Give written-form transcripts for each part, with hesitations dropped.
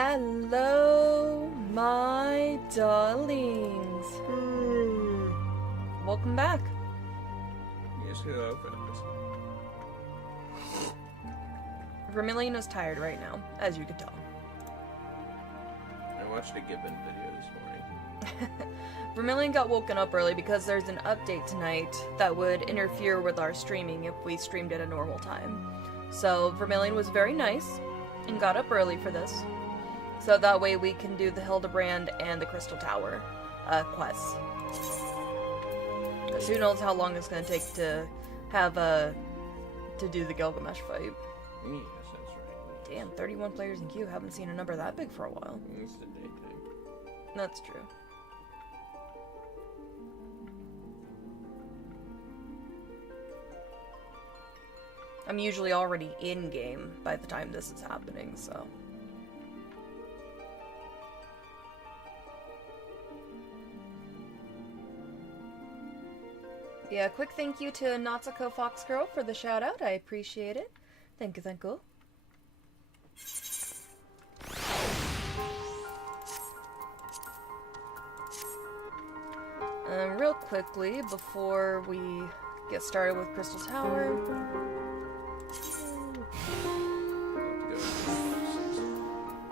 Hello, my darlings. Welcome back. Yes, hello, fellas. Vermillion is tired right now, as you can tell. I watched a Gibbon video this morning. Vermillion got woken up early because there's an update tonight that would interfere with our streaming if we streamed at a normal time. So Vermillion was very nice and got up early for this. So that way we can do the Hildibrand and the Crystal Tower quests. Because who knows how long it's going to take to have to do the Gilgamesh fight. Yes, that's right. Damn, 31 players in queue. Haven't seen a number that big for a while. It's the daytime. That's true. I'm usually already in-game by the time this is happening, so... Yeah, quick thank you to Natsuko Foxgirl for the shout out. I appreciate it. Thank you, thank you. Real quickly, before we get started with Crystal Tower.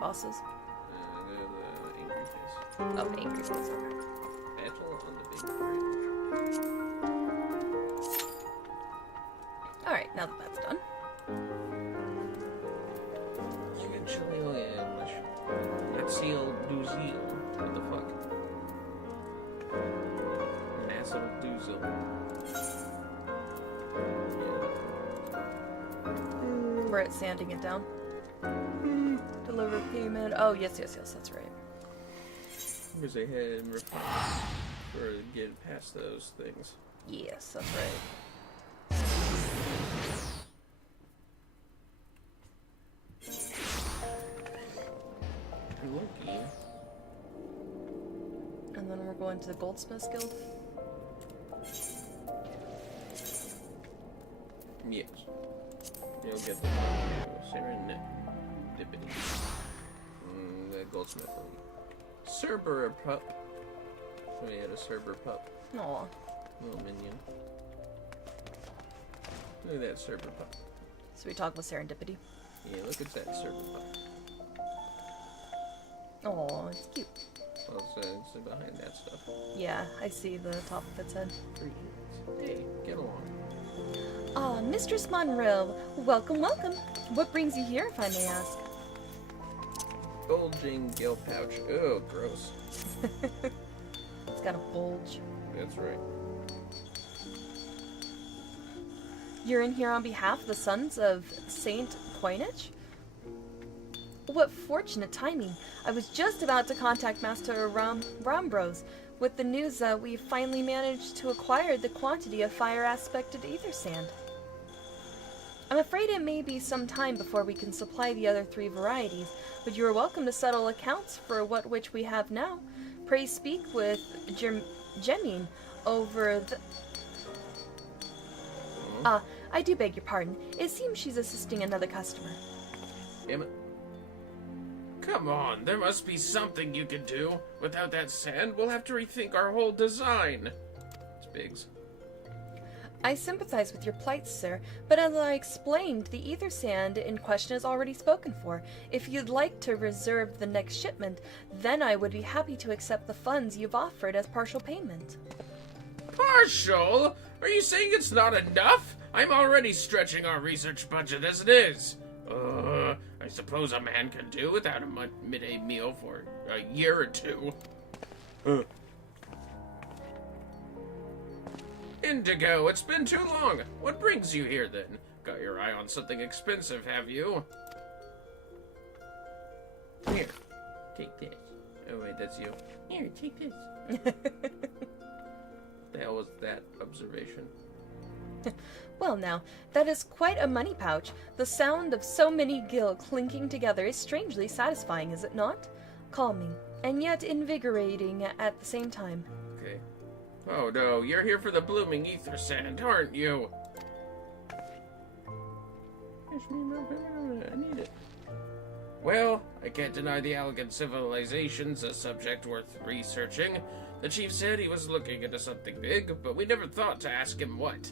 Bosses? The angry face. Oh, angry face, okay. Battle on the big bridge. Alright, now that that's done. You can chili English. Let's seal do zeal. What the fuck? Nassau doozle. We're at sanding it down. Deliver payment. Oh, yes, that's right. Where's a head and refine for getting past those things? Yes, that's right. Lucky. And then we're going to the Goldsmiths Guild. Yes. You'll get the serendipity. The goldsmith. Cerber pup. So we had a Cerber pup. Aw. Little minion. Look at that Cerber pup. So we talk about serendipity. Yeah, look at that Cerber pup. Oh, it's cute. Well, it's behind that stuff. Yeah, I see the top of its head. Hey, get along. Ah, Mistress Monroe, welcome, welcome. What brings you here, if I may ask? Bulging gill pouch. Oh, gross. It's got a bulge. That's right. You're in here on behalf of the Sons of Saint Coinage? What fortunate timing. I was just about to contact Master Rambros with the news that we finally managed to acquire the quantity of fire-aspected ether sand. I'm afraid it may be some time before we can supply the other 3 varieties, but you are welcome to settle accounts for which we have now. Pray speak with Jemine over the... I do beg your pardon. It seems she's assisting another customer. Damn it. Come on, there must be something you can do. Without that sand, we'll have to rethink our whole design. It's Biggs. I sympathize with your plight, sir, but as I explained, the ether sand in question is already spoken for. If you'd like to reserve the next shipment, then I would be happy to accept the funds you've offered as partial payment. Partial? Are you saying it's not enough? I'm already stretching our research budget as it is. I suppose a man can do without a midday meal for a year or 2. Indigo, it's been too long. What brings you here, then? Got your eye on something expensive, have you? Here, take this. Oh, wait, that's you. Here, take this. The hell was that observation? Well now, that is quite a money pouch. The sound of so many gil clinking together is strangely satisfying, is it not? Calming, and yet invigorating at the same time. Okay. Oh no, you're here for the blooming ether sand, aren't you? I need it. Well, I can't deny the elegant civilization's a subject worth researching. The chief said he was looking into something big, but we never thought to ask him what.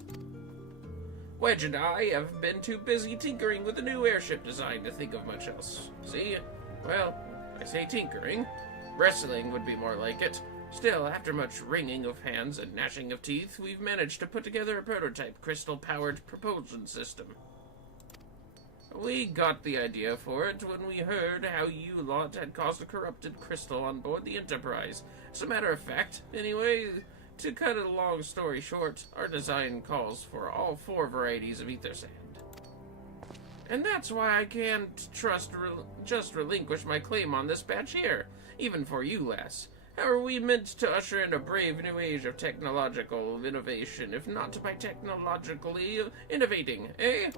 Wedge and I have been too busy tinkering with a new airship design to think of much else. See? Well, I say tinkering. Wrestling would be more like it. Still, after much wringing of hands and gnashing of teeth, we've managed to put together a prototype crystal-powered propulsion system. We got the idea for it when we heard how you lot had caused a corrupted crystal on board the Enterprise. As a matter of fact, anyway, to cut a long story short, our design calls for all 4 varieties of ether sand. And that's why I can't just relinquish my claim on this batch here, even for you, lass. How are we meant to usher in a brave new age of technological innovation, if not by technologically innovating, eh?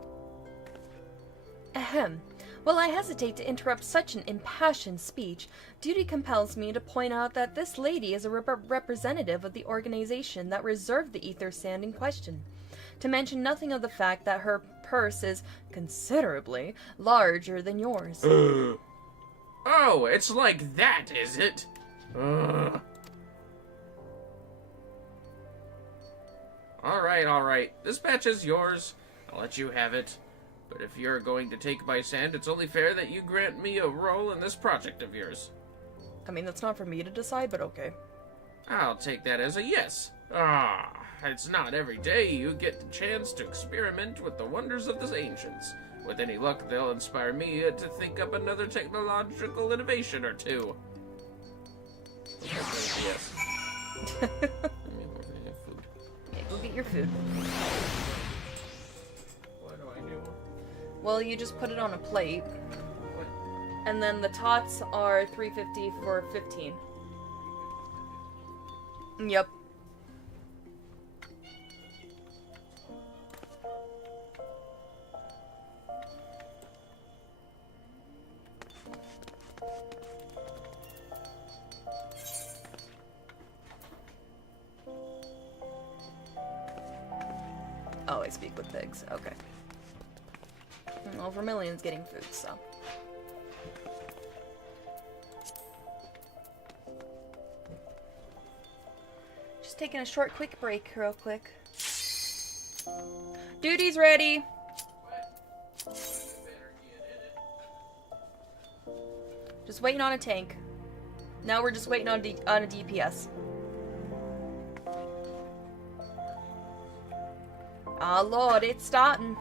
Ahem. While I hesitate to interrupt such an impassioned speech, duty compels me to point out that this lady is a representative of the organization that reserved the ether sand in question. To mention nothing of the fact that her purse is considerably larger than yours. Oh, it's like that, is it? Alright. This batch is yours. I'll let you have it. But if you're going to take my sand, it's only fair that you grant me a role in this project of yours. I mean, that's not for me to decide, but okay. I'll take that as a yes. It's not every day you get the chance to experiment with the wonders of the ancients. With any luck, they'll inspire me to think up another technological innovation or two. Yes. Yeah, go get your food. What do I do? Well, you just put it on a plate. What? And then the tots are $3.50 for 15. Yep. Oh, I speak with pigs. Okay. Well, Vermillion's getting food, so. Just taking a short, quick break, real quick. Duty's ready! Just waiting on a tank. Now we're just waiting on a DPS. Ah, Lord, it's starting.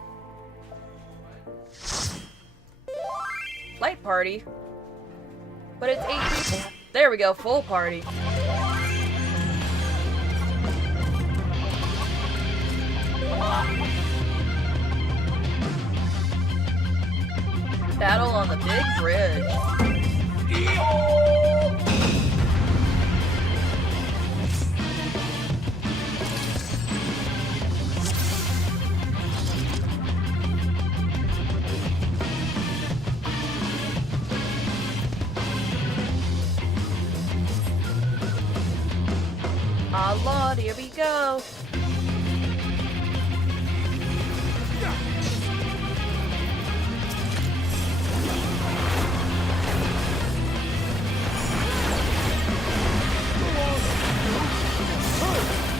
Light party. But it's 8 people. There we go, full party. Battle on the big bridge. Ah, Lord, here we go.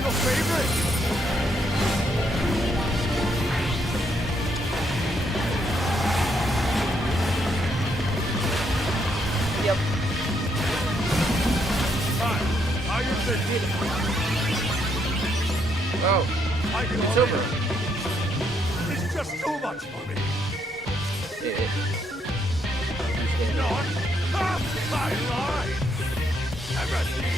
Your favorite? Yep. Hi, how you been? Oh, I can it's all over. in. It's just too much for me. Yeah. Not half my life. Everything.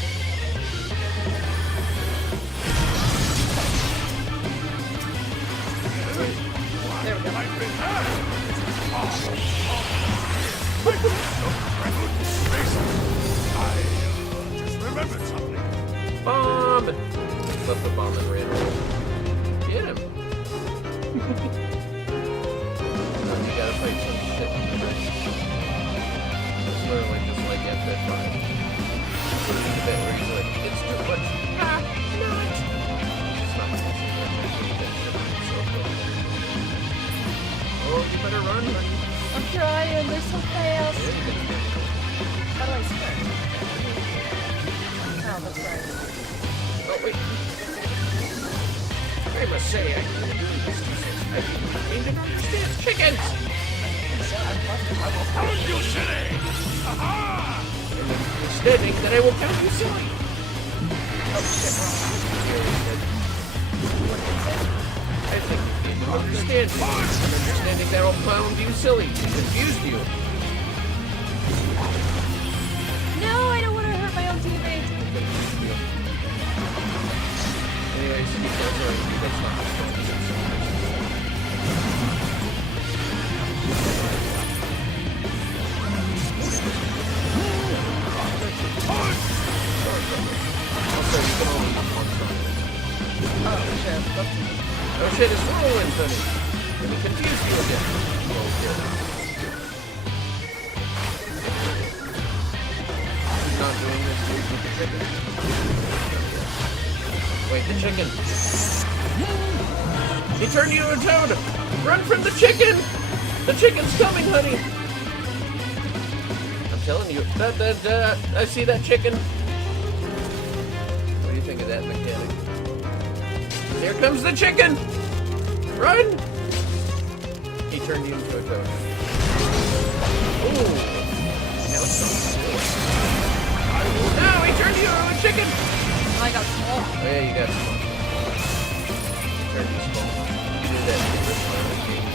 There we go. I've been I just remembered something. Bomb! Left the bomb and ran away. Get him. Now you gotta fight some shit. It's literally just like F5. Put it in the bit where he's like, it's too much. Ah, not. It's not much. Oh, you better run, honey. I'm trying, they're so fast. Yeah, you better run. I swear. Oh, that's right. Oh, wait. I must say, I need to understand chickens! I will pound you, silly! Aha! Understanding that I will pound you silly! Oh, shit, I think you need to understand me. Understanding that I'll pound you silly. Confused you. No, I don't want to hurt my own teammates. Anyways, that's not Oh, shit. oh shit, it's rolling, honey. Let me confuse you again. Oh, shit. She's not doing this with the chicken. Wait, the chicken. He turned you into a toad! Run from the chicken! The chicken's coming, honey! I'm telling you. I see that chicken. What do you think of that mechanic? Here comes the chicken! Run! He turned you into a toad. Ooh! Now it's not. No, he turned you into a chicken! I got small. Oh yeah, you got small. He turned you small. You did that in the first part of the game.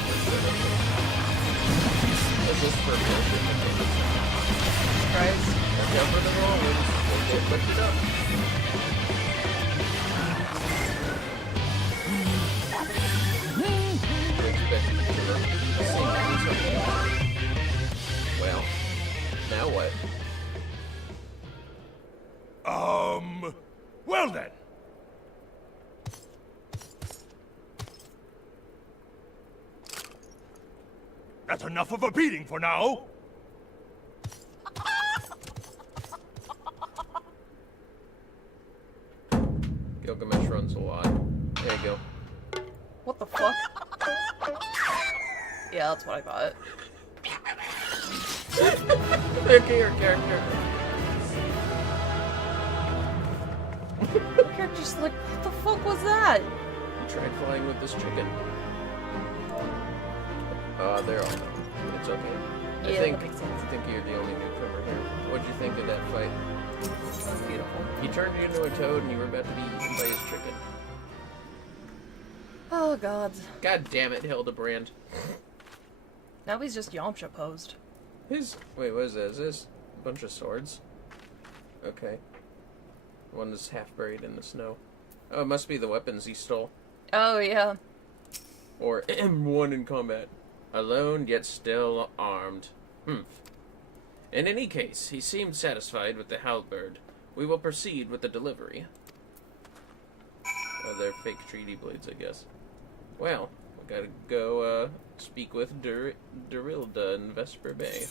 Is this for bullshit? Surprise. Watch out for the wall. We'll get lifted up. Well, now what? Well then. That's enough of a beating for now. Gilgamesh runs a lot. There you go. What the fuck? Yeah, that's what I thought. Look at your character. The character's like, what the fuck was that? He tried flying with this chicken. They're all done. It's okay. Yeah, that makes sense. I think you're the only newcomer here. What'd you think of that fight? That's beautiful. He turned you into a toad and you were about to be eaten by his chicken. Oh, God. God damn it, Hildibrand. Now he's just Yamcha posed. Wait, what is that? Is this a bunch of swords? Okay. One is half buried in the snow. Oh, it must be the weapons he stole. Oh, yeah. Or M1 in combat. Alone, yet still armed. In any case, he seemed satisfied with the halberd. We will proceed with the delivery. Oh, they're fake treaty blades, I guess. Well, we gotta go, speak with Durilda in Vesper Bay.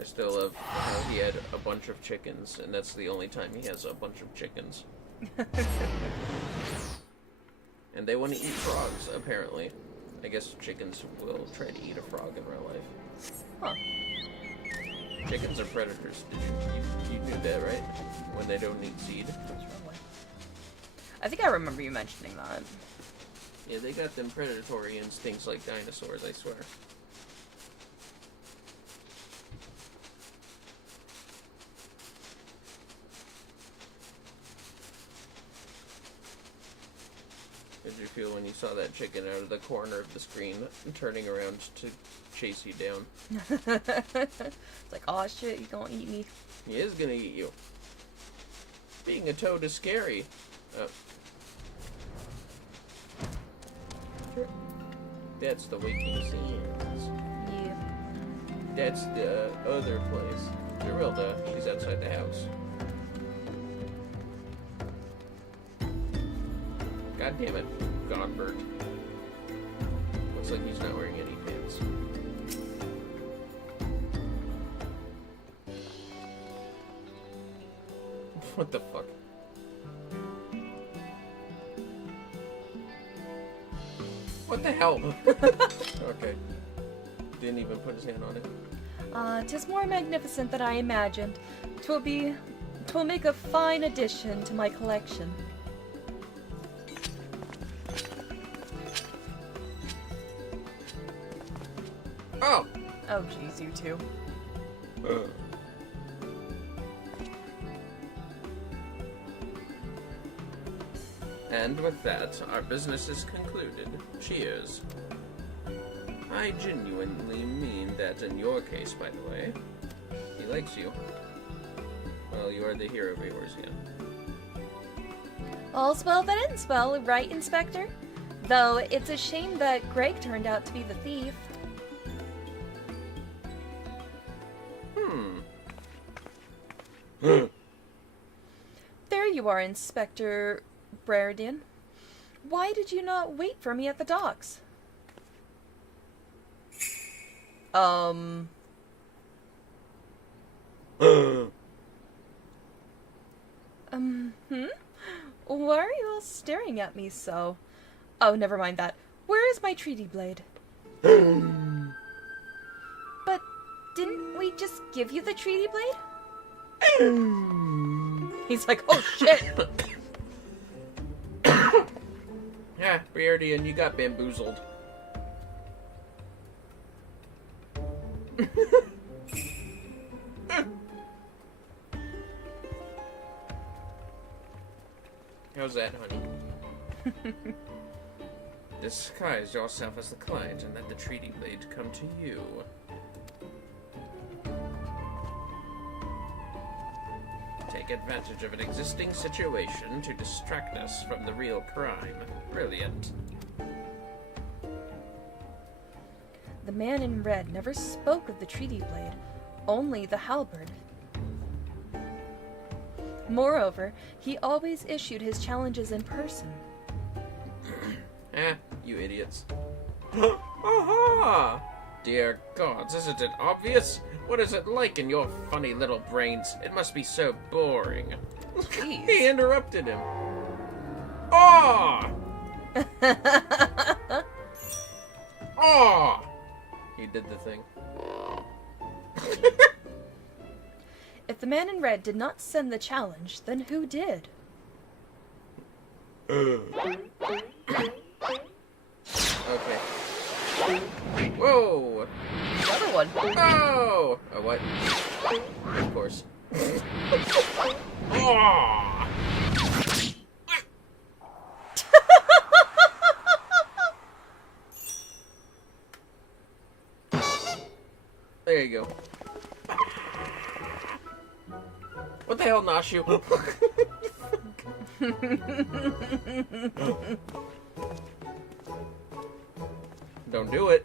I still love how he had a bunch of chickens, and that's the only time he has a bunch of chickens. And they want to eat frogs, apparently. I guess chickens will try to eat a frog in real life. Huh. Chickens are predators. You knew that, right? When they don't eat seed. I think I remember you mentioning that. Yeah, they got them predatory instincts like dinosaurs, I swear. How did you feel when you saw that chicken out of the corner of the screen, turning around to chase you down? It's like, oh shit, you gonna eat me. He is gonna eat you. Being a toad is scary. That's the waking scenes. Yeah. That's the other place. Durilda, she's outside the house. God damn it, Godbert. Looks like he's not wearing any pants. What the fuck? What the hell? Okay. Didn't even put his hand on it. 'Tis more magnificent than I imagined. 'Twill make a fine addition to my collection. Oh! Oh, jeez, you two. And with that, our business is concluded. Cheers. I genuinely mean that in your case, by the way. He likes you. Well, you are the hero of yours, yeah. All's well that ends well, right, Inspector? Though it's a shame that Greg turned out to be the thief. There you are, Inspector Brerdian. Why did you not wait for me at the docks? Why are you all staring at me so? Oh, never mind that. Where is my treaty blade? But didn't we just give you the treaty blade? He's like, oh shit! Yeah, Beardian, you got bamboozled. How's that, honey? Disguise yourself as the client and let the treaty blade come to you. Take advantage of an existing situation to distract us from the real crime. Brilliant. The man in red never spoke of the treaty blade, only the halberd. Moreover, he always issued his challenges in person. You idiots. Aha! Dear gods, isn't it obvious? What is it like in your funny little brains? It must be so boring. Jeez. He interrupted him. Ah! Ah! He did the thing. If the man in red did not send the challenge, then who did? Okay. Whoa! Another one. Oh! Oh, what? Of course. Ah! There you go. What the hell, Nashu? Don't do it.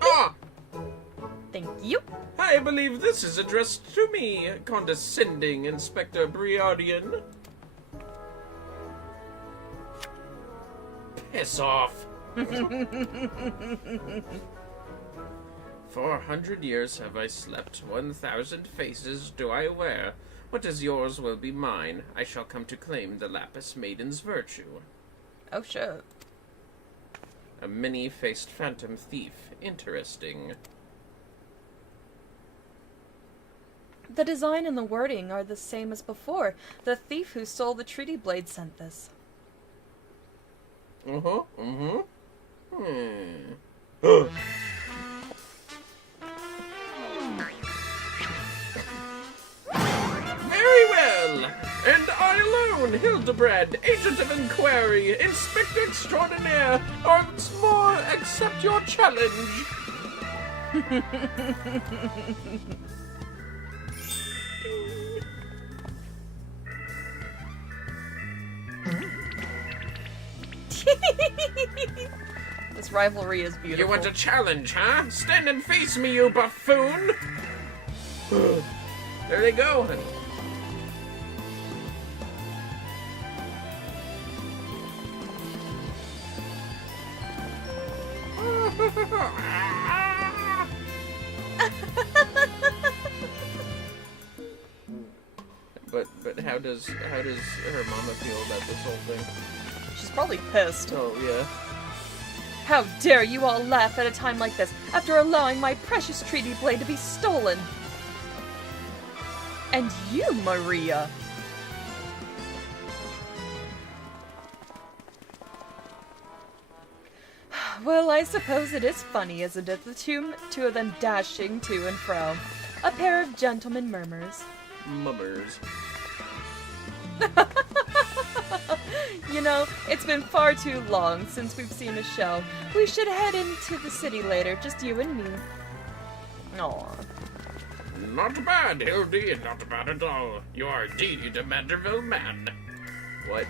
Ah! Thank you. I believe this is addressed to me, condescending Inspector Briardian. Piss off. 400 years have I slept, 1,000 faces do I wear. What is yours will be mine. I shall come to claim the Lapis Maiden's virtue. Oh, shit. A many-faced phantom thief. Interesting. The design and the wording are the same as before. The thief who stole the treaty blade sent this. Very well! And I alone, Hildibrand, Agent of Inquiry, Inspector Extraordinaire, once more accept your challenge! This rivalry is beautiful. You want a challenge, huh? Stand and face me, you buffoon! There they go, honey. But how does her mama feel about this whole thing? She's probably pissed. Oh yeah. How dare you all laugh at a time like this, after allowing my precious treaty blade to be stolen? And you, Maria! Well, I suppose it is funny, isn't it? The two of them dashing to and fro. A pair of gentleman murmurs. Mummers. You know, it's been far too long since we've seen a show. We should head into the city later, just you and me. Aw. Not bad, Hildy, not bad at all. You are indeed a Manderville man. What?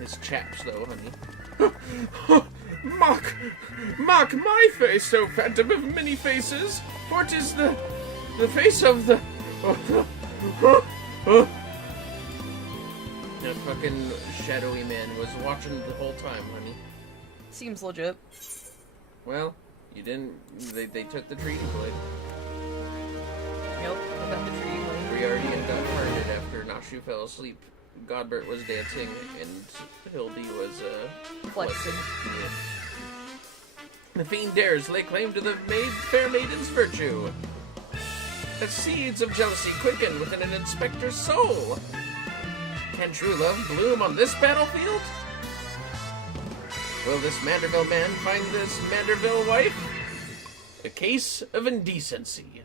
It's chaps, though, honey. Mock my face, O phantom of many faces, for 'tis the face of the... That fucking shadowy man was watching the whole time, honey. Seems legit. Well, you didn't... They took the treaty blade. Nope, I got the treaty blade. Briardian got parted after Nashu fell asleep. Godbert was dancing, and Hildy was, Flexing. Yeah. The fiend dares lay claim to the fair maiden's virtue. The seeds of jealousy quicken within an inspector's soul. Can true love bloom on this battlefield? Will this Manderville man find this Manderville wife? A case of indecency.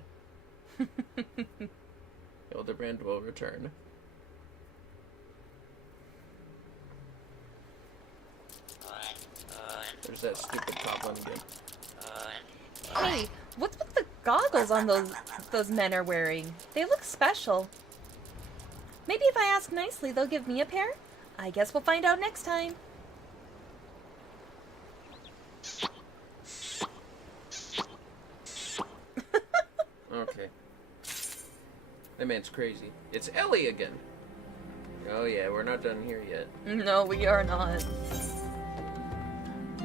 Hildibrand will return. There's that stupid goblin again. Hey, what's with the goggles on those men are wearing? They look special. Maybe if I ask nicely, they'll give me a pair? I guess we'll find out next time. Okay. That man's crazy. It's Ellie again. Oh yeah, we're not done here yet. No, we are not.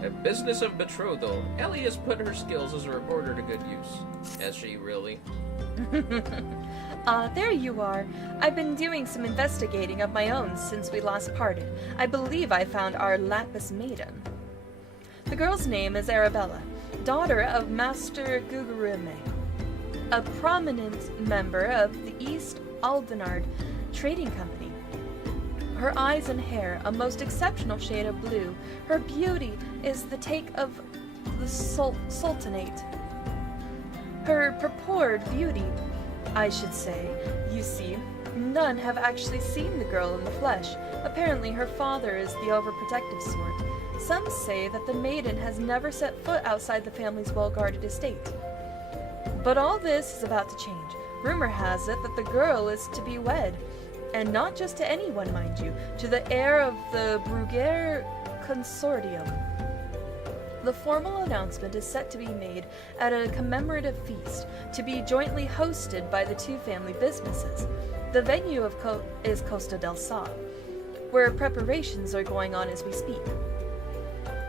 A business of betrothal. Ellie has put her skills as a reporter to good use. Has she really? There you are. I've been doing some investigating of my own since we last parted. I believe I found our Lapis Maiden. The girl's name is Arabella, daughter of Master Gugurume, a prominent member of the East Aldenard Trading Company. Her eyes and hair, a most exceptional shade of blue. Her beauty is the take of the Sultanate. Her purported beauty, I should say. You see, none have actually seen the girl in the flesh. Apparently her father is the overprotective sort. Some say that the maiden has never set foot outside the family's well-guarded estate. But all this is about to change. Rumor has it that the girl is to be wed. And not just to anyone, mind you, to the heir of the Bruguiere Consortium. The formal announcement is set to be made at a commemorative feast, to be jointly hosted by the two family businesses. The venue is Costa del Sol, where preparations are going on as we speak.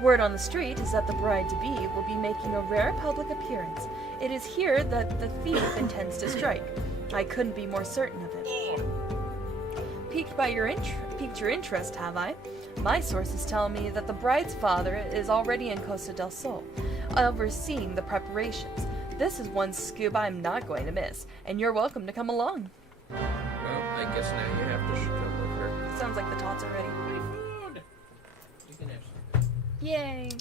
Word on the street is that the bride-to-be will be making a rare public appearance. It is here that the thief intends to strike. I couldn't be more certain of it. Piqued your interest, have I? My sources tell me that the bride's father is already in Costa del Sol, overseeing the preparations. This is one scoop I'm not going to miss, and you're welcome to come along. Well, I guess now you have to come with her. Sounds like the tots are ready. My food! You can have some. Yay!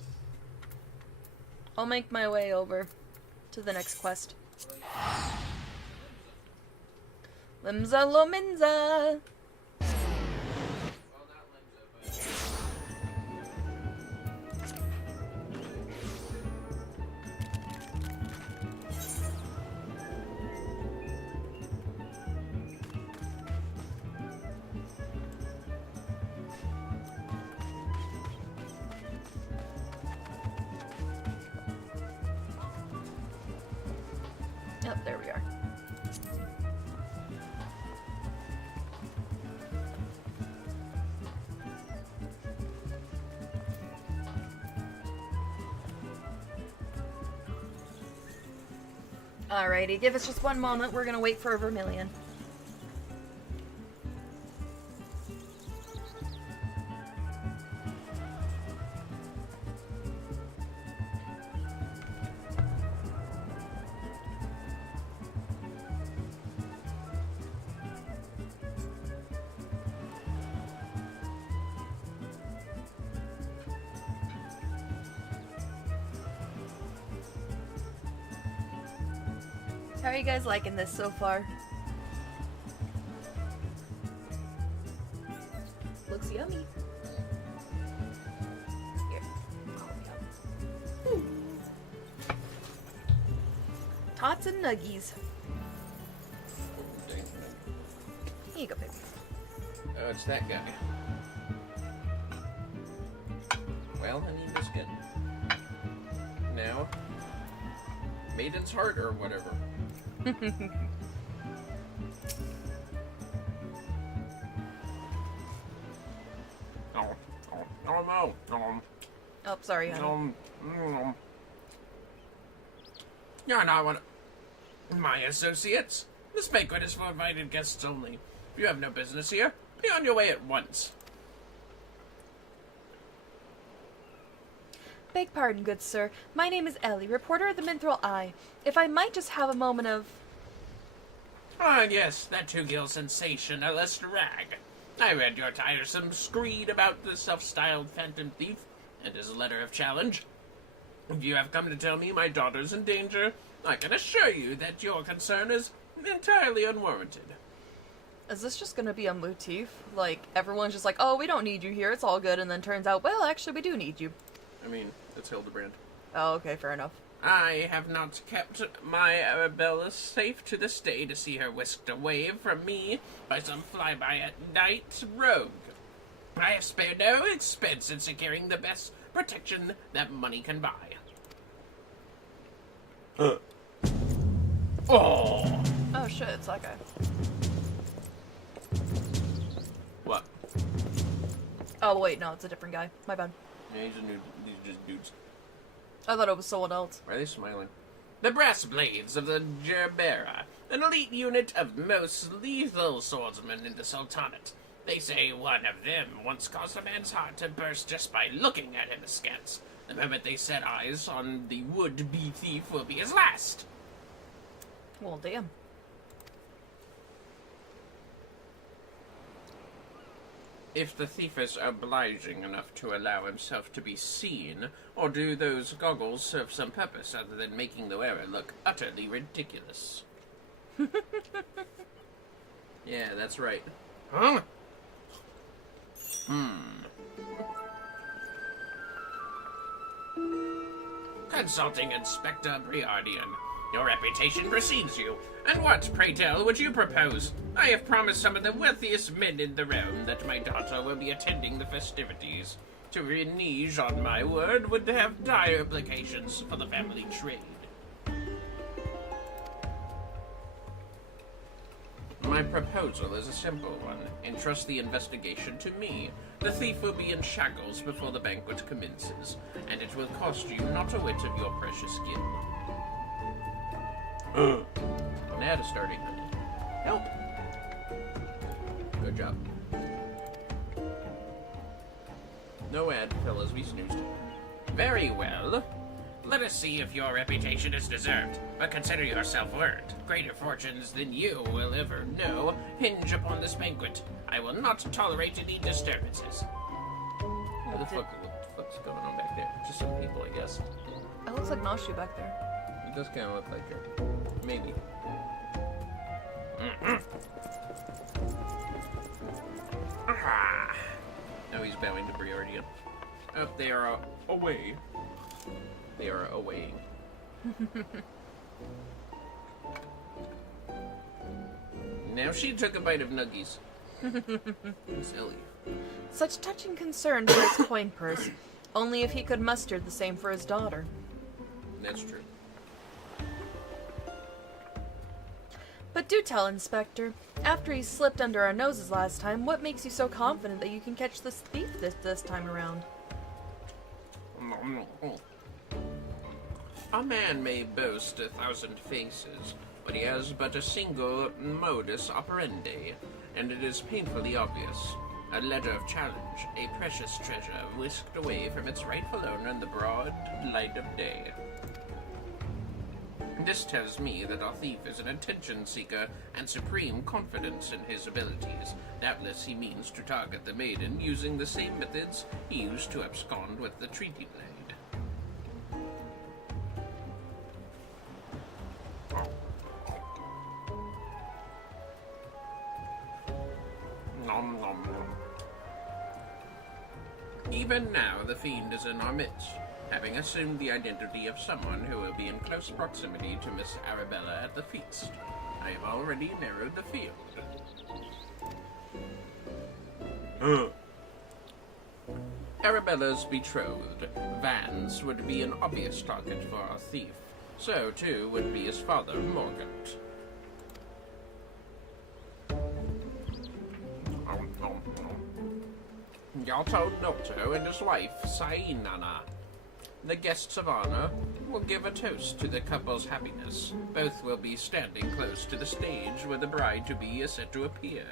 I'll make my way over to the next quest. Limza Lominza! Oh, there we are. Alrighty, give us just one moment. We're gonna wait for a Vermillion. How are you guys liking this so far? Looks yummy. Here. Tots and nuggies. Here you go, baby. Oh, it's that guy. Well, honey biscuit. Now, Maiden's Heart or whatever. Oh, sorry, honey. You're not one of my associates. This banquet is for invited guests only. If you have no business here, be on your way at once. Beg pardon, good sir. My name is Ellie, reporter of the Minstrel Eye. If I might just have a moment of... Ah, yes, that two-gill sensationalist rag. I read your tiresome screed about the self-styled phantom thief and his letter of challenge. If you have come to tell me my daughter's in danger, I can assure you that your concern is entirely unwarranted. Is this just gonna be a motif? Like, everyone's just like, oh, we don't need you here, it's all good, and then turns out, well, actually, we do need you. I mean, it's Hildibrand. Oh, okay, fair enough. I have not kept my Arabella safe to this day to see her whisked away from me by some fly-by-at-night rogue. I have spared no expense in securing the best protection that money can buy. Oh! Oh shit, it's that guy. What? Oh wait, no, it's a different guy. My bad. Yeah, he's a nude. These are just dudes. I thought it was someone else. Why are they smiling? The Brass Blades of the Gerbera, an elite unit of most lethal swordsmen in the Sultanate. They say one of them once caused a man's heart to burst just by looking at him askance. The moment they set eyes on the would-be thief will be his last. Well, damn. If the thief is obliging enough to allow himself to be seen, or do those goggles serve some purpose other than making the wearer look utterly ridiculous? Yeah, that's right. Huh? Consulting Inspector Briardian. Your reputation precedes you. And what, pray tell, would you propose? I have promised some of the wealthiest men in the realm that my daughter will be attending the festivities. To renege on my word would have dire implications for the family trade. My proposal is a simple one. Entrust the investigation to me. The thief will be in shackles before the banquet commences, and it will cost you not a whit of your precious skill. An ad is starting. Help! Good job. No ad, fellas, we snoozed. Very well. Let us see if your reputation is deserved, but consider yourself earned. Greater fortunes than you will ever know hinge upon this banquet. I will not tolerate any disturbances. What the fuck's going on back there? Just some people, I guess. It looks like Nashu back there. It does kind of look like her. Maybe. Now he's bowing to Briardian. Up, they are away. They are away. Now she took a bite of nuggies. Silly. Such touching concern for his coin purse. Only if he could muster the same for his daughter. That's true. But do tell, Inspector, after he slipped under our noses last time, what makes you so confident that you can catch this thief this time around? A man may boast 1,000 faces, but he has but a single modus operandi, and it is painfully obvious. A letter of challenge, a precious treasure whisked away from its rightful owner in the broad light of day. This tells me that our thief is an attention seeker and supreme confidence in his abilities. Doubtless he means to target the maiden using the same methods he used to abscond with the treaty blade. Even now, the fiend is in our midst, having assumed the identity of someone who will be in close proximity to Miss Arabella at the feast. I have already narrowed the field. Arabella's betrothed, Vans, would be an obvious target for our thief. So, too, would be his father, Morgant. Yato Noto and his wife, Sainana. The guests of honor will give a toast to the couple's happiness. Both will be standing close to the stage where the bride-to-be is set to appear.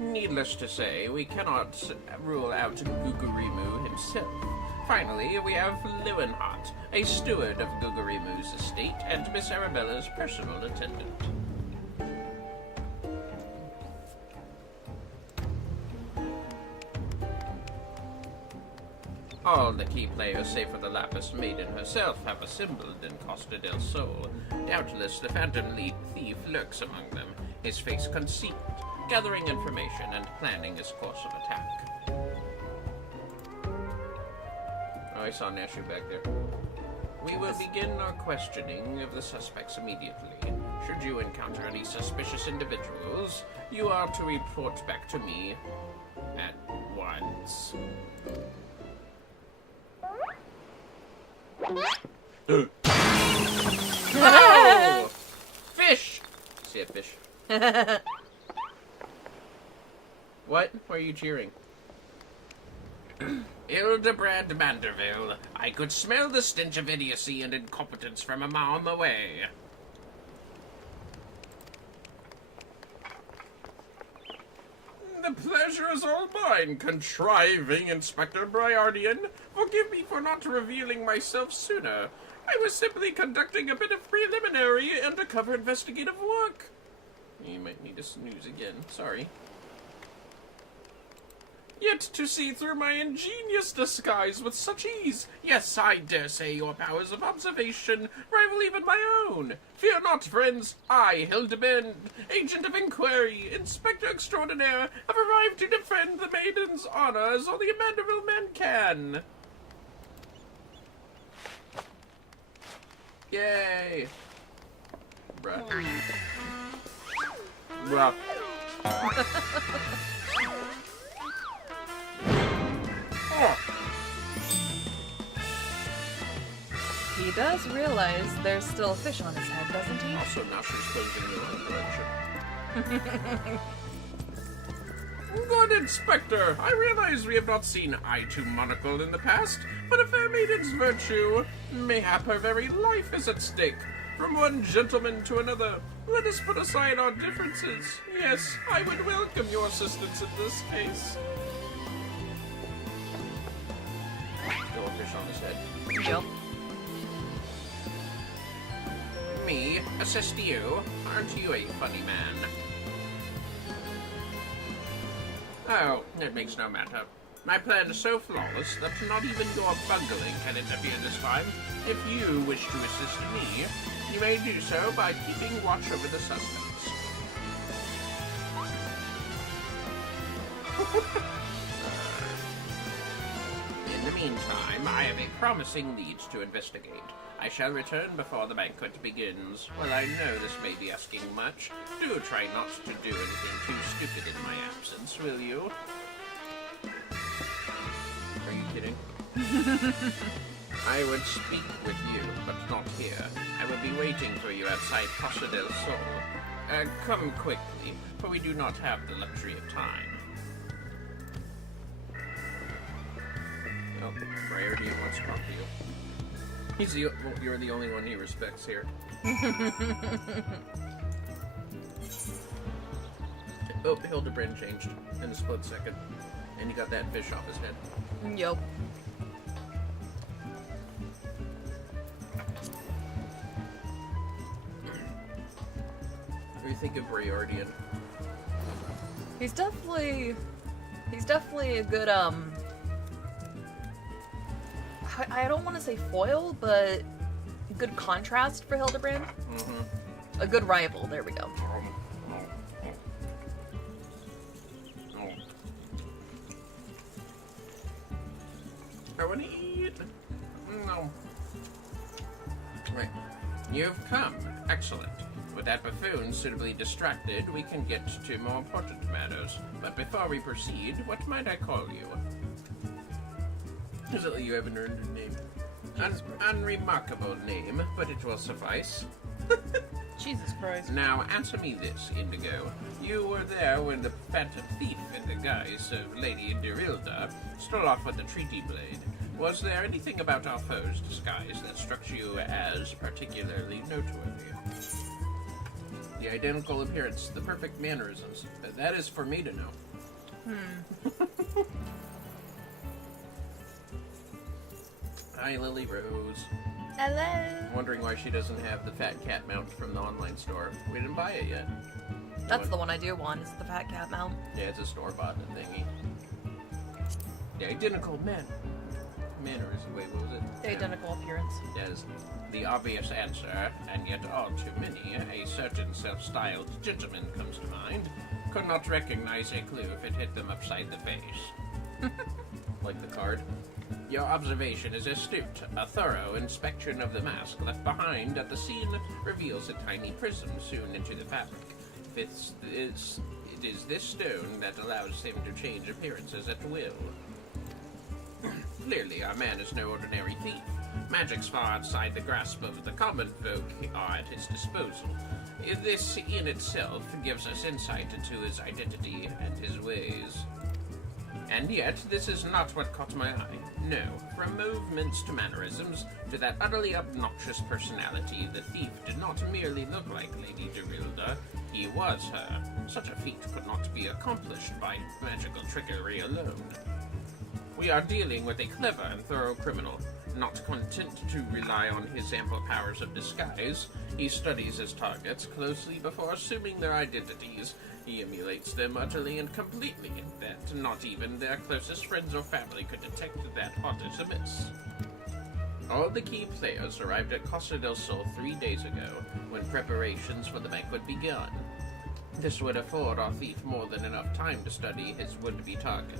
Needless to say, we cannot rule out Gugurimu himself. Finally, we have Leeuwenhart, a steward of Gugurimu's estate and Miss Arabella's personal attendant. All the key players, save for the Lapis Maiden herself, have assembled in Costa del Sol. Doubtless the Phantom Thief lurks among them, his face concealed, gathering information and planning his course of attack. Oh, I saw Nashu back there. We will begin our questioning of the suspects immediately. Should you encounter any suspicious individuals, you are to report back to me at once. Oh! Fish! See a fish. What? Why are you cheering? Hildibrand Manderville. I could smell the stench of idiocy and incompetence from a mile away. The pleasure is all mine, contriving Inspector Briardian. Forgive me for not revealing myself sooner. I was simply conducting a bit of preliminary undercover investigative work. You might need to snooze again. Sorry. Yet to see through my ingenious disguise with such ease. Yes, I dare say your powers of observation rival even my own. Fear not, friends. I, Hildibrand, agent of inquiry, inspector extraordinaire, have arrived to defend the maiden's honor as only a Manderville man can. Yay. Bruh. Bruh. He does realize there's still a fish on his head, doesn't he? Also, now she's closing the wrong direction. Good Inspector, I realize we have not seen eye to monocle in the past, but a fair maiden's virtue, mayhap her very life is at stake. From one gentleman to another, let us put aside our differences. Yes, I would welcome your assistance in this case. Still a fish on his head. Yep. Me assist you? Aren't you a funny man? Oh, it makes no matter. My plan is so flawless that not even your bungling can interfere this time. If you wish to assist me, you may do so by keeping watch over the suspects. In the meantime, I have a promising lead to investigate. I shall return before the banquet begins. Well, I know this may be asking much. Do try not to do anything too stupid in my absence, will you? Are you kidding? I would speak with you, but not here. I will be waiting for you outside Costa del Sol. Come quickly, for we do not have the luxury of time. Oh, Briardian wants to talk to you. You're the only one he respects here. Oh, Hildibrand changed in a split second. And he got that fish off his head. Yup. What do you think of Briardian? He's definitely a good, I don't want to say foil, but good contrast for Hildibrand. Mm-hmm. A good rival, there we go. I want to eat. No. Right. You've come. Excellent. With that buffoon suitably distracted, we can get to more important matters. But before we proceed, what might I call you? Is it that you haven't earned a name? An unremarkable name, but it will suffice. Jesus Christ. Now, answer me this, Indigo. You were there when the phantom thief in the guise of Lady Derilda stole off with the treaty blade. Was there anything about our foe's disguise that struck you as particularly noteworthy? The identical appearance, the perfect mannerisms. That is for me to know. Hi, Lily Rose. Hello. Wondering why she doesn't have the fat cat mount from the online store. We didn't buy it yet. That's the one I do want, is the fat cat mount. Yeah, it's a store-bought thingy. The identical mannerism. Wait, what was it? The identical appearance. Yes. The obvious answer, and yet all too many, a certain self-styled gentleman comes to mind, could not recognize a clue if it hit them upside the face. Like the card. Your observation is astute. A thorough inspection of the mask left behind at the scene reveals a tiny prism sewn into the fabric. It is this stone that allows him to change appearances at will. Clearly, our man is no ordinary thief. Magics far outside the grasp of the common folk are at his disposal. This in itself gives us insight into his identity and his ways. And yet, this is not what caught my eye. No, from movements to mannerisms, to that utterly obnoxious personality, the thief did not merely look like Lady Derilda, he was her. Such a feat could not be accomplished by magical trickery alone. We are dealing with a clever and thorough criminal. Not content to rely on his ample powers of disguise, he studies his targets closely before assuming their identities. He emulates them utterly and completely, that not even their closest friends or family could detect that aught is amiss. All the key players arrived at Costa del Sol 3 days ago, when preparations for the banquet began. This would afford our thief more than enough time to study his would-be target.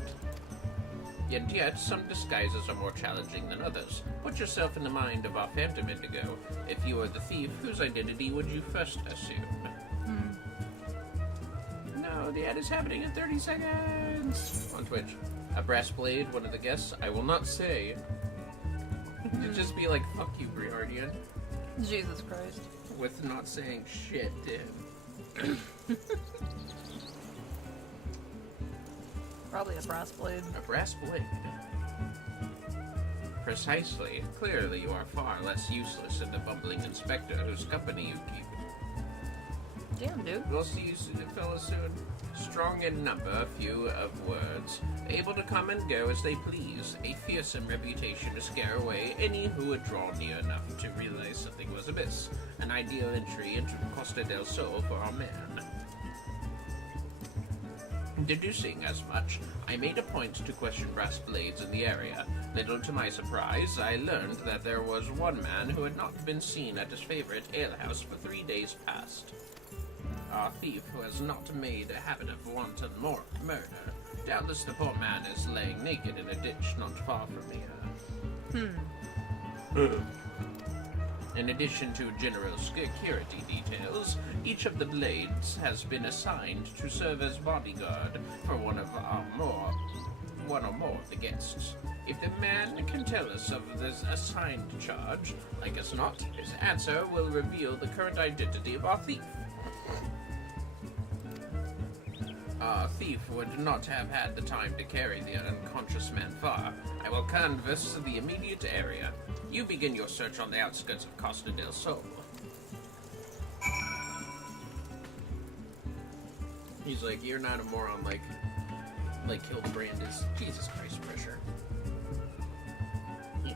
Yet some disguises are more challenging than others. Put yourself in the mind of our Phantom Indigo. If you were the thief, whose identity would you first assume? No, the ad is happening in 30 seconds! On Twitch. A brass blade, one of the guests, I will not say. It'd just be like, fuck you, Briardian. Jesus Christ. With not saying shit to him. Probably a brass blade. A brass blade. Precisely. Clearly you are far less useless than the bumbling inspector whose company you keep. Damn, dude. We'll see you fellas soon. Strong in number, few of words. Able to come and go as they please. A fearsome reputation to scare away any who would draw near enough to realize something was amiss. An ideal entry into Costa del Sol for our man. Deducing as much, I made a point to question brass blades in the area. Little to my surprise, I learned that there was one man who had not been seen at his favorite alehouse for 3 days past. Our thief who has not made a habit of wanton murder. Doubtless the poor man is laying naked in a ditch not far from here. In addition to general security details, each of the blades has been assigned to serve as bodyguard for one or more of the guests. If the man can tell us of this assigned charge, like as not, his answer will reveal the current identity of our thief. Our thief would not have had the time to carry the unconscious man far. I will canvass the immediate area. You begin your search on the outskirts of Costa del Sol. He's like, you're not a moron like Hildibrand is. Jesus Christ, pressure. Yeah.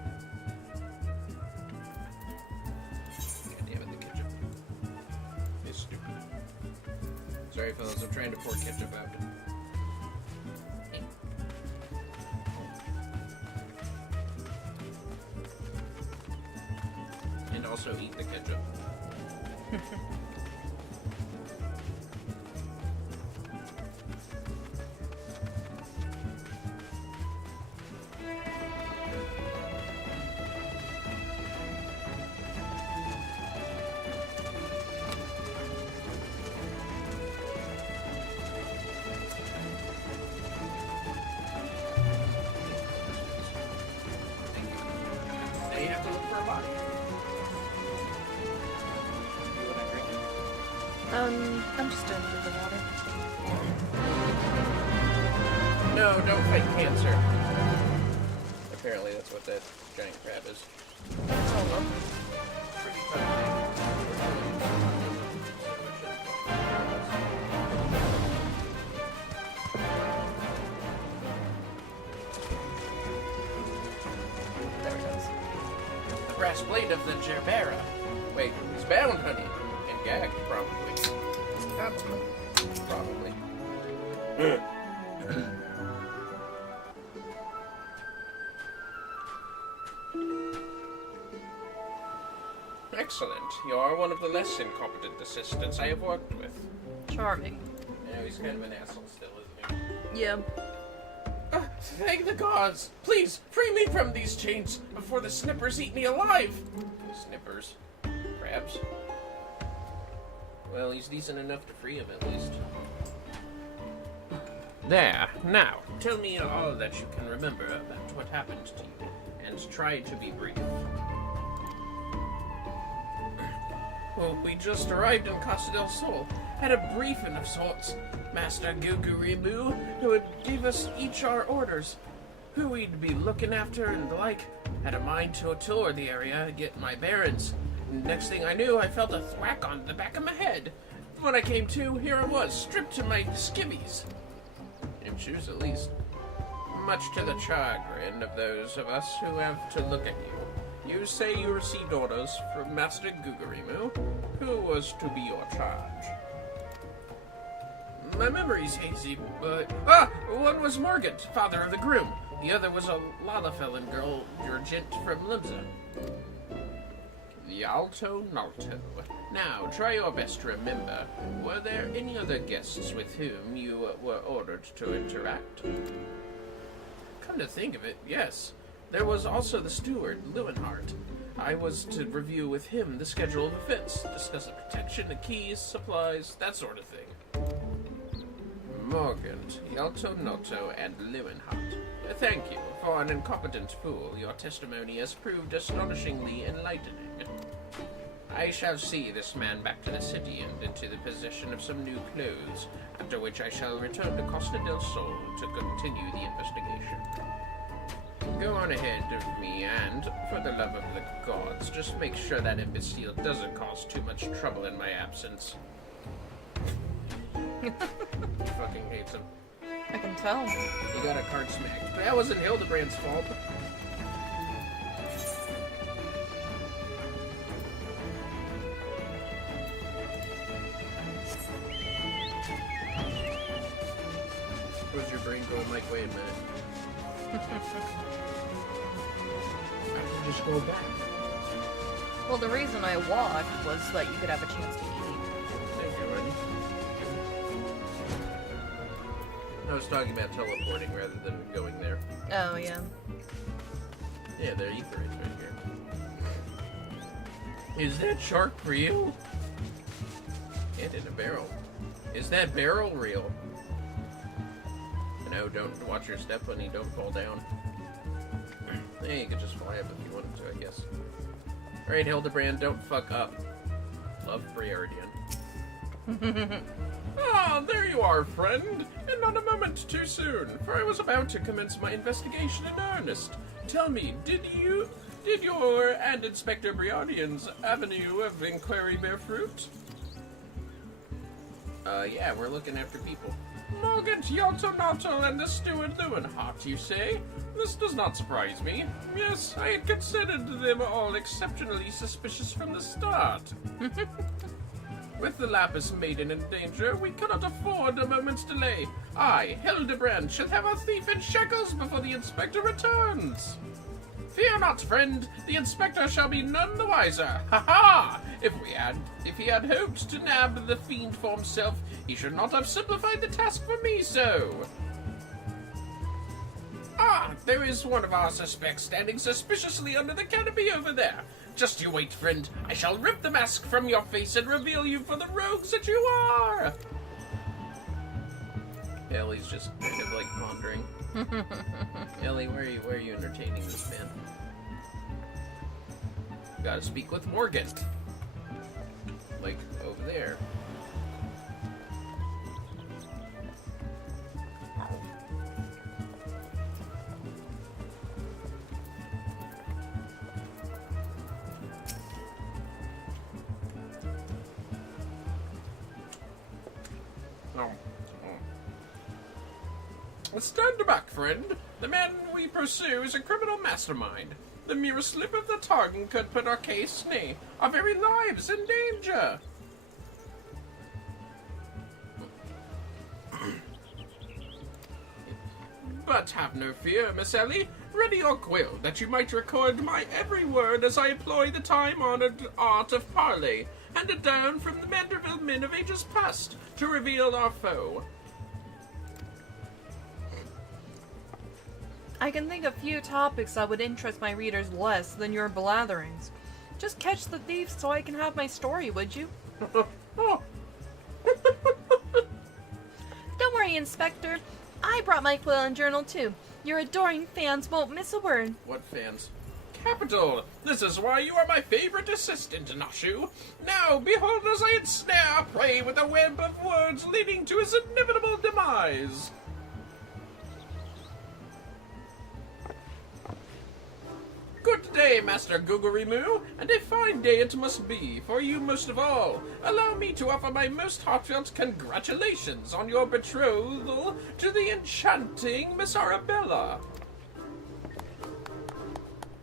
God damn it, the ketchup. It's stupid. Sorry, fellas, I'm trying to pour ketchup out. And also eat the ketchup. her body. You want to drink it? I'm just doing through the water. No, don't fight cancer. Apparently that's what that giant crab is. Oh, well. Pretty tough. There it goes. The brass blade of the Gerbera. Wait, he's bound, honey. And gagged, probably. Probably. Excellent. You are one of the less incompetent assistants I have worked with. Charming. Yeah, he's kind of an asshole still, isn't he? Yeah. Thank the gods! Please, free me from these chains before the snippers eat me alive! Snippers? Crabs? Well, he's decent enough to free him, at least. There. Now, tell me all that you can remember about what happened to you, and try to be brief. Well, we just arrived in Casa del Sol. Had a briefing of sorts. Master Gugurimu, who would give us each our orders, who we'd be looking after and the like. Had a mind to tour the area, get my bearings. Next thing I knew, I felt a thwack on the back of my head. When I came to, here I was, stripped to my skivvies. In shoes, at least. Much to the chagrin of those of us who have to look at you. You say you received orders from Master Gugurimu, who was to be your charge. My memory's hazy, but... one was Morgant, father of the groom. The other was a Lalafellin girl, your gent from Limsa. The Alto Nalto. Now, try your best to remember. Were there any other guests with whom you were ordered to interact? Come to think of it, yes. There was also the steward, Lewenhart. I was to review with him the schedule of events, discuss the protection, the keys, supplies, that sort of thing. Morgant, Yalto Noto, and Lewenhart. Thank you. For an incompetent fool, your testimony has proved astonishingly enlightening. I shall see this man back to the city and into the possession of some new clothes, after which I shall return to Costa del Sol to continue the investigation. Go on ahead of me and, for the love of the gods, just make sure that imbecile doesn't cause too much trouble in my absence. He fucking hates him. I can tell. He got a card smacked. But that wasn't Hildibrand's fault. Where's your brain going like, wait a minute? I can just go back. Well, the reason I walked was so that you could have a chance to eat. Thank you, Ronnie. I was talking about teleporting rather than going there. Oh, yeah. Yeah, there, ether is right here. Is that shark real? And in a barrel. Is that barrel real? No, don't watch your step, honey. Don't fall down. Yeah, you could just fly up if you wanted to, I guess. Alright, Hildibrand, don't fuck up. Love Briardian. Ah, there you are, friend! And not a moment too soon, for I was about to commence my investigation in earnest. Tell me, did your and Inspector Briardian's avenue of inquiry bear fruit? Yeah, we're looking after people. Morgant, Yaltonato, and the steward Lewenhart, you say? This does not surprise me. Yes, I had considered them all exceptionally suspicious from the start. With the Lapis Maiden in danger, we cannot afford a moment's delay. I, Hildibrand, shall have our thief in shackles before the inspector returns. Fear not, friend. The inspector shall be none the wiser. Ha ha! If he had hoped to nab the fiend for himself, he should not have simplified the task for me so. Ah, there is one of our suspects standing suspiciously under the canopy over there. Just you wait, friend. I shall rip the mask from your face and reveal you for the rogues that you are. Ellie's just kind of like pondering. Ellie, where are you entertaining this man? Gotta speak with Morgan. Like, over there. Stand back, friend. The man we pursue is a criminal mastermind. The merest slip of the tongue could put our case, nay, our very lives in danger. But have no fear, Miss Ellie. Ready your quill, that you might record my every word as I employ the time-honored art of parley, handed down from the Manderville men of ages past, to reveal our foe. I can think of few topics that would interest my readers less than your blatherings. Just catch the thief so I can have my story, would you? Oh. Don't worry, Inspector. I brought my quill and journal too. Your adoring fans won't miss a word. What fans? Capital! This is why you are my favorite assistant, Nashu. Now, behold as I ensnare prey with a web of words leading to his inevitable demise. Good day, Master Googerimoo, and a fine day it must be for you most of all. Allow me to offer my most heartfelt congratulations on your betrothal to the enchanting Miss Arabella.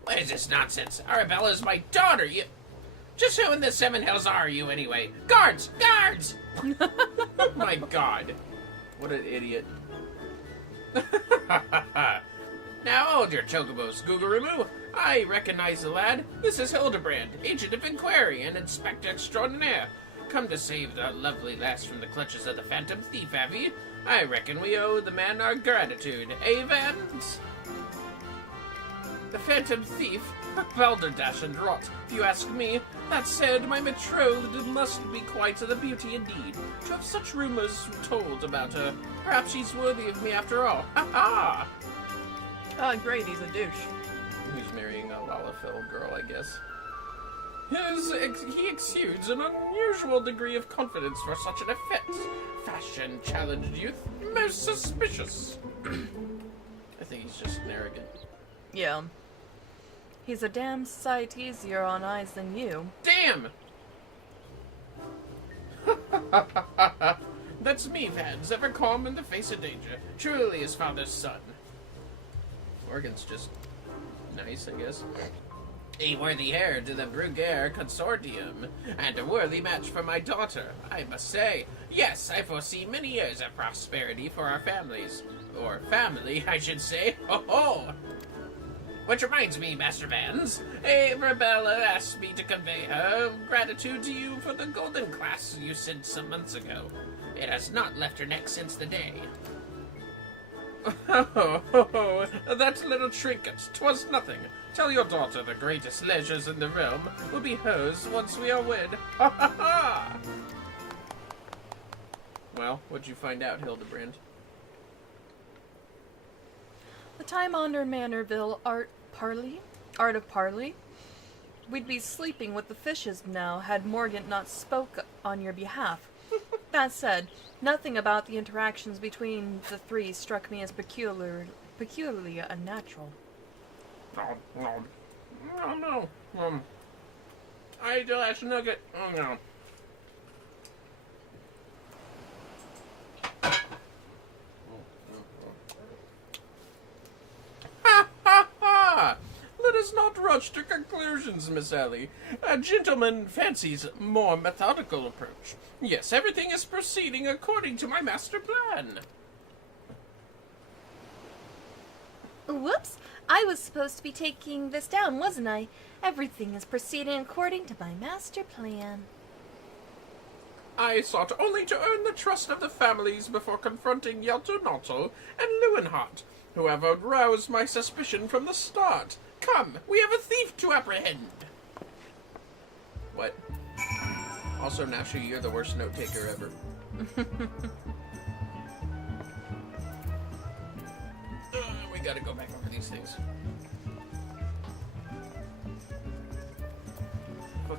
What is this nonsense? Arabella's my daughter. You... Just who in the Seven Hills are you, anyway? Guards! Guards! Oh my god. What an idiot. Now hold your chocobos, Googerimoo. I recognize the lad. This is Hildibrand, agent of inquiry and inspector extraordinaire. Come to save the lovely lass from the clutches of the phantom thief, have ye? I reckon we owe the man our gratitude, eh, Vans? The phantom thief? Balderdash and rot, if you ask me. That said, my betrothed must be quite the beauty indeed, to have such rumors told about her. Perhaps she's worthy of me after all. Ha ha! Oh, great, he's a douche. He's marrying a Lalafell girl, I guess. He exudes an unusual degree of confidence for such an effect. Fashion-challenged youth, most suspicious. I think he's just arrogant. Yeah. He's a damn sight easier on eyes than you. Damn! That's me, Vans, ever calm in the face of danger. Truly his father's son. Morgan's just nice, I guess. A worthy heir to the Bruguiere Consortium, and a worthy match for my daughter, I must say. Yes, I foresee many years of prosperity for our families. Or family, I should say. Ho ho! Which reminds me, Master Vans, Arabella asked me to convey her gratitude to you for the golden class you sent some months ago. It has not left her neck since the day. Oh, that little trinket, 'twas nothing. Tell your daughter the greatest leisures in the realm will be hers once we are wed. Ha ha ha! Well, what'd you find out, Hildibrand? The time-honored Manderville art of parley. We'd be sleeping with the fishes now had Morgan not spoke on your behalf. That said, nothing about the interactions between the three struck me as peculiarly unnatural. Oh no. I ate the last nugget. Oh no. Ha ha ha! Let us not rush to conclusions, Miss Ellie. A gentleman fancies more methodical approach. Yes, everything is proceeding according to my master plan. Whoops! I was supposed to be taking this down, wasn't I? Everything is proceeding according to my master plan. I sought only to earn the trust of the families before confronting Yeltonotto and Lewinhart, who have aroused my suspicion from the start. Come, we have a thief to apprehend. What? Also, Nashu, you're the worst note taker ever. We gotta go back over these things.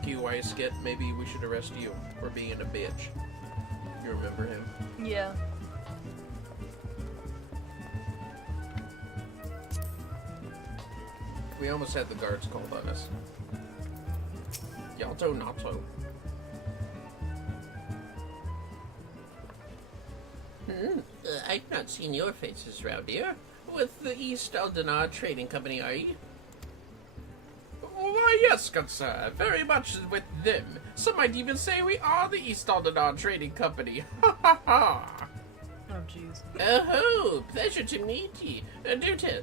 Bellakaweski, maybe we should arrest you for being a bitch. You remember him? Yeah. We almost had the guards called on us. Yalto Nato. I've not seen your faces round here. With the East Aldenar Trading Company, are you? Why, yes, good sir. Very much with them. Some might even say we are the East Aldenar Trading Company. Ha ha ha! Oh, jeez. Oh, pleasure to meet ye. Do tell,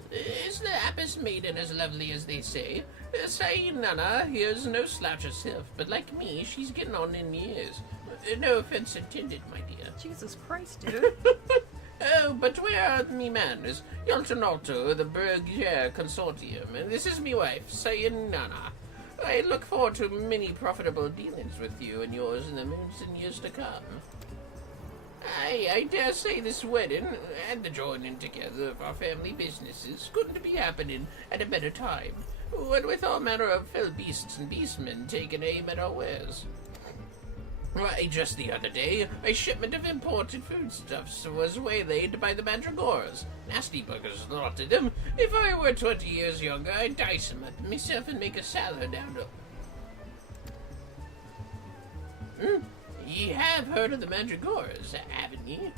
is the Abbess Maiden as lovely as they say? Say, Nana, here's no slouch herself, but like me, she's getting on in years. No offense intended, my dear. Jesus Christ, dude. Oh, but where are me manners? Yaltonalto, the Bergier Consortium, and this is me wife, Sayonara. I look forward to many profitable dealings with you and yours in the months and years to come. I dare say this wedding and the joining together of our family businesses couldn't be happening at a better time. What with all manner of fell beasts and beastmen taking aim at our wares. Why, just the other day, a shipment of imported foodstuffs was waylaid by the Mandragoras. Nasty buggers, lot of them. If I were 20 years younger, I'd dice them up myself and make a salad out of. Ye have heard of the Mandragoras, haven't ye?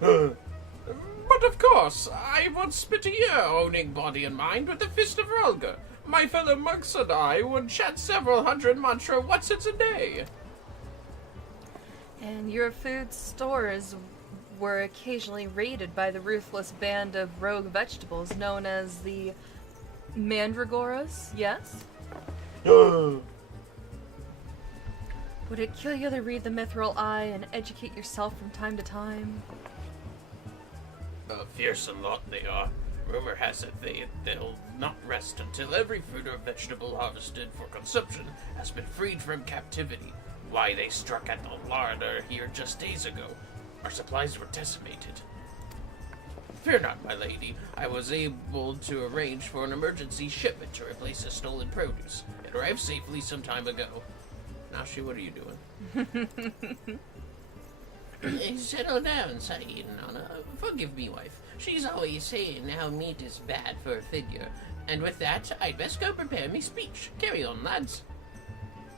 But of course, I would spit a year owning body and mind with the fist of Rolga. My fellow monks and I would chat several hundred mantra whatsits a day. And your food stores were occasionally raided by the ruthless band of rogue vegetables known as the Mandragoras, yes? Would it kill you to read the Mithril Eye and educate yourself from time to time? A fearsome lot they are. Rumor has it they'll not rest until every fruit or vegetable harvested for consumption has been freed from captivity. Why, they struck at the larder here just days ago. Our supplies were decimated. Fear not, my lady. I was able to arrange for an emergency shipment to replace the stolen produce. It arrived safely some time ago. Nashi, what are you doing? Settle down, Saeed Nana. Forgive me, wife. She's always saying how meat is bad for a figure. And with that, I'd best go prepare me speech. Carry on, lads.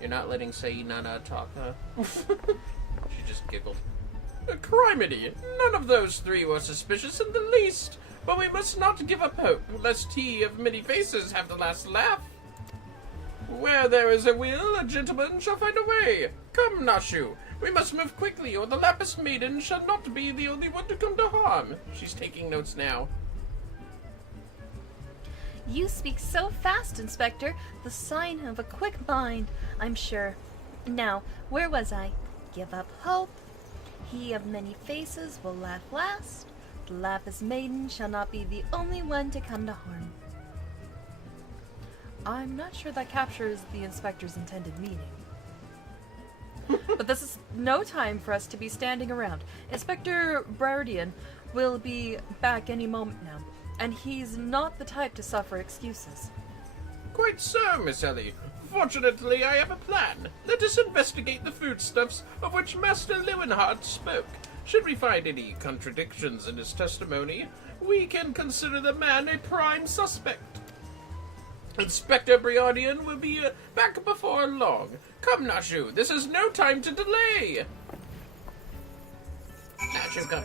You're not letting Saeed Nana talk, huh? She just giggled. Criminy! None of those three were suspicious in the least. But we must not give up hope, lest he of many faces have the last laugh. Where there is a will, a gentleman shall find a way. Come, Nashu. We must move quickly, or the Lapis Maiden shall not be the only one to come to harm. She's taking notes now. You speak so fast, Inspector. The sign of a quick mind, I'm sure. Now, where was I? Give up hope. He of many faces will laugh last. The Lapis Maiden shall not be the only one to come to harm. I'm not sure that captures the Inspector's intended meaning. But this is no time for us to be standing around. Inspector Brardian will be back any moment now, and he's not the type to suffer excuses. Quite so, Miss Ellie. Fortunately, I have a plan. Let us investigate the foodstuffs of which Master Leeuwenhard spoke. Should we find any contradictions in his testimony, we can consider the man a prime suspect. Inspector Brardian will be back before long. Come, Nashu, this is no time to delay. Nashu, come.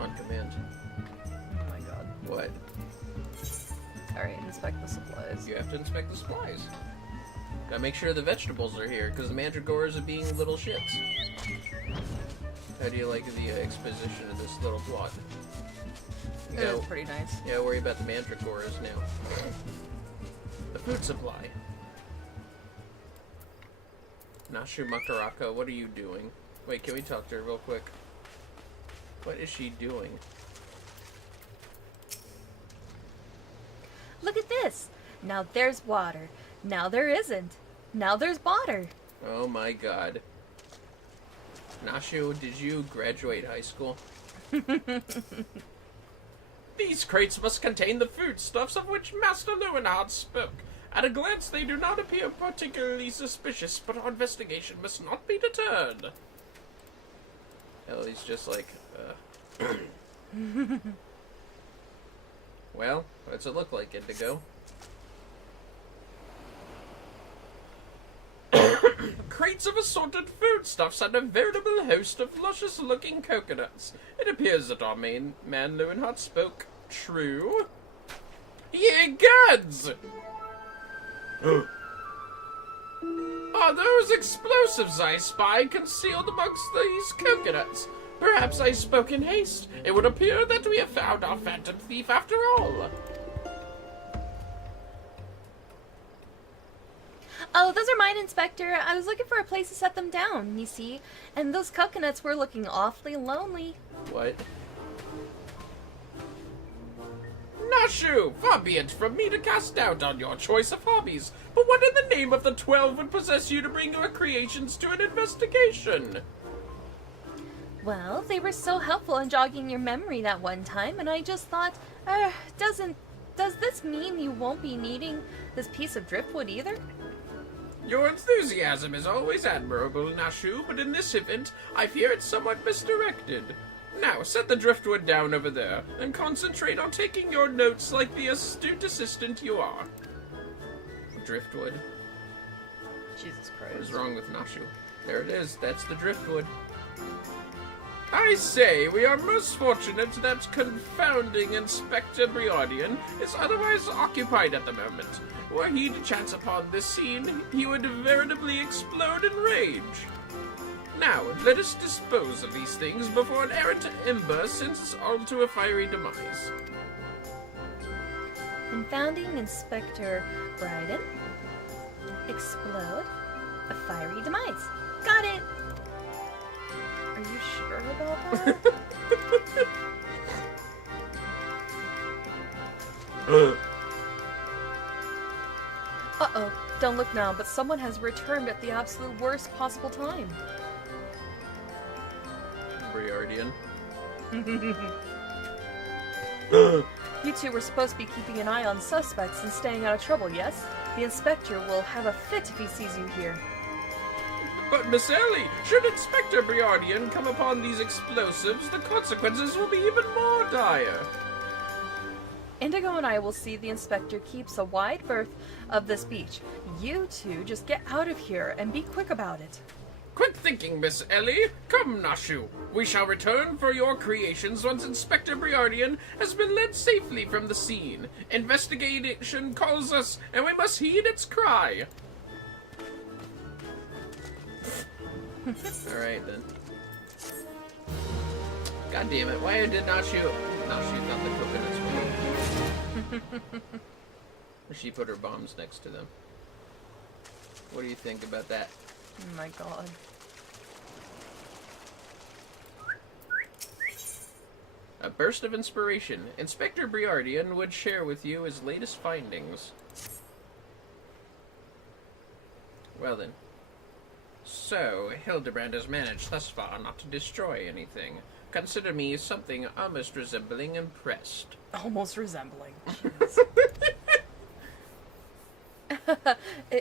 On command. Oh my god. What? Alright, inspect the supplies. You have to inspect the supplies. Gotta make sure the vegetables are here, because the Mandragoras are being little shits. How do you like the exposition of this little plot? It's pretty nice. Yeah, worry about the Mandragoras now. The food supply. Nashu Makaraka, what are you doing? Wait, can we talk to her real quick? What is she doing? Look at this! Now there's water. Now there isn't. Now there's water. Oh my god. Nashu, did you graduate high school? These crates must contain the foodstuffs of which Master Leeuwenhard spoke. At a glance, they do not appear particularly suspicious, but our investigation must not be deterred. Ellie's just like, Well, what's it look like, Indigo? Crates of assorted foodstuffs and a veritable host of luscious-looking coconuts. It appears that our main man Lewenhardt spoke true. Ye gods! Are those explosives I spy concealed amongst these coconuts? Perhaps I spoke in haste. It would appear that we have found our phantom thief after all. Oh, those are mine, Inspector. I was looking for a place to set them down, you see. And those coconuts were looking awfully lonely. What? Nashu! Far be it from me to cast doubt on your choice of hobbies, but what in the name of the 12 would possess you to bring your creations to an investigation? Well, they were so helpful in jogging your memory that one time, and I just thought, does this mean you won't be needing this piece of driftwood either? Your enthusiasm is always admirable, Nashu, but in this event, I fear it's somewhat misdirected. Now, set the driftwood down over there, and concentrate on taking your notes like the astute assistant you are. Driftwood. Jesus What Christ. is wrong with Nashu? There it is, that's the driftwood. I say, we are most fortunate that confounding Inspector Briardian is otherwise occupied at the moment. Were he to chance upon this scene, he would veritably explode in rage. Now, let us dispose of these things before an errant ember sends us all to a fiery demise. Confounding Inspector Bryden. Explode. A fiery demise. Got it! Are you sure about that? Uh-oh. Don't look now, but someone has returned at the absolute worst possible time. Briardian. You two were supposed to be keeping an eye on suspects and staying out of trouble, yes? The inspector will have a fit if he sees you here. But Miss Ellie, should Inspector Briardian come upon these explosives, the consequences will be even more dire. Indigo and I will see the inspector keeps a wide berth of this beach. You two just get out of here and be quick about it. Quick thinking, Miss Ellie. Come, Nashu. We shall return for your creations once Inspector Briardian has been led safely from the scene. Investigation calls us, and we must heed its cry. Alright, then. God damn it, why did Nashu not the coconuts one? She put her bombs next to them. What do you think about that? Oh my god. A burst of inspiration. Inspector Briardian would share with you his latest findings. Well then. So, Hildibrand has managed thus far not to destroy anything. Consider me something almost resembling impressed. Almost resembling.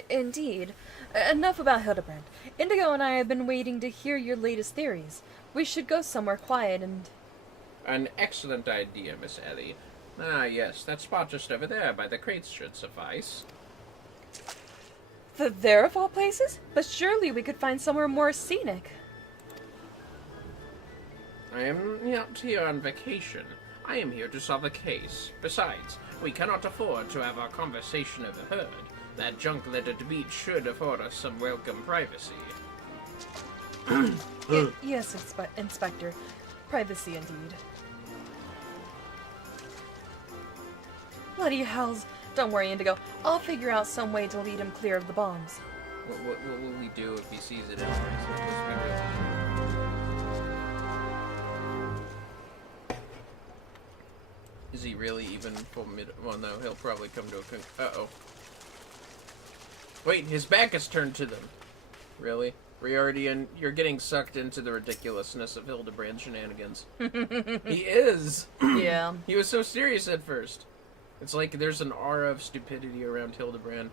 Indeed. Enough about Hildibrand. Indigo and I have been waiting to hear your latest theories. We should go somewhere quiet and... An excellent idea, Miss Ellie. Ah, yes, that spot just over there by the crates should suffice. There of all places? But surely we could find somewhere more scenic. I am not here on vacation. I am here to solve a case. Besides, we cannot afford to have our conversation overheard. That junk-littered beach should afford us some welcome privacy. Yes, Inspector. Privacy indeed. Bloody hells. Don't worry, Indigo. I'll figure out some way to lead him clear of the bombs. What will we do if he sees it anyways? Let's be real. Is he really even well, no, he'll probably come to a uh-oh. Wait, his back is turned to them. Really? Briardian, you're getting sucked into the ridiculousness of Hildibrand's shenanigans. He is! Yeah. He was so serious at first. It's like there's an aura of stupidity around Hildibrand.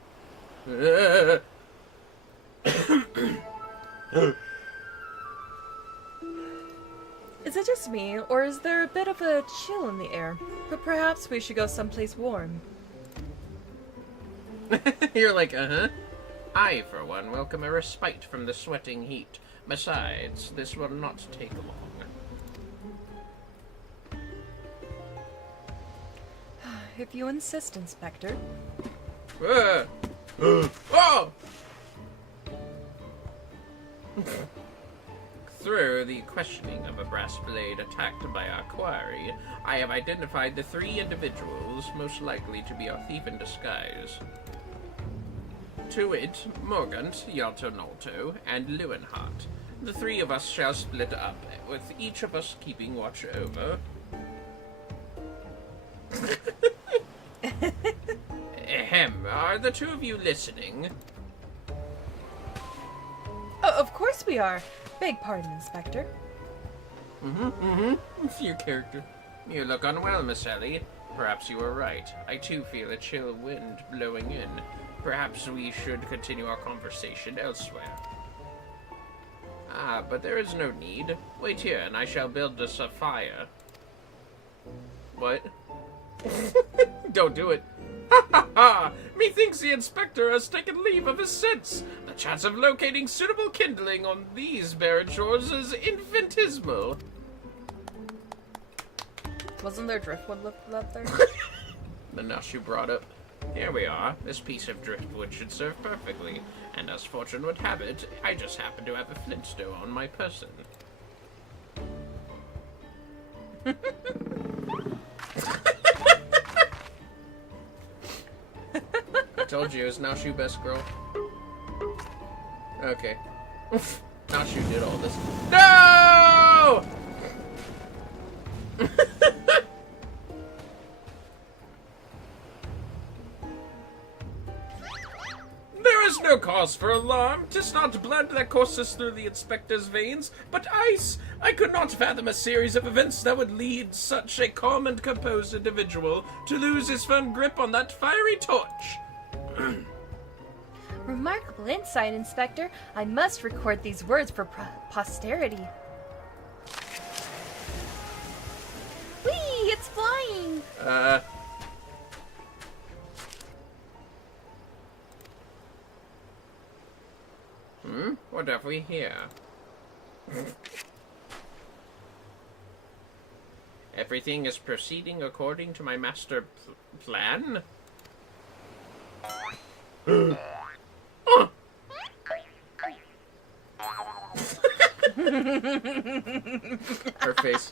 Is it just me, or is there a bit of a chill in the air? But perhaps we should go someplace warm. You're like, uh-huh. I, for one, welcome a respite from the sweating heat. Besides, this will not take long. If you insist, Inspector. Oh! Through the questioning of a brass blade attacked by our quarry, I have identified the 3 individuals most likely to be our thief in disguise. To wit, Morgant, Yaltonalto, and Lewenhart. The 3 of us shall split up, with each of us keeping watch over. Ahem, are the 2 of you listening? Oh, of course we are. Beg pardon, Inspector. Your character. You look unwell, Miss Ellie. Perhaps you are right. I too feel a chill wind blowing in. Perhaps we should continue our conversation elsewhere. Ah, but there is no need. Wait here, and I shall build us a fire. What? Don't do it. Ha ha ha! Methinks the inspector has taken leave of his sense. The chance of locating suitable kindling on these barren shores is infinitesimal. Wasn't there driftwood left there? The Nashu brought up. Here we are. This piece of driftwood should serve perfectly. And as fortune would have it, I just happen to have a flintstone on my person. I told you it was Nashu best girl. Okay. Nashu did all this. No! There is no cause for alarm. 'Tis not blood that courses through the inspector's veins, but ice. I could not fathom a series of events that would lead such a calm and composed individual to lose his firm grip on that fiery torch. Remarkable insight, Inspector. I must record these words for posterity. Whee! It's flying! What have we here? Everything is proceeding according to my master plan? Her face.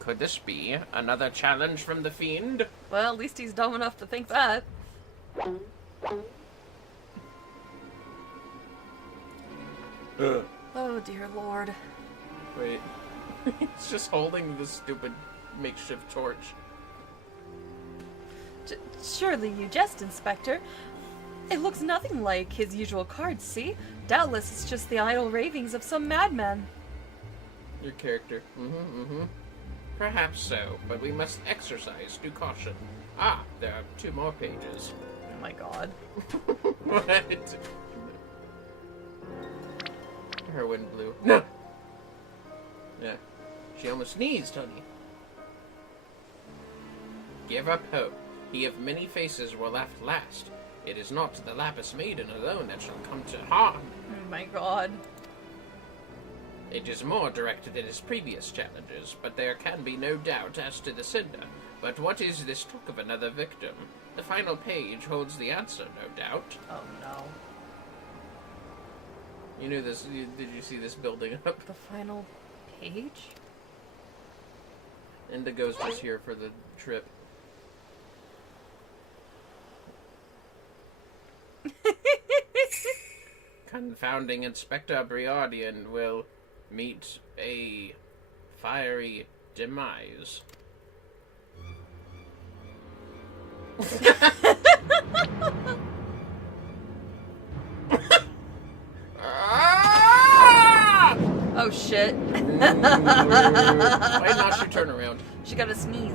Could this be another challenge from the fiend? Well, at least he's dumb enough to think that. Oh, dear Lord. Wait. He's just holding this stupid makeshift torch. Surely you jest, Inspector. It looks nothing like his usual cards, see? Doubtless it's just the idle ravings of some madman. Your character. Perhaps so, but we must exercise due caution. Ah, there are 2 more pages. Oh my god. What? Her wind blew. No! Yeah. She almost sneezed, honey. Give up hope. He of many faces will laugh last. It is not the Lapis Maiden alone that shall come to harm. Oh my god. It is more directed than his previous challenges, but there can be no doubt as to the sender. But what is this talk of another victim? The final page holds the answer, no doubt. Oh no. You knew this. Did you see this building up? The final page? Indigo's just here for the trip. Confounding Inspector Briardian will meet a fiery demise. Oh shit. Why not you turn around. She got to sneeze.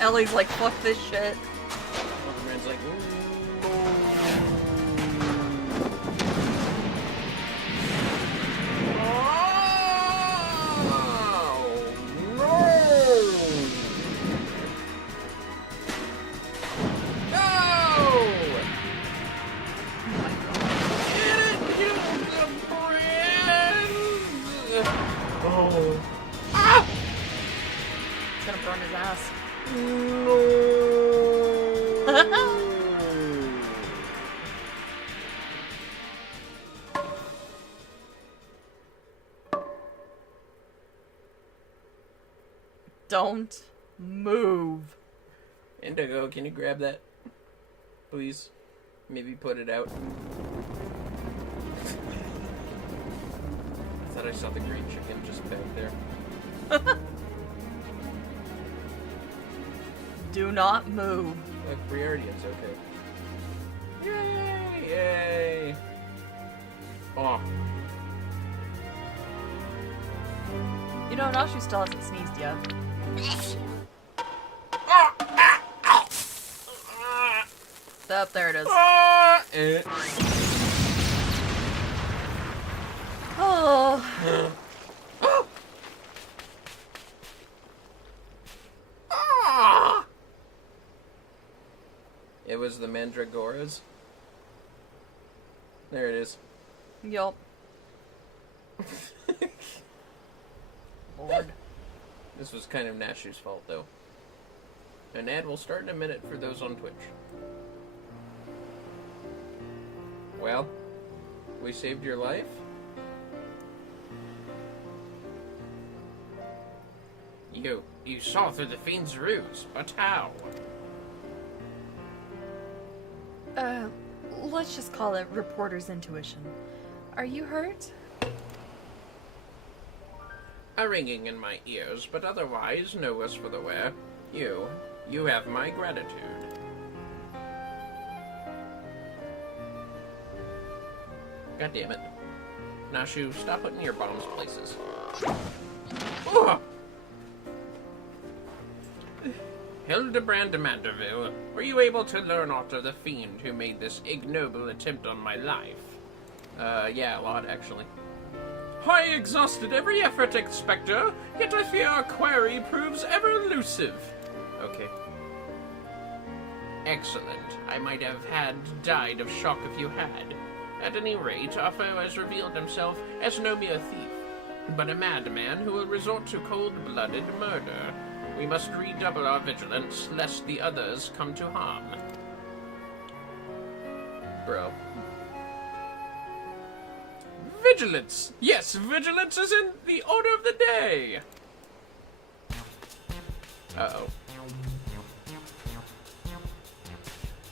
Ellie's like, fuck this shit. Hildibrand's like, It's gonna burn his ass. Don't move. Indigo, can you grab that? Please. Maybe put it out. I thought I saw the green chicken just back there. Do not move. Look, Briardian's okay. Yay! Yay! Oh. You know, Nashu still hasn't sneezed yet. Up there it is. Oh. It was the Mandragoras. There it is. Yup. Lord. This was kind of Nashu's fault, though. An ad will start in a minute for those on Twitch. Well, we saved your life? You saw through the fiend's ruse, but how? Let's just call it reporter's intuition. Are you hurt? A ringing in my ears, but otherwise no worse for the wear. You have my gratitude. God damn it. Nashu, stop putting your bombs places. Ugh! Hildibrand de Mandeville, were you able to learn aught of the fiend who made this ignoble attempt on my life? Yeah, a lot, actually. I exhausted every effort, Inspector, yet I fear our query proves ever elusive. Okay. Excellent. I might have died of shock if you had. At any rate, our foe has revealed himself as no mere thief, but a madman who will resort to cold-blooded murder. We must redouble our vigilance, lest the others come to harm. Bro. Vigilance! Yes, vigilance is in the order of the day! Uh-oh.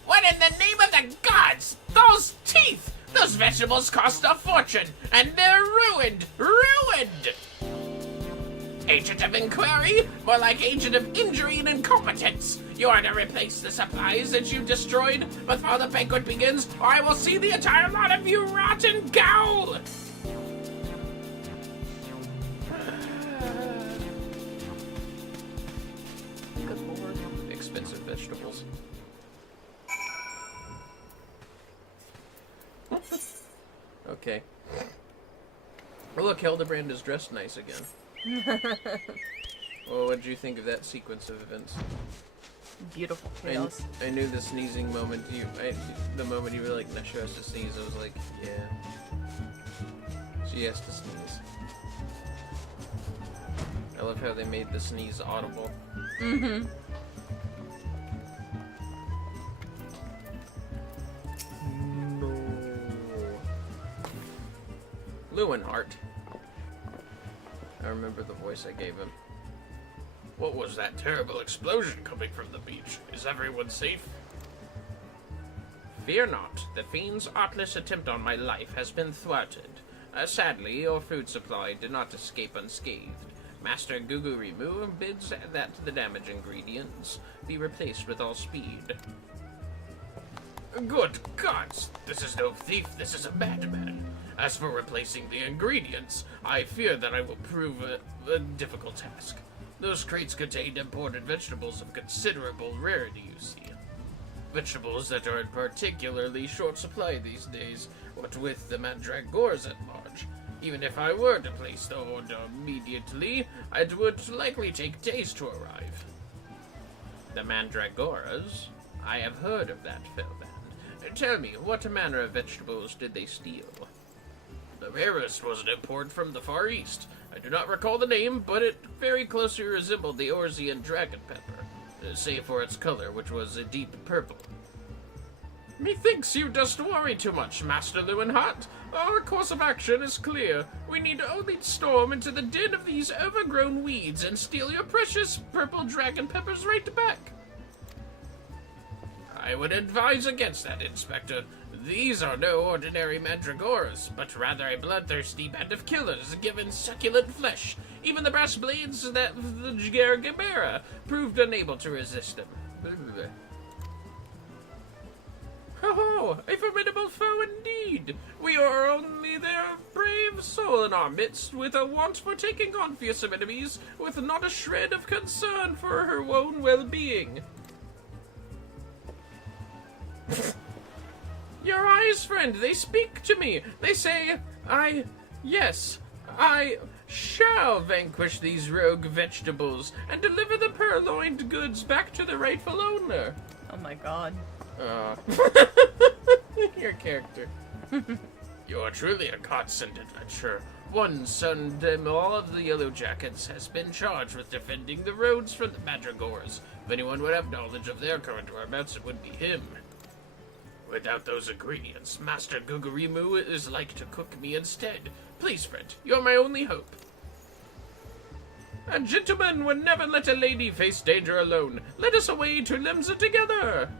What in the name of the gods? Those teeth! Those vegetables cost a fortune, and they're ruined! Ruined! Agent of inquiry? More like agent of injury and incompetence! You are to replace the supplies that you destroyed before the banquet begins, or I will see the entire lot of you rot and gowl! Good lord. Expensive vegetables. Okay. Oh, look, Hildibrand is dressed nice again. Well, what did you think of that sequence of events? Beautiful chaos. I knew the sneezing moment. The moment you were like, Nashu has to sneeze, I was like, yeah. She has to sneeze. I love how they made the sneeze audible. Mm-hmm. Lewinhart. I remember the voice I gave him. What was that terrible explosion coming from the beach? Is everyone safe? Fear not. The fiend's artless attempt on my life has been thwarted. Sadly, your food supply did not escape unscathed. Master Gugurimu bids that the damaged ingredients be replaced with all speed. Good gods! This is no thief, this is a madman. As for replacing the ingredients, I fear that I will prove a difficult task. Those crates contained imported vegetables of considerable rarity, you see. Vegetables that are in particularly short supply these days, what with the mandragores at large. Even if I were to place the order immediately, it would likely take days to arrive. The mandragoras? I have heard of that fell band. Tell me, what manner of vegetables did they steal? The rarest was an import from the Far East. I do not recall the name, but it very closely resembled the Orzean dragon pepper, save for its color, which was a deep purple. Methinks you dost worry too much, Master Lewinhart. Our course of action is clear. We need only storm into the den of these overgrown weeds and steal your precious purple dragon peppers right back. I would advise against that, Inspector. These are no ordinary mandragoras, but rather a bloodthirsty band of killers given succulent flesh. Even the brass blades that the Gargamera proved unable to resist them. Ho-ho! A formidable foe indeed! We are only their brave soul in our midst, with a want for taking on fearsome enemies, with not a shred of concern for her own well-being. Your eyes, friend, they speak to me. They say, I shall vanquish these rogue vegetables and deliver the purloined goods back to the rightful owner. Oh my god. Your character. You are truly a godsend adventurer. One son all of the Yellow Jackets has been charged with defending the roads from the mandragores. If anyone would have knowledge of their current whereabouts, it would be him. Without those ingredients, Master Gugurimu is like to cook me instead. Please, friend, you're my only hope. A gentleman would never let a lady face danger alone. Let us away to Lemza together.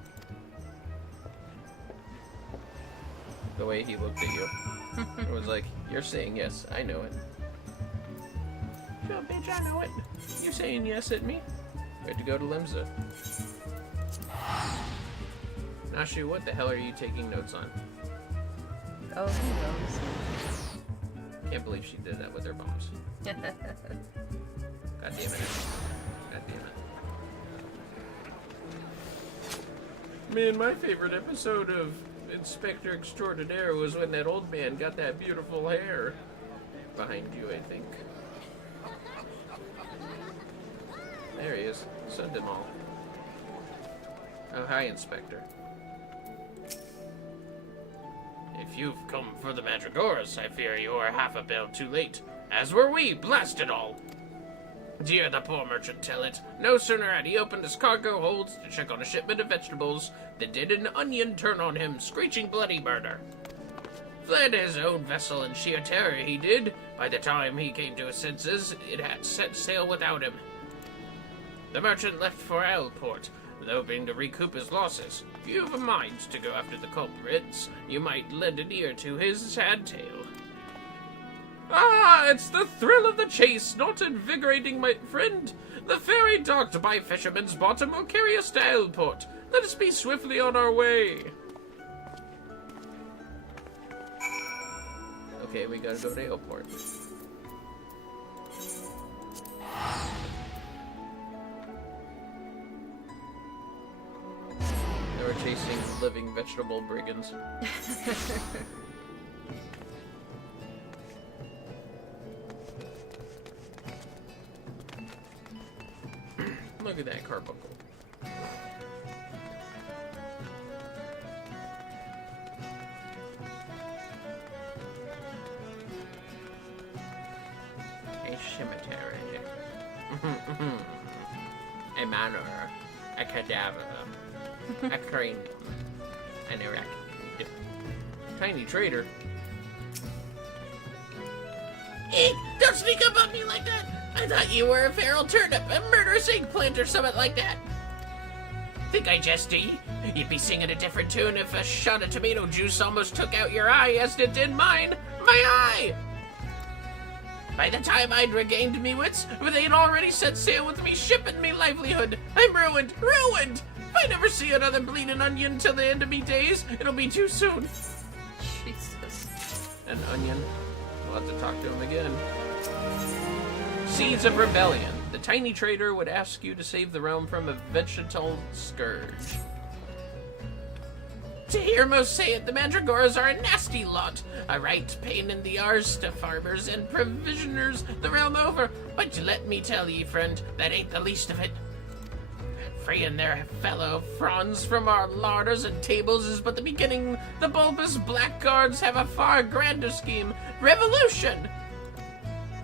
The way he looked at you. It was like, you're saying yes, I know it. Sure, bitch, I know it. You saying yes at me? We have to go to Lemza. Nashi, what the hell are you taking notes on? Oh, who knows? Can't believe she did that with her bombs. God damn it. God damn it. Man, my favorite episode of Inspector Extraordinaire was when that old man got that beautiful hair. Behind you, I think. There he is. Sundamal. Oh, hi, Inspector. If you've come for the Mandragoras, I fear you are half a bell too late. As were we, blast it all! Dear the poor merchant tell it, no sooner had he opened his cargo holds to check on a shipment of vegetables than did an onion turn on him, screeching bloody murder. Fled his own vessel in sheer terror he did. By the time he came to his senses, it had set sail without him. The merchant left for Alport, hoping to recoup his losses. If you have a mind to go after the culprits, you might lend an ear to his sad tale. Ah, it's the thrill of the chase, not invigorating, my friend. The ferry docked by Fisherman's Bottom will carry us to Alport. Let us be swiftly on our way. Okay, we gotta go to Alport. They were chasing living vegetable brigands. Look at that carbuncle. A cemetery. A manor. A cadaver. A crane. An arachid. Tiny trader. Hey, don't sneak up on me like that! I thought you were a feral turnip, a murderous eggplant, or something like that. Think I jested? You'd be singing a different tune if a shot of tomato juice almost took out your eye as it did mine. My eye! By the time I'd regained me wits, they'd already set sail with me shipping me livelihood. I'm ruined, ruined! If I never see another bleeding onion till the end of me days, it'll be too soon. Jesus. And an onion. We'll have to talk to him again. Seeds of Vermillion. The tiny trader would ask you to save the realm from a vegetal scourge. To hear most say it, the mandragoras are a nasty lot. A right pain in the arse to farmers and provisioners the realm over. But let me tell ye, friend, that ain't the least of it. Freeing their fellow fronds from our larders and tables is but the beginning. The bulbous blackguards have a far grander scheme. Revolution!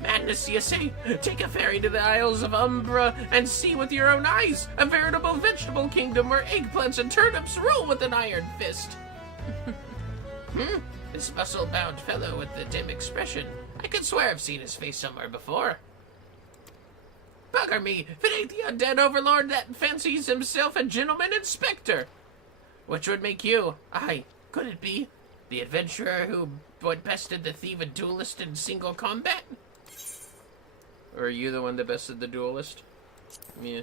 Madness, you say? Take a ferry to the Isles of Umbra and see with your own eyes. A veritable vegetable kingdom where eggplants and turnips rule with an iron fist. This muscle-bound fellow with the dim expression. I could swear I've seen his face somewhere before. Bugger me, if it ain't the undead overlord that fancies himself a gentleman inspector. Which would make you, aye, could it be, the adventurer who bested the thief and duelist in single combat? Or are you the one that bested the duelist? Yeah,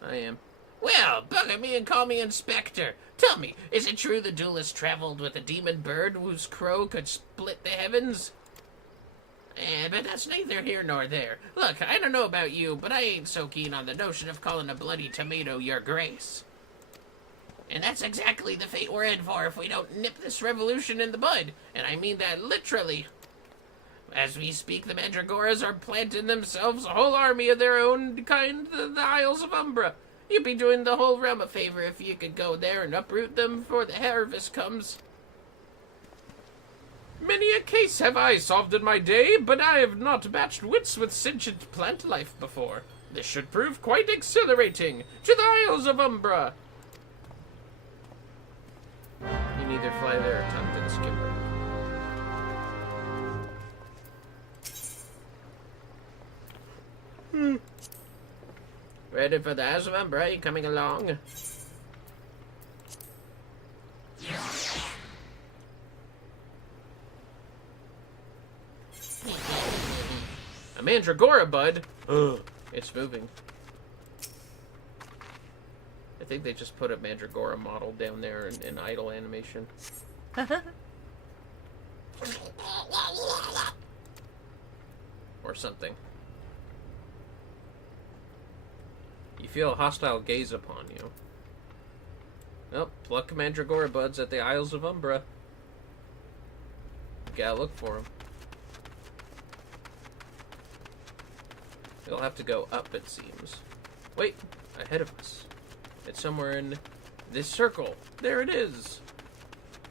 I am. Well, bugger me and call me inspector. Tell me, is it true the duelist traveled with a demon bird whose crow could split the heavens? But that's neither here nor there. Look, I don't know about you, but I ain't so keen on the notion of calling a bloody tomato your grace. And that's exactly the fate we're in for if we don't nip this revolution in the bud. And I mean that literally. As we speak, the mandragoras are planting themselves a whole army of their own kind in the Isles of Umbra. You'd be doing the whole realm a favor if you could go there and uproot them before the harvest comes. Many a case have I solved in my day, but I have not matched wits with sentient plant life before. This should prove quite exhilarating. To the Isles of Umbra! You neither fly there or talk to the skipper. Ready for the Isles of Umbra? You coming along? A mandragora bud? Ugh, it's moving. I think they just put a mandragora model down there in idle animation. Or something. You feel a hostile gaze upon you. Oh, pluck mandragora buds at the Isles of Umbra. You gotta look for them. You'll have to go up, it seems. Wait, ahead of us. It's somewhere in this circle. There it is.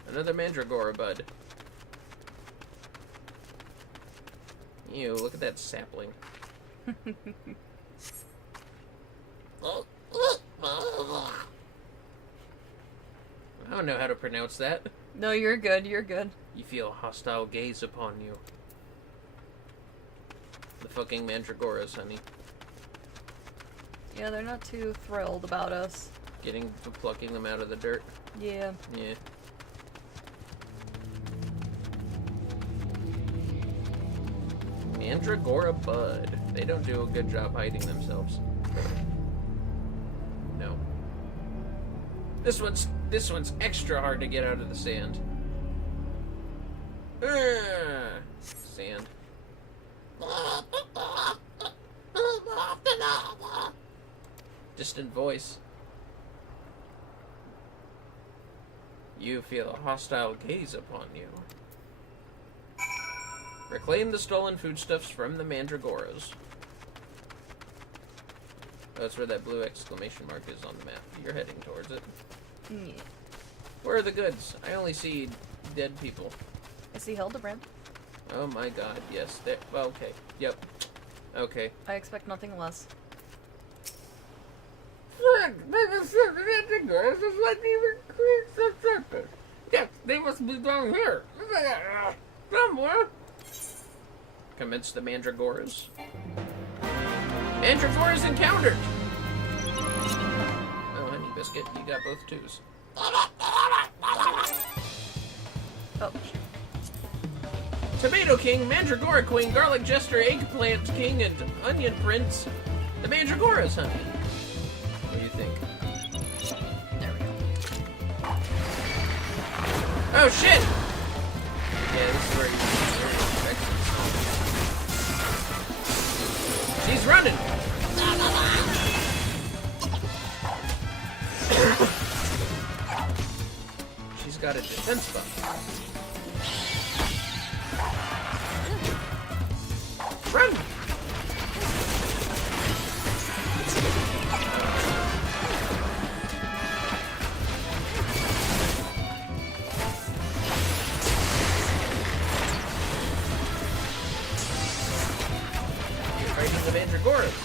Another mandragora bud. Ew, look at that sapling. I don't know how to pronounce that. No, you're good, you're good. You feel a hostile gaze upon you. The fucking mandragoras, honey. Yeah, they're not too thrilled about us. Plucking them out of the dirt. Yeah. Yeah. Mandragora bud. They don't do a good job hiding themselves. No. This one's extra hard to get out of the sand. Sand. Distant voice. You feel a hostile gaze upon you. Reclaim the stolen foodstuffs from the mandragoras. That's where that blue exclamation mark is on the map. You're heading towards it. Yeah. Where are the goods? I only see dead people. I see Hildibrand. Oh my god, yes. Well, okay. Yep. Okay. I expect nothing less. Yes, they must be down here. Somewhere. Commence the mandragoras. Mandragoras encountered! Oh, honey biscuit, you got both twos. Oh. Tomato King, Mandragora Queen, Garlic Jester, Eggplant King, and Onion Prince. The Mandragoras, honey. What do you think? There we go. Oh, shit! Yeah, this is where you she's running! She's got a defense buff. Run! The Mandragoras.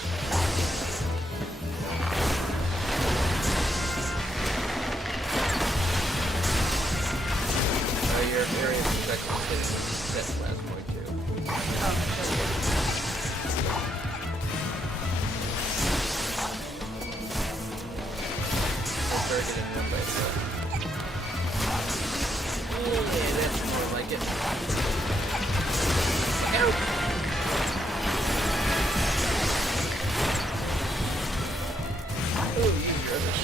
Your area of protection is set plasmoid too. This target in 1 by 4. Yeah, that's more like it. Ow! Oh, you rubbish.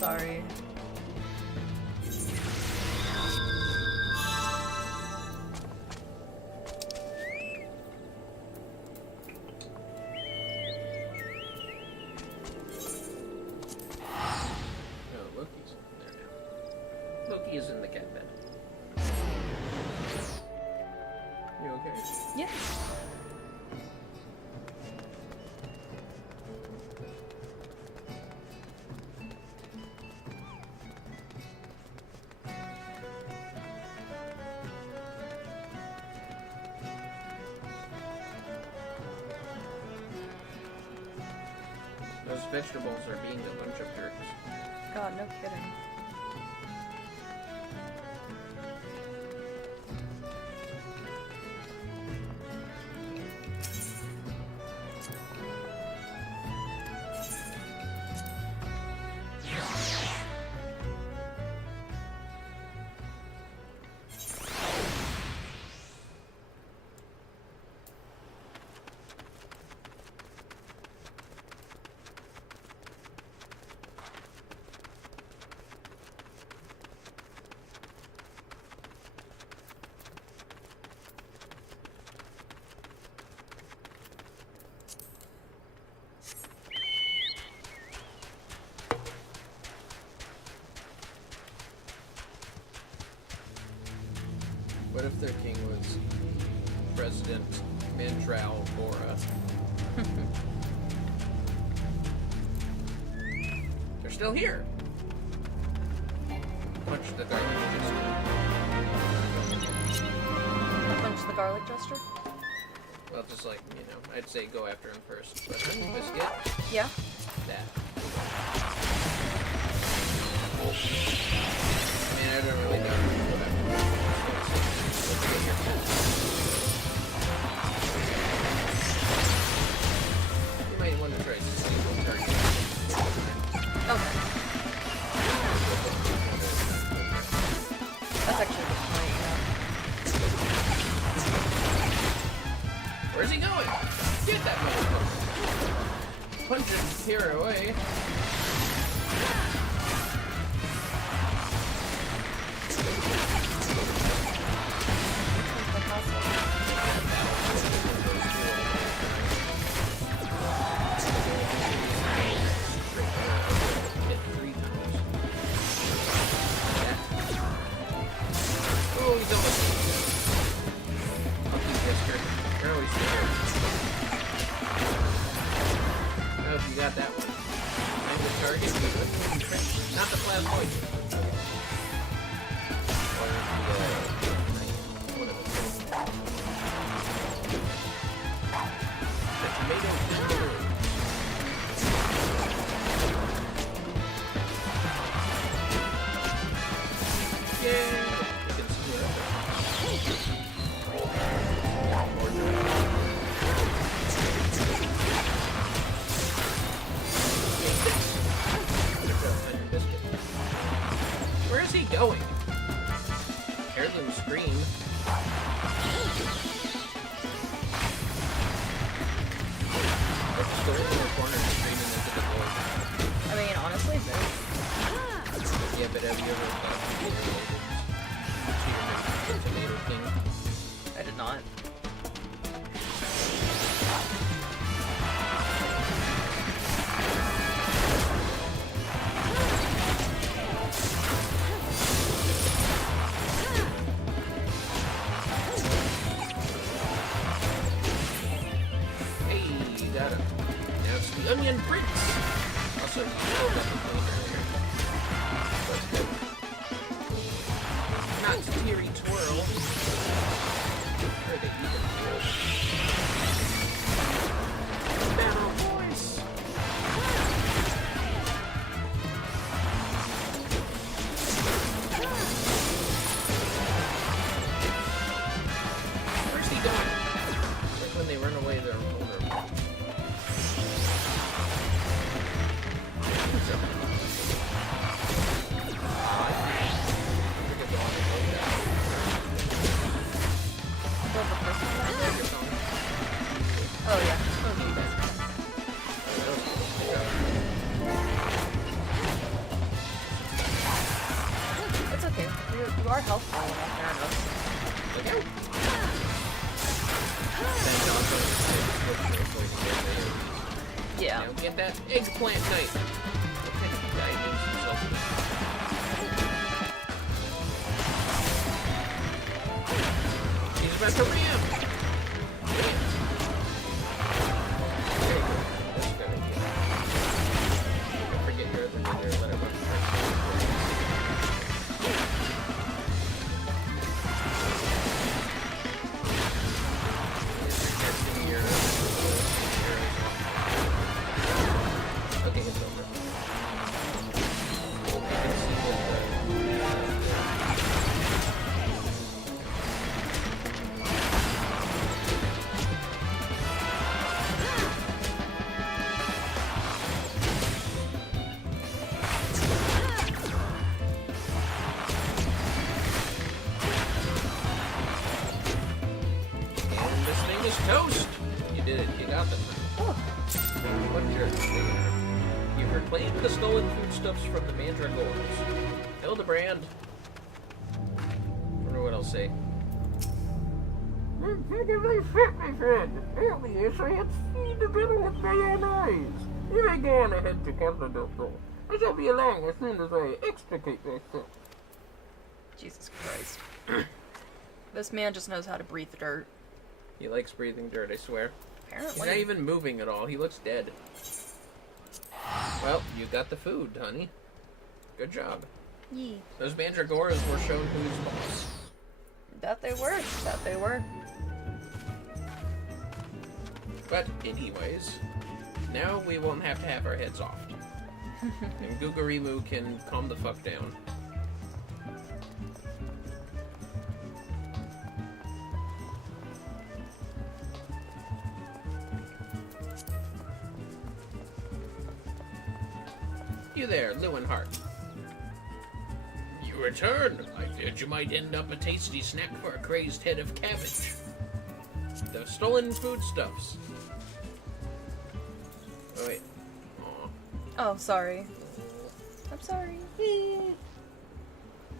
Sorry. No, Loki's in there now. Loki is in the cat bed. You okay? Yeah. Those vegetables are being a bunch of jerks. God, no kidding. What if their king was President Mantral Bora? They're still here. Punch the garlic jester. Punch the garlic jester? Well, just like, you know, I'd say go after him first. But honey biscuit? Yeah. That. I mean, I don't really know what I'm doing. You might want to try single target. Okay. That's actually a good point, yeah. Where's he going? Get that motherfucker! Punch his hero away. going? I'll keep this turn. Where are we still? Oh, you got that one. Find the target. Not the plasmoid. The tomato Hildibrand. Yay! You can see it. Where is he going? Heard them scream. Still in the corner screaming into the void. I mean, honestly, but... Yeah, but have you ever Tomato King? I did not. Hey, you got him. Now it's the Onion Prince. Also, you know that the point earlier. But not Teary Twirl. Or the even twirl. Barrel Voice. Where's he going? Like when they run away, they're vulnerable. Oh, yeah. It's okay. You are helpful enough, fair enough. Yeah. Now get that eggplant knife. What kind of guy makes himself this? He's about to ram! Ram. There you go. That's a good idea. Don't forget your other ninja, let it run first. Okay, it's over. You can see that and this thing is toast! You did it, you got them. Oh. What jerk. You've reclaimed the stolen foodstuffs from the Mandragores. Hildibrand. Wonder what I'll say. How can I fit, my friend? Earlier, I had seen the battle with my own eyes. You may go on ahead to Canada, though. I shall be along as soon as I extricate myself. Jesus Christ. This man just knows how to breathe dirt. He likes breathing dirt, I swear. He's Apparently. not even moving at all. He looks dead. Well, you got the food, honey. Good job. Yee. Those Mandragores were shown who's boss. That they were. That they were. But anyways, now we won't have to have our heads off. And Googarimu can calm the fuck down. You there, Lewinhart. You return. I feared you might end up a tasty snack for a crazed head of cabbage. The stolen foodstuffs. Oh, wait. Aw. Oh, sorry. I'm sorry.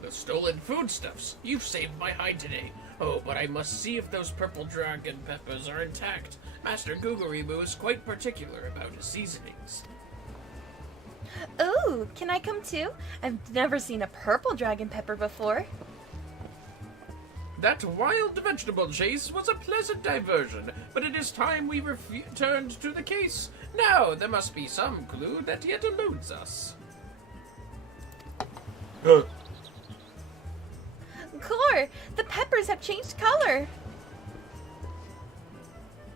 The stolen foodstuffs. You've saved my hide today. Oh, but I must see if those purple dragon peppers are intact. Master Googarimu is quite particular about his seasonings. Ooh, can I come too? I've never seen a purple dragon pepper before. That wild vegetable chase was a pleasant diversion, but it is time we returned to the case. Now, there must be some clue that yet eludes us. Core, the peppers have changed color.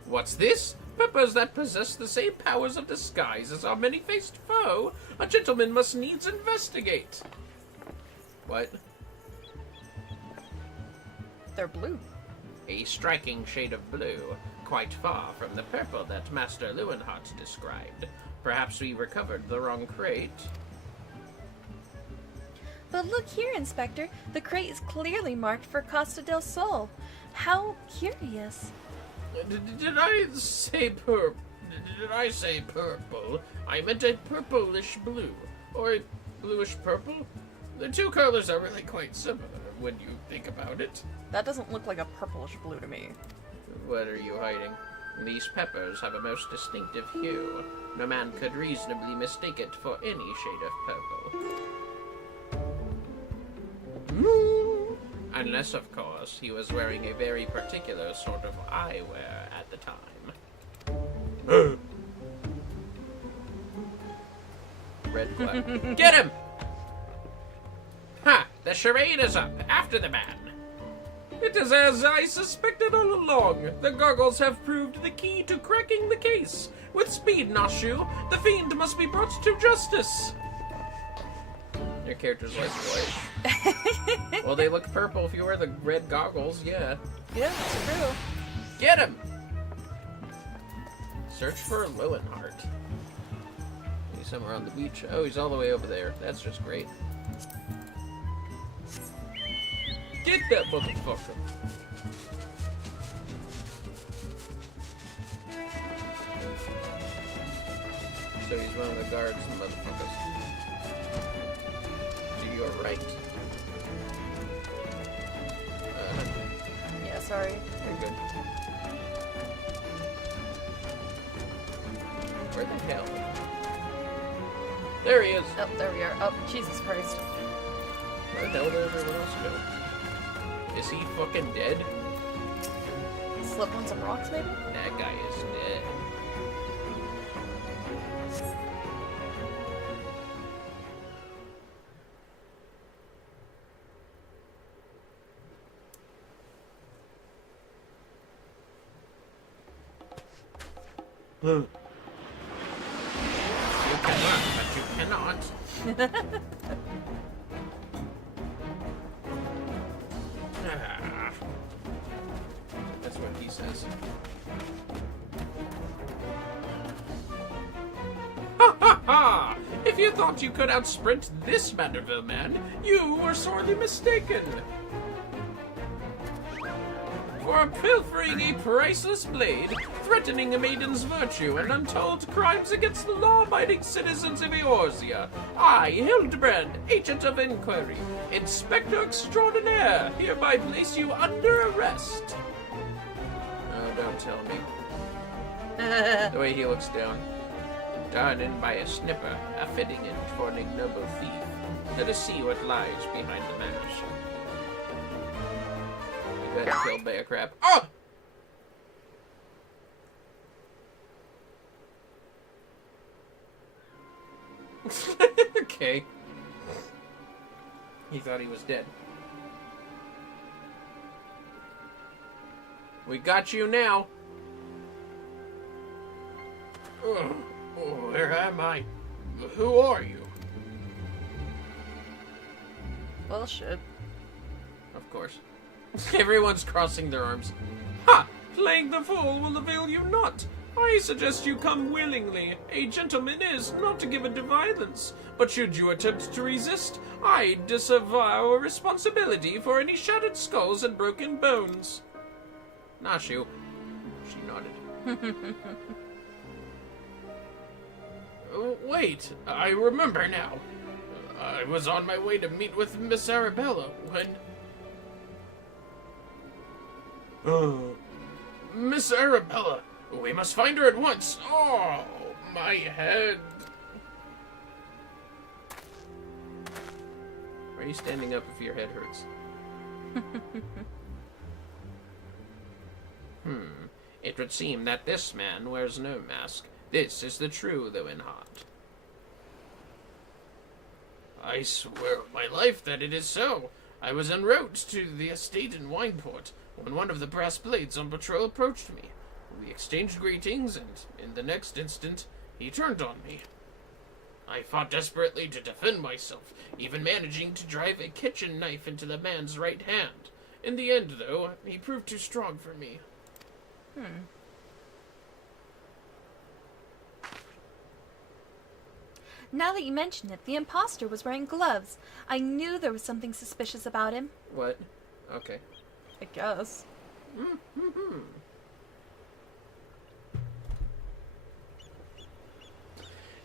What's this? Peppers that possess the same powers of disguise as our many-faced foe? A gentleman must needs investigate. What? They're blue. A striking shade of blue, quite far from the purple that Master Leeuwenhout described. Perhaps we recovered the wrong crate. But look here, Inspector. The crate is clearly marked for Costa del Sol. How curious. Did I say purple? I meant a purplish blue, or a bluish purple. The two colors are really quite similar when you think about it. That doesn't look like a purplish blue to me. What are you hiding? These peppers have a most distinctive hue. No man could reasonably mistake it for any shade of purple. Unless, of course, he was wearing a very particular sort of eyewear at the time. Red flag. Get him! Ha! The charade is up. After the man. It is as I suspected all along. The goggles have proved the key to cracking the case. With speed, Nashu, the fiend must be brought to justice. Your character's like white. Well, they look purple if you wear the red goggles, yeah. Yeah, that's true. Get him! Search for Leeuwenhout. He's somewhere on the beach. Oh, he's all the way over there. That's just great. Get that motherfucker! So he's one of the guards, motherfuckers. To your right. Yeah, sorry. You're good. Where the hell? There he is! Oh, there we are. Oh, Jesus Christ. Where the hell did everyone else go? Is he fucking dead? Slip on some rocks, maybe? That guy is dead. You can run, but you cannot. That's what he says. Ha ha ha! If you thought you could outsprint this Manderville man, you were sorely mistaken. For pilfering a priceless blade, threatening a maiden's virtue, and untold crimes against the law-abiding citizens of Eorzea, I, Hildibrand, Agent of Inquiry, Inspector Extraordinaire, hereby place you under arrest. Oh, don't tell me. The way he looks down. Done in by a snipper, a fitting end for an ignoble thief. Let us see what lies behind the mask. You got killed by a crab. Oh! Okay. He thought he was dead. We got you now. Oh, where am I? Who are you? Well, shit. Of course. Everyone's crossing their arms. Ha! Playing the fool will avail you not. I suggest you come willingly. A gentleman is not given to violence. But should you attempt to resist, I disavow responsibility for any shattered skulls and broken bones. Nashu. She nodded. Wait, I remember now. I was on my way to meet with Miss Arabella when... Miss Arabella, we must find her at once. Oh, my head. Why are you standing up if your head hurts? It would seem that this man wears no mask. This is the true Lewinhart. I swear on my life that it is so. I was en route to the estate in Wineport when one of the brass blades on patrol approached me. We exchanged greetings, and in the next instant, he turned on me. I fought desperately to defend myself, even managing to drive a kitchen knife into the man's right hand. In the end, though, he proved too strong for me. Now that you mention it, the imposter was wearing gloves. I knew there was something suspicious about him. What? Okay. I guess.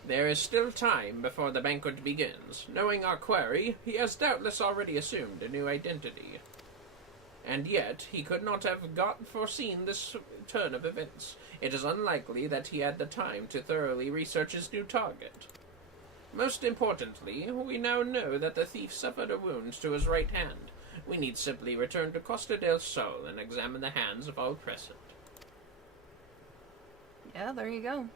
There is still time before the banquet begins. Knowing our query, he has doubtless already assumed a new identity. And yet, he could not have foreseen this turn of events. It is unlikely that he had the time to thoroughly research his new target. Most importantly, we now know that the thief suffered a wound to his right hand. We need simply return to Costa del Sol and examine the hands of all present. Yeah, there you go.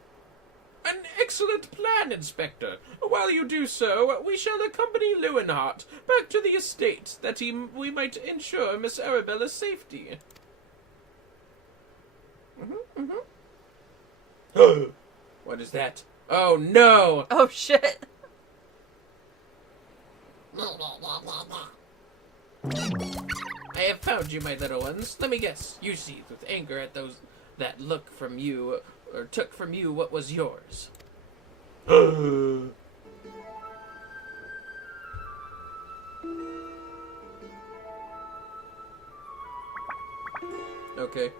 An excellent plan, Inspector. While you do so, we shall accompany Lewinhart back to the estate, that we might ensure Miss Arabella's safety. What is that? Oh, no! Oh, shit. I have found you, my little ones. Let me guess. You seethed with anger at those that look from you, or took from you what was yours. Okay.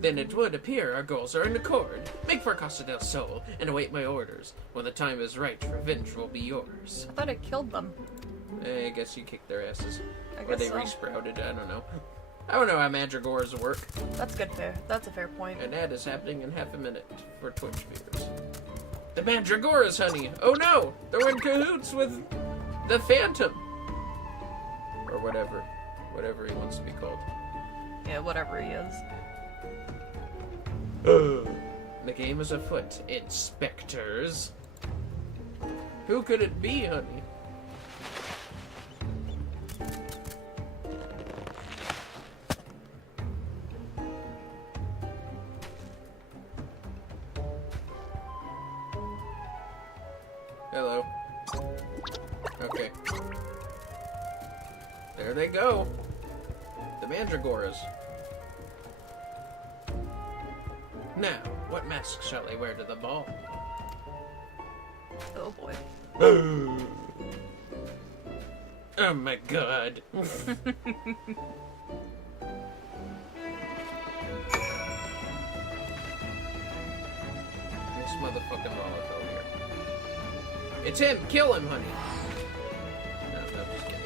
Then it would appear our goals are in accord. Make for Costa del Sol and await my orders. When the time is right, revenge will be yours. I thought I killed them. I guess you kicked their asses. I Or guess they so. resprouted, I don't know. I don't know how Mandragores work. That's good fair. That's a fair point. And that is happening in half a minute for Twitch viewers. The Mandragoras, honey! Oh no! They're in cahoots with the Phantom! Or whatever. Whatever he wants to be called. Yeah, whatever he is. The game is afoot, inspectors. Who could it be, honey? Hello. Okay. There they go. The Mandragoras. Now, what mask shall I wear to the ball? Oh boy. Oh my god. This motherfucking Rollick over here. It's him! Kill him, honey! No, just kidding.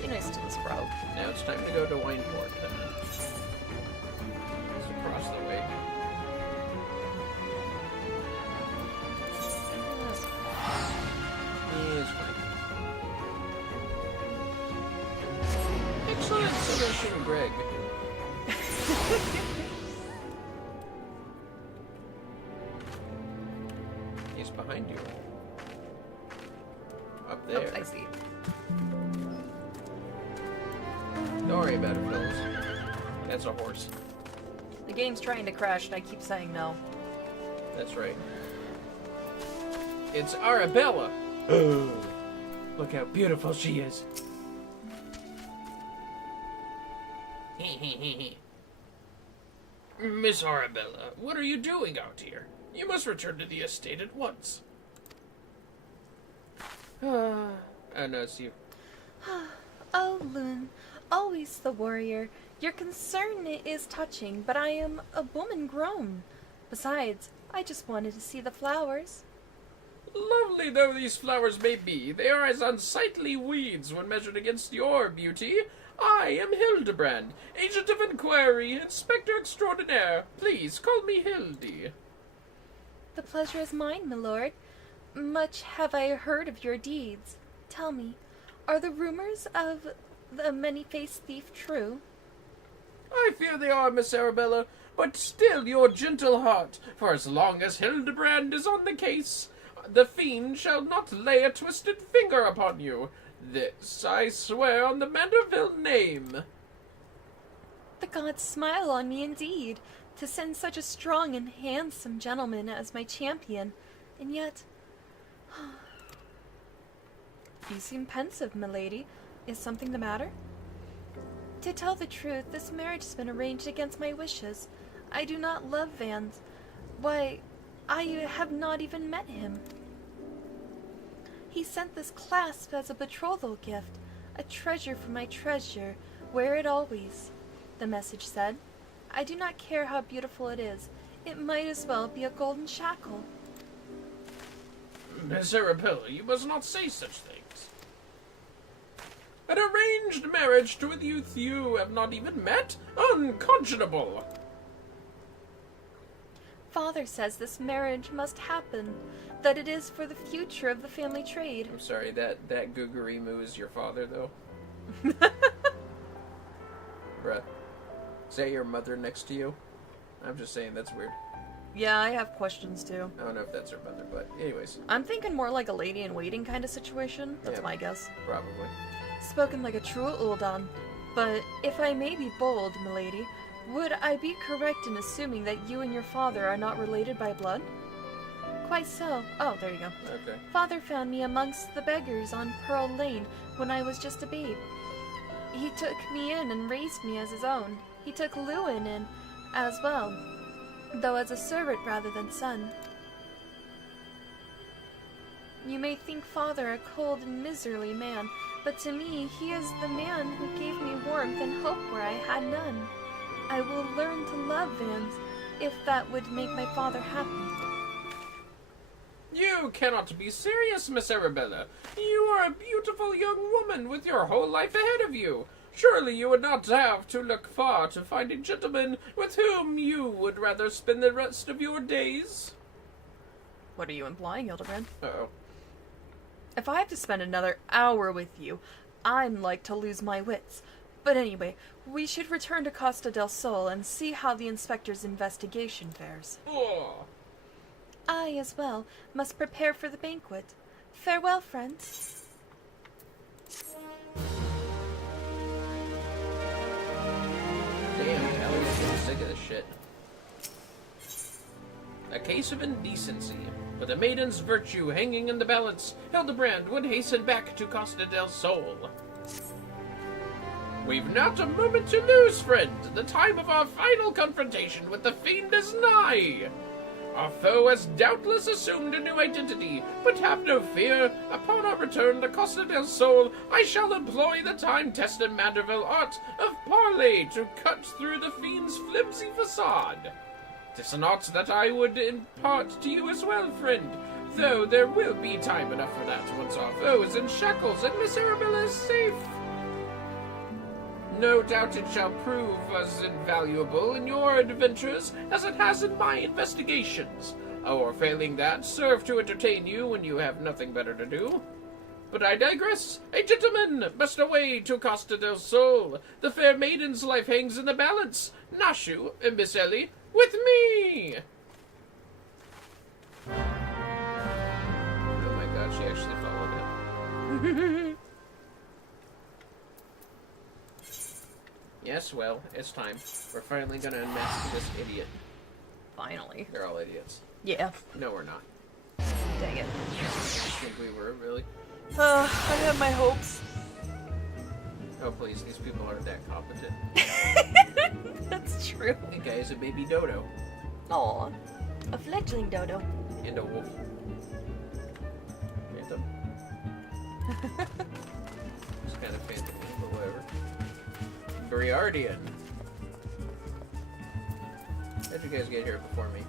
Be nice to the sprout. Now it's time to go to Wineport. It's across the way. It's fine. Excellent solution, Greg. He's behind you. Up there. Oh, I see. Don't worry about it, fellas. That's a horse. The game's trying to crash and I keep saying no. That's right. It's Arabella! Look how beautiful she is. Miss Arabella, what are you doing out here? You must return to the estate at once. Oh, no, it's you. Oh, Loon. Always the warrior. Your concern is touching, but I am a woman grown. Besides, I just wanted to see the flowers. Lovely though these flowers may be, they are as unsightly weeds when measured against your beauty. I am Hildibrand, Agent of Inquiry, Inspector Extraordinaire. Please call me Hildy. The pleasure is mine, my lord. Much have I heard of your deeds. Tell me, are the rumors of the many-faced thief true? I fear they are, Miss Arabella, but still your gentle heart, for as long as Hildibrand is on the case, the fiend shall not lay a twisted finger upon you. This I swear on the Manderville name. The gods smile on me indeed, to send such a strong and handsome gentleman as my champion, and yet... You seem pensive, milady. Is something the matter? To tell the truth, this marriage has been arranged against my wishes. I do not love Vans. Why, I have not even met him. He sent this clasp as a betrothal gift, a treasure for my treasure. Wear it always, the message said. I do not care how beautiful it is. It might as well be a golden shackle. Miss Arabella, you must not say such things. An arranged marriage to a youth you have not even met? Unconscionable! Father says this marriage must happen, that it is for the future of the family trade. I'm sorry, that Gugurimu is your father, though? Bruh. Is that your mother next to you? I'm just saying, that's weird. Yeah, I have questions too. I don't know if that's her mother, but anyways. I'm thinking more like a lady-in-waiting kind of situation. That's Yeah, my guess. Probably. Spoken like a true Uldan. But if I may be bold, milady, would I be correct in assuming that you and your father are not related by blood? Quite so. Oh, there you go. Okay. Father found me amongst the beggars on Pearl Lane when I was just a babe. He took me in and raised me as his own. He took Lewin in as well, though as a servant rather than son. You may think father a cold and miserly man, but to me he is the man who gave me warmth and hope where I had none. I will learn to love Vans, if that would make my father happy. You cannot be serious, Miss Arabella. You are a beautiful young woman with your whole life ahead of you. Surely you would not have to look far to find a gentleman with whom you would rather spend the rest of your days. What are you implying, Hildibrand? Uh-oh. If I have to spend another hour with you, I'm like to lose my wits. But anyway, we should return to Costa del Sol and see how the inspector's investigation fares. Oh. I, as well, must prepare for the banquet. Farewell, friends. Damn, Ellie's getting sick of this shit. A case of indecency. With a maiden's virtue hanging in the balance, Hildibrand would hasten back to Costa del Sol. We've not a moment to lose, friend. The time of our final confrontation with the fiend is nigh. Our foe has doubtless assumed a new identity, but have no fear. Upon our return to Costa del Sol, I shall employ the time-tested Manderville art of parley to cut through the fiend's flimsy facade. 'Tis an art that I would impart to you as well, friend, though there will be time enough for that once our foe is in shackles and Miss Arabella is safe. No doubt it shall prove as invaluable in your adventures as it has in my investigations, or failing that, serve to entertain you when you have nothing better to do. But I digress. A gentleman must away to Costa del Sol. The fair maiden's life hangs in the balance. Nashu and Miss Ellie, with me! Oh my god, she actually followed him. Yes, well, it's time. We're finally gonna unmask this idiot. Finally. They're all idiots. Yeah. No, we're not. Dang it. I think we were, really. I have my hopes. Oh, please, these people aren't that competent. That's true. That guy is a baby dodo. Aw. A fledgling dodo. And a wolf. Phantom. It's kind of phantom, but whatever. Briardian. How'd you guys get here before me?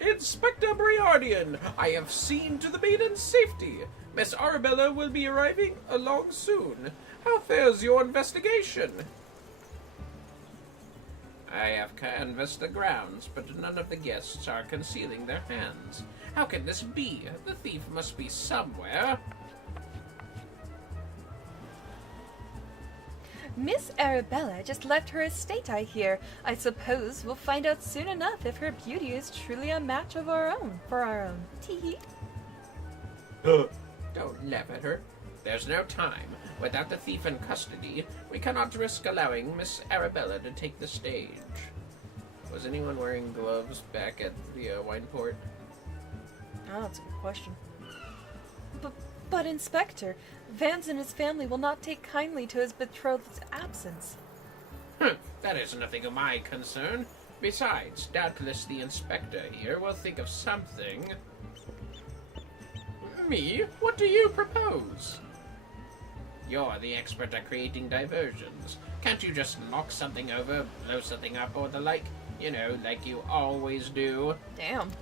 Inspector Briardian, I have seen to the maiden's safety. Miss Arabella will be arriving along soon. How fares your investigation? I have canvassed the grounds, but none of the guests are concealing their hands. How can this be? The thief must be somewhere. Miss Arabella just left her estate, I hear. I suppose we'll find out soon enough if her beauty is truly a match of our own, for our own. Tee-hee. Don't laugh at her. There's no time. Without the thief in custody, we cannot risk allowing Miss Arabella to take the stage. Was anyone wearing gloves back at the wine port? Oh, that's a good question. But Inspector, Vance and his family will not take kindly to his betrothed's absence. That is nothing of my concern. Besides, doubtless the inspector here will think of something. Me? What do you propose? You're the expert at creating diversions. Can't you just knock something over, blow something up, or the like? You know, like you always do. Damn.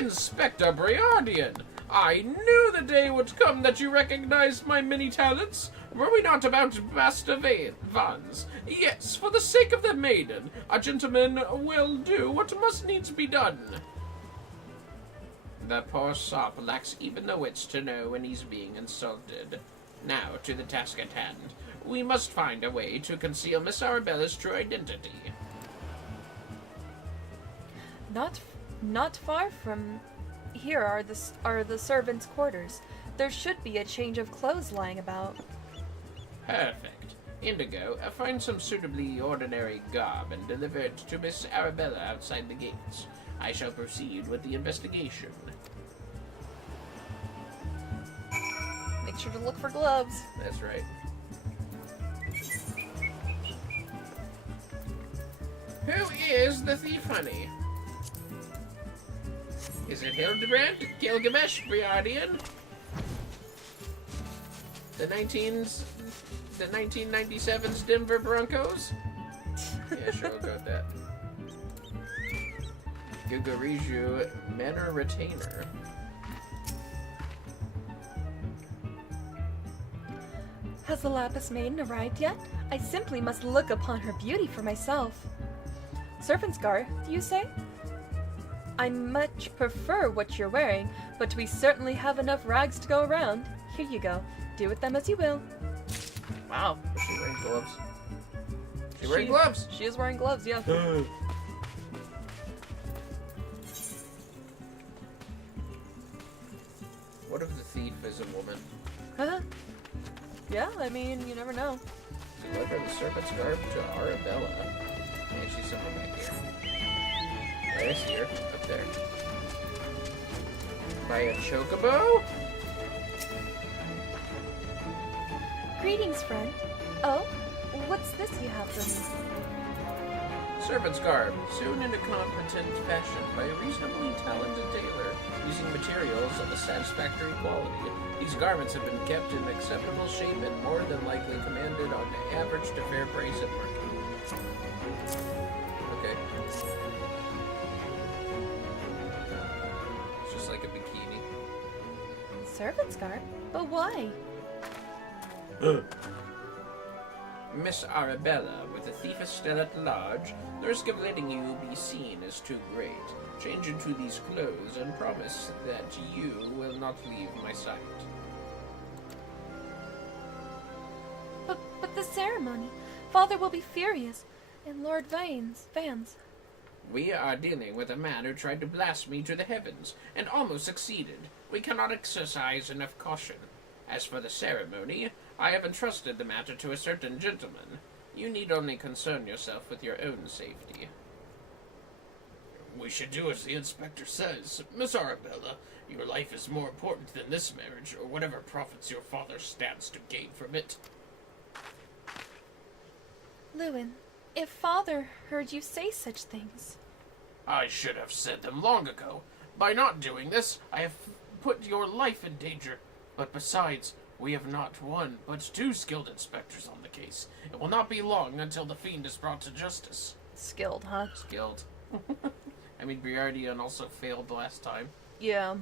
Inspector Briardian! I knew the day would come that you recognized my many talents. Were we not about Master Vans? Yes, for the sake of the maiden, a gentleman will do what must needs be done. The poor sop lacks even the wits to know when he's being insulted. Now, to the task at hand. We must find a way to conceal Miss Arabella's true identity. Not far from here are the servants' quarters. There should be a change of clothes lying about. Perfect. Indigo, find some suitably ordinary garb and deliver it to Miss Arabella outside the gates. I shall proceed with the investigation. Make sure to look for gloves. That's right. Who is the thief, honey? Is it Hildibrand, Gilgamesh, Briardian? The 1997's Denver Broncos? Yeah, sure, I'll go with that. Gugariju, Manor Retainer. Has the Lapis Maiden arrived yet? I simply must look upon her beauty for myself. Servant's garb, do you say? I much prefer what you're wearing, but we certainly have enough rags to go around. Here you go. Do with them as you will. Wow. Is she wearing gloves? She's wearing gloves! She is wearing gloves, yeah. What if the thief is a woman? Huh? Yeah, I mean, you never know. Deliver the servant's garb to Arabella. And she's somewhere back here. Right, I see her. Up there. By a chocobo? Greetings, friend. Oh, what's this you have for me? Servant's garb, sewn in a competent fashion by a reasonably talented tailor, using materials of a satisfactory quality. These garments have been kept in acceptable shape and more than likely commanded on average to fair price at market. Okay. It's just like a bikini. Servant's garb? But why? Miss Arabella, with the thief still at large, the risk of letting you be seen is too great. Change into these clothes and promise that you will not leave my sight. But the ceremony. Father will be furious. And Lord Vans. We are dealing with a man who tried to blast me to the heavens, and almost succeeded. We cannot exercise enough caution. As for the ceremony, I have entrusted the matter to a certain gentleman. You need only concern yourself with your own safety. We should do as the inspector says. Miss Arabella, your life is more important than this marriage, or whatever profits your father stands to gain from it. Lewin, if Father heard you say such things... I should have said them long ago. By not doing this, I have put your life in danger. But besides, we have not one, but two skilled inspectors on the case. It will not be long until the fiend is brought to justice. Skilled, huh? Skilled. I mean, Briardian also failed last time. Yeah.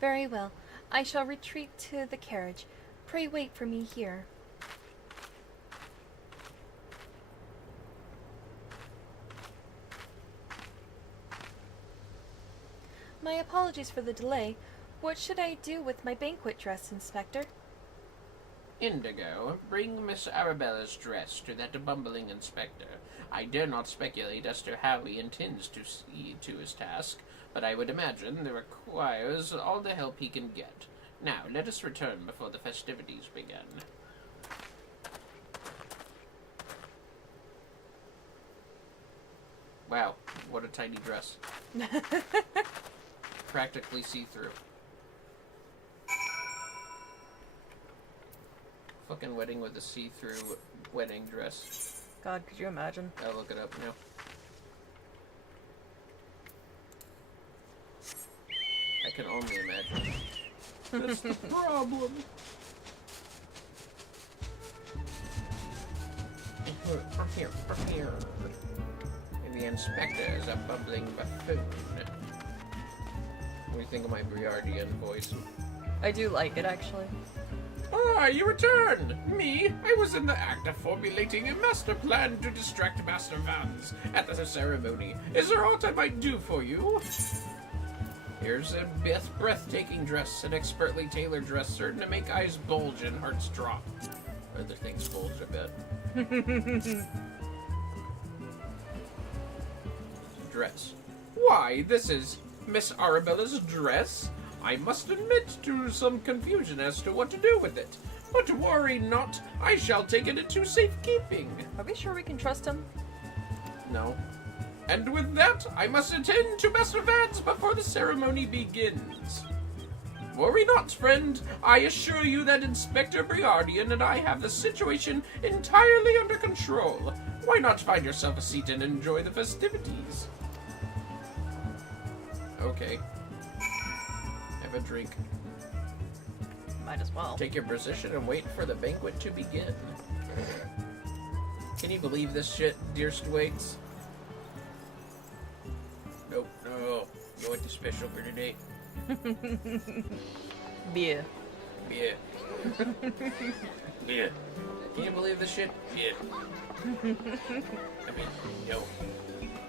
Very well. I shall retreat to the carriage. Pray wait for me here. My apologies for the delay. What should I do with my banquet dress, Inspector? Indigo, bring Miss Arabella's dress to that bumbling inspector. I dare not speculate as to how he intends to see to his task, but I would imagine that requires all the help he can get. Now, let us return before the festivities begin. Wow, what a tiny dress. Practically see-through. Fucking wedding with a see-through wedding dress. God, could you imagine? I'll look it up now. I can only imagine. That's the problem. From here. And the inspector is a bumbling buffoon. What do you think of my Briardian voice? I do like it, actually. Ah, you returned! Me? I was in the act of formulating a master plan to distract Master Vans at the ceremony. Is there aught I might do for you? Here's a breathtaking dress, an expertly tailored dress certain to make eyes bulge and hearts drop. Other things bulge a bit. Dress. Why, this is Miss Arabella's dress? I must admit to some confusion as to what to do with it. But worry not, I shall take it into safekeeping. Are we sure we can trust him? No. And with that, I must attend to Master Vans before the ceremony begins. Worry not, friend. I assure you that Inspector Briardian and I have the situation entirely under control. Why not find yourself a seat and enjoy the festivities? Okay. Have a drink. Might as well. Take your position and wait for the banquet to begin. Can you believe this shit, dear Stwigs? Nope, no. You want the special for today? Beer. Yeah. Yeah. Can you believe this shit? Yeah. I mean, no.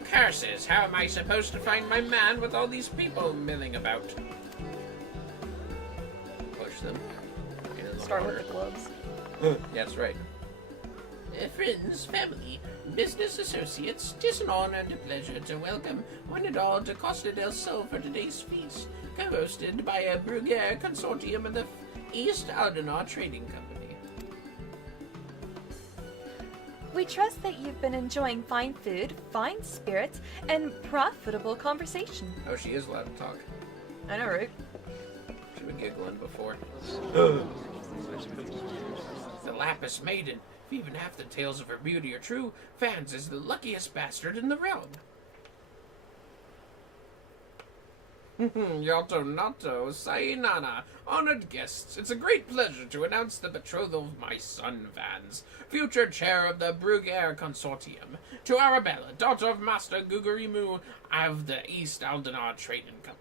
Curses, how am I supposed to find my man with all these people milling about? Push them. Into the Start water. with the gloves. Yeah, that's right. Friends, family, business associates, 'tis an honor and a pleasure to welcome one and all to Costa del Sol for today's feast, co-hosted by a Bruguiere consortium of the East Aldenar Trading Company. We trust that you've been enjoying fine food, fine spirits, and profitable conversation. Oh, she is allowed to talk. I know, right? She was giggling before. The Lapis Maiden. If even half the tales of her beauty are true, Vans is the luckiest bastard in the realm. Yato Nato, Sainana, honored guests, it's a great pleasure to announce the betrothal of my son, Vans, future chair of the Bruguiere Consortium, to Arabella, daughter of Master Gugurimu of the East Aldenar Trading Company.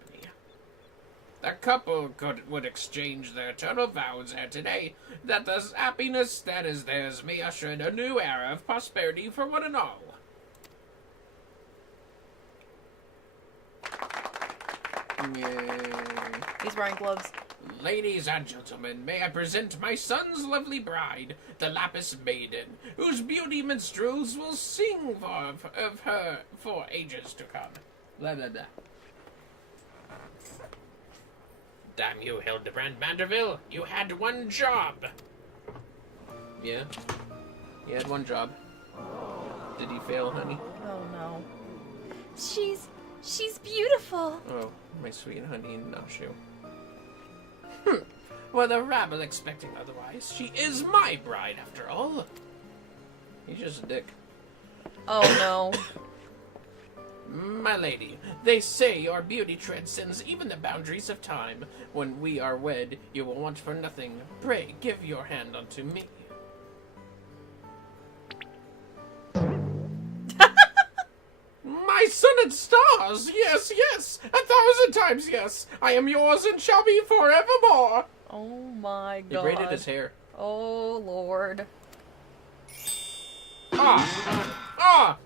The couple would exchange their eternal vows here today, that the happiness that is theirs may usher in a new era of prosperity for one and all. Yay. He's wearing gloves. Ladies and gentlemen, may I present my son's lovely bride, the Lapis Maiden, whose beauty minstrels will sing of her for ages to come. Blah, blah, blah. Damn you, Hildibrand Manderville, you had one job. Yeah? He had one job. Did he fail, honey? Oh no. She's beautiful. Oh, my sweet honey Nashu. Well, the rabble expecting otherwise. She is my bride, after all. He's just a dick. Oh no. My lady, they say your beauty transcends even the boundaries of time. When we are wed, you will want for nothing. Pray, give your hand unto me. My sun and stars! Yes, yes! 1,000 times yes! I am yours and shall be forevermore! Oh my He god. braided his hair. Oh lord. Ah!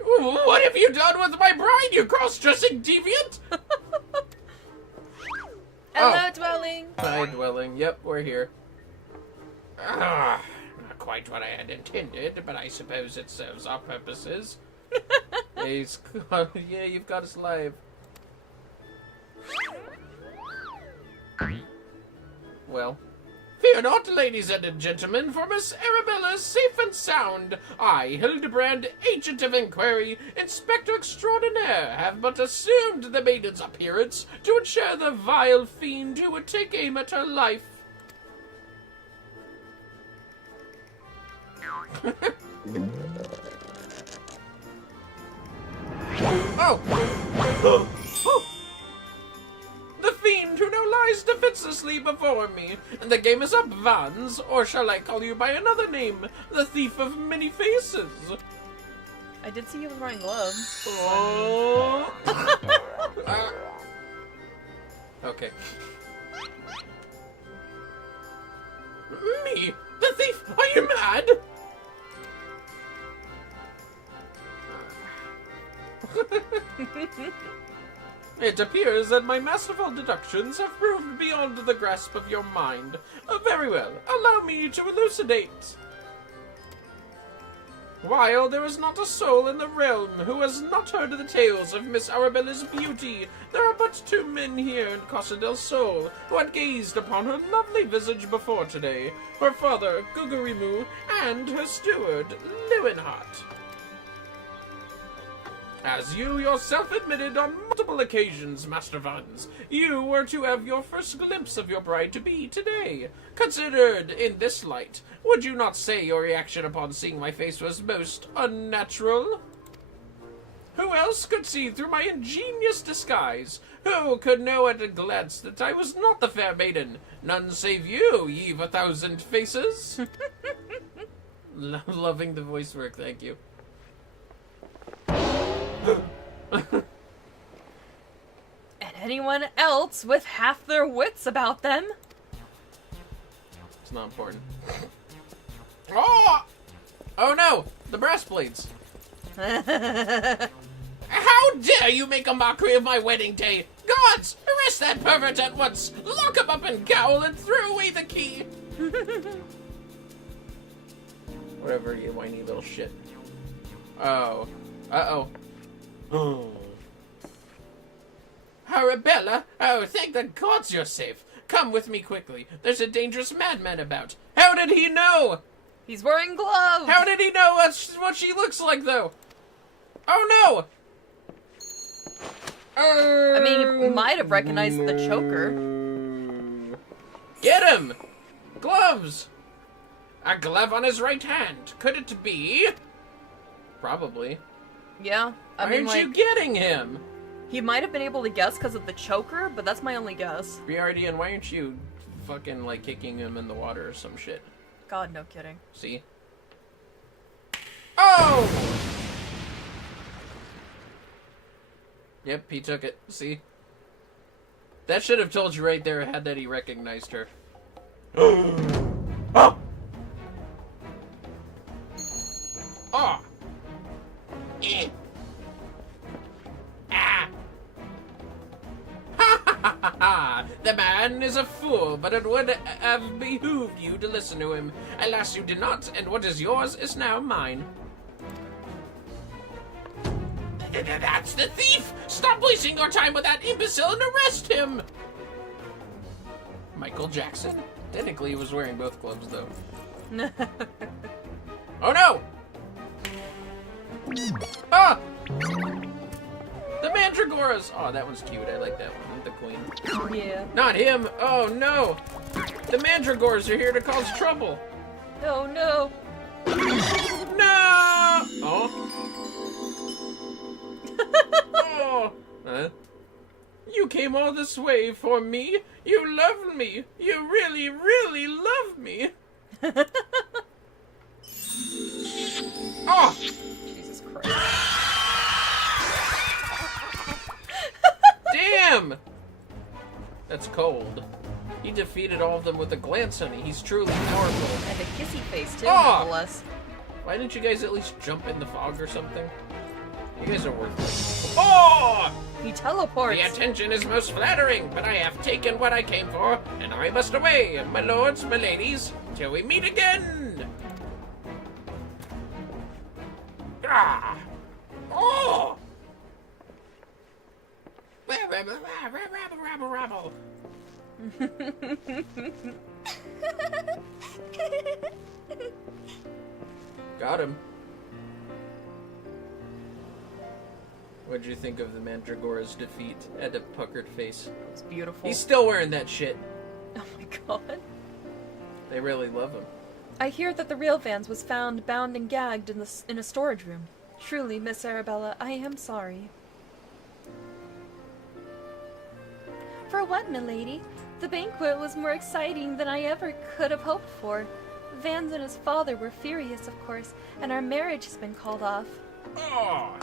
What have you done with my bride, you cross-dressing deviant? Hello, dwelling. Hi, dwelling. Yep, we're here. Not quite what I had intended, but I suppose it serves our purposes. Yeah, you've got us live. Well, fear not, ladies and gentlemen, for Miss Arabella is safe and sound. I, Hildibrand, Agent of Inquiry, Inspector Extraordinaire, have but assumed the maiden's appearance to ensure the vile fiend who would take aim at her life. Oh! The fiend who now lies defenselessly before me. The game is up, Vans, or shall I call you by another name? The thief of many faces. I did see you was wearing gloves. Oh. Okay. Me? The thief? Are you mad? It appears that my masterful deductions have proved beyond the grasp of your mind. Very well, allow me to elucidate. While there is not a soul in the realm who has not heard the tales of Miss Arabella's beauty, there are but 2 men here in Casa del Sol who had gazed upon her lovely visage before today, her father, Gugurimu, and her steward, Leeuwenhart. As you yourself admitted on multiple occasions, Master Vans, you were to have your first glimpse of your bride-to-be today. Considered in this light, would you not say your reaction upon seeing my face was most unnatural? Who else could see through my ingenious disguise? Who could know at a glance that I was not the fair maiden? None save you, ye of 1,000 faces. Loving the voice work, thank you. And anyone else with half their wits about them? It's not important. Oh! Oh no! The brass blades! How dare you make a mockery of my wedding day! Gods! Arrest that pervert at once! Lock him up in gaol and throw away the key! Whatever, you whiny little shit. Oh. Uh-oh. Oh. Arabella! Oh, thank the gods you're safe. Come with me quickly. There's a dangerous madman about. How did he know? He's wearing gloves! How did he know what she looks like, though? Oh, no! I mean, he might have recognized the choker. Get him! Gloves! A glove on his right hand. Could it be? Probably. Yeah, I Why mean, aren't you getting him? he might have been able to guess because of the choker, but that's my only guess. BRD, and why aren't you fucking, like, kicking him in the water or some shit? God, no kidding. See? Oh! Yep, he took it. See? That should have told you right there had that he recognized her. Oh! Oh! Eh. Ah! Ha ha ha ha! The man is a fool, but it would have behooved you to listen to him. Alas, you did not, and what is yours is now mine. That's the thief! Stop wasting your time with that imbecile and arrest him! Michael Jackson? Technically, he was wearing both gloves, though. Oh no! Ah! The Mandragoras! Oh, that one's cute. I like that one. The queen. Yeah. Not him! Oh no! The Mandragores are here to cause trouble! No, no. No! Oh? Oh! Huh? You came all this way for me? You loved me! You really, really loved me! Oh! Jesus Christ. Damn! That's cold. He defeated all of them with a glance, honey. He's truly powerful. And a kissy face, too, Oh! nonetheless. Why didn't you guys at least jump in the fog or something? You guys are worthless. Oh! he teleports. The attention is most flattering, but I have taken what I came for, and I must away, my lords, my ladies, till we meet again. Ah! Oh! Rabble, rabble. Got him. What'd you think of the Mandragora's defeat? Had a puckered face. It's beautiful. He's still wearing that shit. Oh my god. They really love him. I hear that the real Vans was found bound and gagged in a storage room. Truly, Miss Arabella, I am sorry. For what, milady? The banquet was more exciting than I ever could have hoped for. Vans and his father were furious, of course, and our marriage has been called off. Oh!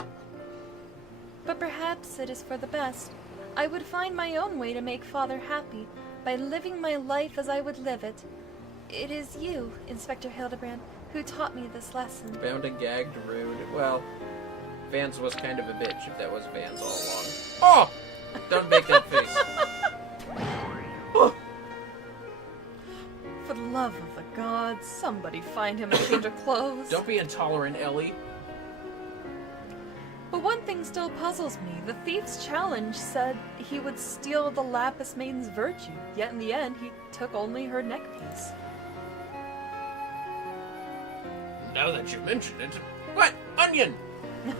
But perhaps it is for the best. I would find my own way to make father happy, by living my life as I would live it. It is you, Inspector Hildibrand, who taught me this lesson. Bound and gagged, rude. Well, Vans was kind of a bitch if that was Vans all along. Oh! Don't make that face. Oh. For the love of the gods, somebody find him a change of clothes. Don't be intolerant, Ellie. But one thing still puzzles me. The thief's challenge said he would steal the Lapis Maiden's virtue, yet in the end he took only her neckpiece. Now that you mention it... What? Onion!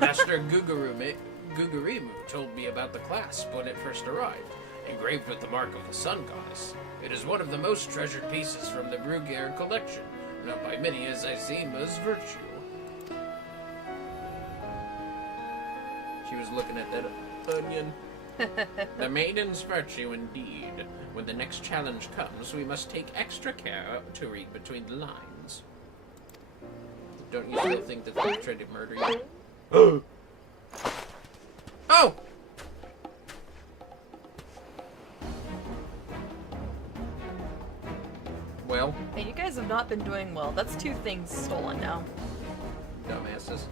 Master Gugurimu told me about the clasp when it first arrived, engraved with the mark of the sun goddess. It is one of the most treasured pieces from the Bruguiere collection, known by many as Izima's virtue. She was looking at that onion. The maiden's virtue, indeed. When the next challenge comes, we must take extra care to read between the lines. Don't you still think that they tried to murder you? Oh! Well, Hey, you guys have not been doing well. That's 2 things stolen now. dumbasses.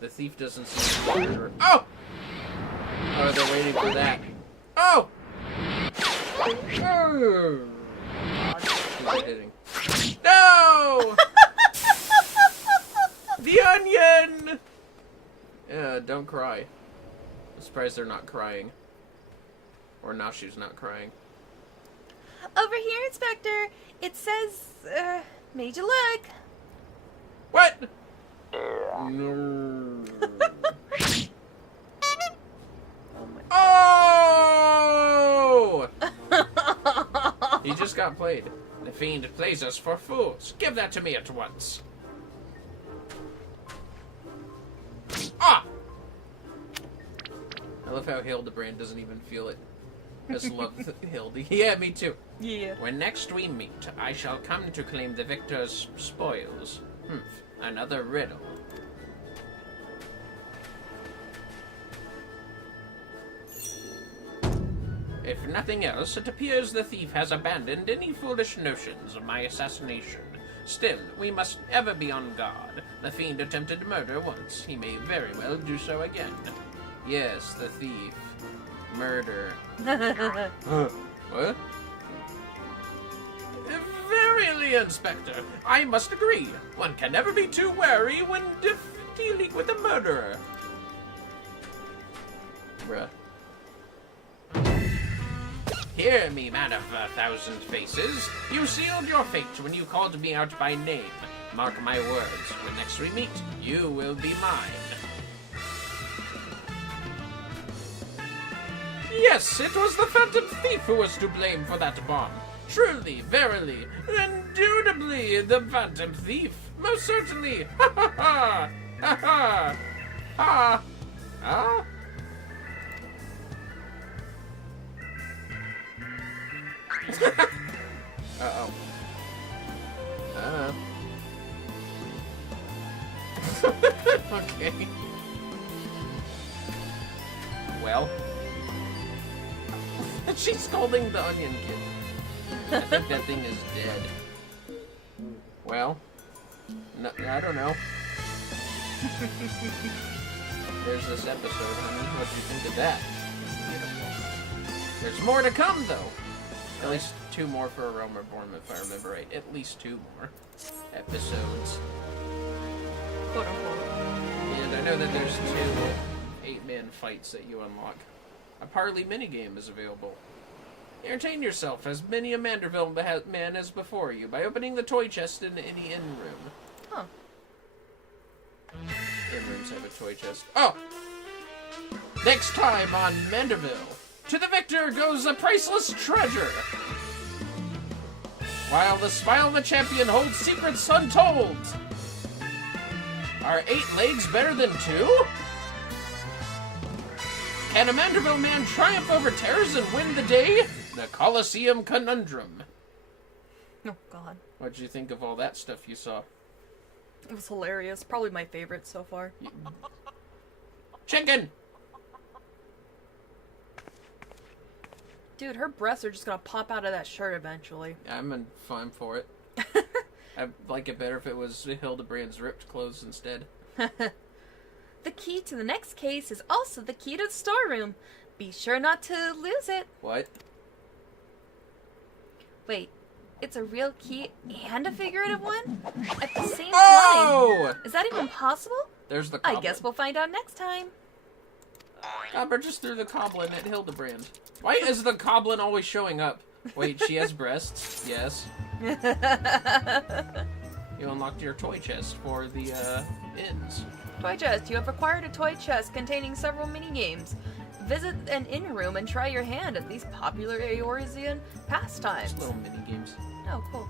The thief doesn't seem to be murderer. Oh! Oh, they're waiting for that. Oh! Oh! Who's hitting? No! The onion! Don't cry. I'm surprised they're not crying. Or Nashu's not crying. Over here, Inspector! It says, made you look. What? No. Oh my Oh! He just got played. The fiend plays us for fools. Give that to me at once. Ah! I love how Hildibrand doesn't even feel it. Just love Hildy. Yeah, me too. Yeah. When next we meet, I shall come to claim the victor's spoils. Another riddle. If nothing else, it appears the thief has abandoned any foolish notions of my assassination. Still, we must ever be on guard. The fiend attempted murder once. He may very well do so again. Yes, the thief. Murder. What? Verily, Inspector, I must agree. One can never be too wary when dealing with a murderer. Bruh. Hear me, man of 1,000 faces. You sealed your fate when you called me out by name. Mark my words, when next we meet, you will be mine. Yes, it was the Phantom Thief who was to blame for that bomb. Truly, verily, indubitably the Phantom Thief. Most certainly. Ha ha ha! Ha ha! Ha! Ha! Uh-oh. Okay. Well. She's scolding the onion kid. I think that thing is dead. Well. No, I don't know. there's this episode, honey. What do you think of that? There's more to come, though. At least 2 more for A Realm Reborn, if I remember right. At least 2 more episodes. Quote unquote. And I know that there's 2 8-man fights that you unlock. A parley minigame is available. Entertain yourself as many a Manderville man as before you by opening the toy chest in any inn room. Huh. Inn rooms have a toy chest. Oh! Next time on Manderville, to the victor goes a priceless treasure! While the smile of the champion holds secrets untold! Are 8 legs better than 2? Can a Manderville man triumph over terrors and win the day? The Colosseum Conundrum. Oh, God. What'd you think of all that stuff you saw? It was hilarious. Probably my favorite so far. Chicken! Dude, her breasts are just gonna pop out of that shirt eventually. I'm fine for it. I'd like it better if it was Hildibrand's ripped clothes instead. The key to the next case is also the key to the storeroom. Be sure not to lose it. What? Wait, it's a real key and a figurative one? At the same Oh! time? Is that even possible? There's the I goblin. guess we'll find out next time. Gobber just threw the goblin at Hildibrand. Why is the goblin always showing up? Wait, she has breasts? Yes. You unlocked your toy chest for the, inns. Toy chest. You have acquired a toy chest containing several mini-games. Visit an inn room and try your hand at these popular Eorzean pastimes. Just little mini games. Oh, cool.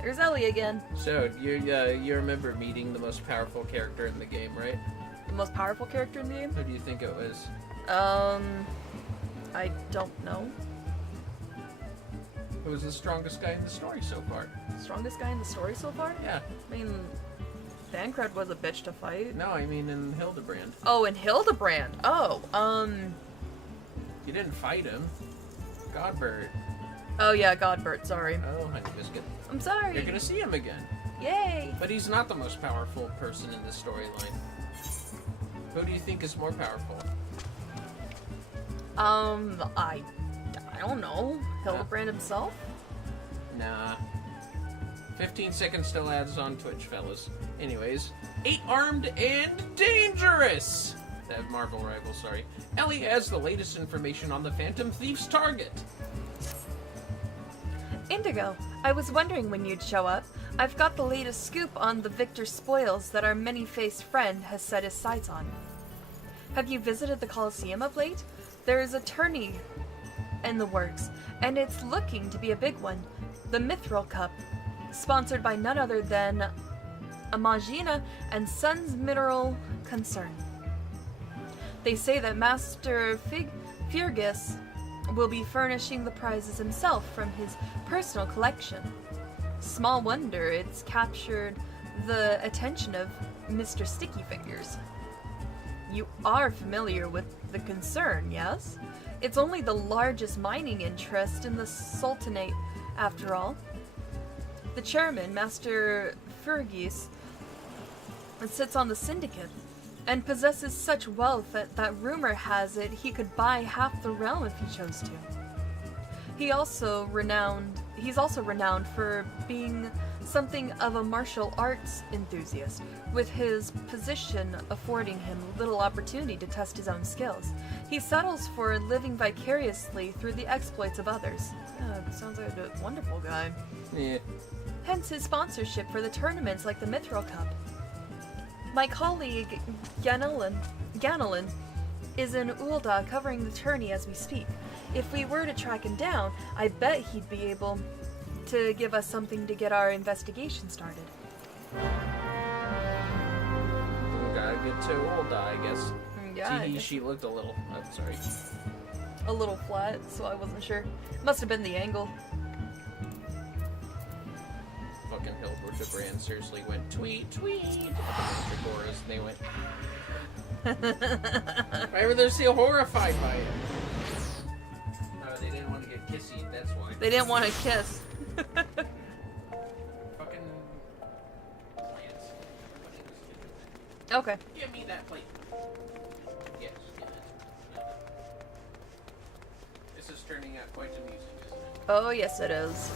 There's Ellie again. So, you remember meeting the most powerful character in the game, right? The most powerful character in the game? Who do you think it was? I don't know. Who was the strongest guy in the story so far? Strongest guy in the story so far? Yeah. I mean, Thancred was a bitch to fight. No, I mean in Hildibrand. Oh, and Hildibrand. Oh, You didn't fight him. Godbert. Oh yeah, Godbert, sorry. Oh, honey biscuit. I'm sorry. You're gonna see him again. Yay! But he's not the most powerful person in the storyline. Who do you think is more powerful? I don't know. Hildibrand himself? Nah. 15 seconds still adds on Twitch, fellas. Anyways, 8-armed and dangerous! That Marvel rival, sorry. Ellie has the latest information on the Phantom Thief's target. Indigo, I was wondering when you'd show up. I've got the latest scoop on the Victor spoils that our many-faced friend has set his sights on. Have you visited the Colosseum of late? There is a tourney in the works, and it's looking to be a big one. The Mithril Cup, sponsored by none other than Amagina and Sons Mineral Concern. They say that Master Fergus will be furnishing the prizes himself from his personal collection. Small wonder it's captured the attention of Mr. Sticky Fingers. You are familiar with the concern, yes? It's only the largest mining interest in the Sultanate, after all. The chairman, Master Fergus, sits on the syndicate and possesses such wealth that rumor has it he could buy half the realm if he chose to. He's also renowned for being something of a martial arts enthusiast, with his position affording him little opportunity to test his own skills. He settles for living vicariously through the exploits of others. Sounds like a wonderful guy. Yeah. Hence his sponsorship for the tournaments like the Mithril Cup. My colleague Ganelin is in Ulda covering the tourney as we speak. If we were to track him down, I bet he'd be able to give us something to get our investigation started. We gotta get to Ulda, I guess. Yeah, I guess. She looked a little... I'm sorry. A little flat, so I wasn't sure. Must have been the angle. Fucking Hildibrand seriously went tweet, tweet at the Mandragoras, and they went... Why were they so horrified by it? They didn't want to get kissy, that's why. They didn't want to kiss. Fucking plants. Okay. Give me that plant. This is turning out quite amusing, isn't it? Oh, yes it is.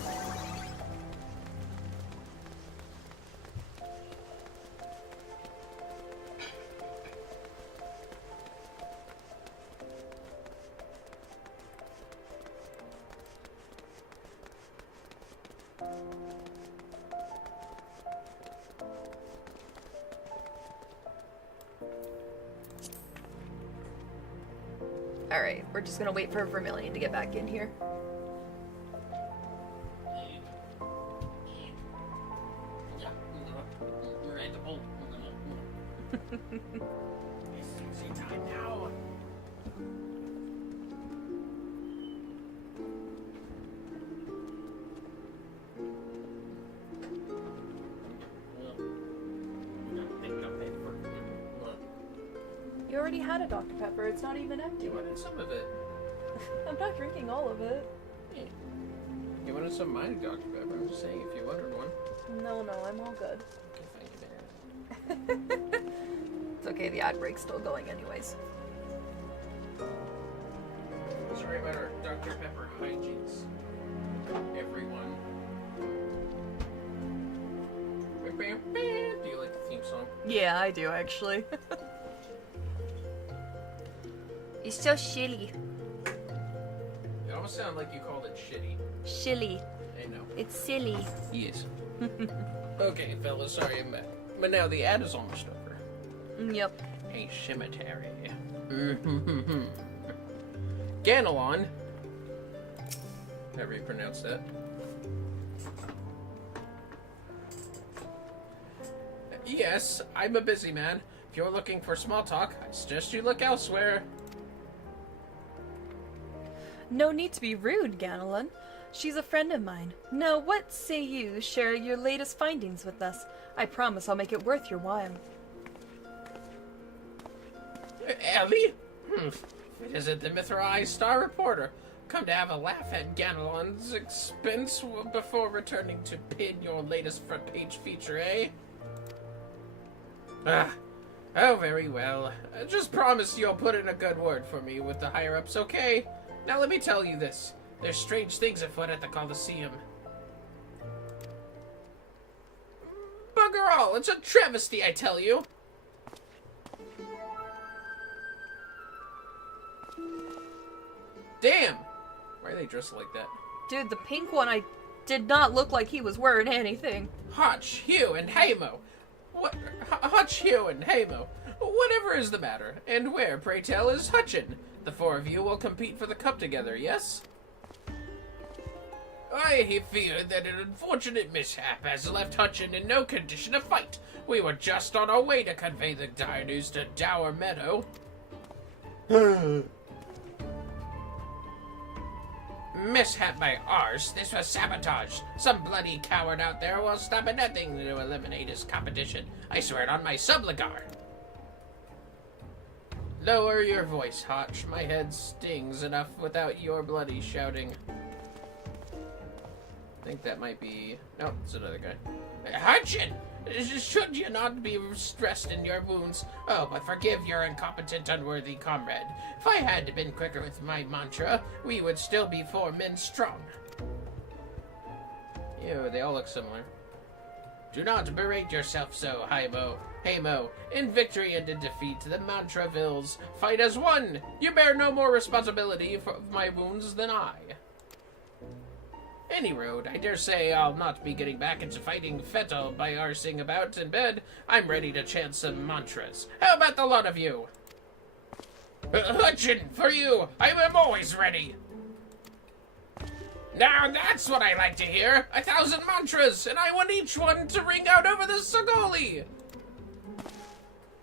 Alright, we're just gonna wait for Vermillion to get back in here. It's time now. You already had a Dr. Pepper, it's not even empty. You wanted some of it. I'm not drinking all of it. Yeah. You wanted some of my Dr. Pepper. I'm just saying if you wanted one. No, I'm all good. Okay, thank you, man. It's okay, the ad break's still going anyways. Sorry about our Dr. Pepper hijinks, everyone. Do you like the theme song? Yeah, I do actually. It's so shilly. It almost sounded like you called it shitty. Shilly. I know. It's silly. Yes. Okay, fellas, sorry I'm back. But now the ad is almost over. Yep. A cemetery. Ganelon. However you pronounce that. Yes, I'm a busy man. If you're looking for small talk, I suggest you look elsewhere. No need to be rude, Ganelon. She's a friend of mine. Now, what say you share your latest findings with us? I promise I'll make it worth your while. Ellie? It isn't the Mithrai Star Reporter. Come to have a laugh at Ganelon's expense before returning to pin your latest front page feature, eh? Oh, very well. Just promise you'll put in a good word for me with the higher-ups, okay? Now let me tell you this. There's strange things afoot at the Coliseum. Bugger all! It's a travesty, I tell you! Damn! Why are they dressed like that? Dude, the pink one, I did not look like he was wearing anything. Hotch, Hugh, and Hamo. What? Hutch, Hugh, and Hamo. Whatever is the matter? And where, pray tell, is Hutchin? The four of you will compete for the cup together, yes? I fear that an unfortunate mishap has left Hutchin in no condition to fight. We were just on our way to convey the dire news to Dower Meadow. Mishap by ours. This was sabotage. Some bloody coward out there will stop at nothing to eliminate his competition. I swear it on my subligar. Lower your voice, Hotch. My head stings enough without your bloody shouting. I think that might be... No, it's another guy. Hutchin! Should you not be stressed in your wounds? Oh, but forgive your incompetent, unworthy comrade. If I had been quicker with my mantra, we would still be 4 men strong. Ew, they all look similar. Do not berate yourself so, Hamo. In victory and in defeat, the Mantravilles fight as one. You bear no more responsibility for my wounds than I. Any road, I dare say I'll not be getting back into fighting Fettel by arsing about in bed. I'm ready to chant some mantras. How about the lot of you? Hutchin, for you! I'm always ready! Now that's what I like to hear! 1,000 mantras, and I want each one to ring out over the Sagoli!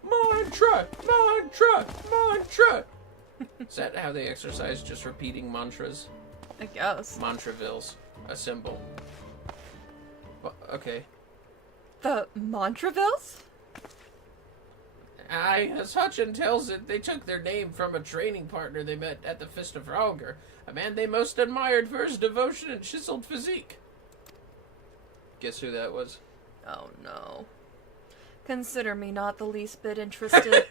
Mantra! Mantra! Mantra! Is that how they exercise, just repeating mantras? I guess. Mantravilles. A symbol. Well, okay. The Mantravilles? Aye, as Hutchin tells it, they took their name from a training partner they met at the Fist of Hrolgr, a man they most admired for his devotion and chiseled physique. Guess who that was? Oh no. Consider me not the least bit interested.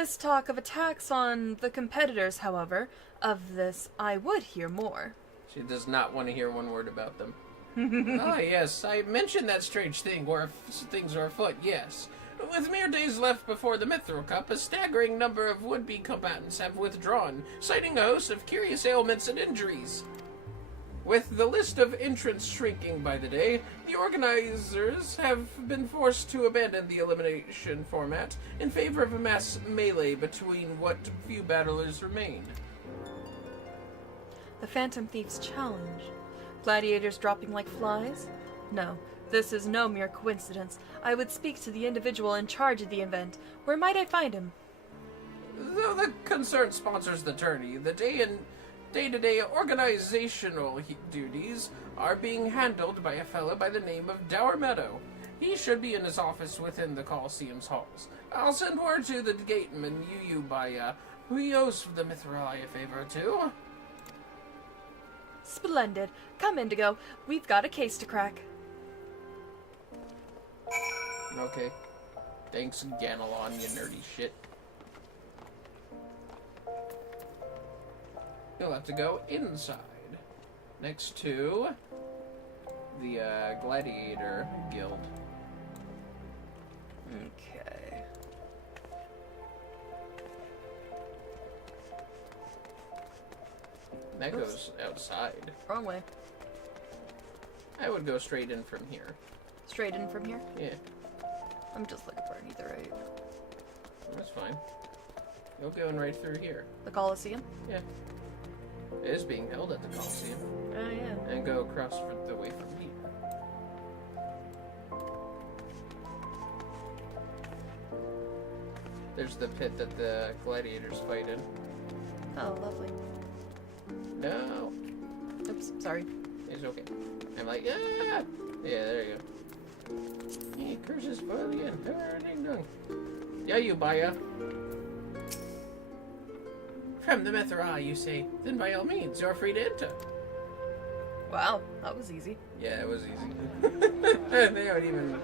this talk of attacks on the competitors, however, of this I would hear more. She does not want to hear one word about them. Ah, yes, I mentioned that strange thing where things are afoot, yes. With mere days left before the Mithril Cup, a staggering number of would-be combatants have withdrawn, citing a host of curious ailments and injuries. With the list of entrants shrinking by the day, the organizers have been forced to abandon the elimination format in favor of a mass melee between what few battlers remain. The Phantom Thieves Challenge. Gladiators dropping like flies? No, this is no mere coincidence. I would speak to the individual in charge of the event. Where might I find him? Though the concern sponsors the tourney, the day-to-day organizational duties are being handled by a fellow by the name of Dower Meadow. He should be in his office within the Coliseum's halls. I'll send word to the gateman you by who he owes the Mithril a favor to. Splendid. Come, Indigo. We've got a case to crack. Okay. Thanks, Ganelon, you nerdy shit. You'll have to go inside. Next to the Gladiator Guild. Okay. That goes outside. Wrong way. I would go straight in from here. Straight in from here? Yeah, I'm just looking for an ether right. that's fine. You're going right through here. The Coliseum? Yeah. It is being held at the Coliseum. Oh, yeah. And go across the way from here. There's the pit that the gladiators fight in. Oh, lovely. No. Oops, sorry. It's okay. I'm like, ah! Yeah, there you go. Hey, curses for the end. Ding dong. Yeah, you Baya. From the Mithra, you say? Then by all means, you're free to enter. Wow, that was easy. Yeah, it was easy. They don't even...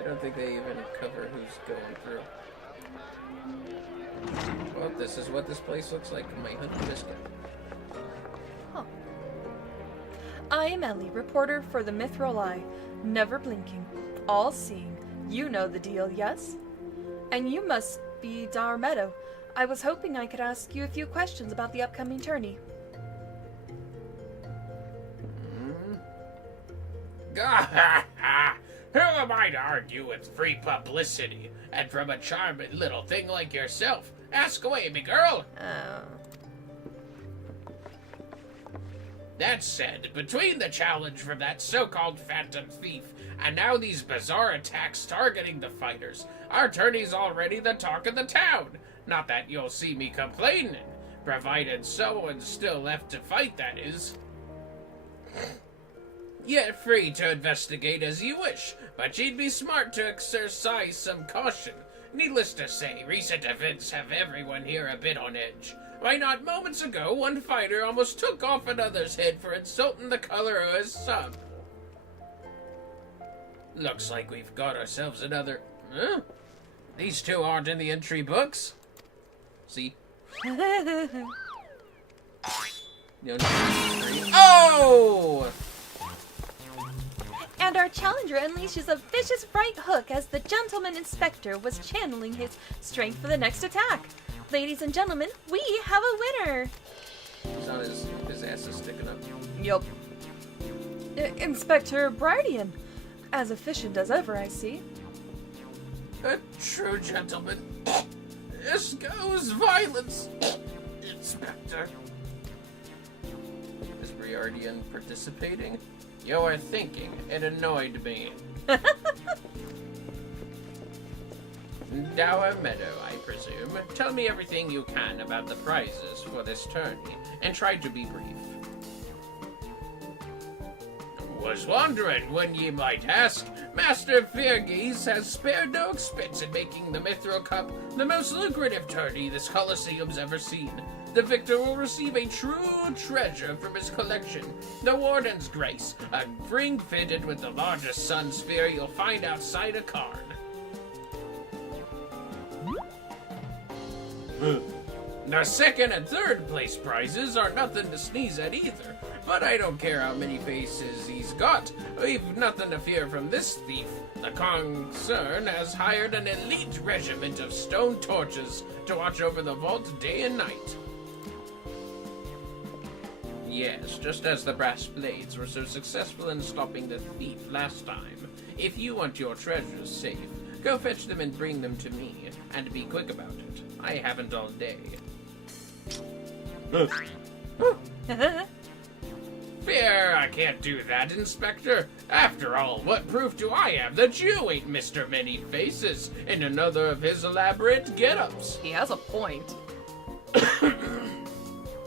I don't think they even cover who's going through. Well, this is what this place looks like. My honey biscuit. Huh. I am Ellie, reporter for the Mithril Eye. Never blinking. All-seeing. You know the deal, yes? And you must be Dower Meadow. I was hoping I could ask you a few questions about the upcoming tourney. Who am I to argue with free publicity? And from a charming little thing like yourself. Ask away, me girl. That said, between the challenge from that so-called Phantom Thief and now these bizarre attacks targeting the fighters, our tourney's already the talk of the town. Not that you'll see me complaining, provided someone's still left to fight, that is. Yet free to investigate as you wish, but you'd be smart to exercise some caution. Needless to say, recent events have everyone here a bit on edge. Why not moments ago, one fighter almost took off another's head for insulting the color of his sub. Looks like we've got ourselves another... Huh? These two aren't in the entry books. See? Oh! And our challenger unleashes a vicious right hook as the gentleman inspector was channeling his strength for the next attack. Ladies and gentlemen, we have a winner! He's on his ass is sticking up. Yup. Inspector Bridian. As efficient as ever, I see. A true gentleman. This goes violence. Inspector. Is Briardian participating? You are thinking. It annoyed me. Dower Meadow, I presume. Tell me everything you can about the prizes for this tourney, and try to be brief. Was wondering when ye might ask. Master Fergies has spared no expense in making the Mithril Cup the most lucrative tourney this Coliseum's ever seen. The victor will receive a true treasure from his collection, the Warden's Grace, a ring fitted with the largest sun sphere you'll find outside a Karn. The second and third place prizes are nothing to sneeze at either, but I don't care how many faces he's got. We've nothing to fear from this thief. The concern has hired an elite regiment of stone torches to watch over the vault day and night. Yes, just as the brass blades were so successful in stopping the thief last time. If you want your treasures safe, go fetch them and bring them to me, and be quick about it. I haven't all day. Fear, I can't do that, Inspector. After all, what proof do I have that you ain't Mr. Many Faces in another of his elaborate get-ups? He has a point.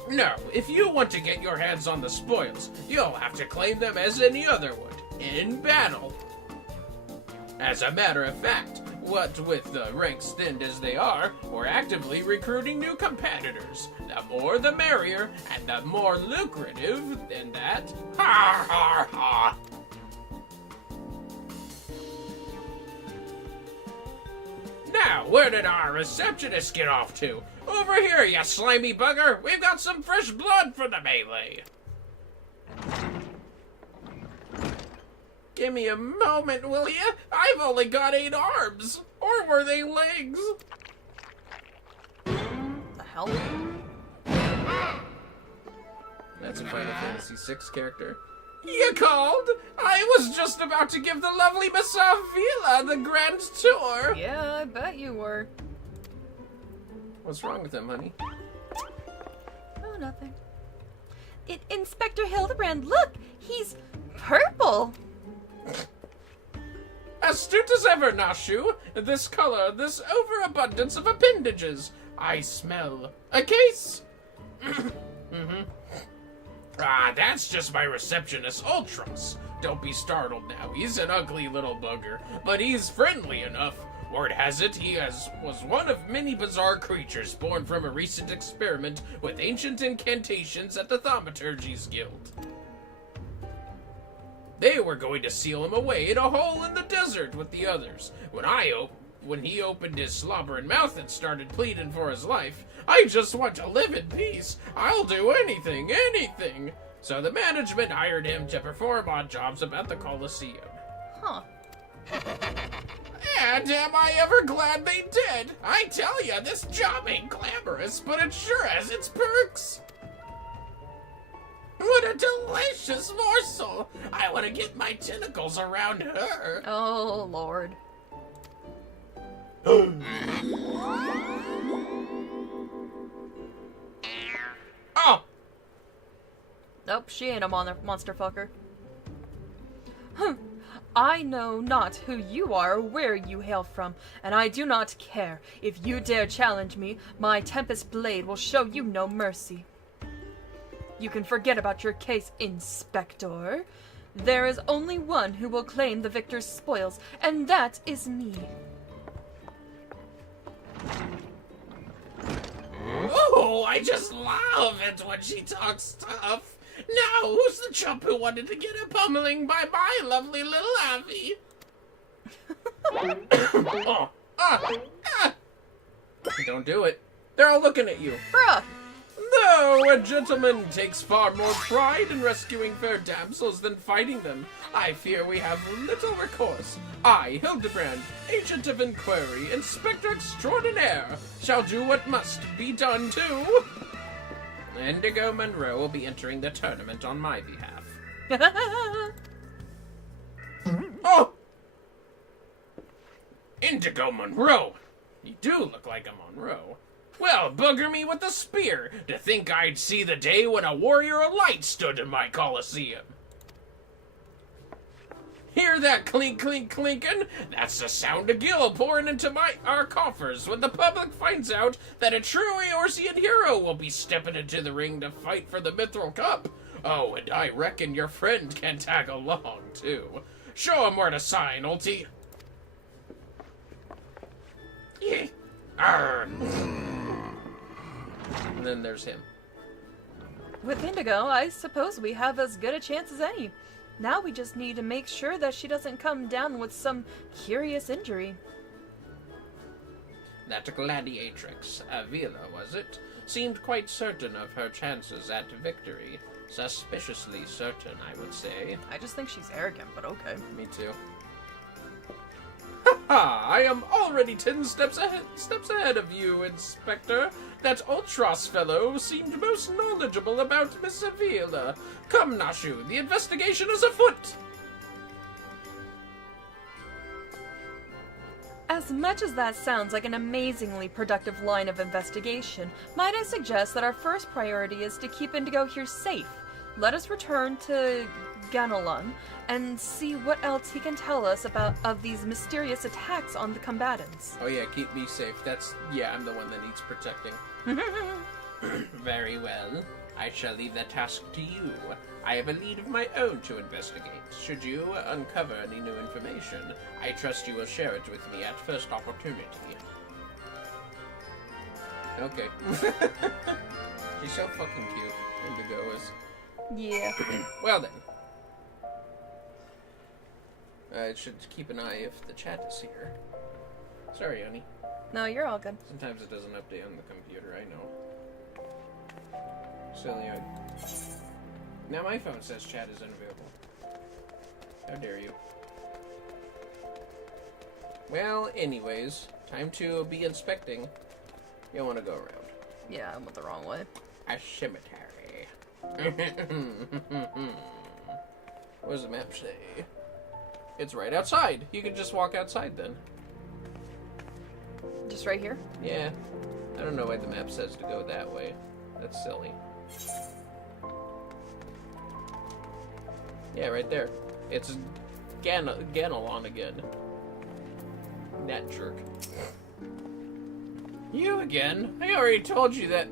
No, if you want to get your hands on the spoils, you'll have to claim them as any other would, in battle. As a matter of fact, what with the ranks thinned as they are, we're actively recruiting new competitors. The more the merrier, and the more lucrative than that. Ha ha ha! Now, where did our receptionist get off to? Over here, you slimy bugger! We've got some fresh blood for the melee! Give me a moment, will ya? I've only got 8 arms! Or were they legs? The hell? That's a Final Fantasy VI character. You called? I was just about to give the lovely Miss Avila the grand tour! Yeah, I bet you were. What's wrong with him, honey? Oh, nothing. Inspector Hildibrand, look! He's purple! Astute as ever, Nashu! This color, this overabundance of appendages! I smell a case! Ah, that's just my receptionist, Ultros. Don't be startled now, he's an ugly little bugger, but he's friendly enough. Word has it, was one of many bizarre creatures born from a recent experiment with ancient incantations at the Thaumaturgy's Guild. They were going to seal him away in a hole in the desert with the others. When he opened his slobbering mouth and started pleading for his life, I just want to live in peace. I'll do anything, anything. So the management hired him to perform odd jobs about the Colosseum. Huh. And am I ever glad they did? I tell ya, this job ain't glamorous, but it sure has its perks. What a delicious morsel! I want to get my tentacles around her. Oh, Lord. Oh! Nope, she ain't a monster fucker. I know not who you are or where you hail from, and I do not care. If you dare challenge me, my Tempest Blade will show you no mercy. You can forget about your case, Inspector. There is only one who will claim the victor's spoils, and that is me. Oh, I just love it when she talks tough. Now, who's the chump who wanted to get a pummeling by my lovely little Abby? Don't do it. They're all looking at you. Bruh! No, a gentleman takes far more pride in rescuing fair damsels than fighting them. I fear we have little recourse. I, Hildibrand, agent of inquiry, inspector extraordinaire, shall do what must be done too. Indigo Monroe will be entering the tournament on my behalf. Oh! Indigo Monroe! You do look like a Monroe. Well, bugger me with a spear, to think I'd see the day when a warrior of light stood in my Colosseum. Hear that clink, clink, clinkin'? That's the sound of gil pouring into our coffers when the public finds out that a true Eorzean hero will be stepping into the ring to fight for the Mithril Cup. Oh, and I reckon your friend can tag along, too. Show him where to sign, Ulti. Yeah. Arr. And then there's him. With Indigo, I suppose we have as good a chance as any. Now we just need to make sure that she doesn't come down with some curious injury. That gladiatrix, Avila, was it? Seemed quite certain of her chances at victory. Suspiciously certain, I would say. I just think she's arrogant, but okay. Me too. Ha! I am already 10 steps ahead of you, Inspector. That Ultros fellow seemed most knowledgeable about Miss Avila. Come, Nashu, the investigation is afoot! As much as that sounds like an amazingly productive line of investigation, might I suggest that our first priority is to keep Indigo here safe. Let us return to Ganelon and see what else he can tell us of these mysterious attacks on the combatants. Oh yeah, keep me safe. I'm the one that needs protecting. Very well. I shall leave that task to you. I have a lead of my own to investigate. Should you uncover any new information, I trust you will share it with me at first opportunity. Okay. She's so fucking cute, Indigo is. Yeah. Well then. I should keep an eye if the chat is here. Sorry, honey. No, you're all good. Sometimes it doesn't update on the computer, I know. Silly. Now my phone says chat is unavailable. How dare you. Well, anyways, time to be inspecting. You want to go around. Yeah, I went the wrong way. A cemetery. What does the map say? It's right outside. You can just walk outside then. Just right here? Yeah. I don't know why the map says to go that way. That's silly. Yeah, right there. It's Ganelon again. That jerk. You again? I already told you that...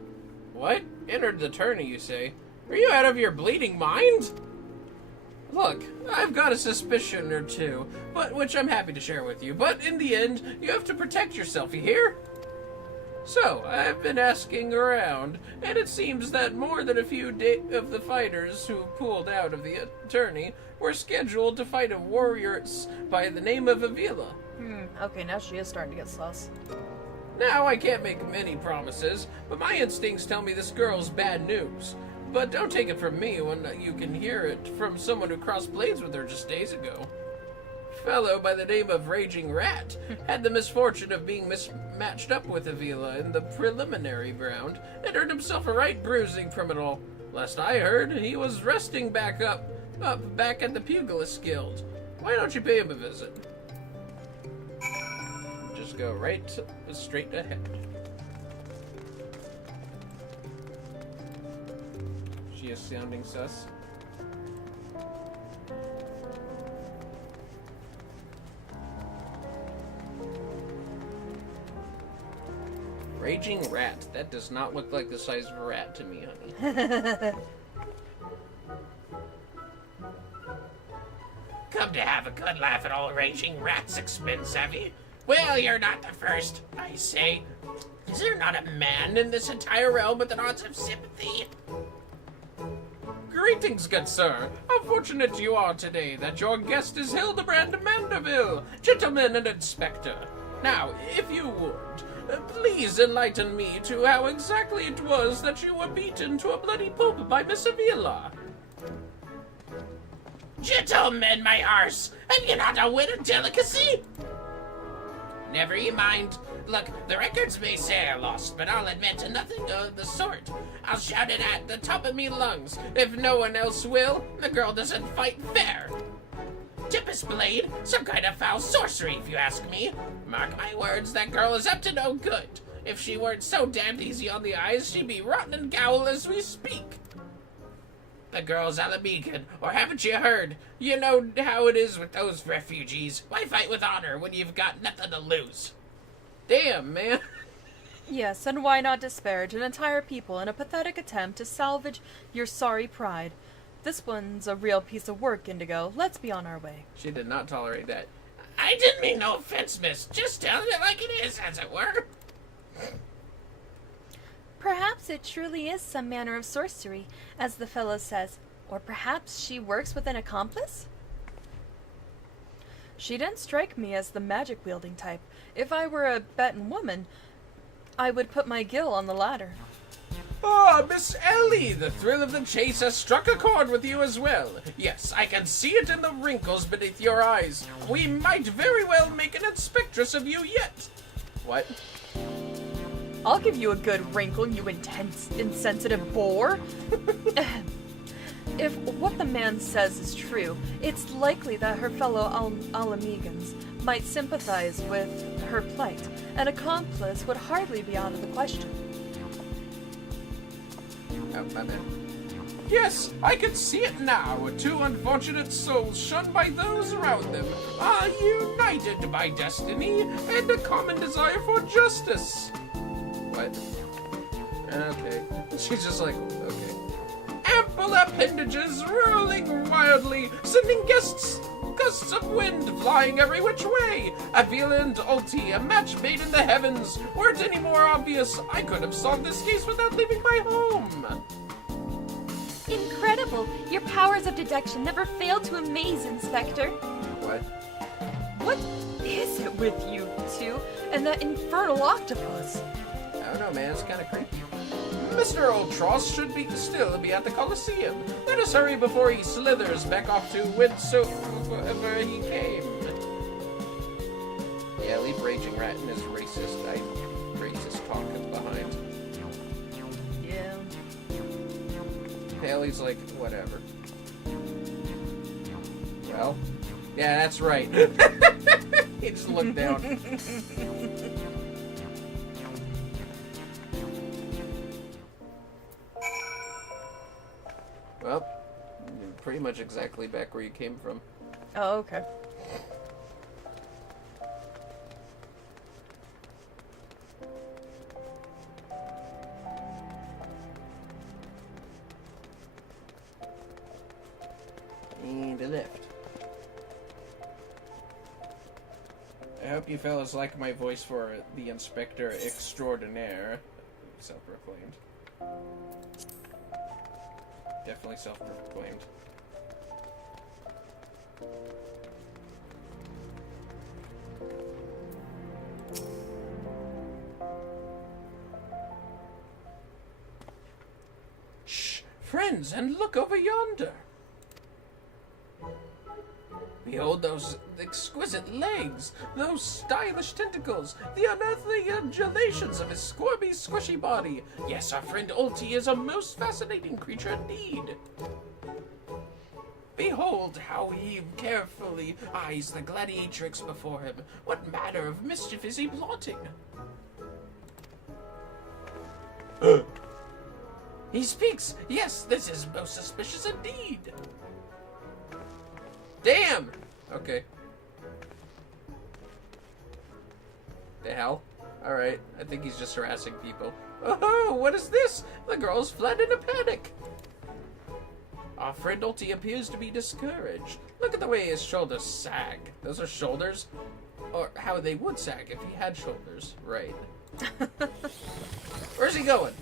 What? Entered the tourney, you say? Are you out of your bleeding mind? Look, I've got a suspicion or two, which I'm happy to share with you, but in the end, you have to protect yourself, you hear? So, I've been asking around, and it seems that more than a few of the fighters who pulled out of the tourney were scheduled to fight a warrior by the name of Avila. Okay, now she is starting to get sus. Now, I can't make many promises, but my instincts tell me this girl's bad news. But don't take it from me when you can hear it from someone who crossed blades with her just days ago. Fellow by the name of Raging Rat had the misfortune of being matched up with Avila in the preliminary round and earned himself a right bruising from it all. Last I heard, he was resting back at the Pugilist Guild. Why don't you pay him a visit? Just go straight ahead. She is sounding sus. Raging Rat. That does not look like the size of a rat to me, honey. Come to have a good laugh at all Raging Rat's expense, have you? Well, you're not the first, I say. Is there not a man in this entire realm with an ounce of sympathy? Greetings, good sir. How fortunate you are today that your guest is Hildibrand Mandeville, gentleman and inspector. Now, if you would, please enlighten me to how exactly it was that you were beaten to a bloody pulp by Miss Avila. Gentlemen, my arse, have you not a wit of delicacy? Never you mind. Look, the records may say I lost, but I'll admit to nothing of the sort. I'll shout it at the top of me lungs. If no one else will, the girl doesn't fight fair. Tempest Blade, some kind of foul sorcery, if you ask me. Mark my words, that girl is up to no good. If she weren't so damned easy on the eyes, she'd be rotten and gowl as we speak. The girl's a beacon, or haven't you heard? You know how it is with those refugees. Why fight with honor when you've got nothing to lose? Damn, man. Yes, and why not disparage an entire people in a pathetic attempt to salvage your sorry pride? This one's a real piece of work, Indigo. Let's be on our way. She did not tolerate that. I didn't mean no offense, miss. Just telling it like it is, as it were. Perhaps it truly is some manner of sorcery, as the fellow says. Or perhaps she works with an accomplice? She didn't strike me as the magic-wielding type. If I were a betting woman, I would put my gill on the ladder. Ah, Miss Ellie, the thrill of the chase has struck a chord with you as well. Yes, I can see it in the wrinkles beneath your eyes. We might very well make an inspectress of you yet. What? I'll give you a good wrinkle, you intense, insensitive boar. If what the man says is true, it's likely that her fellow Alamegans might sympathize with her plight. An accomplice would hardly be out of the question. Oh, my bad. Yes, I can see it now. Two unfortunate souls shunned by those around them are united by destiny and a common desire for justice. What? Okay. She's just like, okay. Ample appendages rolling wildly, sending gusts of wind flying every which way. A violent ulti, a match made in the heavens. Were it any more obvious, I could have solved this case without leaving my home. Incredible! Your powers of deduction never fail to amaze, Inspector. What? What is it with you two and that infernal octopus? I don't know, man. It's kind of creepy. Mr. Ultros should still be at the Coliseum. Let us hurry before he slithers back off to wherever he came. Yeah, leave Raging Rat and his racist talk behind. Yeah. Haley's like, whatever. Well, yeah, that's right. He just looked down. Well, you're pretty much exactly back where you came from. Oh, okay. And a left. I hope you fellas like my voice for the Inspector Extraordinaire. Self-proclaimed. Definitely self-proclaimed. Shh! Friends, and look over yonder! Behold those exquisite legs, those stylish tentacles, the unearthly undulations of his squirmy, squishy body. Yes, our friend Ulti is a most fascinating creature indeed. Behold how he carefully eyes the gladiatrix before him. What manner of mischief is he plotting? He speaks! Yes, this is most suspicious indeed! Damn! Okay. The hell? Alright, I think he's just harassing people. Oh, what is this? The girls fled in a panic! Our friend Ulti appears to be discouraged. Look at the way his shoulders sag. Those are shoulders? Or how they would sag if he had shoulders. Right. Where's he going?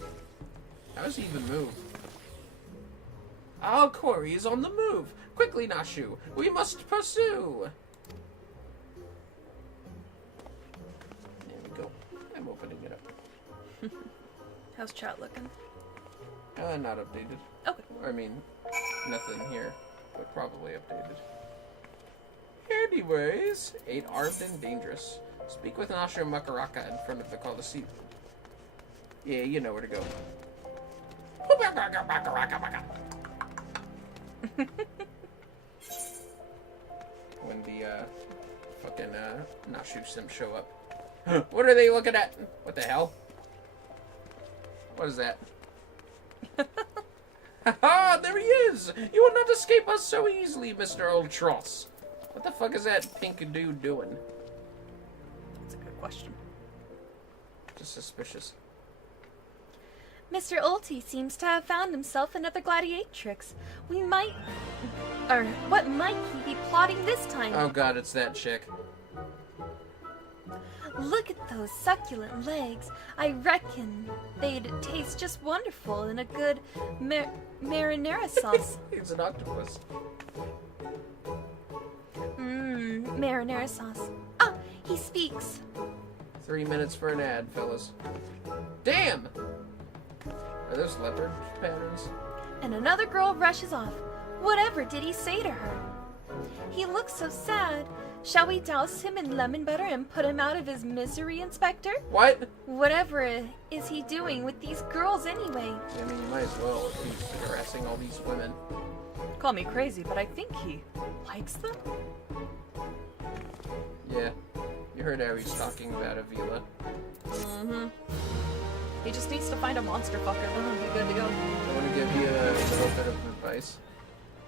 How does he even move? Our quarry is on the move. Quickly, Nashu. We must pursue. There we go. I'm opening it up. How's chat looking? Not updated. Okay. I mean, nothing here, but probably updated. Anyways, 8 armed and dangerous. Speak with Nashu Makaraka in front of the Coliseum. Yeah, you know where to go. When the fucking Nashu Sims show up. What are they looking at? What the hell? What is that? Haha, there he is! You will not escape us so easily, Mr. Ultros. What the fuck is that pink dude doing? That's a good question. Just suspicious. Mr. Ulti seems to have found himself another gladiatrix. What might he be plotting this time? Oh god, it's that chick. Look at those succulent legs. I reckon they'd taste just wonderful in a good marinara sauce. He's an octopus. Marinara sauce. Ah, he speaks. 3 minutes for an ad, fellas. Damn! Are those leopard patterns? And another girl rushes off. Whatever did he say to her? He looks so sad. Shall we douse him in lemon butter and put him out of his misery, Inspector? What? Whatever is he doing with these girls anyway? I mean, you might as well if he's harassing all these women. Call me crazy, but I think he likes them? Yeah. You heard how he's talking about Avila. Mm-hmm. He just needs to find a monster fucker, then he'll be good to go. I want to give you a little bit of advice.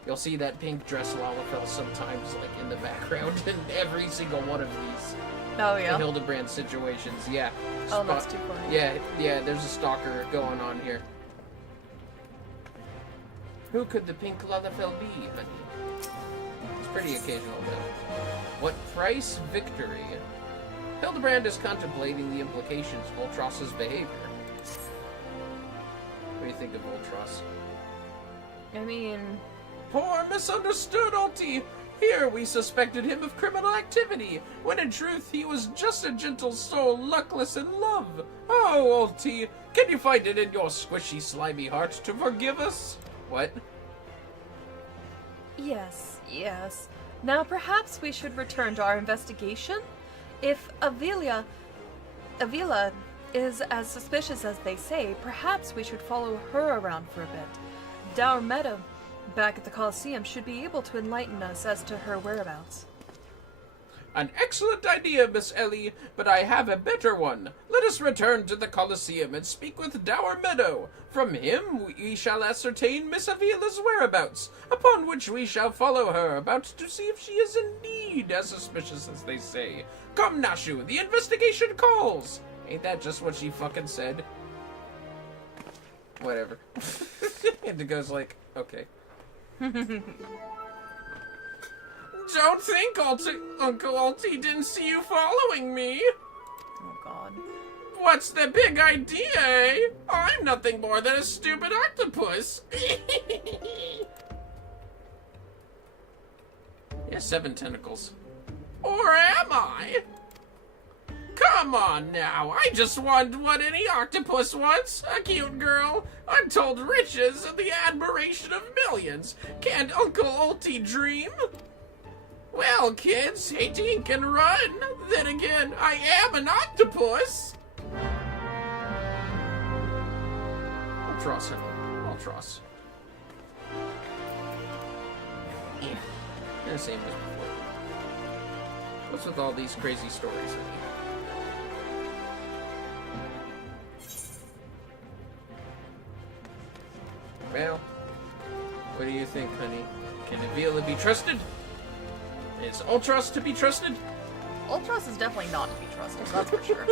You'll see that pink dress Lalafell sometimes, like, in the background in every single one of these. Oh, yeah? Hildibrand situations, yeah. Oh, that's too funny. Yeah, there's a stalker going on here. Who could the pink Lalafell be, honey? It's pretty occasional, though. What price? Victory. Hildibrand is contemplating the implications of Ultras's behavior. What do you think of Ultras? I mean... Poor misunderstood Ulti! Here we suspected him of criminal activity, when in truth he was just a gentle soul luckless in love. Oh, Ulti, can you find it in your squishy, slimy heart to forgive us? What? Yes. Now perhaps we should return to our investigation? If Avila is as suspicious as they say, perhaps we should follow her around for a bit. Dour Meadow, back at the Coliseum, should be able to enlighten us as to her whereabouts. An excellent idea, Miss Ellie, but I have a better one. Let us return to the Coliseum and speak with Dour Meadow. From him we shall ascertain Miss Avila's whereabouts, upon which we shall follow her about to see if she is indeed as suspicious as they say. Come, Nashu, the investigation calls! Ain't that just what she fucking said? Whatever. Indigo's like, okay. Don't think Uncle Ulti didn't see you following me. Oh, God. What's the big idea, eh? I'm nothing more than a stupid octopus. Yeah, 7 tentacles. Or am I? Come on now, I just want what any octopus wants. A cute girl, untold riches, and the admiration of millions. Can't Uncle Ulti dream? Well, kids, hate to ink and run. Then again, I am an octopus. Ultros, Ultros. Yeah, same as before. What's with all these crazy stories? Well, what do you think, honey? Can Avila be trusted? Is Ultros to be trusted? Ultros is definitely not to be trusted, that's for sure.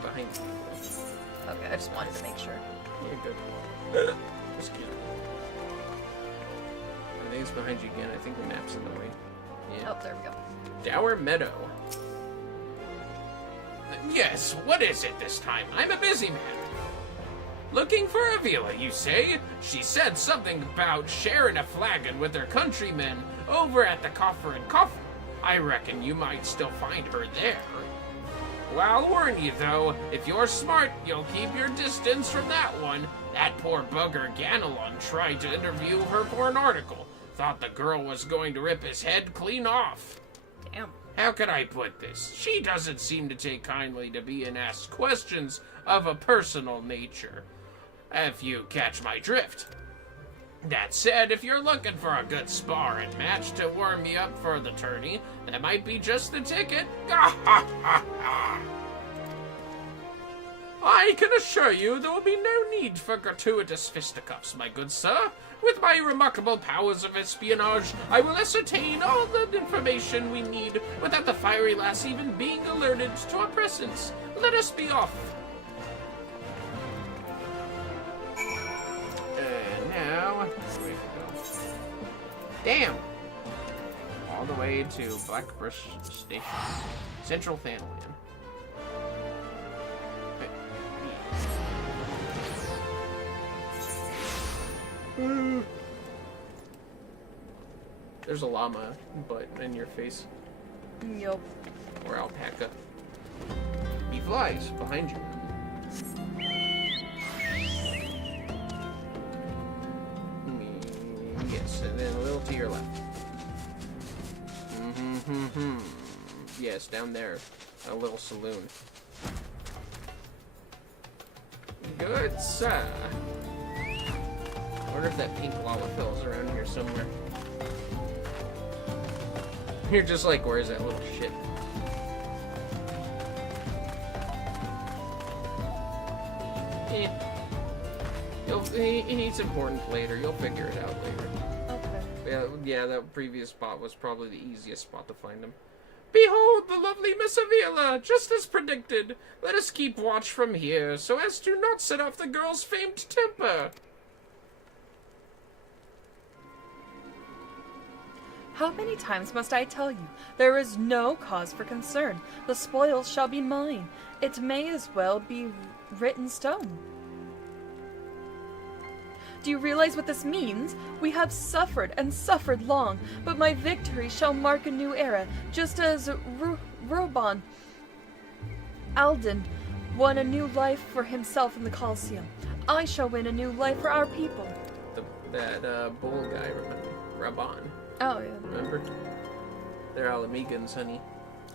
Behind you. Okay, I just wanted to make sure. Yeah, good. Just kidding. I think it's behind you again. I think the map's in the way. Yeah. Oh, there we go. Dour Meadow. Yes, what is it this time? I'm a busy man. Looking for Avila, you say? She said something about sharing a flagon with her countrymen over at the Coffer and Coffer. I reckon you might still find her there. Well, I'll warn you, though, if you're smart, you'll keep your distance from that one. That poor bugger Ganelon tried to interview her for an article. Thought the girl was going to rip his head clean off. Damn. How can I put this? She doesn't seem to take kindly to being asked questions of a personal nature, if you catch my drift. That said, if you're looking for a good spar and match to warm me up for the tourney, that might be just the ticket. I can assure you there will be no need for gratuitous fisticuffs, my good sir. With my remarkable powers of espionage, I will ascertain all the information we need without the fiery lass even being alerted to our presence. Let us be off. And now, where we go? Damn! All the way to Blackbrush Station, Central Fanland. There's a llama butt in your face. Yup. Or alpaca. flies behind you. Yes, and then a little to your left. Yes, down there. A little saloon. Good, sir. I wonder if that pink lava fill's around here somewhere. You're just like, where's that little shit? It's important later. You'll figure it out later. Okay. Yeah, that previous spot was probably the easiest spot to find him. Behold the lovely Miss Avila, just as predicted. Let us keep watch from here, so as to not set off the girl's famed temper. How many times must I tell you? There is no cause for concern. The spoils shall be mine. It may as well be written stone. Do you realize what this means? We have suffered and suffered long, but my victory shall mark a new era, just as Roban Alden won a new life for himself in the Colosseum. I shall win a new life for our people. That bull guy, remember? Raban. Oh, yeah. Remember? They're Alamegans, honey.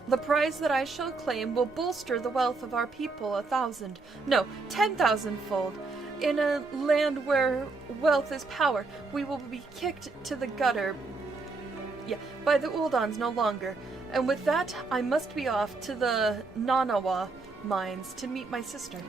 The prize that I shall claim will bolster the wealth of our people 10,000-fold. In a land where wealth is power, we will be kicked to the gutter. Yeah, by the Uldans no longer. And with that, I must be off to the Nanawa mines to meet my sister.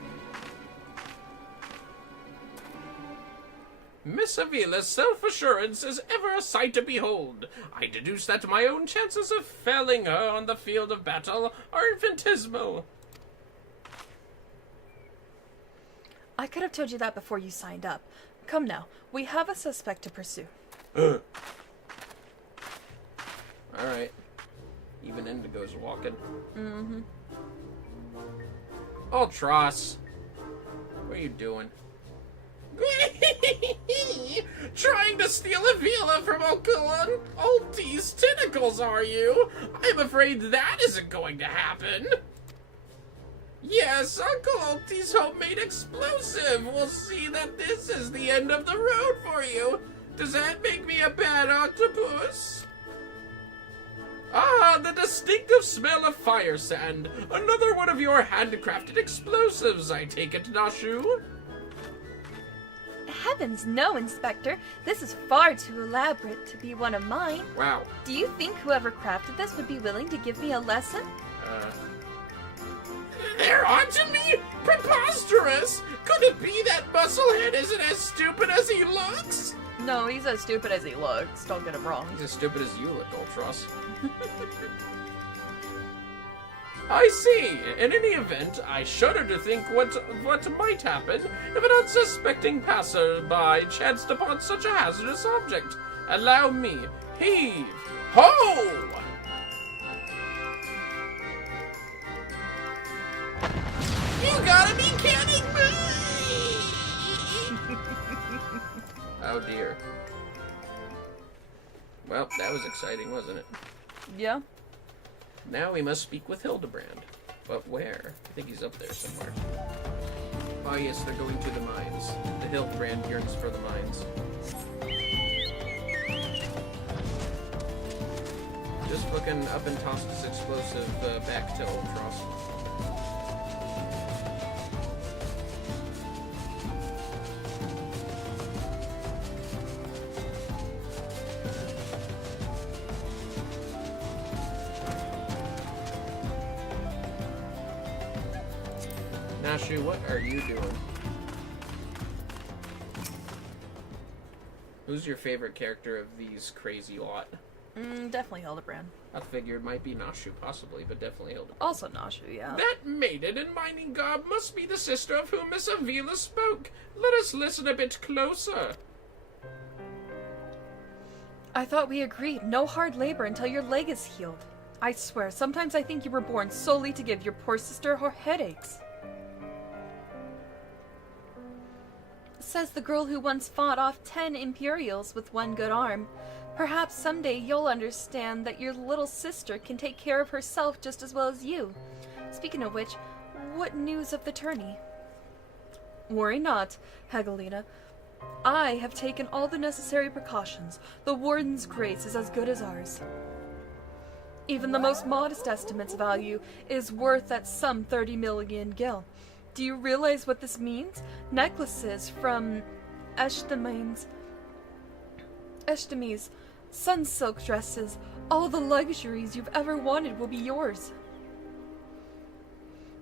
Miss Avila's self-assurance is ever a sight to behold. I deduce that my own chances of felling her on the field of battle are infinitesimal. I could have told you that before you signed up. Come now, we have a suspect to pursue. Alright. Even Indigo's walking. Mm-hmm. Oh, Tross. What are you doing? Trying to steal Avila from Uncle Ulti's tentacles, are you? I'm afraid that isn't going to happen. Yes, Uncle Ulti's homemade explosive. We'll see that this is the end of the road for you. Does that make me a bad octopus? Ah, the distinctive smell of fire sand. Another one of your handcrafted explosives, I take it, Nashu? Heavens no, Inspector. This is far too elaborate to be one of mine. Wow. Do you think whoever crafted this would be willing to give me a lesson? There ought to be? Preposterous! Could it be that Musclehead isn't as stupid as he looks? No, he's as stupid as he looks. Don't get him wrong. He's as stupid as you look, Ultros. I see. In any event, I shudder to think what might happen if an unsuspecting passerby chanced upon such a hazardous object. Allow me. Heave! Ho! You gotta be kidding me! Oh dear. Well, that was exciting, wasn't it? Yeah. Now we must speak with Hildibrand. But where? I think he's up there somewhere. Oh yes, they're going to the mines. The Hildibrand yearns for the mines. Just fucking up and toss this explosive back to Ultros. Nashu, what are you doing? Who's your favorite character of these crazy lot? Definitely Hildibrand. I figured it might be Nashu, possibly, but definitely Hildibrand. Also Nashu, yeah. That maiden in mining garb must be the sister of whom Miss Avila spoke. Let us listen a bit closer. I thought we agreed. No hard labor until your leg is healed. I swear, sometimes I think you were born solely to give your poor sister her headaches. Says the girl who once fought off 10 Imperials with one good arm. Perhaps someday you'll understand that your little sister can take care of herself just as well as you. Speaking of which, what news of the tourney? Worry not, Hegelina. I have taken all the necessary precautions. The Warden's grace is as good as ours. Even the most modest estimate's value is worth at some 30 million gil. Do you realize what this means? Necklaces from Eshdeme's, sun silk dresses, all the luxuries you've ever wanted will be yours.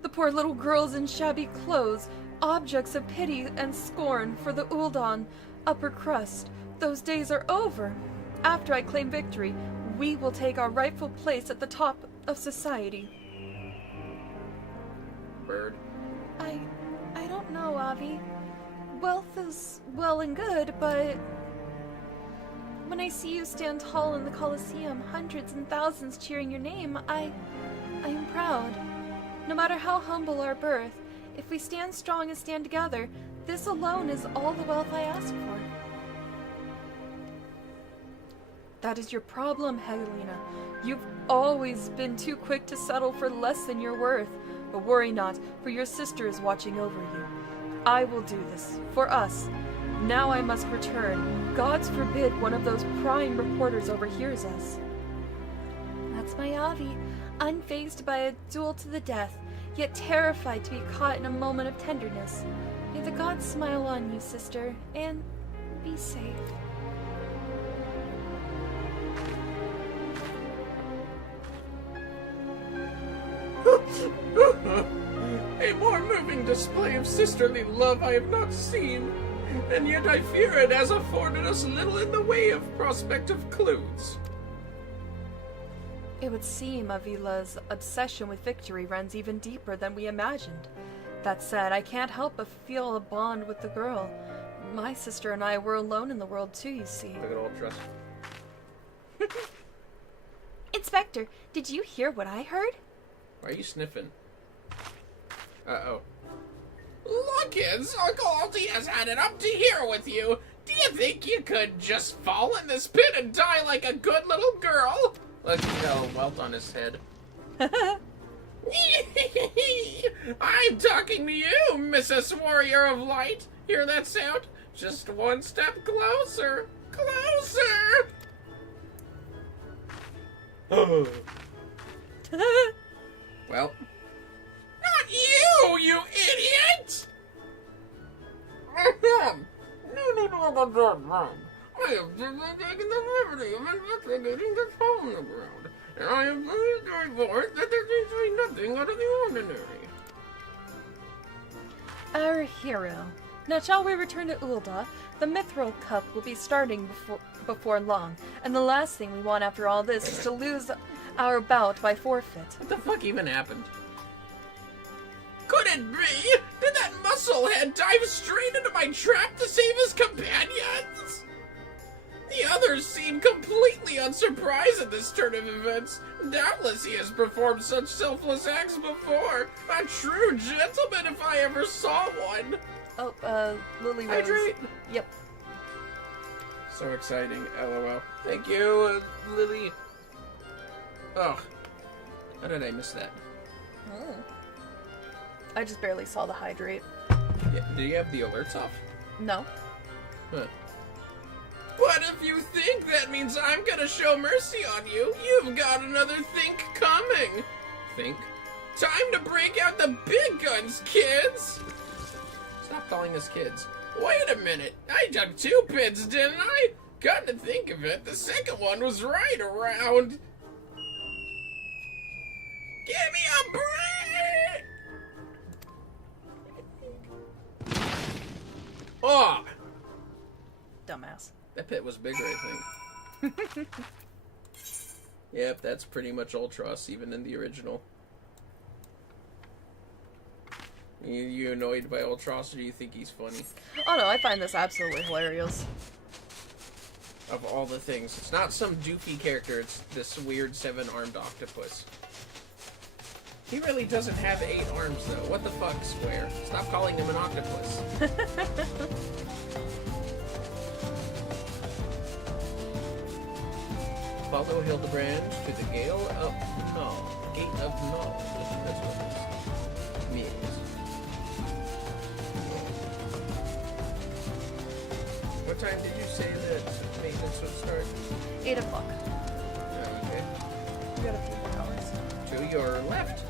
The poor little girls in shabby clothes, objects of pity and scorn for the Uldan upper crust, those days are over. After I claim victory, we will take our rightful place at the top of society. Bird. I don't know, Avi. Wealth is well and good, but when I see you stand tall in the Colosseum, hundreds and thousands cheering your name, I am proud. No matter how humble our birth, if we stand strong and stand together, this alone is all the wealth I ask for. That is your problem, Hegelina. You've always been too quick to settle for less than your worth. But worry not, for your sister is watching over you. I will do this, for us. Now I must return. Gods forbid one of those prying reporters overhears us. That's my Avi, unfazed by a duel to the death, yet terrified to be caught in a moment of tenderness. May the gods smile on you, sister, and be safe. A more moving display of sisterly love I have not seen, and yet I fear it has afforded us little in the way of prospective clues. It would seem Avila's obsession with victory runs even deeper than we imagined. That said, I can't help but feel a bond with the girl. My sister and I were alone in the world too, you see. Look at old trust. Inspector, did you hear what I heard? Why are you sniffing? Uh-oh. Look, kids! Uncle Alti has had it up to here with you! Do you think you could just fall in this pit and die like a good little girl? Look, he's got a welt on his head. I'm talking to you, Mrs. Warrior of Light! Hear that sound? Just one step closer! Closer! Well... Not you, you idiot! No. I have just taken the liberty of investigating this hole in the ground, and I am pleased to report that there seems to be nothing out of the ordinary. Our hero. Now shall we return to Ulda? The Mithril Cup will be starting before long, and the last thing we want after all this is to lose our bout by forfeit. What the fuck even happened? Could it be? Did that musclehead dive straight into my trap to save his companions? The others seem completely unsurprised at this turn of events. Doubtless he has performed such selfless acts before. A true gentleman if I ever saw one. Oh, Lily Rose. Hydrate. Yep. So exciting, LOL. Thank you, Lily. Oh, how did I miss that? I just barely saw the hydrate. Yeah, do you have the alerts off? No. Huh. But if you think that means I'm gonna show mercy on you, you've got another think coming. Think? Time to break out the big guns, kids! Stop calling us kids. Wait a minute, I dug 2 pits, didn't I? Come to think of it, the second one was right around... Give me a break! Oh! Dumbass. That pit was bigger, I think. Yep, that's pretty much Ultros, even in the original. You annoyed by Ultros, or do you think he's funny? Oh no, I find this absolutely hilarious. Of all the things. It's not some doofy character, it's this weird 7-armed octopus. He really doesn't have 8 arms, though. What the fuck, Square? Stop calling him an octopus. Follow Hildibrand to the Gate of Knowledge. That's what it is. Yeah. What time did you say that maintenance would start? 8 o'clock. Okay. We got a few more hours. To your left.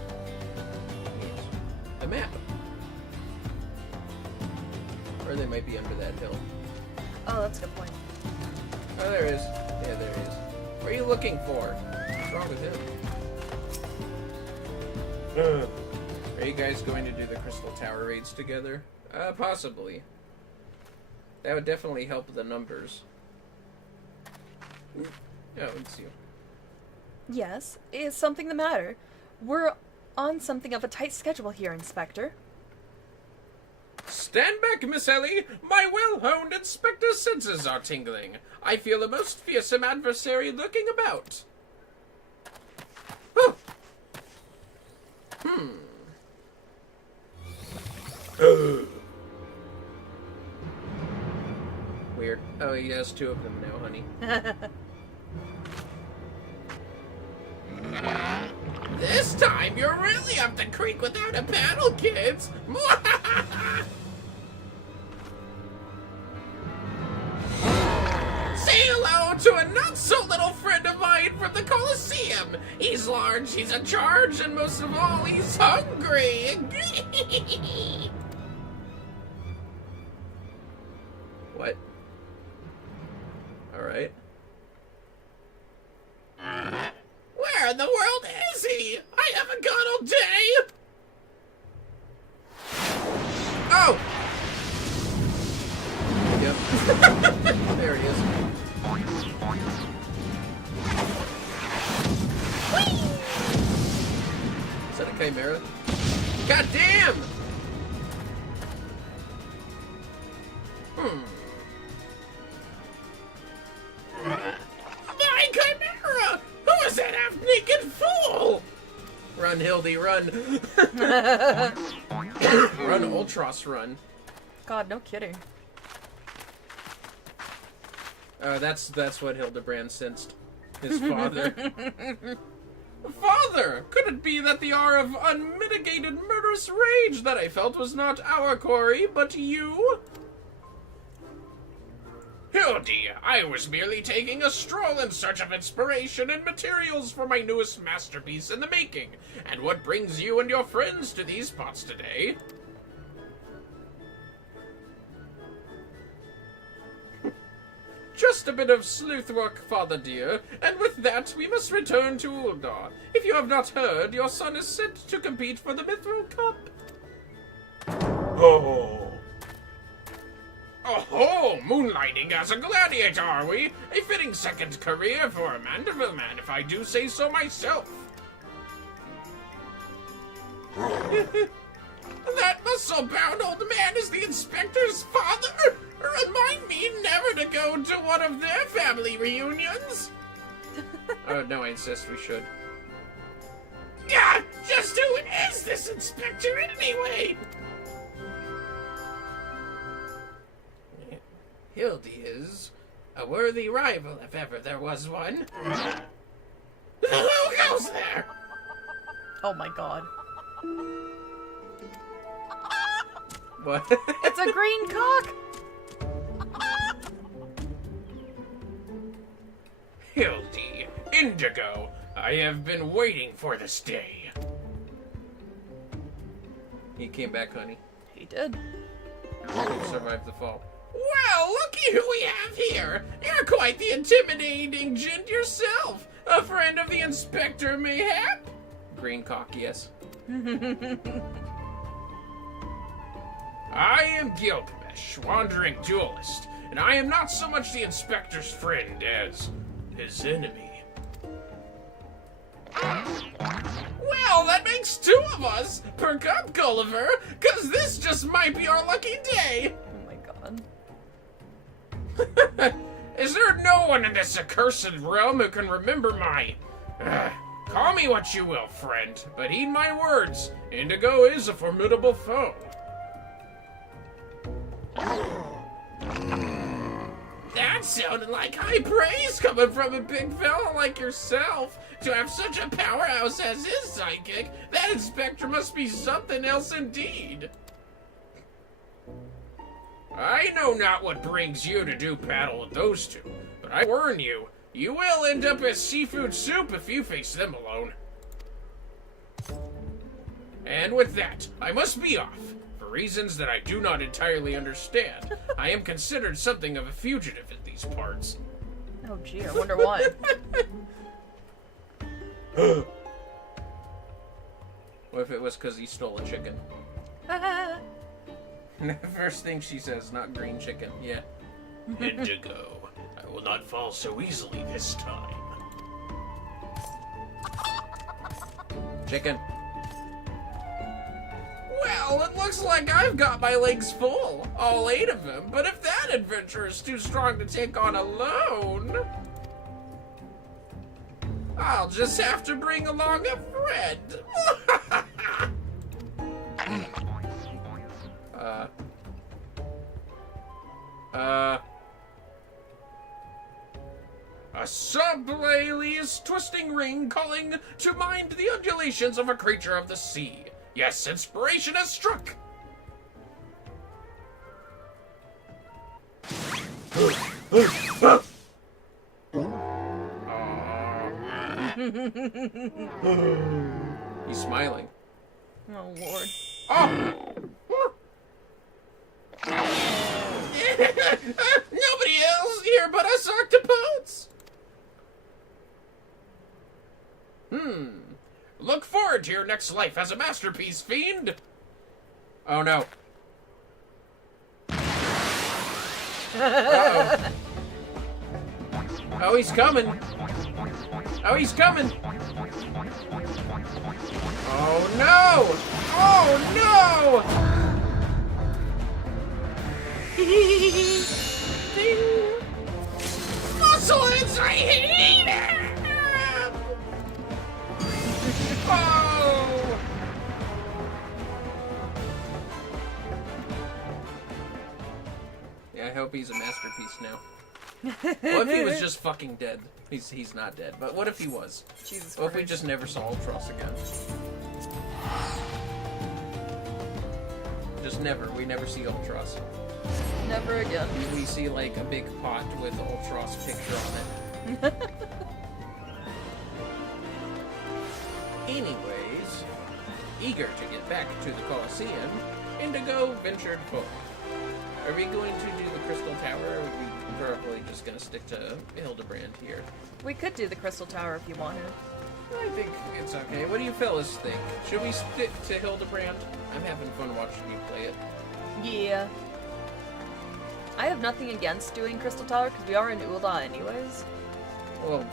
A map. Or they might be under that hill. Oh, that's a good point. Oh, there is. Yeah, there is. What are you looking for? What's wrong with him? Are you guys going to do the Crystal Tower raids together? Possibly. That would definitely help the numbers. Oh, it's you. Yes, is something the matter? We're on something of a tight schedule here, Inspector. Stand back, Miss Ellie! My well-honed inspector's senses are tingling. I feel a most fearsome adversary lurking about. Whew. Weird. Oh, he has 2 of them now, honey. This time, you're really up the creek without a paddle, kids! Say hello to a not-so-little friend of mine from the Coliseum! He's large, he's in charge, and most of all, he's hungry! What? Alright. Where in the world is he? I haven't gone all day! Oh! Yep. There he is. Is that a chimera? God damn! My chimera! Who is that half-naked fool? Run, Hildy, run. Run, Ultros, run. God, no kidding. That's what Hildibrand sensed. His father. Father! Could it be that the hour of unmitigated murderous rage that I felt was not our quarry, but you? Hildy, I was merely taking a stroll in search of inspiration and materials for my newest masterpiece in the making. And what brings you and your friends to these spots today? Just a bit of sleuth work, father dear, and with that we must return to Uldar. If you have not heard, your son is set to compete for the Mithril Cup. Oh. Oh, moonlighting as a gladiator, are we? A fitting second career for a Mandeville man, if I do say so myself. That muscle-bound old man is the inspector's father? Remind me never to go to one of their family reunions. Oh, no, I insist we should. Yeah, just who is this inspector anyway? Hildy is a worthy rival, if ever there was one. Who goes there? Oh my god. What? It's a green cock! Hildy, Indigo, I have been waiting for this day. He came back, honey. He did. He survived the fall. Well, looky who we have here. You're quite the intimidating gent yourself. A friend of the inspector, mayhap? Green cock, yes. I am Gilgamesh, wandering duelist, and I am not so much the inspector's friend as his enemy. Well, that makes 2 of us. Perk up, Gulliver, cause this just might be our lucky day. Oh my god. Is there no one in this accursed realm who can remember my... call me what you will, friend, but heed my words. Indigo is a formidable foe. That sounded like high praise coming from a big fella like yourself. To have such a powerhouse as his psychic, that inspector must be something else indeed. I know not what brings you to do battle with those two, but I warn you, you will end up as seafood soup if you face them alone. And with that, I must be off. For reasons that I do not entirely understand, I am considered something of a fugitive in these parts. Oh gee, I wonder why. What if it was because he stole a chicken? First thing she says, not green chicken. Yeah. Indigo, I will not fall so easily this time. Chicken. Well, it looks like I've got my legs full, all 8 of them, but if that adventure is too strong to take on alone, I'll just have to bring along a friend. A sublailious twisting ring calling to mind the undulations of a creature of the sea. Yes, inspiration has struck! He's smiling. Oh lord. Oh! Nobody else here but us octopodes! Look forward to your next life as a masterpiece, fiend! Oh no. Uh-oh. Oh, he's coming. Oh, he's coming. Oh no! Oh no! Muscles, I hate it! Oh! Yeah, I hope he's a masterpiece now. What if he was just fucking dead? He's not dead, but what if he was? Jesus What if we Christ. just never saw Ultros again? Just never. We never see Ultros. Never again. We see like a big pot with Ultros picture on it. Anyways, eager to get back to the Colosseum, Indigo ventured forth. Are we going to do the Crystal Tower, or are we probably just going to stick to Hildibrand here? We could do the Crystal Tower if you wanted. I think it's okay. What do you fellas think? Should we stick to Hildibrand? I'm having fun watching you play it. Yeah. I have nothing against doing Crystal Tower because we are in Ulda anyways. Well,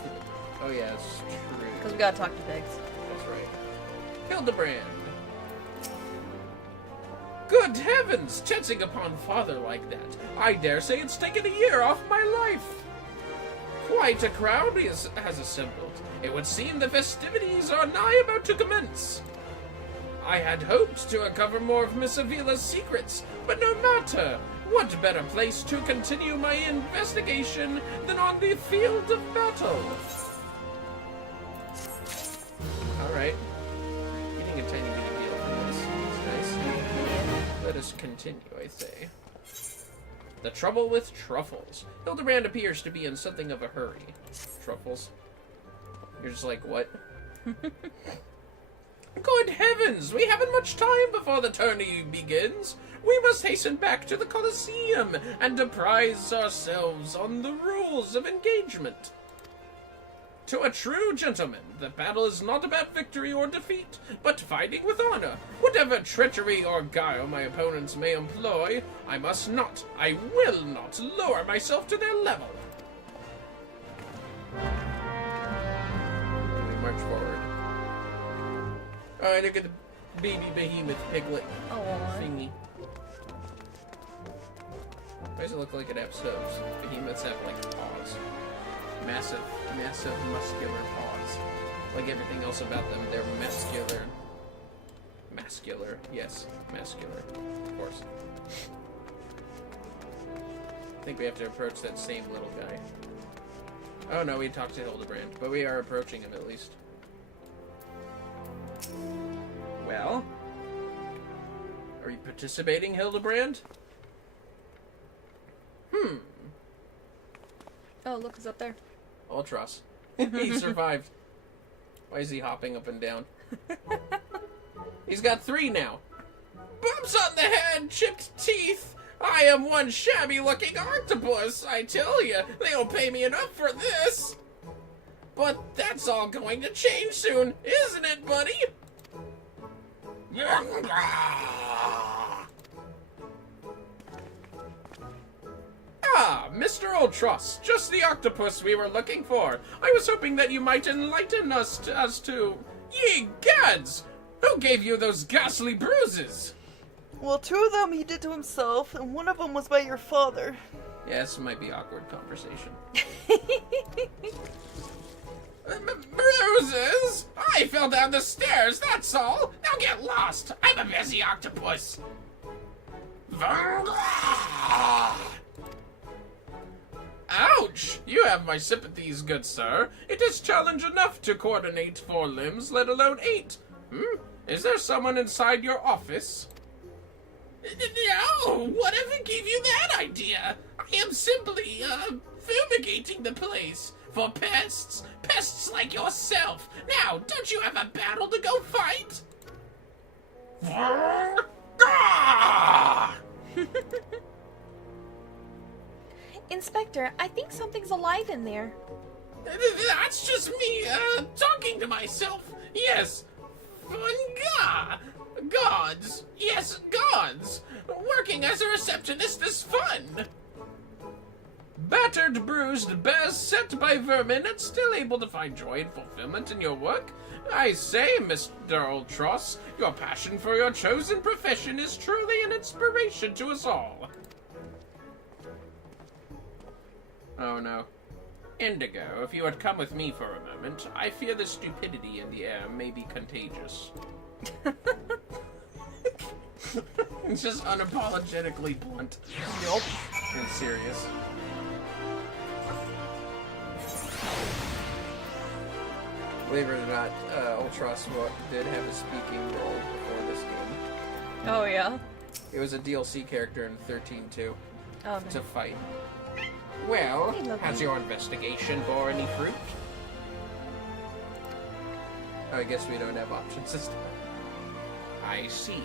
oh yeah, it's true. Because we gotta talk to pigs. That's right. Hildibrand. Good heavens! Chancing upon father like that. I dare say it's taken a year off my life. Quite a crowd has assembled. It would seem the festivities are nigh about to commence. I had hoped to uncover more of Miss Avila's secrets, but no matter. What better place to continue my investigation than on the field of battle? Alright. Getting a tiny bit of deal for this. It's nice. Let us continue, I say. The trouble with truffles. Hildibrand appears to be in something of a hurry. Truffles? You're just like, what? Good heavens! We haven't much time before the tourney begins. We must hasten back to the Colosseum and apprise ourselves on the rules of engagement. To a true gentleman, the battle is not about victory or defeat, but fighting with honor. Whatever treachery or guile my opponents may employ, I must not, I will not lower myself to their level. We march forward. Alright, look at the baby behemoth piglet Oh. thingy. Why does it look like it has hooves? Behemoths have like paws. Massive, muscular paws. Like everything else about them, they're muscular. Mascular, yes, mascular, of course. I think we have to approach that same little guy. Oh no, we talked to Hildibrand, but we are approaching him at least. Well? Are you participating, Hildibrand? Oh, look, it's up there. Ultros. He survived. Why is he hopping up and down? He's got 3 now. Bumps on the head, chipped teeth. I am one shabby-looking octopus, I tell you. They don't pay me enough for this. But that's all going to change soon, isn't it, buddy? Ah, Mr. Ultros, just the octopus we were looking for. I was hoping that you might enlighten us to... Ye gads! Who gave you those ghastly bruises? Well, 2 of them he did to himself, and 1 of them was by your father. Yeah, this might be awkward conversation. Bruises? I fell down the stairs, that's all. Now get lost. I'm a busy octopus. Ouch! You have my sympathies, good sir. It is challenge enough to coordinate 4 limbs, let alone 8. Is there someone inside your office? No! Whatever gave you that idea? I am simply, fumigating the place. For pests. Pests like yourself. Now, don't you have a battle to go fight? Inspector, I think something's alive in there. That's just me, talking to myself. Yes. Funga. Gods. Yes, gods. Working as a receptionist is fun. Battered, bruised, beset by vermin, and still able to find joy and fulfillment in your work? I say, Mr. Ultros, your passion for your chosen profession is truly an inspiration to us all. Oh no. Indigo, if you had come with me for a moment, I fear the stupidity in the air may be contagious. It's just unapologetically blunt. Nope. And serious. Believe it or not, Ultros did have a speaking role before this game. Oh, yeah? It was a DLC character in 13.2 Oh, to fight. Well, Hey, lovely. has your investigation bore any fruit? Oh, I guess we don't have options this time. I see.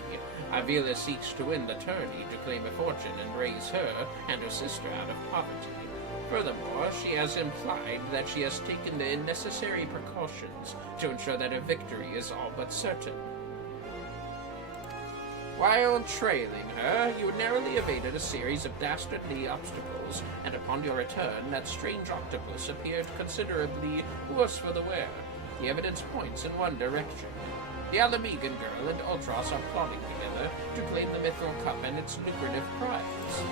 Avila seeks to win the tourney to claim a fortune and raise her and her sister out of poverty. Furthermore, she has implied that she has taken the necessary precautions to ensure that her victory is all but certain. While trailing her, you narrowly evaded a series of dastardly obstacles, and upon your return, that strange octopus appeared considerably worse for the wear. The evidence points in one direction. The Alamegan girl and Ultros are plotting together to claim the Mithril Cup and its lucrative prize.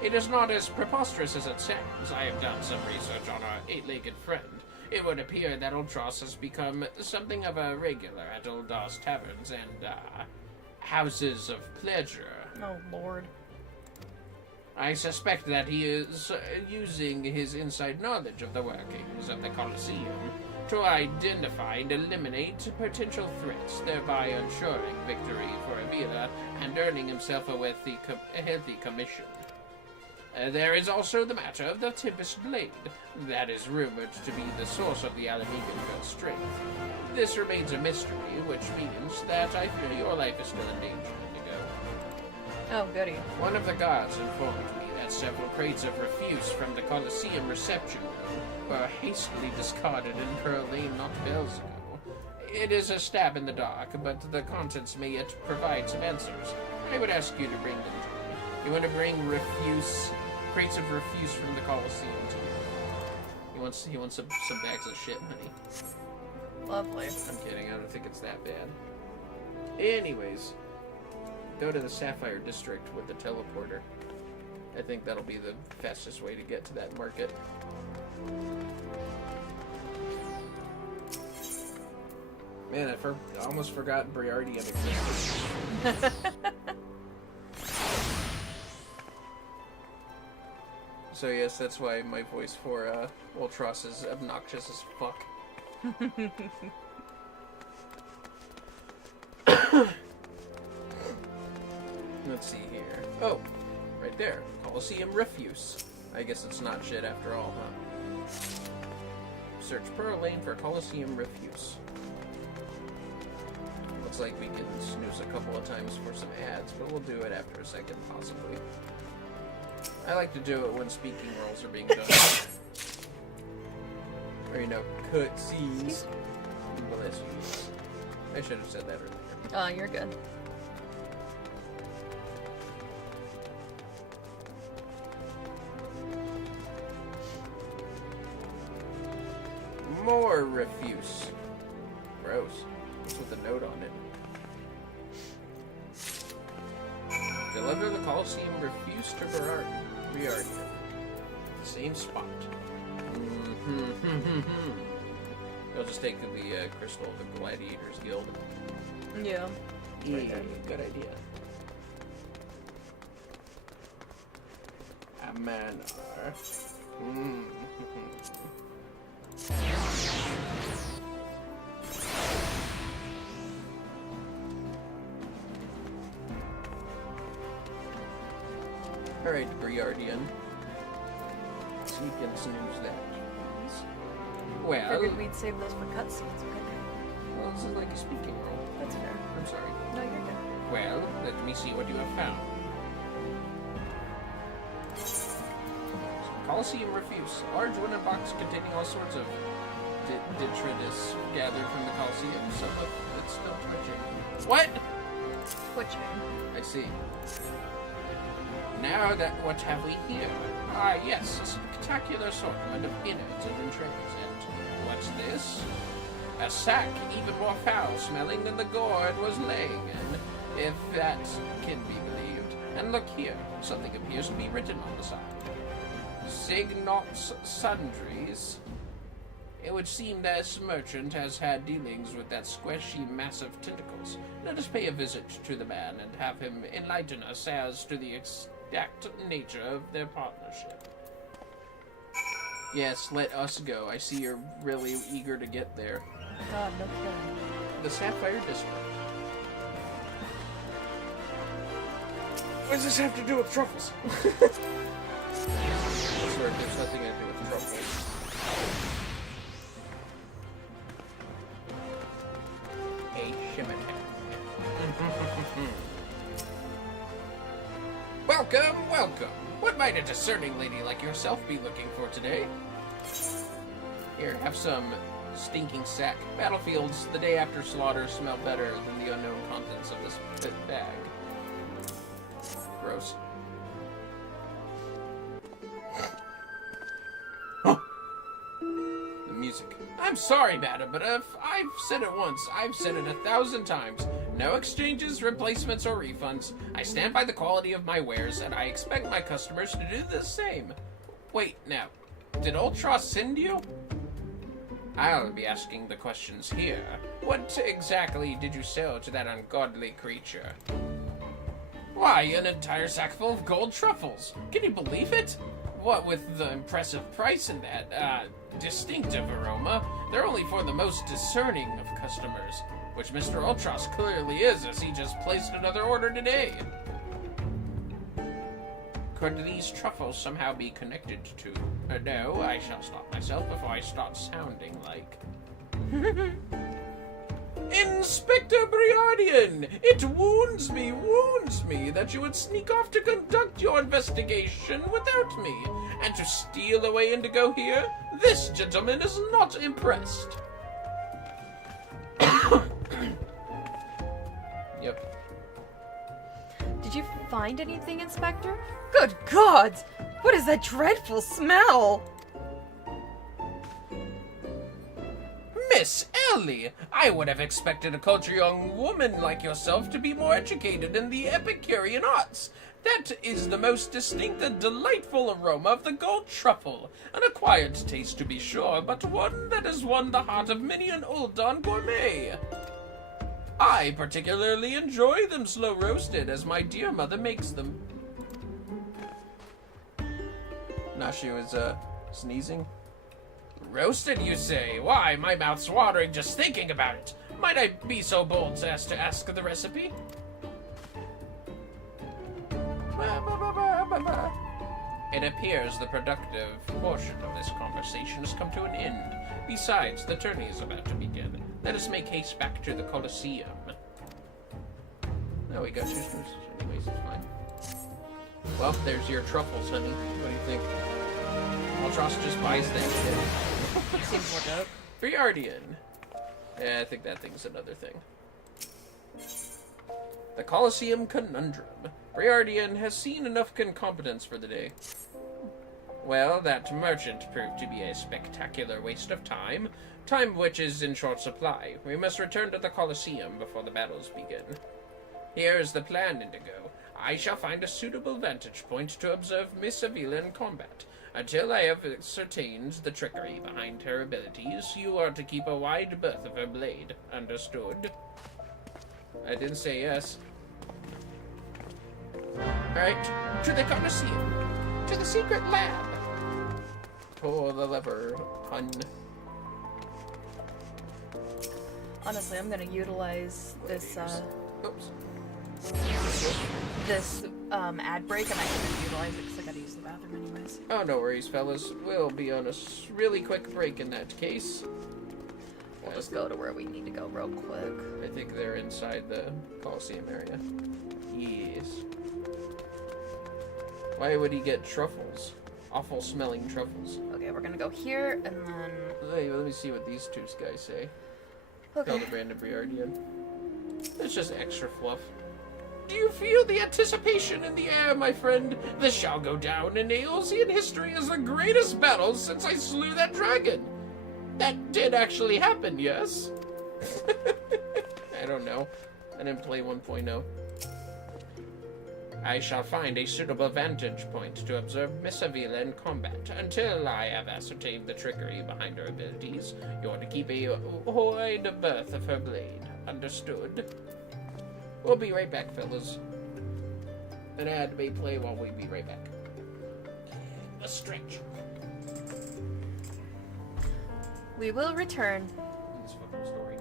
It is not as preposterous as it sounds. I have done some research on our 8-legged friend. It would appear that Ultros has become something of a regular at Uldar's taverns and, houses of pleasure. Oh, Lord. I suspect that he is using his inside knowledge of the workings of the Colosseum to identify and eliminate potential threats, thereby ensuring victory for Avila and earning himself a healthy commission. There is also the matter of the Tempest Blade, that is rumored to be the source of the Alamegan girl's strength. This remains a mystery, which means that I fear your life is still in danger, Indigo. Oh, goody. One of the guards informed me that several crates of refuse from the Colosseum reception room were hastily discarded in Pearl Lane not bells ago. It is a stab in the dark, but the contents may yet provide some answers. I would ask you to bring them to me. You want to bring crates of refuse from the Colosseum to me. He wants some bags of shit, honey. Lovely. I'm kidding, I don't think it's that bad. Anyways, go to the Sapphire District with the teleporter. I think that'll be the fastest way to get to that market. Man, I almost forgot Briardian existed. So yes, that's why my voice for Ultros is obnoxious as fuck. Let's see here. Oh, right there. Coliseum Refuse. I guess it's not shit after all, huh? Search Pearl Lane for Coliseum Refuse. Looks like we can snooze a couple of times for some ads, but we'll do it after a second, possibly. I like to do it when speaking roles are being done. Or, you know, cutscenes. Bless you. I should have said that earlier. Oh, you're good. More refuse. Gross. What's with the note on it? Deliver the Coliseum refuse to Veadotube. Same spot. They'll just take the crystal of the Gladiators Guild. Yeah. Yeah, good idea. A man. Alright, Briardian. Sneak and snooze that. Well, Figured we'd save those for cutscenes, but okay. well, this is like a speaking role. That's fair. I'm sorry. No, you're good. Well, let me see what you have found. Coliseum Refuse. Large wooden box containing all sorts of detritus gathered from the Coliseum. Some of it's still twitching. What? Twitching. I see. Now that, what have we here? Ah, yes, a spectacular assortment of innards and entrails. And what's this? A sack, even more foul-smelling than the gore it was laying in, if that can be believed. And look here, something appears to be written on the side. Signots Sundries. It would seem this merchant has had dealings with that squishy mass of tentacles. Let us pay a visit to the man and have him enlighten us as to the exact nature of their partnership. Yes, let us go. I see you're really eager to get there. God, no kidding. The Sapphire District. What does this have to do with truffles? That's right, there's nothing to do with truffles. A shimmer. Welcome, welcome. What might a discerning lady like yourself be looking for today? Here, have some stinking sack. Battlefields the day after slaughter smell better than the unknown contents of this bag. Gross. The music. I'm sorry, madam, but if I've said it once, I've said it 1,000 times. No exchanges, replacements, or refunds. I stand by the quality of my wares, and I expect my customers to do the same. Wait, now, did Ultra send you? I'll be asking the questions here. What exactly did you sell to that ungodly creature? Why, an entire sack full of gold truffles. Can you believe it? What with the impressive price and that, distinctive aroma, they're only for the most discerning of customers. Which Mr. Ultras clearly is, as he just placed another order today. Could these truffles somehow be connected to... no, I shall stop myself before I start sounding like... Inspector Briardian! It wounds me that you would sneak off to conduct your investigation without me, and to steal away Indigo here? This gentleman is not impressed. Yep. Did you find anything, Inspector? Good God! What is that dreadful smell? Miss Ellie, I would have expected a cultured young woman like yourself to be more educated in the Epicurean arts. That is the most distinct and delightful aroma of the gold truffle. An acquired taste, to be sure, but one that has won the heart of many an Uldan gourmet. I particularly enjoy them slow roasted, as my dear mother makes them. Now she was, sneezing. Roasted, you say? Why, my mouth's watering just thinking about it. Might I be so bold as to ask the recipe? It appears the productive portion of this conversation has come to an end. Besides, the tourney is about to begin. Let us make haste back to the Colosseum. No, we got 2 stars. Anyways, it's fine. Well, there's your truffles, honey. What do you think? Ultros just buys that shit. Seems more dope. Veadotube. Yeah, I think that thing's another thing. The Colosseum Conundrum. Veadotube has seen enough incompetence for the day. Well, that merchant proved to be a spectacular waste of time. Time which is in short supply. We must return to the Colosseum before the battles begin. Here is the plan, Indigo. I shall find a suitable vantage point to observe Miss Avila in combat. Until I have ascertained the trickery behind her abilities, you are to keep a wide berth of her blade. Understood? I didn't say yes. Alright, to the Colosseum. To the secret lab. Pull the lever, hun. Honestly, I'm gonna utilize this, Oops. this, ad break, and I can utilize it because I gotta use the bathroom anyways. Oh, no worries, fellas. We'll be on a really quick break in that case. We'll just go to where we need to go real quick. I think they're inside the Colosseum area. Yes. Why would he get truffles? Awful smelling truffles. Okay, we're gonna go here, and then... Hey, let me see what these 2 guys say. Okay. Hildibrand and Veadotube. It's just extra fluff. Do you feel the anticipation in the air, my friend? This shall go down in Eolzean history as the greatest battle since I slew that dragon. That did actually happen, yes? I don't know. I didn't play 1.0. I shall find a suitable vantage point to observe Miss Avila in combat. Until I have ascertained the trickery behind her abilities, you are to keep a wide berth of her blade. Understood? We'll be right back, fellas. An ad may play while we be right back. A stretch. We will return. This fucking story.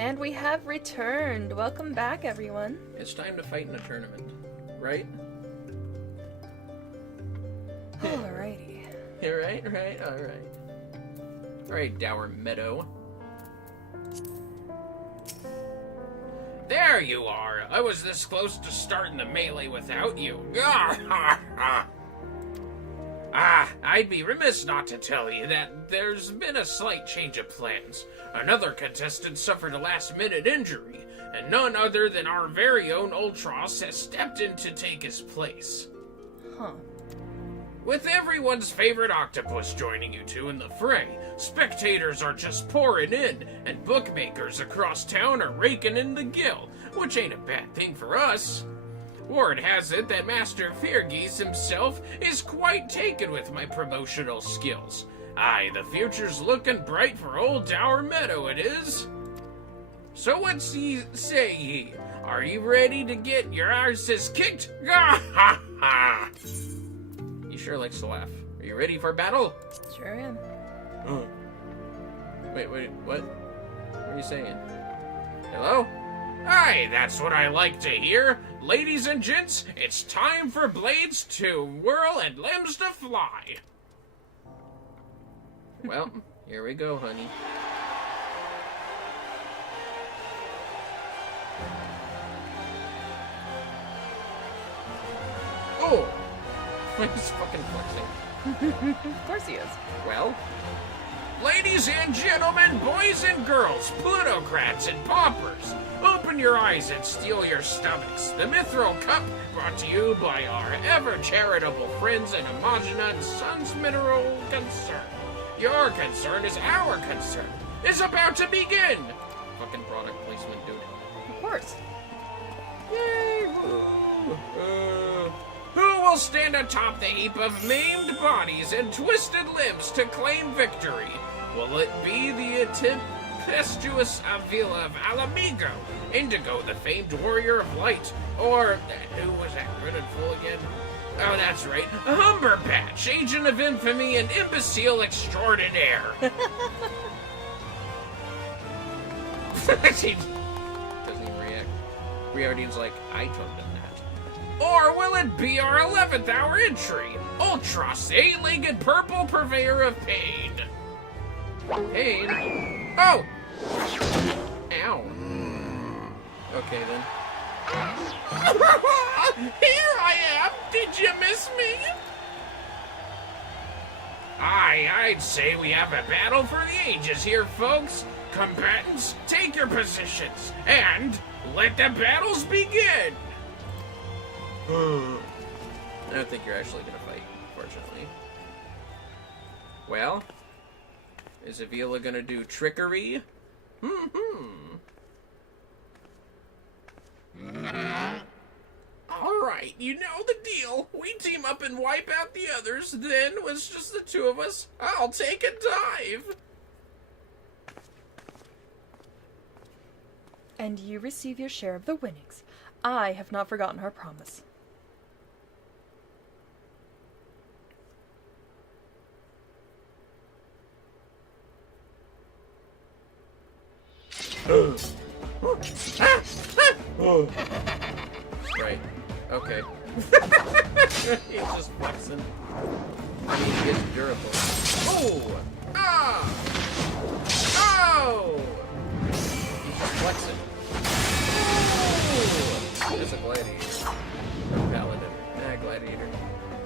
And we have returned. Welcome back, everyone. It's time to fight in a tournament, right? Alrighty. Right. Alright, Dower Meadow. There you are! I was this close to starting the melee without you. I'd be remiss not to tell you that there's been a slight change of plans. Another contestant suffered a last-minute injury, and none other than our very own Ultros has stepped in to take his place. Huh. With everyone's favorite octopus joining you two in the fray, spectators are just pouring in, and bookmakers across town are raking in the gill, which ain't a bad thing for us. Word has it that Master Feargeese himself is quite taken with my promotional skills. Aye, the future's looking bright for old Dower Meadow, it is. So what say ye? Are you ready to get your arses kicked? He sure likes to laugh. Are you ready for battle? Sure am. Wait, what? What are you saying? Hello? Aye, that's what I like to hear. Ladies and gents, it's time for blades to whirl and limbs to fly. Well, here we go, honey. Oh! He's fucking flexing. Of course he is. Well, ladies and gentlemen, boys and girls, plutocrats and paupers, open your eyes and steel your stomachs. The Mithril Cup, brought to you by our ever-charitable friends at Homogenous Sun's Mineral Concern. Your concern is our concern. Is about to begin! Fucking product placement, dude. Of course. Yay! Who will stand atop the heap of maimed bodies and twisted limbs to claim victory? Will it be the tempestuous Avila of Alamigo, Indigo, the famed warrior of light, or who was that grinning fool again? Oh, that's right, a Humberpatch, agent of infamy and imbecile extraordinaire. She doesn't even react. Riordan's like, I told him that. Or will it be our 11th hour entry? Ultros, eight-legged purple purveyor of pain. Pain? Oh! Ow. Okay, then. Here I am! Did you miss me? Aye, I'd say we have a battle for the ages here, folks. Combatants, take your positions, and let the battles begin! I don't think you're actually gonna fight, fortunately. Well, is Avila gonna do trickery? Alright, you know the deal. We team up and wipe out the others, then, when it's just the two of us, I'll take a dive. And you receive your share of the winnings. I have not forgotten our promise. Right. Okay. He's just flexing. I mean, he gets durable. Oh! Ah! Oh! He's just flexing. Oh! There's a gladiator. Or paladin. Gladiator.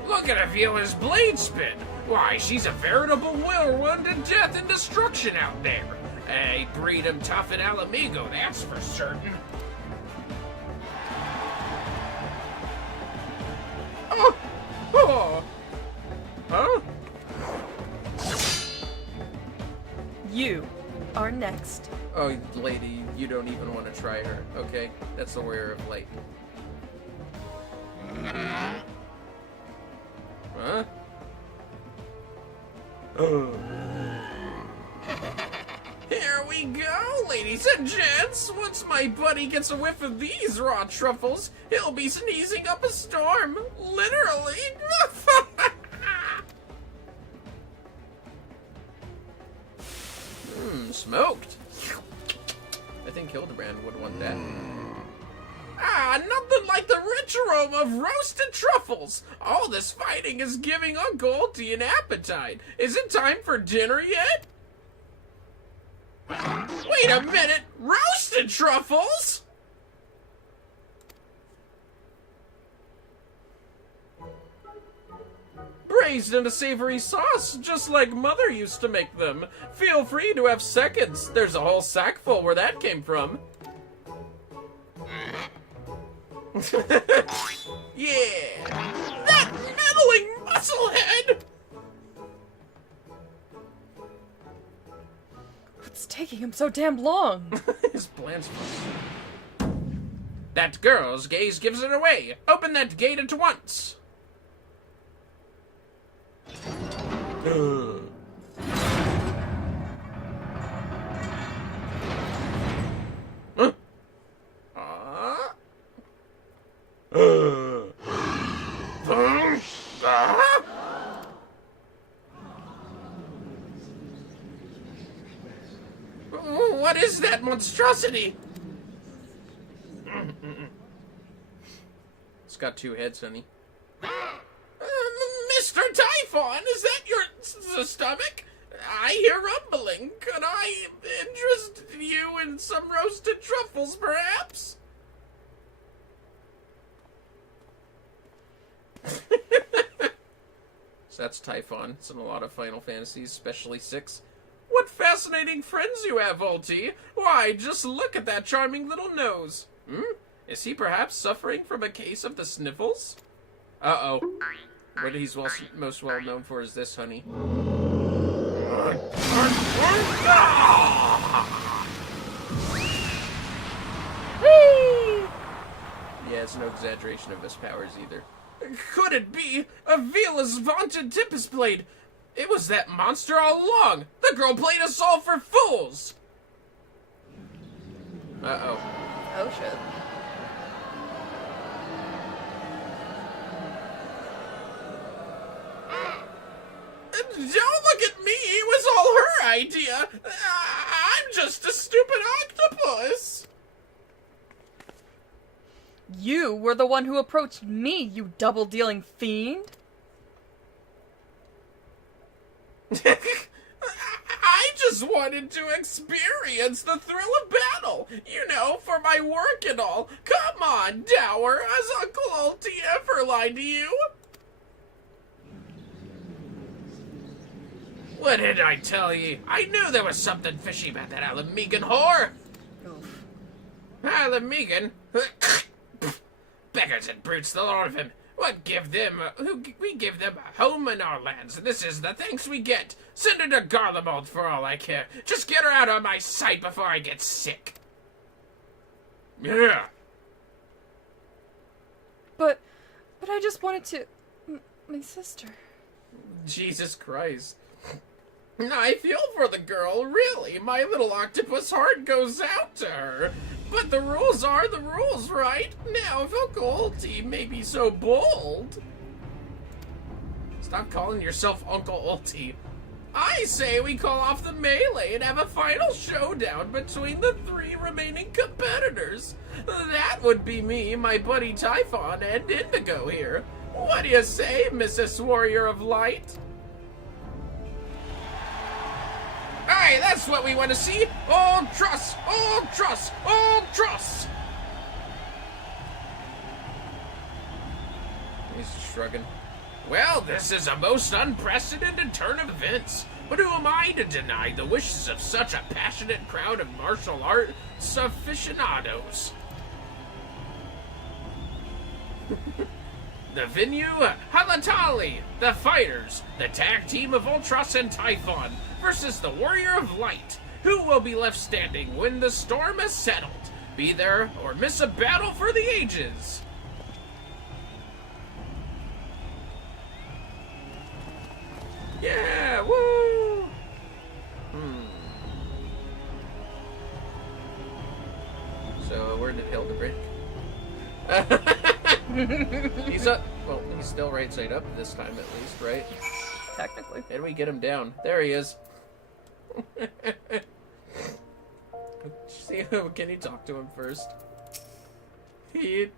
Look at Avila's blade spin! Why, she's a veritable whirlwind of death and destruction out there! Hey, breed 'em tough at Alamigo, that's for certain. Oh! Oh! Huh? You are next. Oh, lady, you don't even want to try her. Okay, that's the warrior of light. Huh? Here we go, ladies and gents! Once my buddy gets a whiff of these raw truffles, he'll be sneezing up a storm. Literally. Smoked. I think Hildibrand would want that. Ah, nothing like the rich aroma of roasted truffles. All this fighting is giving Uncle Ulti an appetite. Is it time for dinner yet? Wait a minute! Roasted truffles? Braised in a savory sauce, just like Mother used to make them. Feel free to have seconds. There's a whole sack full where that came from. Yeah! That meddling musclehead! What's taking him so damn long? His plans. That girl's gaze gives it away. Open that gate at once. What is that monstrosity? It's got two heads, honey. Mr. Typhon, is that your stomach? I hear rumbling. Could I interest you in some roasted truffles, perhaps? So that's Typhon. It's in a lot of Final Fantasies, especially 6. What fascinating friends you have, Ulti. Why, just look at that charming little nose. Is he perhaps suffering from a case of the sniffles? Uh-oh. What he's most well known for is this, honey. Yeah, it's no exaggeration of his powers either. Could it be? Avila's vaunted Tempest Blade! It was that monster all along! The girl played us all for fools! Uh-oh. Oh shit. Don't look at me! It was all her idea! I'm just a stupid octopus! You were the one who approached me, you double-dealing fiend! I just wanted to experience the thrill of battle, you know, for my work and all. Come on, Dower, has Uncle Ulti ever lied to you? What did I tell ye? I knew there was something fishy about that Alamegan whore. Oof. Alamegan? Beggars and brutes, the lot of him. What give them? We give them a home in our lands, and this is the thanks we get. Send her to Garlemald for all I care. Just get her out of my sight before I get sick. Yeah. But I just wanted to... my sister. Jesus Christ. I feel for the girl, really. My little octopus heart goes out to her. But the rules are the rules, right? Now, if Uncle Ulti may be so bold... Stop calling yourself Uncle Ulti. I say we call off the melee and have a final showdown between the 3 remaining competitors. That would be me, my buddy Typhon, and Indigo here. What do you say, Mrs. Warrior of Light? Aye, that's what we want to see! All trust! All trust! All trust! He's shrugging. Well, this is a most unprecedented turn of events. But who am I to deny the wishes of such a passionate crowd of martial arts aficionados? The venue, Halatali, the fighters, the tag team of Ultras and Typhon, versus the Warrior of Light. Who will be left standing when the storm has settled? Be there or miss a battle for the ages. Yeah, woo! So, where did Hildibrand? He's up. Well, he's still right side up this time at least, right? Technically. And we get him down. There he is. See, can you talk to him first? He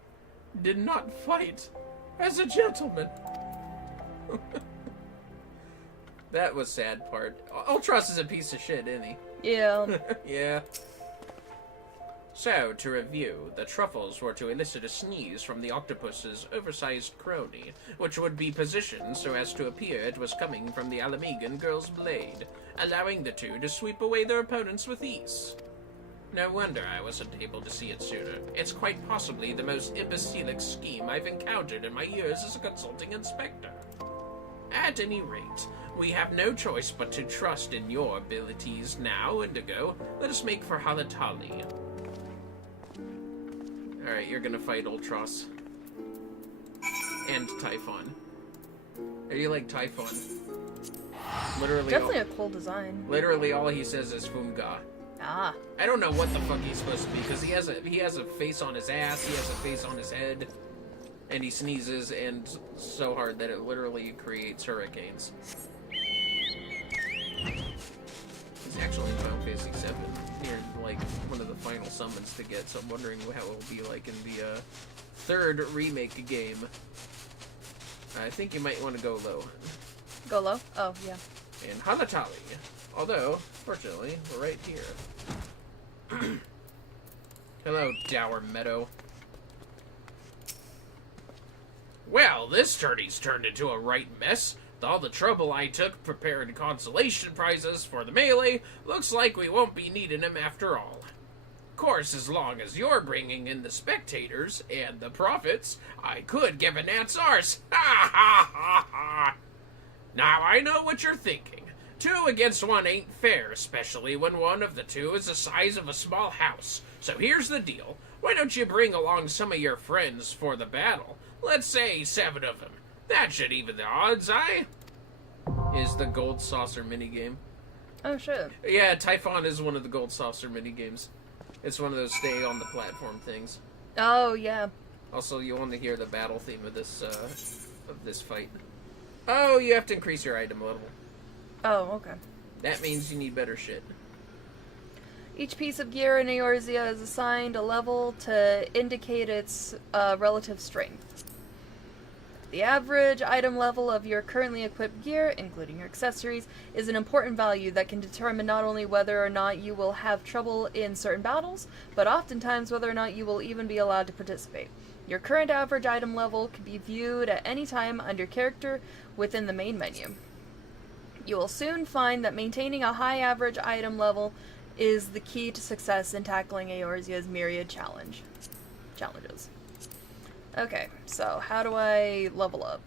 did not fight as a gentleman. That was sad part. Ultros is a piece of shit, isn't he? Yeah. Yeah. So, to review, the truffles were to elicit a sneeze from the octopus's oversized crony, which would be positioned so as to appear it was coming from the Alamegan girl's blade, allowing the two to sweep away their opponents with ease. No wonder I wasn't able to see it sooner. It's quite possibly the most imbecilic scheme I've encountered in my years as a consulting inspector. At any rate, we have no choice but to trust in your abilities now, Indigo. Let us make for Halatali. Alright, you're gonna fight Ultros. And Typhon. Are you like Typhon? Literally Definitely a cool design. Literally all he says is Funga. Ah. I don't know what the fuck he's supposed to be, because he has a face on his ass, he has a face on his head, and he sneezes and so hard that it literally creates hurricanes. He's actually in Final Fantasy 7, near like one of the final summons to get, so I'm wondering how it will be like in the third remake game. I think you might want to go low. Go low? Oh, yeah. And Halatali. Although, fortunately, we're right here. Hello, Dour Meadow. Well, this journey's turned into a right mess. With all the trouble I took preparing consolation prizes for the melee, looks like we won't be needing them after all. Of course, as long as you're bringing in the spectators and the profits, I could give a gnat's arse. Ha ha ha ha! Now I know what you're thinking. 2 against 1 ain't fair, especially when one of the two is the size of a small house. So here's the deal. Why don't you bring along some of your friends for the battle? Let's say 7 of them. That should even the odds, Is the Gold Saucer minigame. Oh, shit. Yeah, Typhon is one of the Gold Saucer minigames. It's one of those stay on the platform things. Oh, yeah. Also, you want to hear the battle theme of this fight. Oh, you have to increase your item level. Oh, okay. That means you need better shit. Each piece of gear in Eorzea is assigned a level to indicate its relative strength. The average item level of your currently equipped gear, including your accessories, is an important value that can determine not only whether or not you will have trouble in certain battles, but oftentimes whether or not you will even be allowed to participate. Your current average item level can be viewed at any time under Character within the main menu. You will soon find that maintaining a high average item level is the key to success in tackling Eorzea's myriad challenges. Okay, so how do I level up?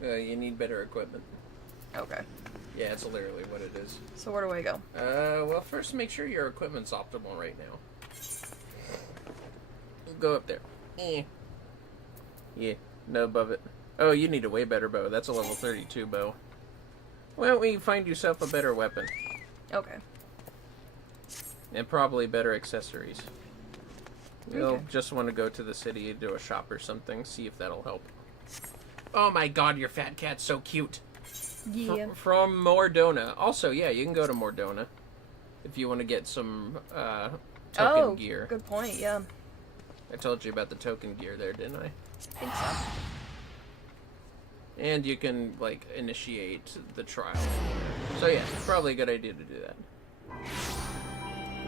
You need better equipment. Okay. Yeah, it's literally what it is. So where do I go? Well, first make sure your equipment's optimal right now. Go up there. Yeah, no above it. Oh, you need a way better bow. That's a level 32 bow. Why don't we find yourself a better weapon? Okay. And probably better accessories. You'll Okay. just want to go to the city and do a shop or something, see if that'll help. Oh my god, your fat cat's so cute. Yeah. From Mordona. Also, yeah, you can go to Mordona if you want to get some token gear. Good point, yeah. I told you about the token gear there, didn't I? I think so. And you can, like, initiate the trial. So yeah, probably a good idea to do that.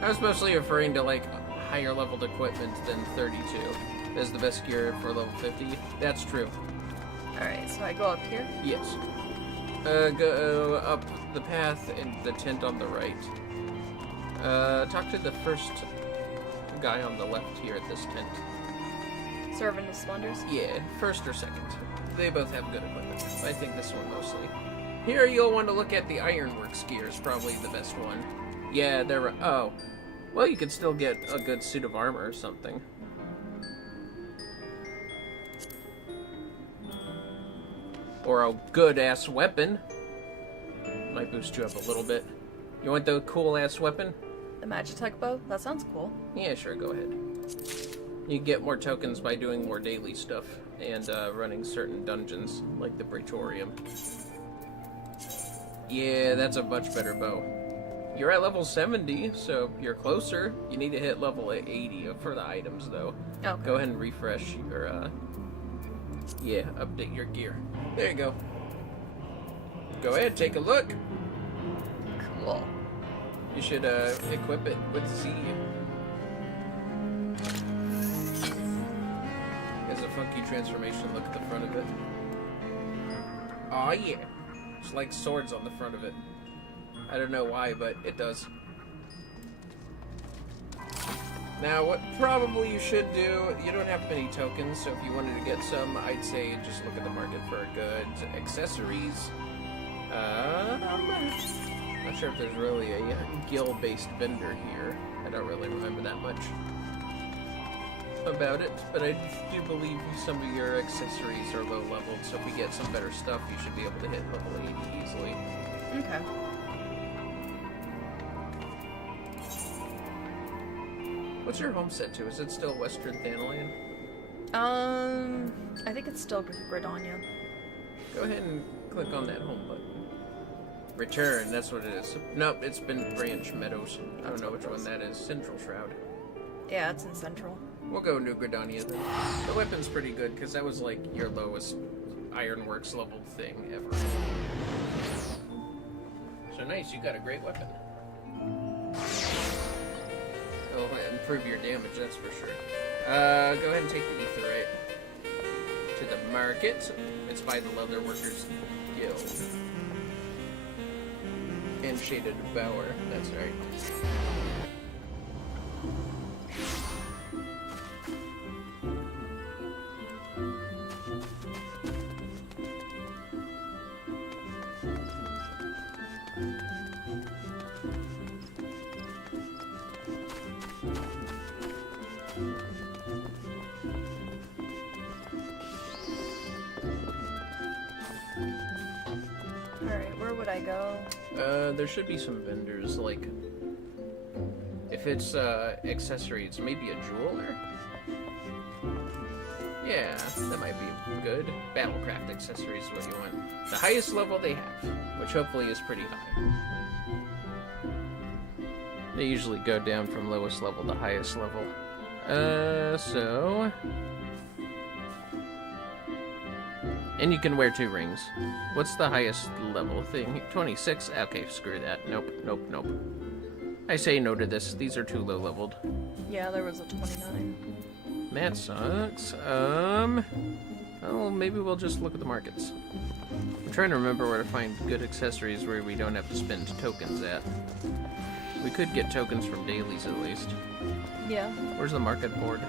I was mostly referring to, like, higher leveled equipment than 32 as the best gear for level 50. That's true. Alright, so I go up here? Yes. Go up the path and the tent on the right. Talk to the first guy on the left here at this tent. Serving the Splendors? Yeah, first or second. They both have good equipment. I think this one mostly. Here you'll want to look at the Ironworks gear is probably the best one. Yeah, they're... Oh. Well, you could still get a good suit of armor or something. Or a good-ass weapon. Might boost you up a little bit. You want the cool-ass weapon? The Magitech bow? That sounds cool. Yeah, sure, go ahead. You get more tokens by doing more daily stuff and running certain dungeons, like the Praetorium. Yeah, that's a much better bow. You're at level 70, so you're closer. You need to hit level 80 for the items, though. Oh. Go ahead and refresh your, yeah, update your gear. There you go. Go ahead, take a look. Cool. You should, equip it with Z. Has a funky transformation look at the front of it. Aw, yeah. It's like swords on the front of it. I don't know why, but it does. Now, what probably you should do, you don't have many tokens, so if you wanted to get some, I'd say just look at the market for good accessories. Not sure if there's really a guild-based vendor here. I don't really remember that much about it, but I do believe some of your accessories are low-leveled, so if you get some better stuff, you should be able to hit level 80 easily. Okay. What's your home set to? Is it still Western Thanalan? I think it's still Gridania. Go ahead and click on that home button. Return, that's what it is. Nope, it's been Branch Meadows. I don't know which one that is. Central Shroud. Yeah, it's in Central. We'll go New Gridania then. The weapon's pretty good, because that was like your lowest Ironworks level thing ever. So nice, you got a great weapon. It'll improve your damage, that's for sure. Go ahead and take the Aetheryte to the market. It's by the Leather Workers Guild. And Shaded Bower, that's right. Alright, where would I go? There should be some vendors, like, if it's, accessories, maybe a jeweler? Yeah, that might be good. Battlecraft accessories is what you want. The highest level they have, which hopefully is pretty high. They usually go down from lowest level to highest level. So... And you can wear 2 rings. What's the highest level thing? 26? Okay, screw that. Nope, nope, nope. I say no to this. These are too low-leveled. Yeah, there was a 29. That sucks. Oh, maybe we'll just look at the markets. I'm trying to remember where to find good accessories where we don't have to spend tokens at. We could get tokens from dailies at least. Yeah. Where's the market board?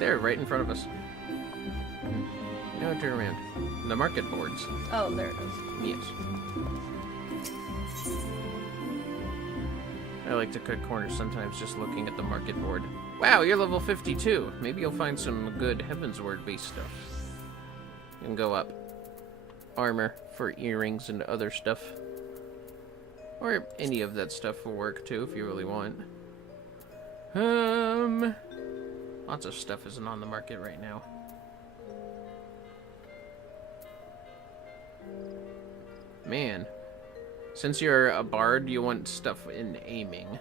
There, right in front of us. Now turn around. The market boards. Oh, there it is. Yes. I like to cut corners sometimes just looking at the market board. Wow, you're level 52. Maybe you'll find some good Heavensward based stuff. You can go up. Armor for earrings and other stuff. Or any of that stuff will work too if you really want. Lots of stuff isn't on the market right now. Man, since you're a bard, you want stuff in aiming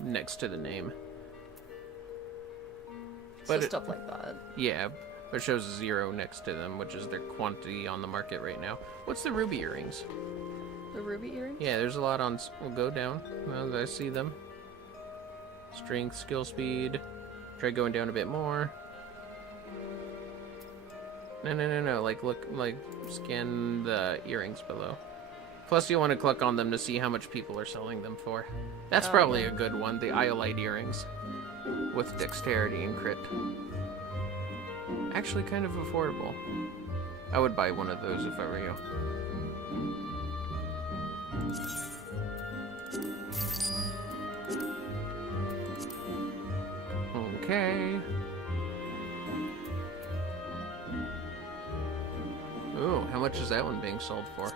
next to the name. So stuff like that. Yeah, but it shows 0 next to them, which is their quantity on the market right now. What's the ruby earrings? The ruby earrings? Yeah, there's a lot on... We'll go down. Well, I see them. Strength, skill speed. Try going down a bit more. No. Like, look, like, scan the earrings below. Plus, you want to click on them to see how much people are selling them for. That's probably a good one, the Iolite earrings. With dexterity and crit. Actually kind of affordable. I would buy one of those if I were you. Okay. Ooh, how much is that one being sold for?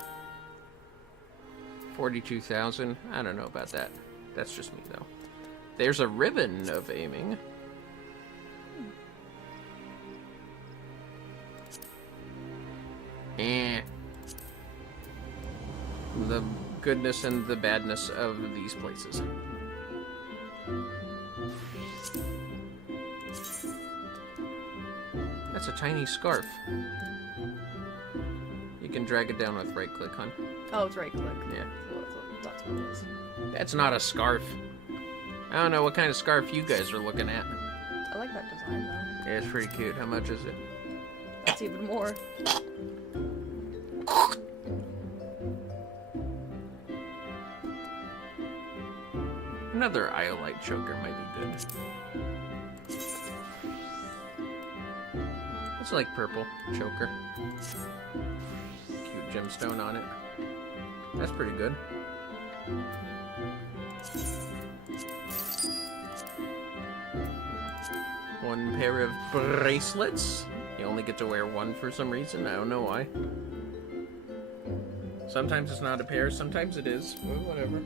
42,000? I don't know about that. That's just me, though. There's a ribbon of aiming. The goodness and the badness of these places. That's a tiny scarf. You can drag it down with right-click, hon. Oh, it's right click. Yeah. That's what it is. That's not a scarf. I don't know what kind of scarf you guys are looking at. I like that design though. Yeah, it's pretty cute. How much is it? That's even more. Another iolite choker might be good. It's like purple choker. Cute gemstone on it. That's pretty good. One pair of bracelets. You only get to wear one for some reason. I don't know why. Sometimes it's not a pair, sometimes it is. Well, whatever.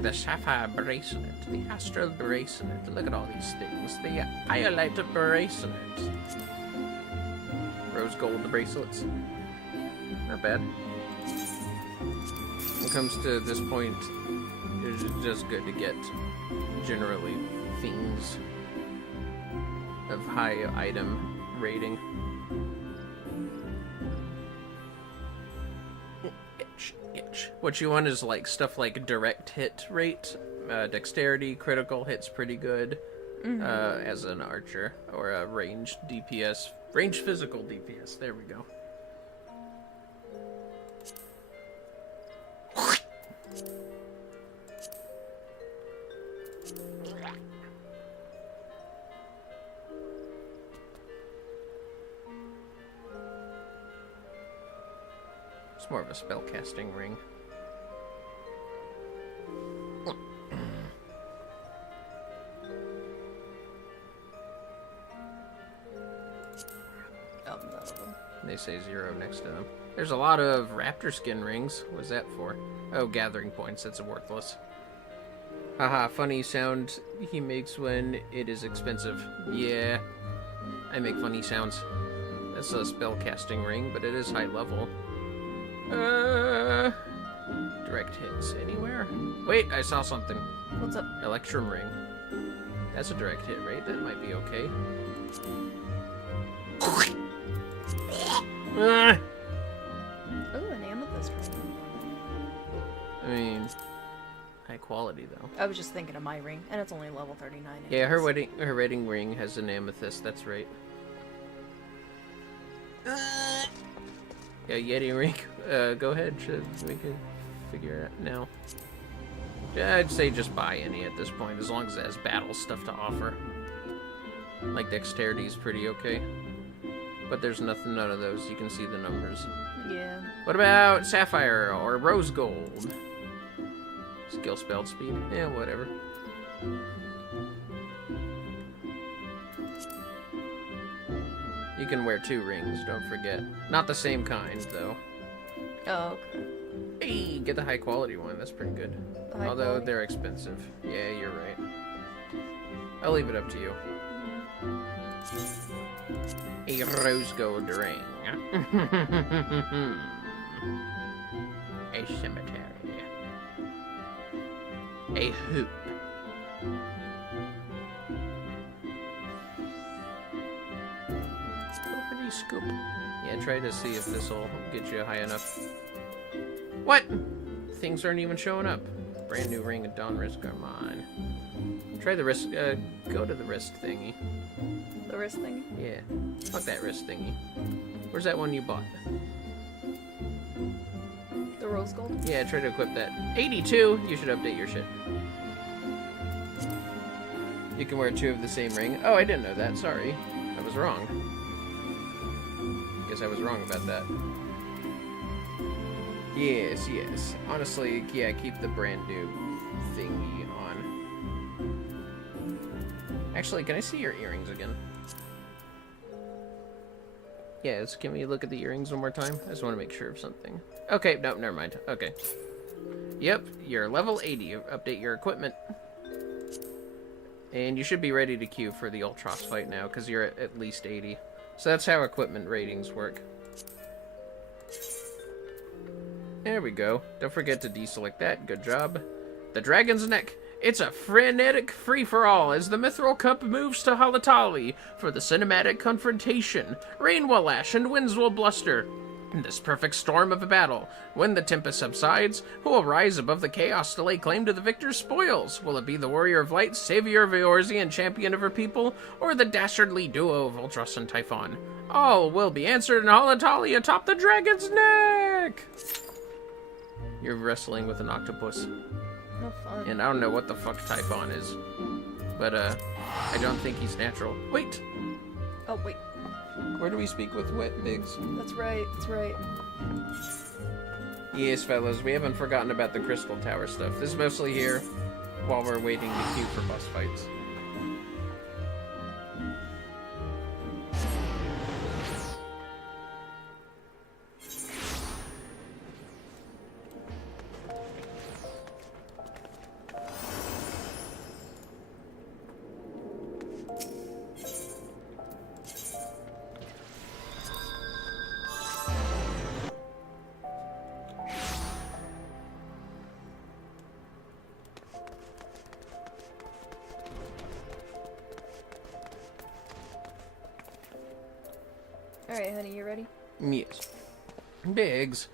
The sapphire bracelet, the astral bracelet. Look at all these things. The iolite bracelet. Rose gold bracelets. Not bad. When it comes to this point, it's just good to get generally things of high item rating. What you want is like stuff like direct hit rate, dexterity, critical hits pretty good as an archer, or a ranged DPS, ranged physical DPS. There we go. It's more of a spellcasting ring. None of them. They say 0 next to them. There's a lot of raptor skin rings. What's that for? Oh, gathering points. That's worthless. Haha, funny sound he makes when it is expensive. Yeah, I make funny sounds. That's a spellcasting ring, but it is high level. Direct hits anywhere? Wait, I saw something. What's up? Electrum ring. That's a direct hit, right? That might be okay. Oh, an amethyst ring. I mean, high quality though. I was just thinking of my ring, and it's only level 39. Yeah, her anyways. wedding ring has an amethyst. That's right. Yeah, Yeti ring. Go ahead. We can figure it out now. Yeah, I'd say just buy any at this point, as long as it has battle stuff to offer. Like dexterity is pretty okay, but there's none of those. You can see the numbers. Yeah. What about sapphire or rose gold? Skill spelled speed. Yeah, whatever. You can wear 2 rings, don't forget. Not the same kind, though. Oh, okay. Hey, get the high quality one. That's pretty good. High Although quality? they're expensive. Yeah, you're right. I'll leave it up to you. A rose gold ring. A cemetery. A hoop. Scoopity scoop. Yeah, try to see if this will get you high enough. What? Things aren't even showing up. Brand new ring of Dawn Risk are mine. Try the wrist. Go to the wrist thingy. The wrist thing? Yeah. Fuck that wrist thingy. Where's that one you bought? The rose gold? Yeah, try to equip that. 82! You should update your shit. You can wear 2 of the same ring. Oh, I didn't know that. Sorry. I was wrong. Guess I was wrong about that. Yes, yes. Honestly, yeah, keep the brand new thingy on. Actually, can I see your earrings again? Yes, can we look at the earrings one more time? I just want to make sure of something. Okay, no, never mind. Okay. Yep, you're level 80. Update your equipment. And you should be ready to queue for the Ultros fight now, because you're at least 80. So that's how equipment ratings work. There we go. Don't forget to deselect that. Good job. The Dragon's Neck. It's a frenetic free-for-all as the Mithril Cup moves to Halatali for the cinematic confrontation. Rain will lash and winds will bluster. In this perfect storm of a battle, when the tempest subsides, who will rise above the chaos to lay claim to the victor's spoils? Will it be the Warrior of Light, Savior of Eorze, and Champion of her people, or the dastardly duo of Ultros and Typhon? All will be answered in Halatali atop the Dragon's Neck! You're wrestling with an octopus. No fun. And I don't know what the fuck Typhon is. But, I don't think he's natural. Wait! Oh, wait. Where do we speak with Wet Biggs? That's right. That's right. Yes, fellas, we haven't forgotten about the Crystal Tower stuff. This is mostly here while we're waiting to queue for boss fights. Alright, honey, you ready? Yes. Biggs.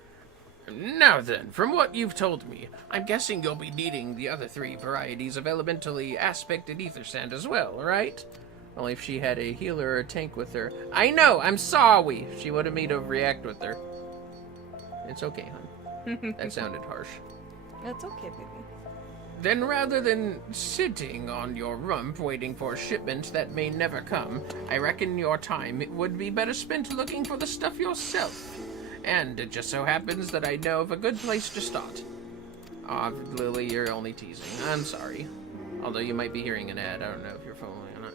Now then, from what you've told me, I'm guessing you'll be needing the other 3 varieties of elementally aspected ether sand as well, right? Only if she had a healer or a tank with her. I know, I'm sorry! She would have made a react with her. It's okay, hon. That sounded harsh. That's okay, baby. Then rather than sitting on your rump waiting for a shipment that may never come, I reckon your time would be better spent looking for the stuff yourself. And it just so happens that I know of a good place to start. Aw, Lily, you're only teasing. I'm sorry. Although you might be hearing an ad, I don't know if you're following or not.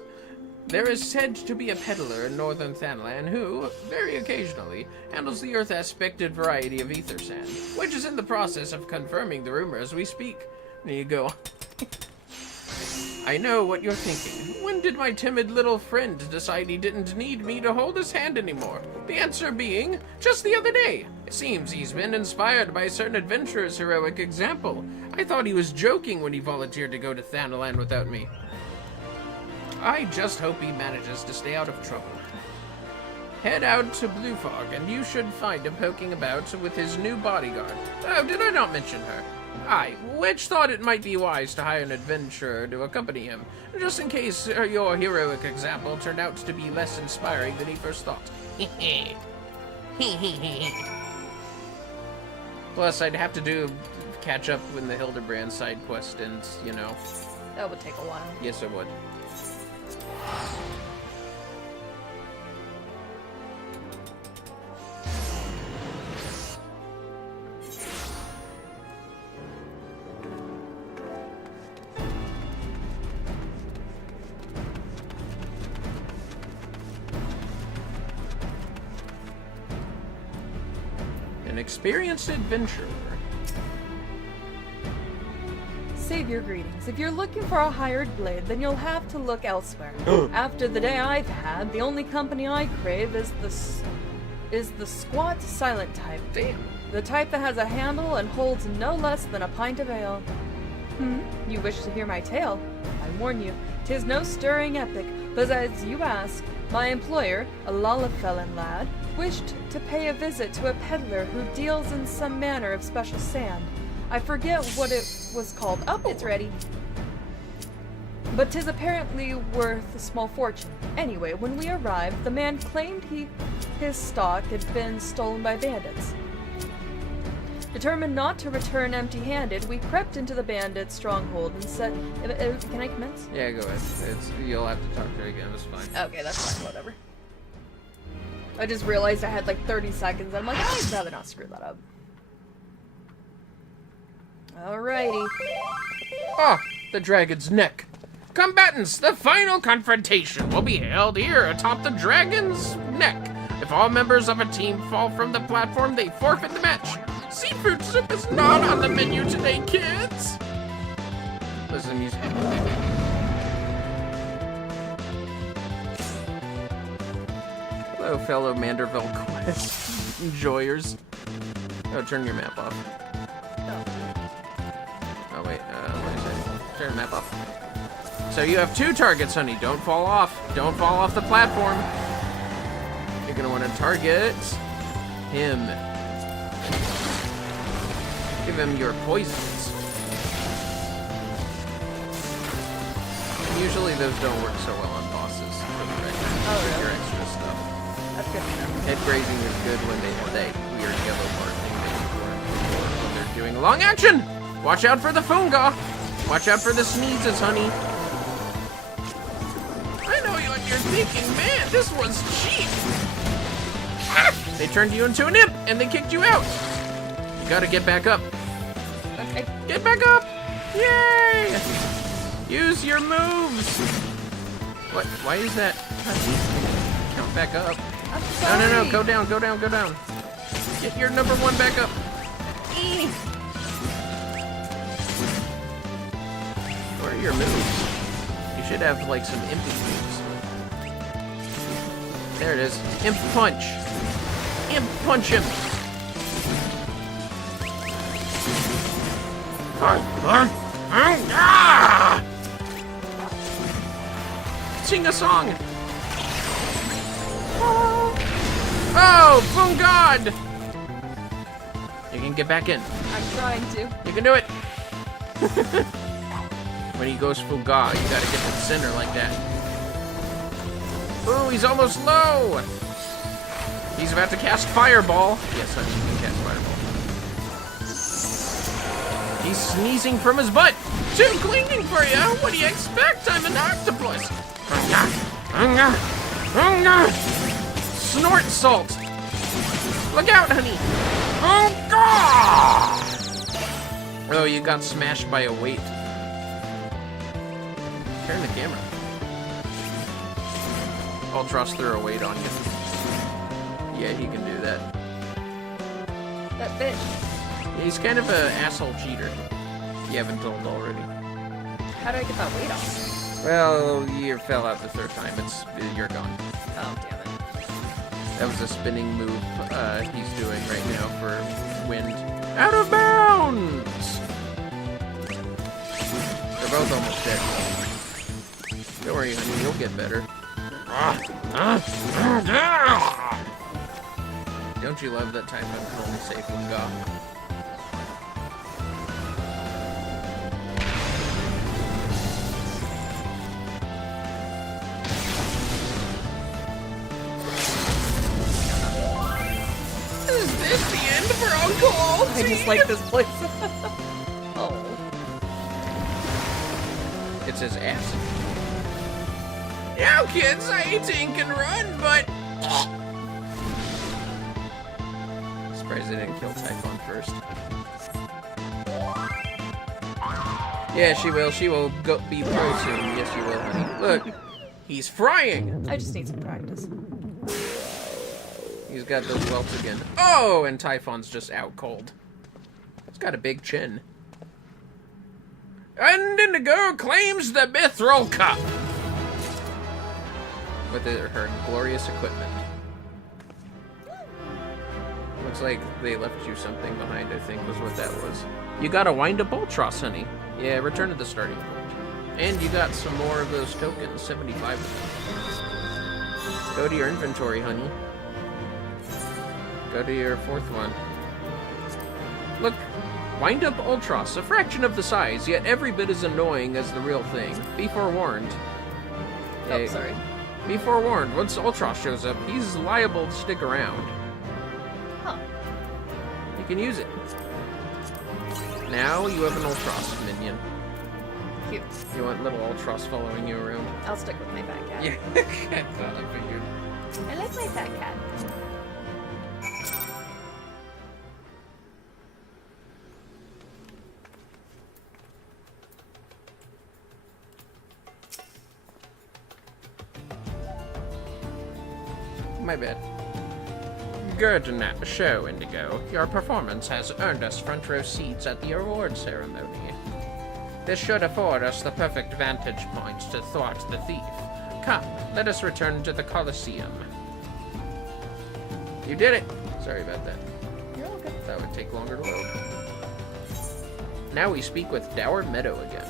There is said to be a peddler in northern Thanlan who, very occasionally, handles the earth-aspected variety of ether sand, which is in the process of confirming the rumor as we speak. There you go. I know what you're thinking. When did my timid little friend decide he didn't need me to hold his hand anymore? The answer being, just the other day. It seems he's been inspired by a certain adventurer's heroic example. I thought he was joking when he volunteered to go to Thanalan without me. I just hope he manages to stay out of trouble. Head out to Blue Fog, and you should find him poking about with his new bodyguard. Oh, did I not mention her? Aye, which thought it might be wise to hire an adventurer to accompany him, just in case your heroic example turned out to be less inspiring than he first thought. Plus, I'd have to catch up with the Hildibrand side quest, and, you know. That would take a while. Yes, it would. An experienced adventurer. Save your greetings. If you're looking for a hired blade, then you'll have to look elsewhere. After the day I've had, the only company I crave is the squat, silent type. Damn. The type that has a handle and holds no less than a pint of ale. You wish to hear my tale? I warn you, 'tis no stirring epic, but as you ask, my employer, a Lalafellan lad, wished to pay a visit to a peddler who deals in some manner of special sand. I forget what it was called. Oh, it's ready. But 'tis apparently worth a small fortune. Anyway, when we arrived, the man claimed his stock had been stolen by bandits. Determined not to return empty-handed, we crept into the bandits' stronghold and said, can I commence? Yeah, go ahead. You'll have to talk to her again, it's fine. Okay, that's fine, whatever. I just realized I had like 30 seconds, and I'm like, I'd rather not screw that up. Alrighty. Ah, the Dragon's Neck. Combatants, the final confrontation will be held here atop the Dragon's Neck. If all members of a team fall from the platform, they forfeit the match. Seafood soup is not on the menu today, kids. Listen to music. Hello, fellow Manderville quest enjoyers. Oh, turn your map off. Oh, wait, what is it? Turn the map off. So you have 2 targets, honey. Don't fall off. Don't fall off the platform. You're gonna want to target him. Give him your poisons. Usually those don't work so well on bosses for the record. Oh, With really? your extra stuff. That's good to know. Head grazing is good when they have that weird yellow part thing they do when they're doing long action! Watch out for the funga! Watch out for the sneezes, honey. I know what you're thinking, man, this one's cheap! They turned you into an imp, and they kicked you out! You gotta get back up. Okay. Get back up! Yay! Use your moves! What? Why is that? Count back up. I'm sorry. No, go down, go down, go down. Get your number 1 back up. Eee. What are your moves? You should have, like, some impy moves. There it is. Imp punch. Imp punch him. Sing a song. Oh, boom god! You can get back in. I'm trying to. You can do it. When he goes full god, you gotta get to the center like that. Ooh, he's almost low. He's about to cast fireball. Yes, honey, you can cast fireball. He's sneezing from his butt. Too cleaning for you. What do you expect? I'm an octopus. Snort salt. Look out, honey. Oh, God! Oh, you got smashed by a weight. Turn the camera. Ultros threw a weight on you. Yeah, he can do that. That bitch. Yeah, he's kind of an asshole cheater. If you haven't told already. How do I get that weight off? Well, you fell out the 3rd time. You're gone. Oh, damn it. That was a spinning move he's doing right now for wind. Out of bounds! They're both almost dead. Don't worry, honey, you'll get better. Don't you love that time I'm only safe with God? Is this the end for Uncle? I just like this place. Oh. It says ass. Yeah, kids, I ain't can run, but... Surprised they didn't kill Typhon first. Yeah, she will. She will be pro soon. Yes, she will, honey. Look, he's frying. I just need some practice. He's got those welts again. Oh, and Typhon's just out cold. He's got a big chin. And Indigo claims the Mithril Cup with her glorious equipment. Looks like they left you something behind, I think was what that was. You got a wind-up Ultros, honey. Yeah, return to the starting point. And you got some more of those tokens, 75 of them. Go to your inventory, honey. Go to your 4th one. Look, wind-up Ultros, a fraction of the size, yet every bit as annoying as the real thing. Be forewarned. Oh, sorry. Be forewarned, once Ultros shows up, he's liable to stick around. Huh. You can use it. Now you have an Ultros minion. Cute. You want little Ultros following you around? I'll stick with my fat cat. Yeah, I thought I figured. I like my fat cat. My bad. Good show, Indigo. Your performance has earned us front row seats at the award ceremony. This should afford us the perfect vantage point to thwart the thief. Come, let us return to the Colosseum. You did it! Sorry about that. You're all good. That would take longer to load. Now we speak with Dour Meadow again.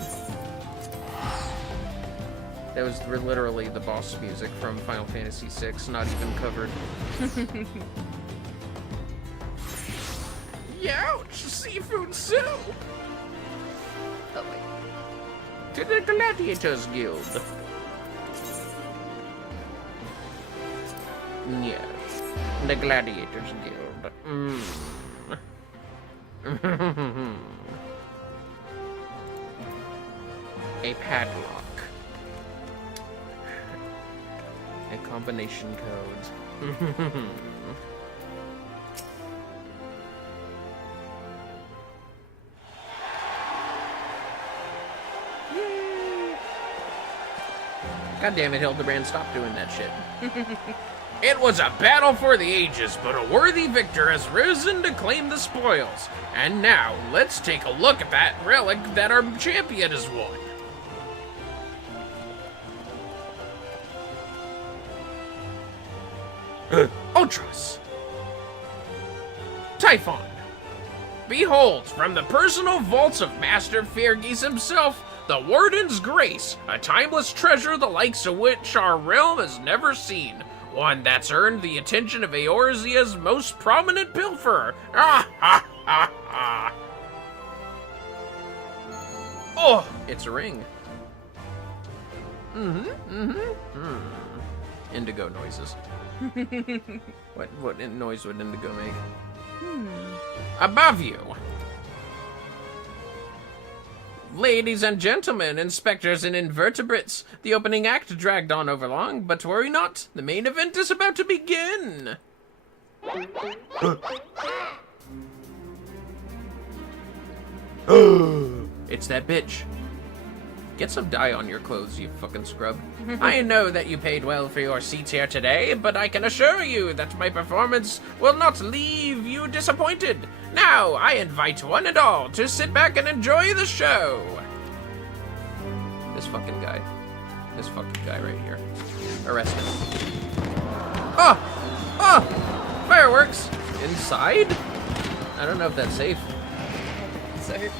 That was literally the boss music from Final Fantasy VI, not even covered. Youch! Seafood soup! Oh, wait. To the Gladiators Guild. Yes. The Gladiators Guild. A padlock. A combination code. God damn it, Hildibrand, stop doing that shit. It was a battle for the ages, but a worthy victor has risen to claim the spoils. And now, let's take a look at that relic that our champion has won. Ultras. Typhon. Behold, from the personal vaults of Master Fergus himself, the Warden's Grace, a timeless treasure the likes of which our realm has never seen. One that's earned the attention of Eorzea's most prominent pilferer. Ah ha ha ha. Oh, it's a ring. Indigo noises. What noise would Indigo make? Above you. Ladies and gentlemen, inspectors and invertebrates, the opening act dragged on overlong, but worry not, the main event is about to begin. It's that bitch. Get some dye on your clothes, you fucking scrub. I know that you paid well for your seats here today, but I can assure you that my performance will not leave you disappointed. Now, I invite one and all to sit back and enjoy the show. This fucking guy. This fucking guy right here. Arrest him. Oh! Oh! Fireworks! Inside? I don't know if that's safe. Sorry.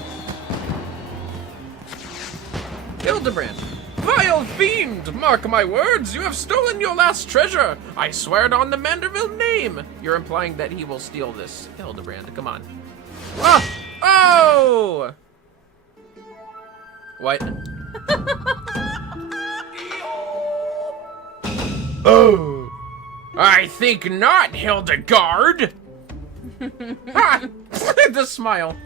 Hildibrand! Vile fiend! Mark my words, you have stolen your last treasure! I swear it on the Manderville name! You're implying that he will steal this. Hildibrand, come on. Oh! Oh! What? Oh! I think not, Hildegard! Ah! The smile.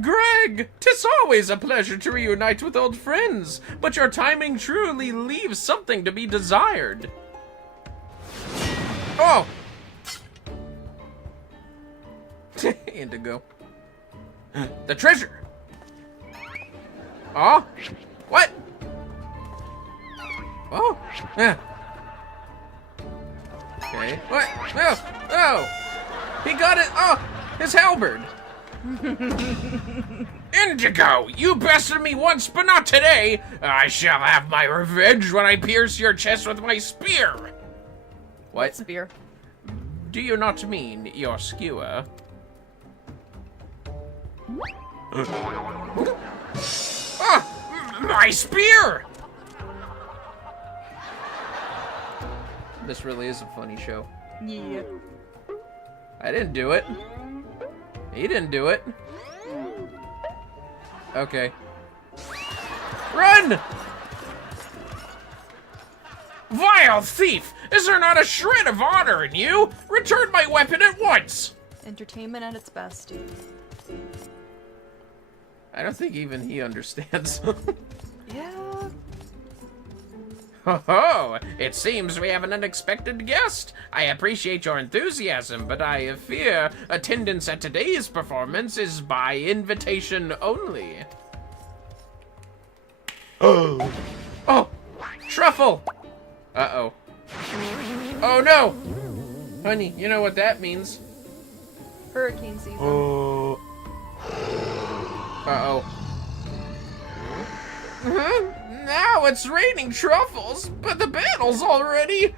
Greg, 'tis always a pleasure to reunite with old friends, but your timing truly leaves something to be desired. Oh! Indigo. The treasure! Oh? What? Oh? Yeah. Okay. What? Oh! Oh! He got it! Oh! His halberd! Indigo, you bested me once, but not today. I shall have my revenge when I pierce your chest with my spear. What? Spear. Do you not mean your skewer? Ah! My spear! This really is a funny show. Yeah. I didn't do it. He didn't do it. Okay. Run! Vile thief! Is there not a shred of honor in you? Return my weapon at once! Entertainment at its best, dude. I don't think even he understands. Yeah. Ho ho! It seems we have an unexpected guest. I appreciate your enthusiasm, but I fear attendance at today's performance is by invitation only. Oh! Oh! Truffle! Uh-oh. Oh no! Honey, you know what that means. Hurricane season. Uh-oh. Now it's raining truffles, but the battle's already...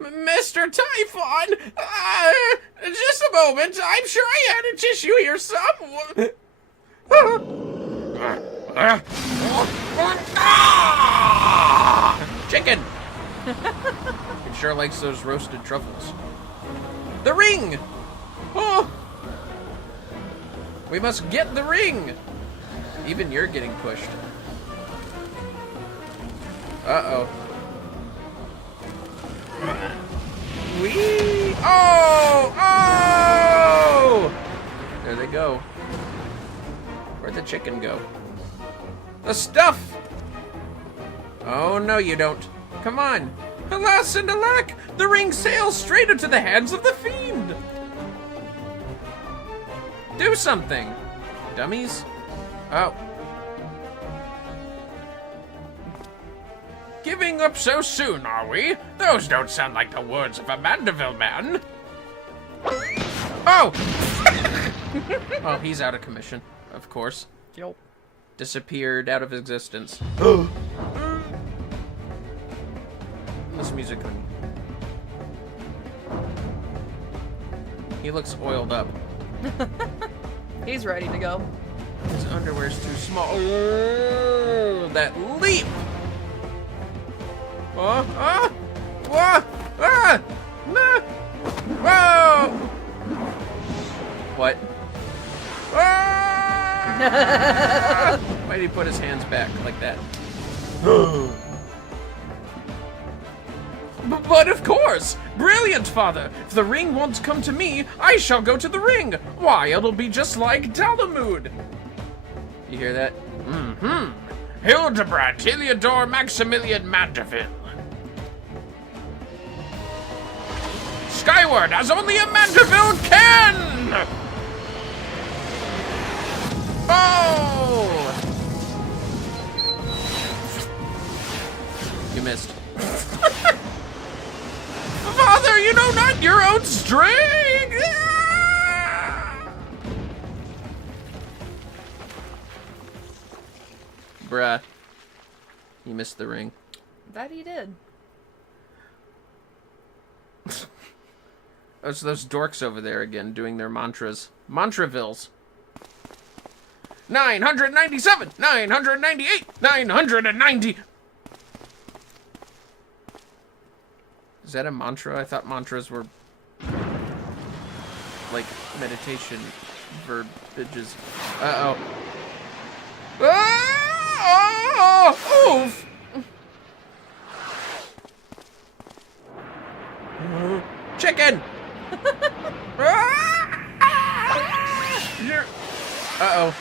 Mr. Typhon! Just a moment. I'm sure I had a tissue here somewhere. Chicken! He sure likes those roasted truffles. The ring! Oh! We must get the ring! Even you're getting pushed. Uh-oh. Whee! Oh! Oh! There they go. Where'd the chicken go? The stuff! Oh, no you don't. Come on. Alas and alack! The ring sails straight into the hands of the fiend! Do something! Dummies. Oh. Giving up so soon, are we? Those don't sound like the words of a Mandeville man. Oh! Oh, he's out of commission, of course. Yep. Disappeared out of existence. This music. He looks oiled up. He's ready to go. His underwear's too small. Oh, that leap! Whoa! What? Why'd he put his hands back like that? But of course! Brilliant, father! If the ring won't come to me, I shall go to the ring! Why, it'll be just like Dalamud! You hear that? Mm-hmm. Hildibrand, Heliodor, Maximilian Mandeville. Skyward, as only a Mandeville can! Oh! You missed. Father, you know not your own string! Bruh. You missed the ring. That he did. Those dorks over there again doing their mantras. Mantravilles. 997! 998! 990! Is that a mantra? I thought mantras were like meditation verbiages. Uh-oh. Oh! Oof! Chicken! Uh-oh.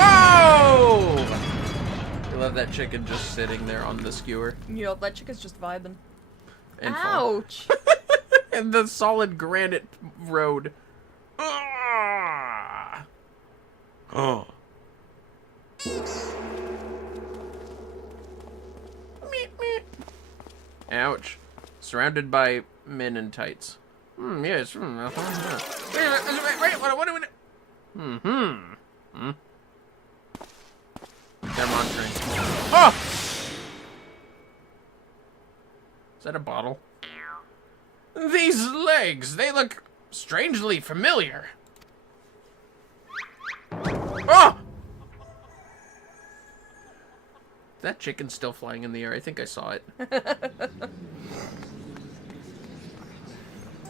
Oh! I love that chicken just sitting there on the skewer. Yo, that chicken's just vibing. And Ouch! and the solid granite road. Ah! Oh. Ouch. Surrounded by men in tights. Yes. Wait, what do we do? They're monitoring. Oh! Is that a bottle? These legs, they look strangely familiar. Oh! That chicken's still flying in the air. I think I saw it.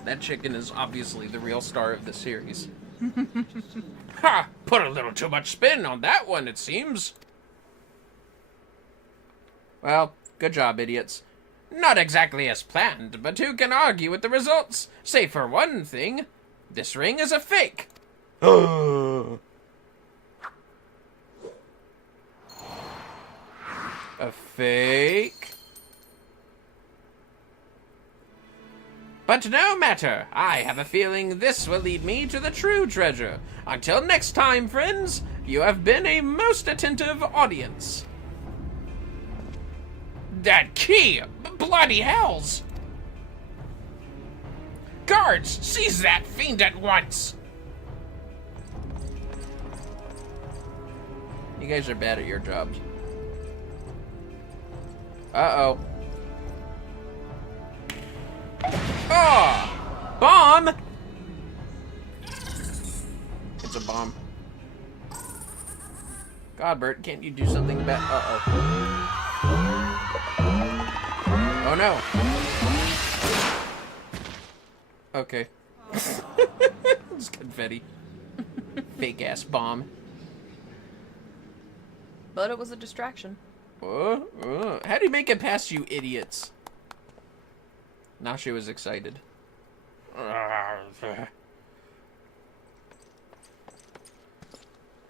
That chicken is obviously the real star of the series. Ha! Put a little too much spin on that one, it seems. Well, good job, idiots. Not exactly as planned, but who can argue with the results? Say for one thing, this ring is a fake. A fake? But no matter, I have a feeling this will lead me to the true treasure. Until next time, friends, you have been a most attentive audience. That key! Bloody hells! Guards, seize that fiend at once! You guys are bad at your jobs. Uh-oh. Oh! Bomb! It's a bomb. God, Bert, can't you do something better? Uh-oh. Oh, no. Okay. It's confetti. Fake-ass bomb. But it was a distraction. How do you make it past, you idiots? Now she was excited.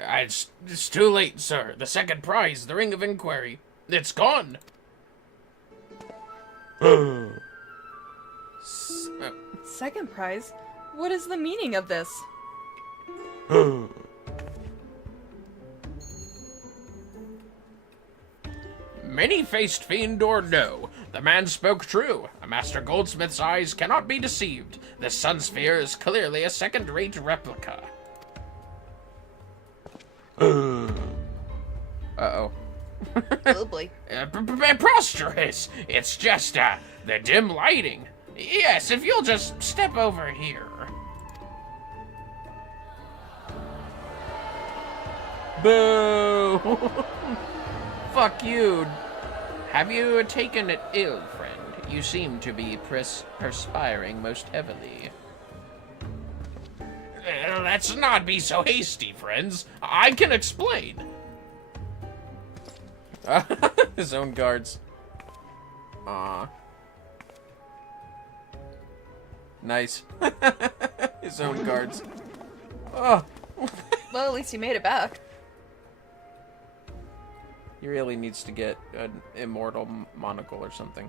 It's too late, sir. The second prize, the Ring of Inquiry. It's gone. Second prize? What is the meaning of this? Many-faced fiend or no, the man spoke true. A master goldsmith's eyes cannot be deceived. The sun sphere is clearly a second-rate replica. Uh-oh. Oh boy. Preposterous! It's just, the dim lighting. Yes, if you'll just step over here. Boo! Fuck you. Have you taken it ill, friend? You seem to be perspiring most heavily. Let's not be so hasty, friends. I can explain. His own guards. Aw. Nice. His own guards. Oh. Well, at least you made it back. He really needs to get an immortal monocle or something.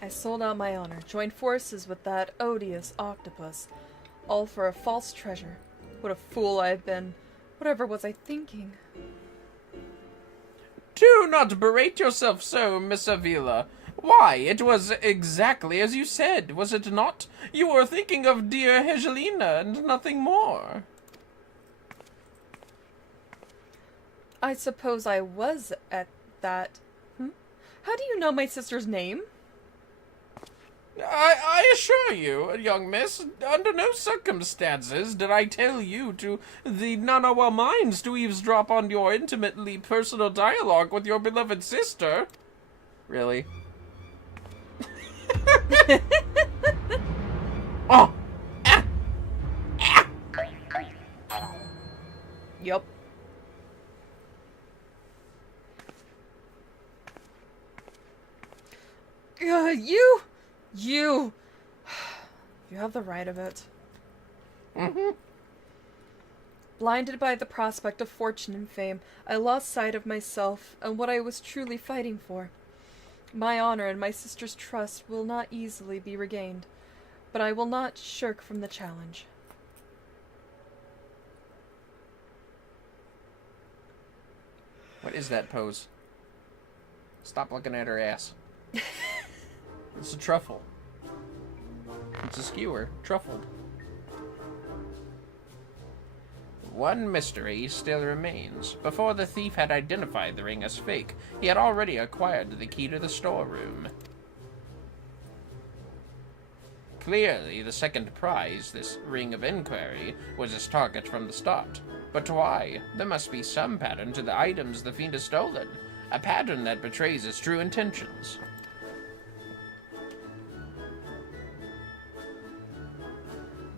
I sold out my honor, joined forces with that odious octopus, all for a false treasure. What a fool I've been. Whatever was I thinking? Do not berate yourself so, Miss Avila. Why, it was exactly as you said, was it not? You were thinking of dear Hegelina and nothing more. I suppose I was at that. How do you know my sister's name? I assure you, young miss, under no circumstances did I tell you to the none of our minds to eavesdrop on your intimately personal dialogue with your beloved sister. Really? Oh! Ah! Ah! Yup. You have the right of it. Blinded by the prospect of fortune and fame, I lost sight of myself and what I was truly fighting for. My honor and my sister's trust will not easily be regained, but I will not shirk from the challenge. What is that pose? Stop looking at her ass. It's a truffle. It's a skewer. Truffled. One mystery still remains. Before the thief had identified the ring as fake, he had already acquired the key to the storeroom. Clearly, the second prize, this ring of inquiry, was his target from the start. But why? There must be some pattern to the items the fiend has stolen. A pattern that betrays his true intentions.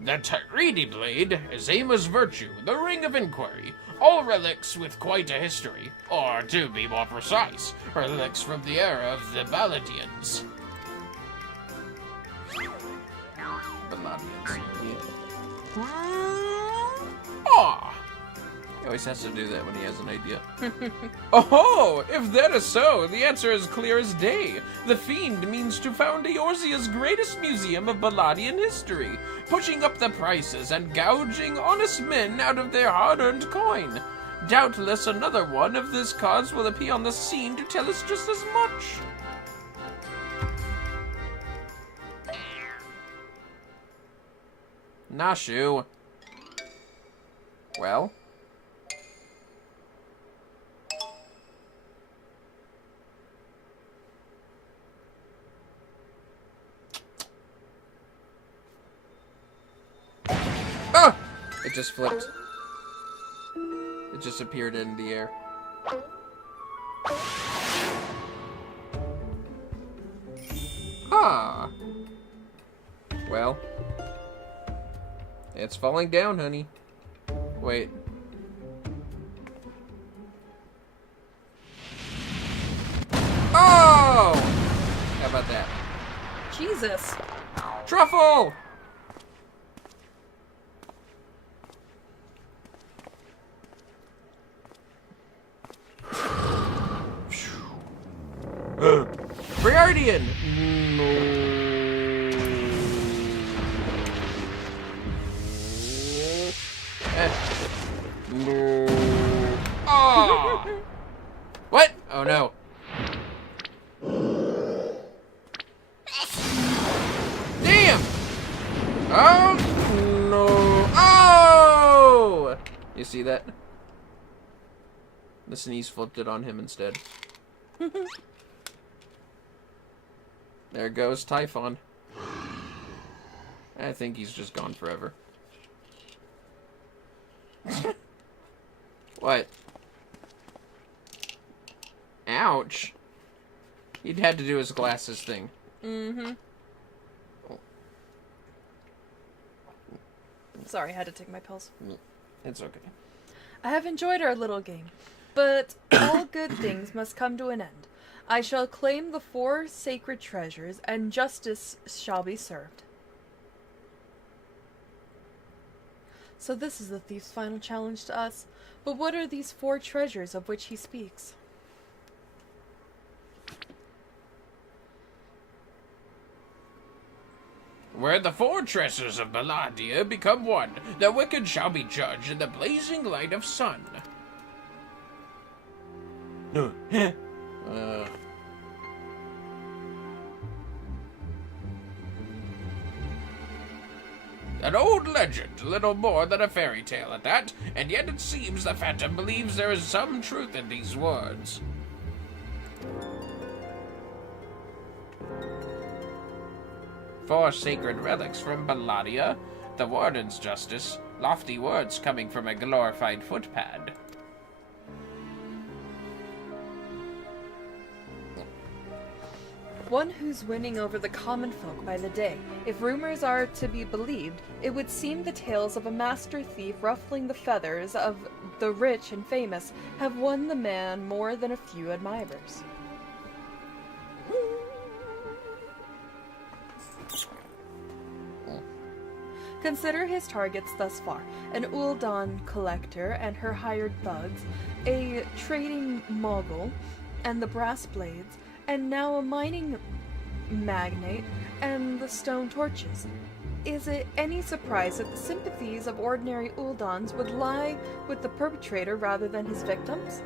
The Tiridi blade is Aima's virtue, the ring of inquiry. All relics with quite a history, or to be more precise, relics from the era of the Balladians. Ah! He always has to do that when he has an idea. Oh, if that is so, the answer is clear as day. The fiend means to found Eorzea's greatest museum of Balladian history, pushing up the prices and gouging honest men out of their hard-earned coin. Doubtless another one of this cause will appear on the scene to tell us just as much. Nashu. Well? It just flipped. It just appeared in the air. Ah. Well. It's falling down, honey. Wait. Oh! How about that? Jesus. Truffle! Briardian! No. Oh! What? Oh no. Damn! Oh no. Oh! You see that? The sneeze flipped it on him instead. There goes Typhon. I think he's just gone forever. What? Ouch. He'd had to do his glasses thing. Mm-hmm. Sorry, I had to take my pills. It's okay. I have enjoyed our little game, but all good things must come to an end. I shall claim the 4 sacred treasures, and justice shall be served. So this is the thief's final challenge to us. But what are these 4 treasures of which he speaks? Where the 4 treasures of Belladia become one, the wicked shall be judged in the blazing light of sun. An old legend, little more than a fairy tale at that, and yet it seems the Phantom believes there is some truth in these words. Four sacred relics from Belladia, the Warden's justice, lofty words coming from a glorified footpad. One who's winning over the common folk by the day. If rumors are to be believed, it would seem the tales of a master thief ruffling the feathers of the rich and famous have won the man more than a few admirers. Consider his targets thus far: an Uldan collector and her hired thugs, a trading mogul and the brass blades, and now a mining magnate and the stone torches. Is it any surprise that the sympathies of ordinary Uldans would lie with the perpetrator rather than his victims?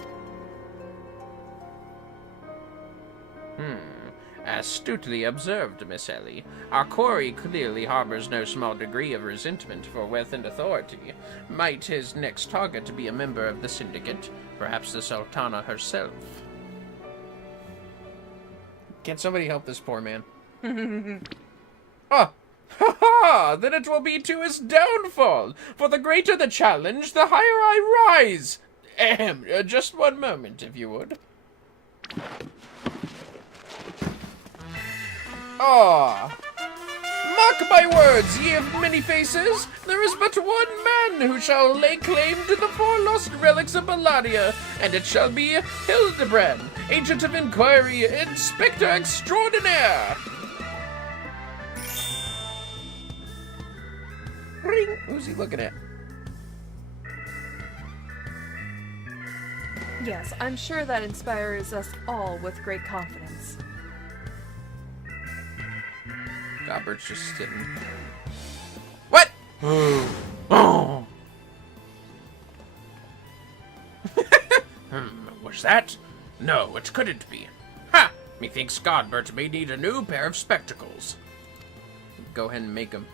Astutely observed, Miss Ellie. Our quarry clearly harbors no small degree of resentment for wealth and authority. Might his next target be a member of the syndicate? Perhaps the Sultana herself? Can somebody help this poor man? Ah! Ha ha! Then it will be to his downfall! For the greater the challenge, the higher I rise! Ahem, just one moment, if you would. Ah! Mark my words, ye of many faces! There is but one man who shall lay claim to the 4 lost relics of Belladia, and it shall be Hildibrand, Agent of Inquiry, Inspector Extraordinaire! Ring! Who's he looking at? Yes, I'm sure that inspires us all with great confidence. Gobbert's just sitting. What? Oh! Was that? No, it couldn't be. Ha! Methinks Godbert may need a new pair of spectacles. Go ahead and make them.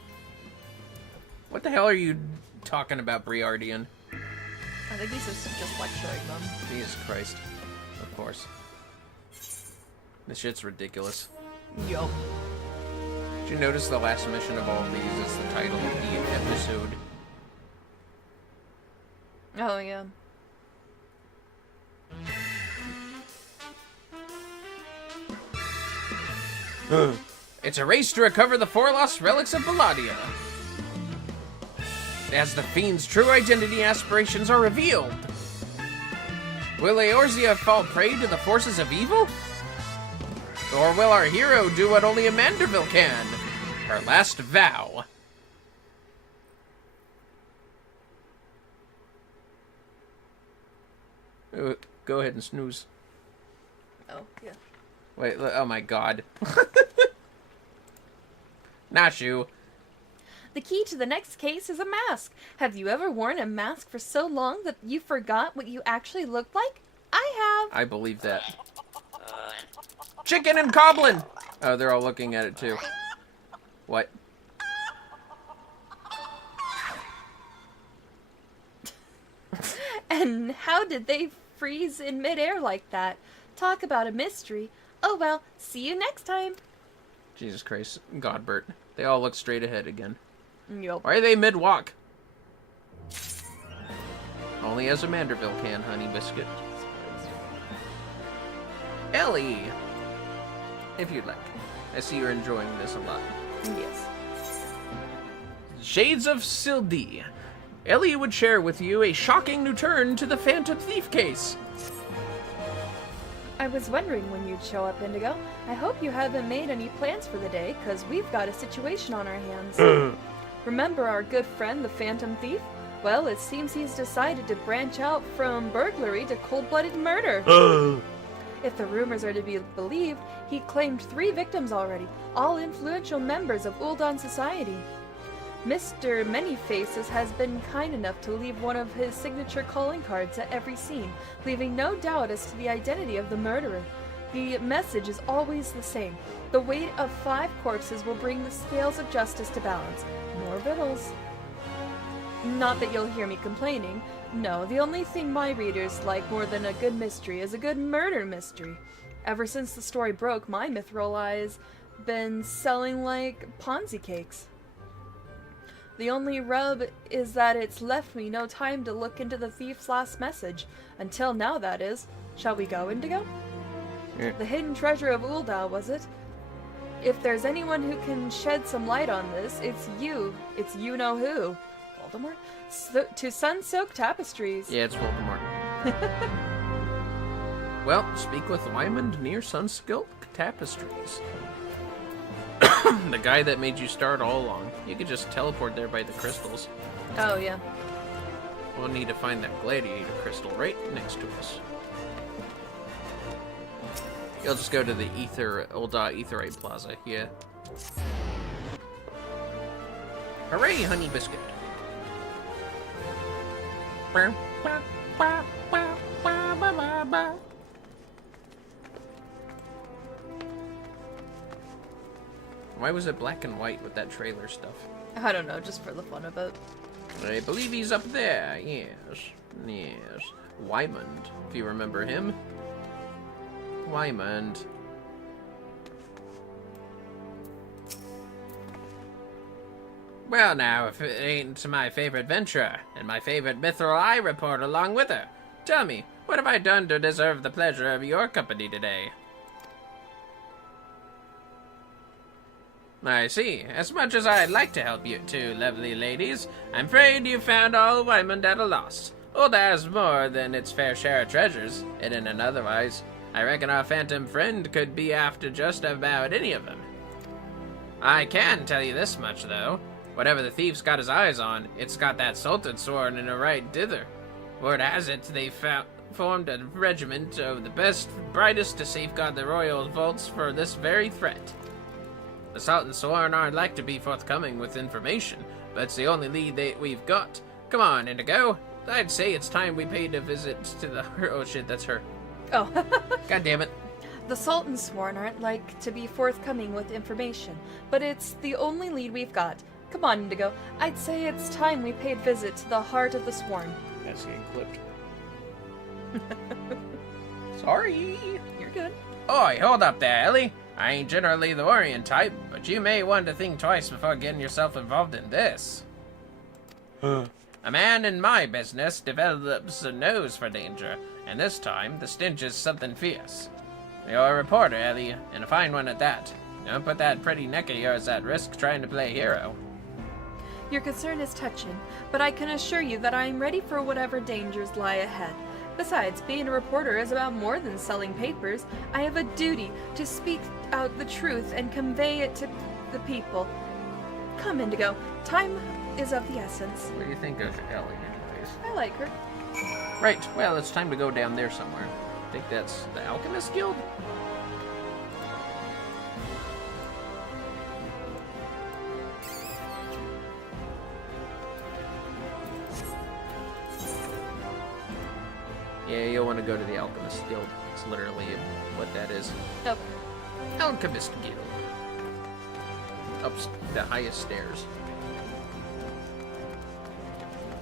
What the hell are you talking about, Briardian? I think he's just lecturing them. Jesus Christ. Of course. This shit's ridiculous. Yup. Did you notice the last mission of all of these is the title of the episode? Oh, yeah. It's a race to recover the 4 lost relics of Belladia. As the fiend's true identity aspirations are revealed, will Eorzea fall prey to the forces of evil? Or will our hero do what only a Manderville can? Her last vow. Go ahead and snooze. Oh, yeah. Wait, oh my god. Not you. The key to the next case is a mask. Have you ever worn a mask for so long that you forgot what you actually looked like? I have. I believe that. Chicken and Goblin! Oh, they're all looking at it too. What? And how did they freeze in midair like that? Talk about a mystery. Oh well, see you next time. Jesus Christ, Godbert. They all look straight ahead again. Yup. Why are they mid-walk? Only as a Manderville can, honey biscuit. Ellie! If you'd like. I see you're enjoying this a lot. Yes. Shades of Sildi. Ellie would share with you a shocking new turn to the Phantom Thief case. I was wondering when you'd show up, Indigo. I hope you haven't made any plans for the day, because we've got a situation on our hands. Remember our good friend, the Phantom Thief? Well, it seems he's decided to branch out from burglary to cold-blooded murder. If the rumors are to be believed, he claimed 3 victims already, all influential members of Uldan society. Mr. Manyfaces has been kind enough to leave one of his signature calling cards at every scene, leaving no doubt as to the identity of the murderer. The message is always the same. The weight of 5 corpses will bring the scales of justice to balance. More riddles. Not that you'll hear me complaining. No, the only thing my readers like more than a good mystery is a good murder mystery. Ever since the story broke, my mithril eye's been selling like Ponzi cakes. The only rub is that it's left me no time to look into the thief's last message. Until now, that is. Shall we go, Indigo? Yeah. The hidden treasure of Ulda, was it? If there's anyone who can shed some light on this, it's you. It's you-know-who. Voldemort? To sun-soaked tapestries. Yeah, it's Voldemort. Well, speak with Wyman near sun-soaked tapestries. The guy that made you start all along. You could just teleport there by the crystals. Oh, yeah. We'll need to find that gladiator crystal right next to us. You'll just go to the Ulda Aetheryte Plaza, yeah. Hooray, honey biscuit. Why was it black and white with that trailer stuff? I don't know, just for the fun of it. I believe he's up there, yes. Yes. Wymond, if you remember him. Wymond. Well now, if it ain't my favorite venture, and my favorite mithril eye report along with her, tell me, what have I done to deserve the pleasure of your company today? I see. As much as I'd like to help you two lovely ladies, I'm afraid you found all Wymond at a loss. Ulda has more than its fair share of treasures, hidden and otherwise. I reckon our phantom friend could be after just about any of them. I can tell you this much, though. Whatever the thief's got his eyes on, it's got that Sultan sword in a right dither. Word has it, they formed a regiment of the best, brightest to safeguard the royal vaults for this very threat. The Sultan Sworn aren't like to be forthcoming with information, but it's the only lead we've got. Come on, Indigo. I'd say it's time we paid a visit to the... Oh shit, that's her. Oh. God damn it. The Sultan Sworn aren't like to be forthcoming with information, but it's the only lead we've got. Come on, Indigo. I'd say it's time we paid visit to the heart of the Sworn. That's getting clipped. Sorry. You're good. Oi, hold up there, Ellie. I ain't generally the worrying type, but you may want to think twice before getting yourself involved in this. A man in my business develops a nose for danger, and this time the stench is something fierce. You're a reporter, Ellie, and a fine one at that. Don't put that pretty neck of yours at risk trying to play hero. Your concern is touching, but I can assure you that I am ready for whatever dangers lie ahead. Besides, being a reporter is about more than selling papers. I have a duty to speak out the truth and convey it to the people. Come, Indigo. Time is of the essence. What do you think of Ellie, anyways? I like her. Right, well, it's time to go down there somewhere. I think that's the Alchemist Guild? Yeah, you'll want to go to the Alchemist Guild. It's literally what that is. Oh, Alchemist Guild. Up the highest stairs.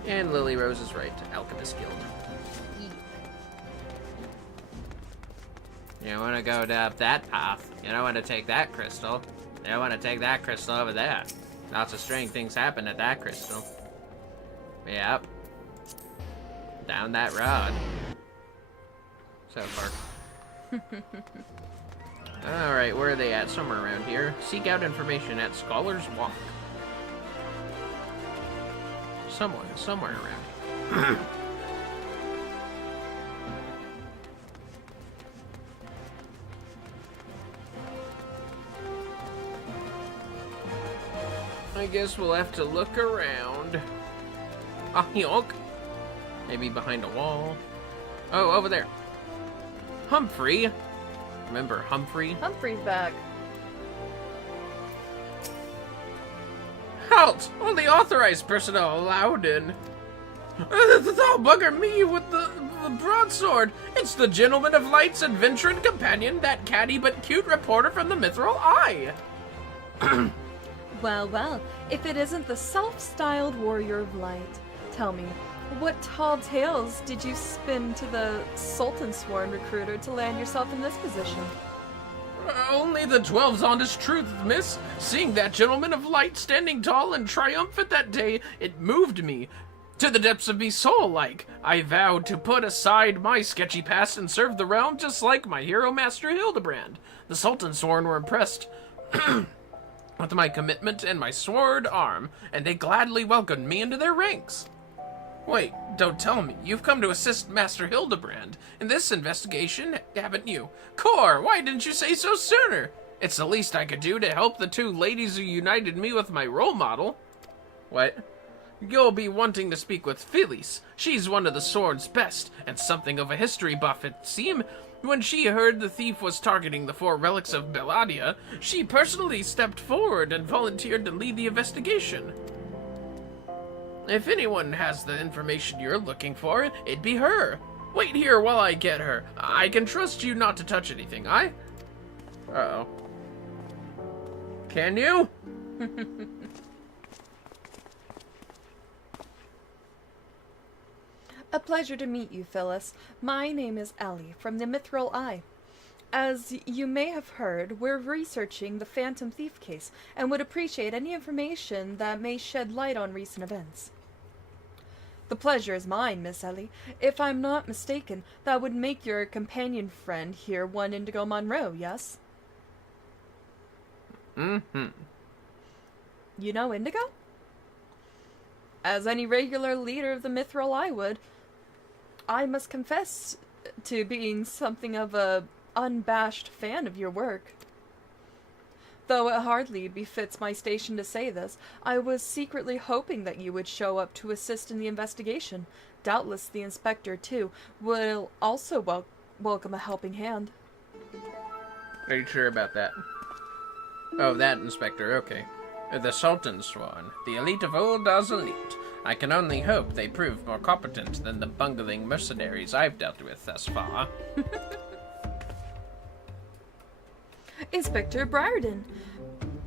And Lily Rose is right. Alchemist Guild. You want to go up that path. You don't want to take that crystal. You don't want to take that crystal over there. Lots of strange things happen at that crystal. Yep. Down that road. So far. Alright, where are they at? Somewhere around here. Seek out information at Scholar's Walk. Somewhere around. I guess we'll have to look around. Ah, yonk. Maybe behind a wall. Oh, over there. Humphrey. Remember Humphrey? Humphrey's back. Halt! Only authorized personnel allowed in. Thou bugger me with the broadsword. It's the Gentleman of Light's adventuring companion, that catty but cute reporter from the Mithril Eye. Well, well, if it isn't the self-styled Warrior of Light. Tell me, what tall tales did you spin to the Sultan-sworn recruiter to land yourself in this position? Only the 12's honest truth, miss. Seeing that Gentleman of Light standing tall and triumphant that day, it moved me. To the depths of me soul, like. I vowed to put aside my sketchy past and serve the realm just like my hero master Hildibrand. The Sultan-sworn were impressed with my commitment and my sword arm, and they gladly welcomed me into their ranks. Wait, don't tell me. You've come to assist Master Hildibrand in this investigation, haven't you? Core, why didn't you say so sooner? It's the least I could do to help the two ladies who united me with my role model. What? You'll be wanting to speak with Phyllis. She's one of the sword's best, and something of a history buff, it seemed. When she heard the thief was targeting the 4 relics of Belladia, she personally stepped forward and volunteered to lead the investigation. If anyone has the information you're looking for, it'd be her. Wait here while I get her. I can trust you not to touch anything, Uh-oh. Can you? A pleasure to meet you, Phyllis. My name is Ellie, from the Mithril Eye. As you may have heard, we're researching the Phantom Thief case, and would appreciate any information that may shed light on recent events. The pleasure is mine, Miss Ellie. If I'm not mistaken, that would make your companion friend here one Indigo Monroe, yes? Mm-hmm. You know Indigo? As any regular leader of the Mithril Eye would. I must confess to being something of a unabashed fan of your work. Though it hardly befits my station to say this, I was secretly hoping that you would show up to assist in the investigation. Doubtless the inspector, too, will also welcome a helping hand. Are you sure about that? Oh, that inspector, okay. The Sultan's sworn, the elite of old as elite. I can only hope they prove more competent than the bungling mercenaries I've dealt with thus far. Inspector Briarden,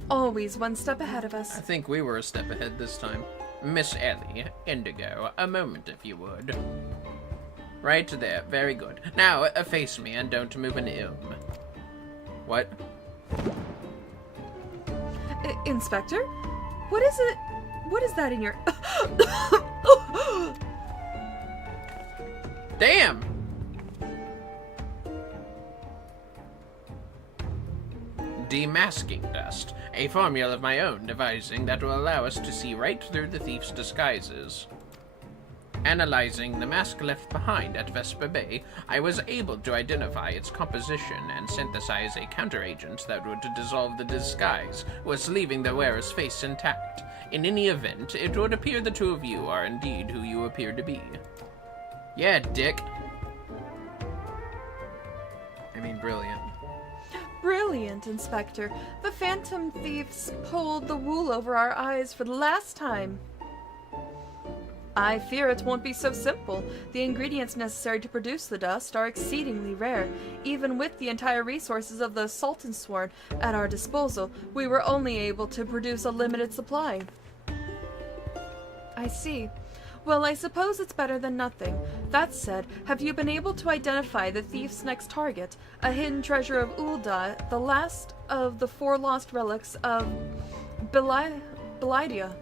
always one step ahead of us. I think we were a step ahead this time. Miss Ellie, Indigo, a moment if you would. Right there, very good. Now, face me and don't move an ilm. What? Inspector? What is it? What is that in your... Damn! Demasking dust. A formula of my own devising that will allow us to see right through the thief's disguises. Analyzing the mask left behind at Vesper Bay, I was able to identify its composition and synthesize a counteragent that would dissolve the disguise, whilst leaving the wearer's face intact. In any event, it would appear the two of you are indeed who you appear to be. Yeah, dick. I mean, brilliant. Brilliant, Inspector. The Phantom Thieves pulled the wool over our eyes for the last time. I fear it won't be so simple. The ingredients necessary to produce the dust are exceedingly rare. Even with the entire resources of the Sultan Sworn at our disposal, we were only able to produce a limited supply. I see. Well, I suppose it's better than nothing. That said, have you been able to identify the thief's next target, a hidden treasure of Ulda, the last of the 4 lost relics of Belidia?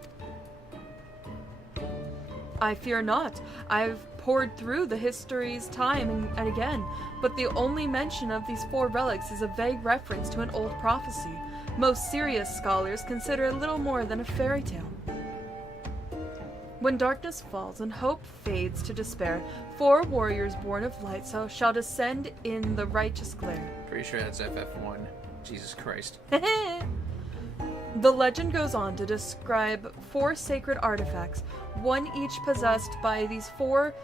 I fear not. I've pored through the histories time and again, but the only mention of these 4 relics is a vague reference to an old prophecy. Most serious scholars consider it little more than a fairy tale. When darkness falls and hope fades to despair, 4 warriors born of light shall descend in the righteous glare. Pretty sure that's FF1. Jesus Christ. The legend goes on to describe 4 sacred artifacts, one each possessed by these 4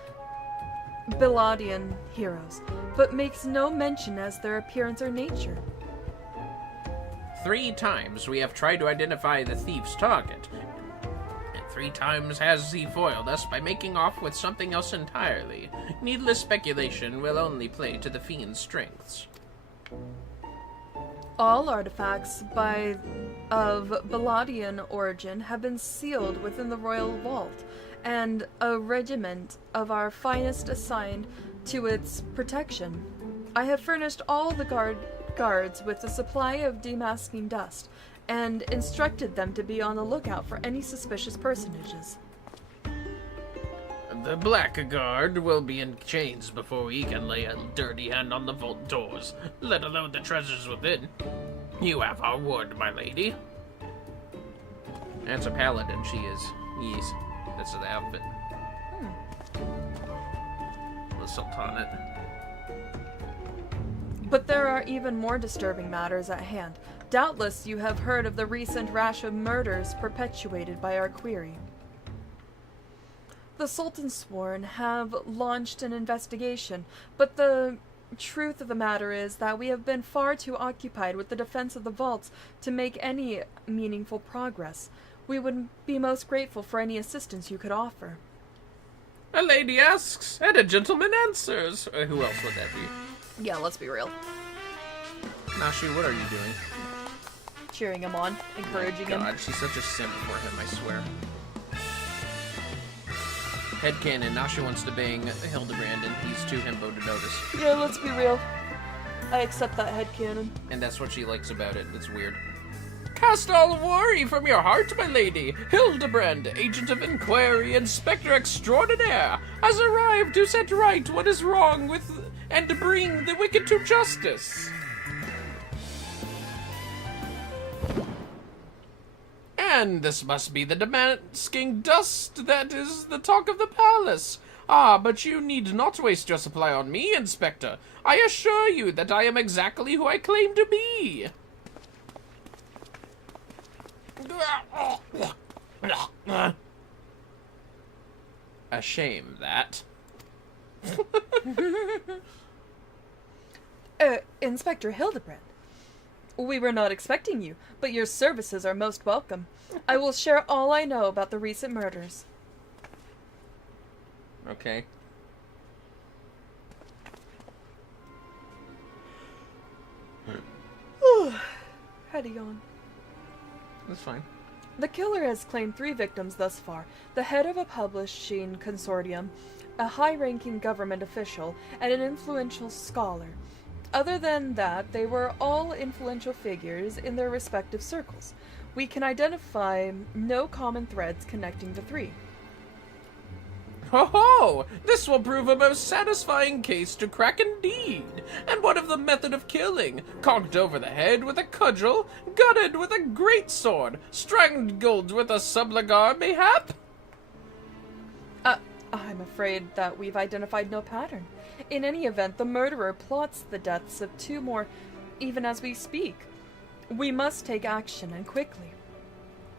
Belladian heroes, but makes no mention as their appearance or nature. 3 times we have tried to identify the thief's target, and 3 times has he foiled us by making off with something else entirely. Needless speculation will only play to the fiend's strengths. All artifacts of Belladian origin have been sealed within the royal vault, and a regiment of our finest assigned to its protection. I have furnished all the guards with a supply of demasking dust, and instructed them to be on the lookout for any suspicious personages. The Blackguard will be in chains before we can lay a dirty hand on the vault doors, let alone the treasures within. You have our word, my lady. That's a paladin, she is. Yes, that's the outfit. The Sultanate. But there are even more disturbing matters at hand. Doubtless you have heard of the recent rash of murders perpetuated by our query. The Sultan Sworn have launched an investigation, but the truth of the matter is that we have been far too occupied with the defense of the vaults to make any meaningful progress. We would be most grateful for any assistance you could offer. A lady asks, and a gentleman answers. Who else would that be? Yeah, let's be real. Nashi, what are you doing? Cheering him on, encouraging him. God, she's such a simp for him, I swear. Headcanon, Nashi wants to bang Hildibrand, and he's too himbo to notice. Yeah, let's be real. I accept that headcanon. And that's what she likes about it. It's weird. Cast all worry from your heart, my lady. Hildibrand, agent of inquiry, inspector extraordinaire, has arrived to set right what is wrong with and to bring the wicked to justice. And this must be the demasking dust that is the talk of the palace. Ah, but you need not waste your supply on me, Inspector. I assure you that I am exactly who I claim to be. A shame, that. Inspector Hildibrand. We were not expecting you, but your services are most welcome. I will share all I know about the recent murders. Okay. Had a yawn. That's fine. The killer has claimed 3 victims thus far, the head of a publishing consortium, a high-ranking government official, and an influential scholar. Other than that, they were all influential figures in their respective circles. We can identify no common threads connecting the 3. Ho-ho! This will prove a most satisfying case to crack indeed. And what of the method of killing? Conked over the head with a cudgel, gutted with a great sword, strangled with a subligar, mayhap? I'm afraid that we've identified no pattern. In any event, the murderer plots the deaths of 2 more, even as we speak. We must take action, and quickly.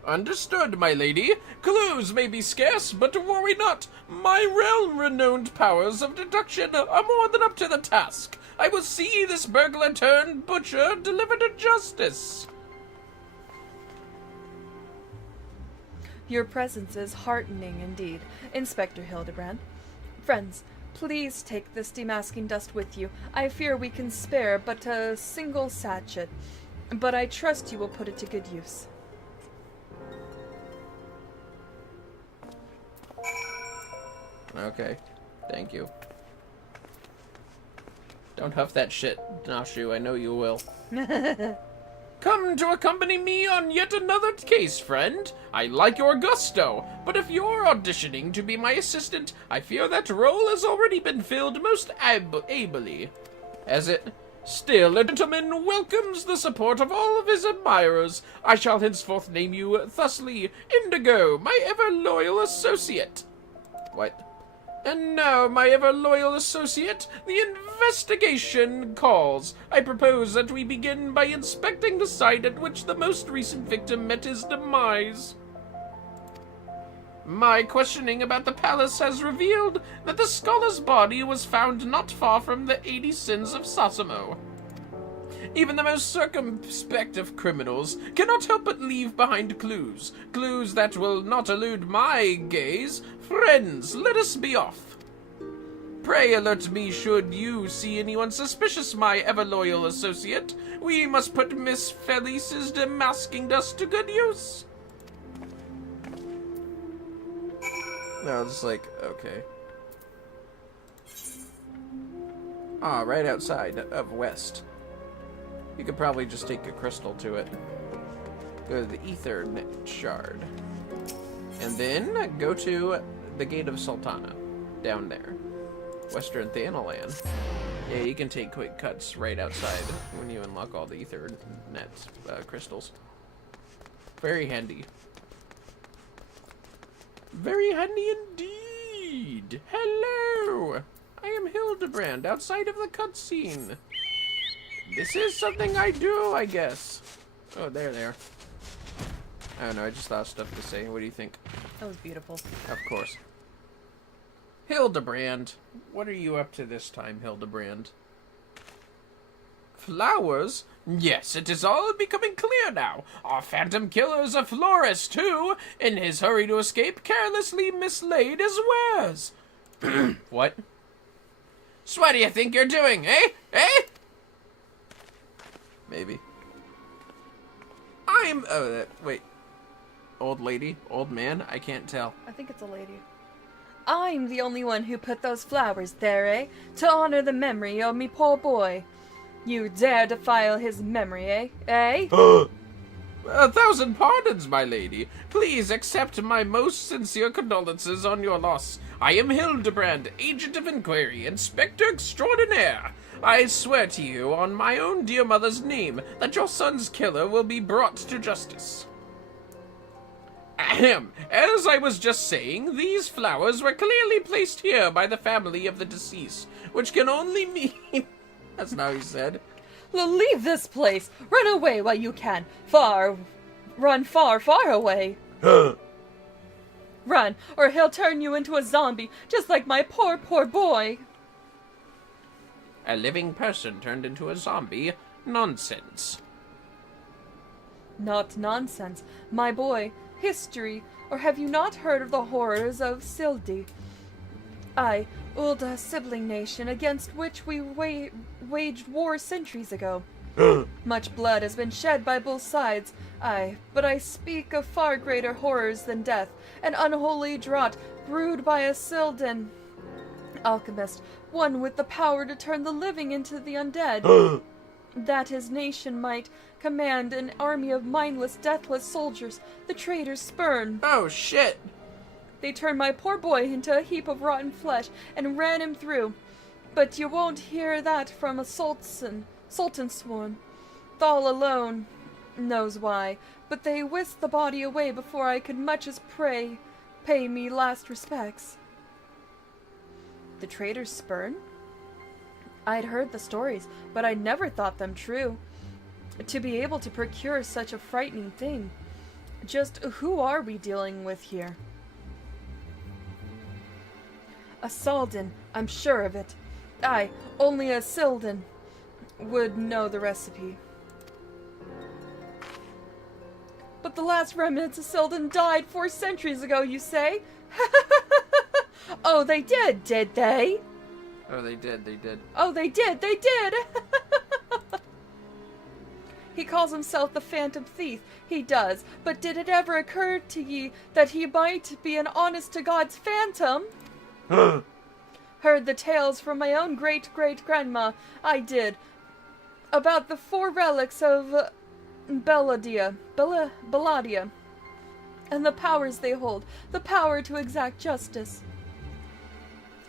Understood, my lady. Clues may be scarce, but worry not. My realm-renowned powers of deduction are more than up to the task. I will see this burglar turned butcher delivered to justice. Your presence is heartening indeed, Inspector Hildibrand. Friends, please take this demasking dust with you. I fear we can spare but a single sachet, but I trust you will put it to good use. Okay, thank you. Don't huff that shit, Nashu, I know you will. Come to accompany me on yet another case, friend. I like your gusto, but if you're auditioning to be my assistant, I fear that role has already been filled most ably. As it still, a gentleman welcomes the support of all of his admirers. I shall henceforth name you thusly Indigo, my ever-loyal associate. What? And now, my ever-loyal associate, the investigation calls. I propose that we begin by inspecting the site at which the most recent victim met his demise. My questioning about the palace has revealed that the scholar's body was found not far from the 80 Sins of Sasamo. Even the most circumspect of criminals cannot help but leave behind clues. Clues that will not elude my gaze. Friends, let us be off. Pray alert me should you see anyone suspicious, my ever-loyal associate. We must put Miss Felice's demasking dust to good use. No, it's like, okay. Ah, right outside of West. You could probably just take a crystal to it. Go to the Ether Shard. And then go to the Gate of Sultana. Down there. Western Thanalan. Yeah, you can take quick cuts right outside when you unlock all the Ether Net crystals. Very handy. Very handy indeed. Hello! I am Hildibrand, outside of the cutscene. This is something I do, I guess. Oh, there they are. I don't know, I just thought of stuff to say. What do you think? That was beautiful. Of course. Hildibrand, what are you up to this time, Hildibrand? Flowers? Yes, it is all becoming clear now. Our phantom killer is a florist who, in his hurry to escape, carelessly mislaid his wares. What? So what do you think you're doing, eh? Eh? Maybe. Wait. Old lady? Old man? I can't tell. I think it's a lady. I'm the only one who put those flowers there, eh? To honor the memory of me poor boy. You dare defile his memory, eh? Eh? 1,000 pardons, my lady. Please accept my most sincere condolences on your loss. I am Hildibrand, Agent of Inquiry, Inspector Extraordinaire. I swear to you, on my own dear mother's name, that your son's killer will be brought to justice. Ahem. As I was just saying, these flowers were clearly placed here by the family of the deceased, which can only mean... That's not what he said. Leave this place! Run away while you can! Run far, far away! Run, or he'll turn you into a zombie, just like my poor, poor boy! A living person turned into a zombie? Nonsense. Not nonsense, my boy. History, or have you not heard of the horrors of Sildi? Aye, Ulda sibling nation against which we waged war centuries ago. Much blood has been shed by both sides, aye, but I speak of far greater horrors than death, an unholy draught brewed by a Sildan alchemist, one with the power to turn the living into the undead. That his nation might command an army of mindless, deathless soldiers, the traitors spurn. Oh, shit! They turned my poor boy into a heap of rotten flesh and ran him through. But you won't hear that from a sultan sworn. Thal alone knows why, but they whisked the body away before I could much as pay me last respects. The traitor's spurn? I'd heard the stories, but I'd never thought them true. To be able to procure such a frightening thing. Just who are we dealing with here? A Saldan, I'm sure of it. Aye, only a Sildan would know the recipe. But the last remnants of Sildan died 4 centuries ago, you say? Oh, they did they? Oh, they did. Oh, they did! He calls himself the Phantom Thief. He does. But did it ever occur to ye that he might be an honest-to-God's phantom? Heard the tales from my own great-great-grandma. I did. About the 4 relics of Belladia. And the powers they hold. The power to exact justice.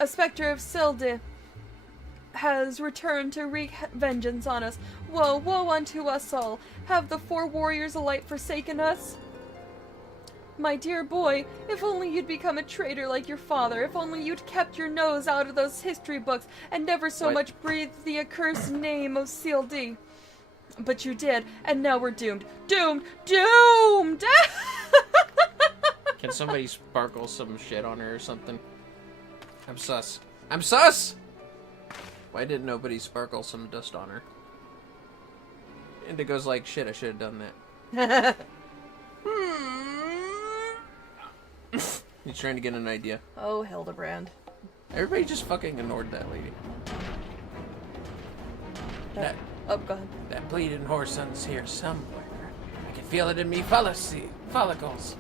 A spectre of Silde has returned to wreak vengeance on us. Woe, woe unto us all. Have the 4 warriors alike forsaken us? My dear boy, if only you'd become a traitor like your father, if only you'd kept your nose out of those history books and never so much breathed the accursed name of Silde. But you did, and now we're doomed. Doomed! Can somebody sparkle some shit on her or something? I'm sus! Why didn't nobody sparkle some dust on her? Indigo's like, shit, I should have done that. He's trying to get an idea. Oh, Hildibrand. Everybody just fucking ignored that lady. Oh, go ahead. That bleeding whoreson's here somewhere. I can feel it in me follicles.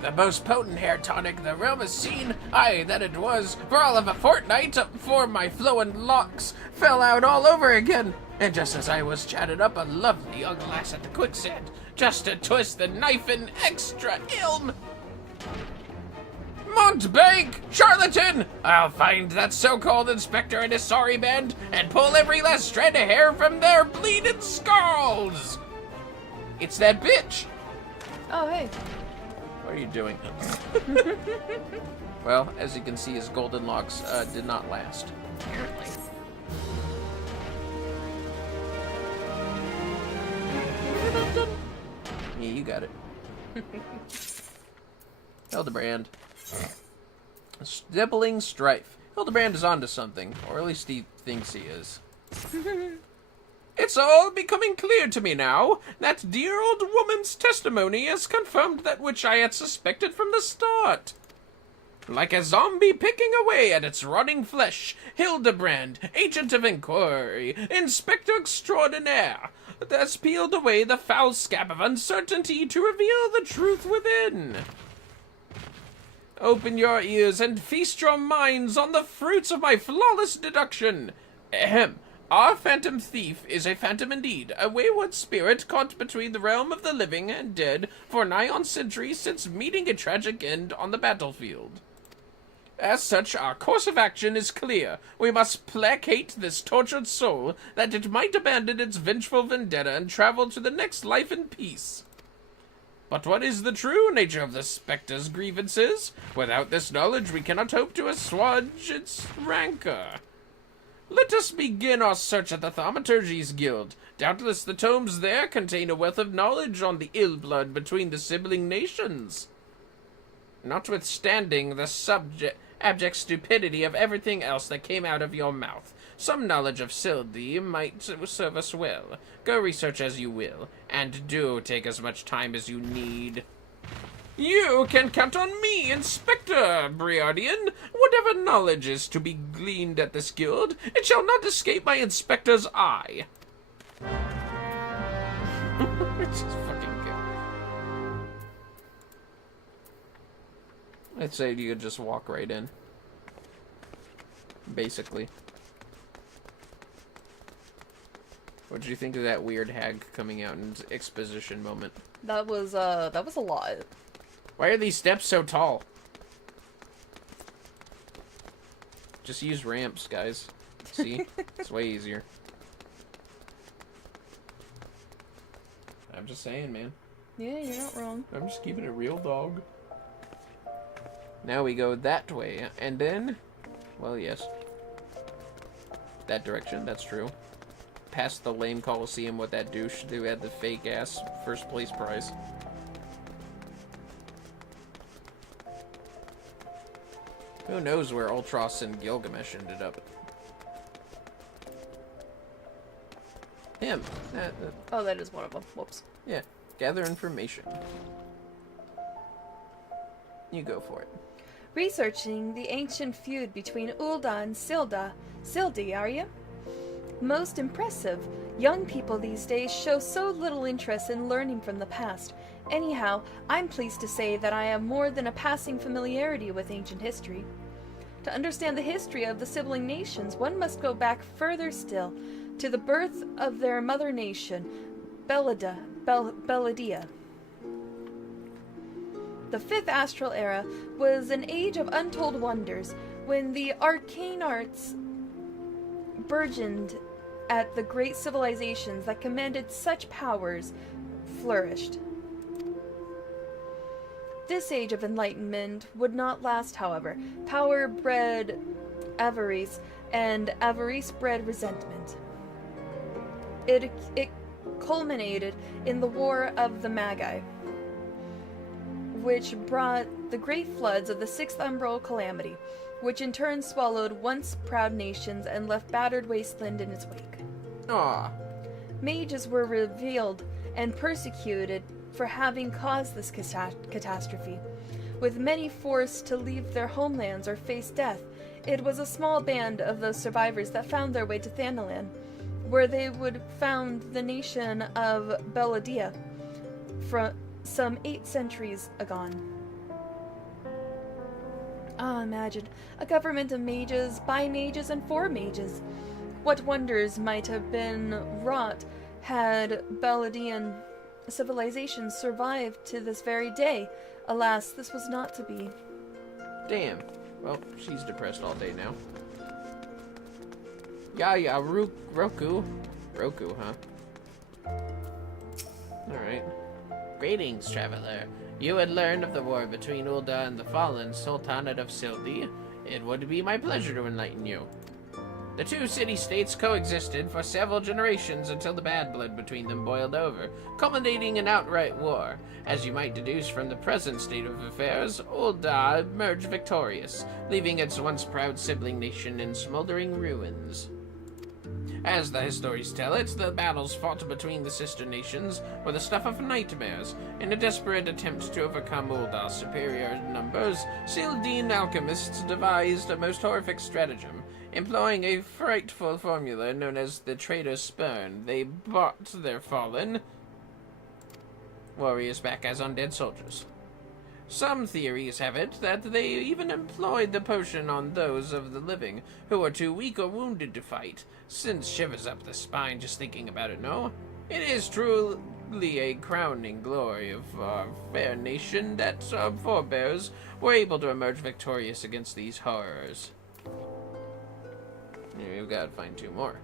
The most potent hair tonic the realm has seen, aye, that it was, for all of a fortnight before my flowing locks fell out all over again. And just as I was chatted up a lovely young lass at the quicksand, just to twist the knife in extra ilm. Mountebank! Charlatan! I'll find that so-called inspector and his sorry band and pull every last strand of hair from their bleeding skulls! It's that bitch! Oh, hey. What are you doing? Well, as you can see, his golden locks did not last. Apparently. Yeah, you got it. Hildibrand. Stippling strife. Hildibrand is onto something, or at least he thinks he is. It's all becoming clear to me now. That dear old woman's testimony has confirmed that which I had suspected from the start. Like a zombie picking away at its rotting flesh, Hildibrand, agent of inquiry, inspector extraordinaire, has peeled away the foul scab of uncertainty to reveal the truth within. Open your ears and feast your minds on the fruits of my flawless deduction. Ahem. Our phantom thief is a phantom indeed, a wayward spirit caught between the realm of the living and dead for nigh on centuries since meeting a tragic end on the battlefield. As such, our course of action is clear. We must placate this tortured soul, that it might abandon its vengeful vendetta and travel to the next life in peace. But what is the true nature of the spectre's grievances? Without this knowledge, we cannot hope to assuage its rancor. Let us begin our search at the Thaumaturgy's Guild. Doubtless the tomes there contain a wealth of knowledge on the ill blood between the sibling nations. Notwithstanding the abject stupidity of everything else that came out of your mouth, some knowledge of Silde might serve us well. Go research as you will, and do take as much time as you need. You can count on me, Inspector Briardian. Whatever knowledge is to be gleaned at this guild, it shall not escape my inspector's eye. It's just fucking good. I'd say you could just walk right in. Basically. What did you think of that weird hag coming out in exposition moment? That was a lot. Why are these steps so tall? Just use ramps, guys. See? It's way easier. I'm just saying, man. Yeah, you're not wrong. I'm just keeping it real, dog. Now we go that way, and then... Well, yes. That direction, that's true. Past the lame Coliseum with that douche who had the fake-ass first place prize. Who knows where Ultros and Gilgamesh ended up? Him. Oh, that is one of them. Whoops. Yeah. Gather information. You go for it. Researching the ancient feud between Ulda and Sildi, are you? Most impressive. Young people these days show so little interest in learning from the past. Anyhow, I'm pleased to say that I have more than a passing familiarity with ancient history. To understand the history of the sibling nations, one must go back further still, to the birth of their mother nation, Belladia. The fifth astral era was an age of untold wonders, when the arcane arts burgeoned at the great civilizations that commanded such powers flourished. This age of enlightenment would not last, however. Power bred avarice, and avarice bred resentment. It culminated in the War of the Magi, which brought the great floods of the Sixth Umbral Calamity, which in turn swallowed once proud nations and left battered wasteland in its wake. Aww. Mages were revealed and persecuted for having caused this catastrophe, with many forced to leave their homelands or face death. It was a small band of those survivors that found their way to Thanalan, where they would found the nation of Belladia from some 8 centuries agone. Ah, imagine a government of mages, by mages, and for mages. What wonders might have been wrought had Belladian civilization survived to this very day. Alas, this was not to be. Damn. Well, she's depressed all day now. Yeah, Roku. Roku, huh? Alright. Greetings, traveler. You had learned of the war between Ulda and the fallen Sultanate of Sildi. It would be my pleasure to enlighten you. The two city-states coexisted for several generations until the bad blood between them boiled over, culminating in outright war. As you might deduce from the present state of affairs, Ulda emerged victorious, leaving its once proud sibling nation in smoldering ruins. As the histories tell it, the battles fought between the sister nations were the stuff of nightmares. In a desperate attempt to overcome Ulda's superior numbers, Sildine alchemists devised a most horrific stratagem. Employing a frightful formula known as the Traitor's Spurn, they brought their fallen warriors back as undead soldiers. Some theories have it that they even employed the potion on those of the living who were too weak or wounded to fight. Sends shivers up the spine just thinking about it, no? It is truly a crowning glory of our fair nation that our forebears were able to emerge victorious against these horrors. We've got to find 2 more.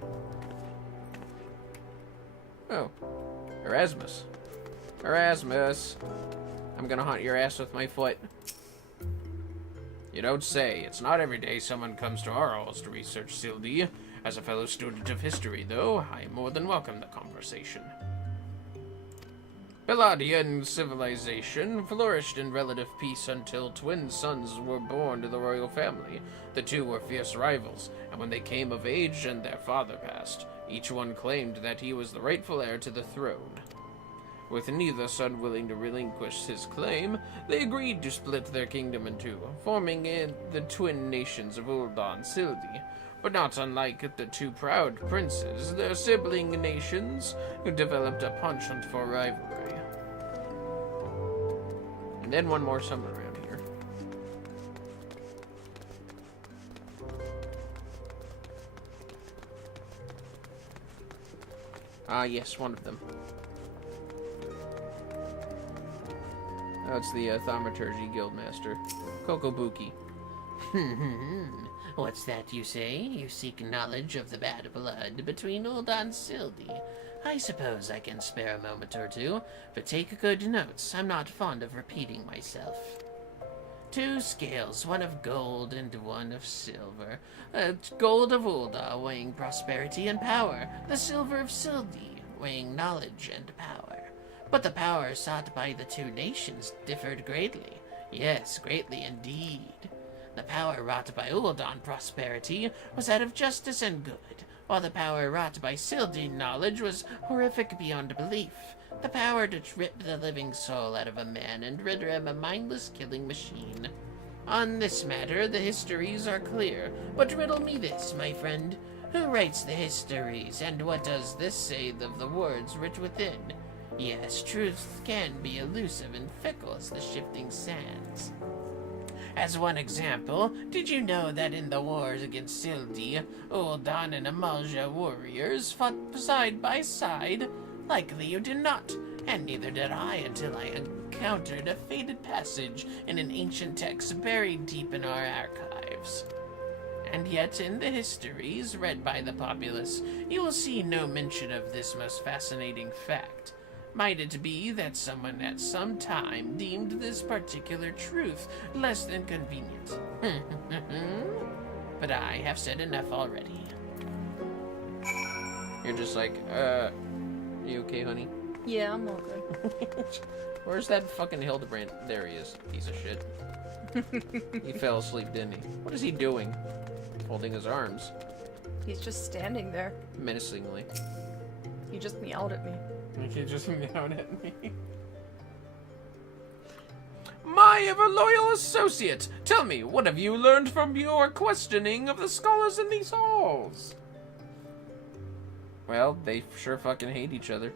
Oh. Erasmus. Erasmus. I'm gonna haunt your ass with my foot. You don't say. It's not every day someone comes to our halls to research Sildi. As a fellow student of history, though, I more than welcome the conversation. Belladian civilization flourished in relative peace until twin sons were born to the royal family. The two were fierce rivals, and when they came of age and their father passed, each one claimed that he was the rightful heir to the throne. With neither son willing to relinquish his claim, they agreed to split their kingdom in 2, forming the twin nations of Ulda and Sildi. But not unlike the 2 proud princes, their sibling nations developed a penchant for rivalry. And then one more somewhere around here. Ah, yes, one of them. Oh, it's the Thaumaturgy Guildmaster. Kokobuki. What's that you say? You seek knowledge of the bad blood between Ulda and Sildi. I suppose I can spare a moment or two, but take good notes. I'm not fond of repeating myself. 2 scales, one of gold and one of silver. Gold of Ulda, weighing prosperity and power. The silver of Sildi, weighing knowledge and power. But the power sought by the 2 nations differed greatly. Yes, greatly indeed. The power wrought by Ulda on prosperity was that of justice and good, while the power wrought by Sildi knowledge was horrific beyond belief. The power to rip the living soul out of a man and render him a mindless killing machine. On this matter, the histories are clear, but riddle me this, my friend. Who writes the histories, and what does this say of the words writ within? Yes, truth can be elusive and fickle as the shifting sands. As one example, did you know that in the wars against Sildi, Uldan and Amalja warriors fought side by side? Likely you did not, and neither did I until I encountered a faded passage in an ancient text buried deep in our archives. And yet in the histories read by the populace, you will see no mention of this most fascinating fact. Might it be that someone at some time deemed this particular truth less than convenient? But I have said enough already. You're just like, you okay, honey? Yeah, I'm all good. Where's that fucking Hildibrand? There he is, piece of shit. He fell asleep, didn't he? What is he doing? Holding his arms. He's just standing there. Menacingly. He just meowed at me. He just meowed at me. My ever loyal associate, tell me, what have you learned from your questioning of the scholars in these halls? Well, they sure fucking hate each other.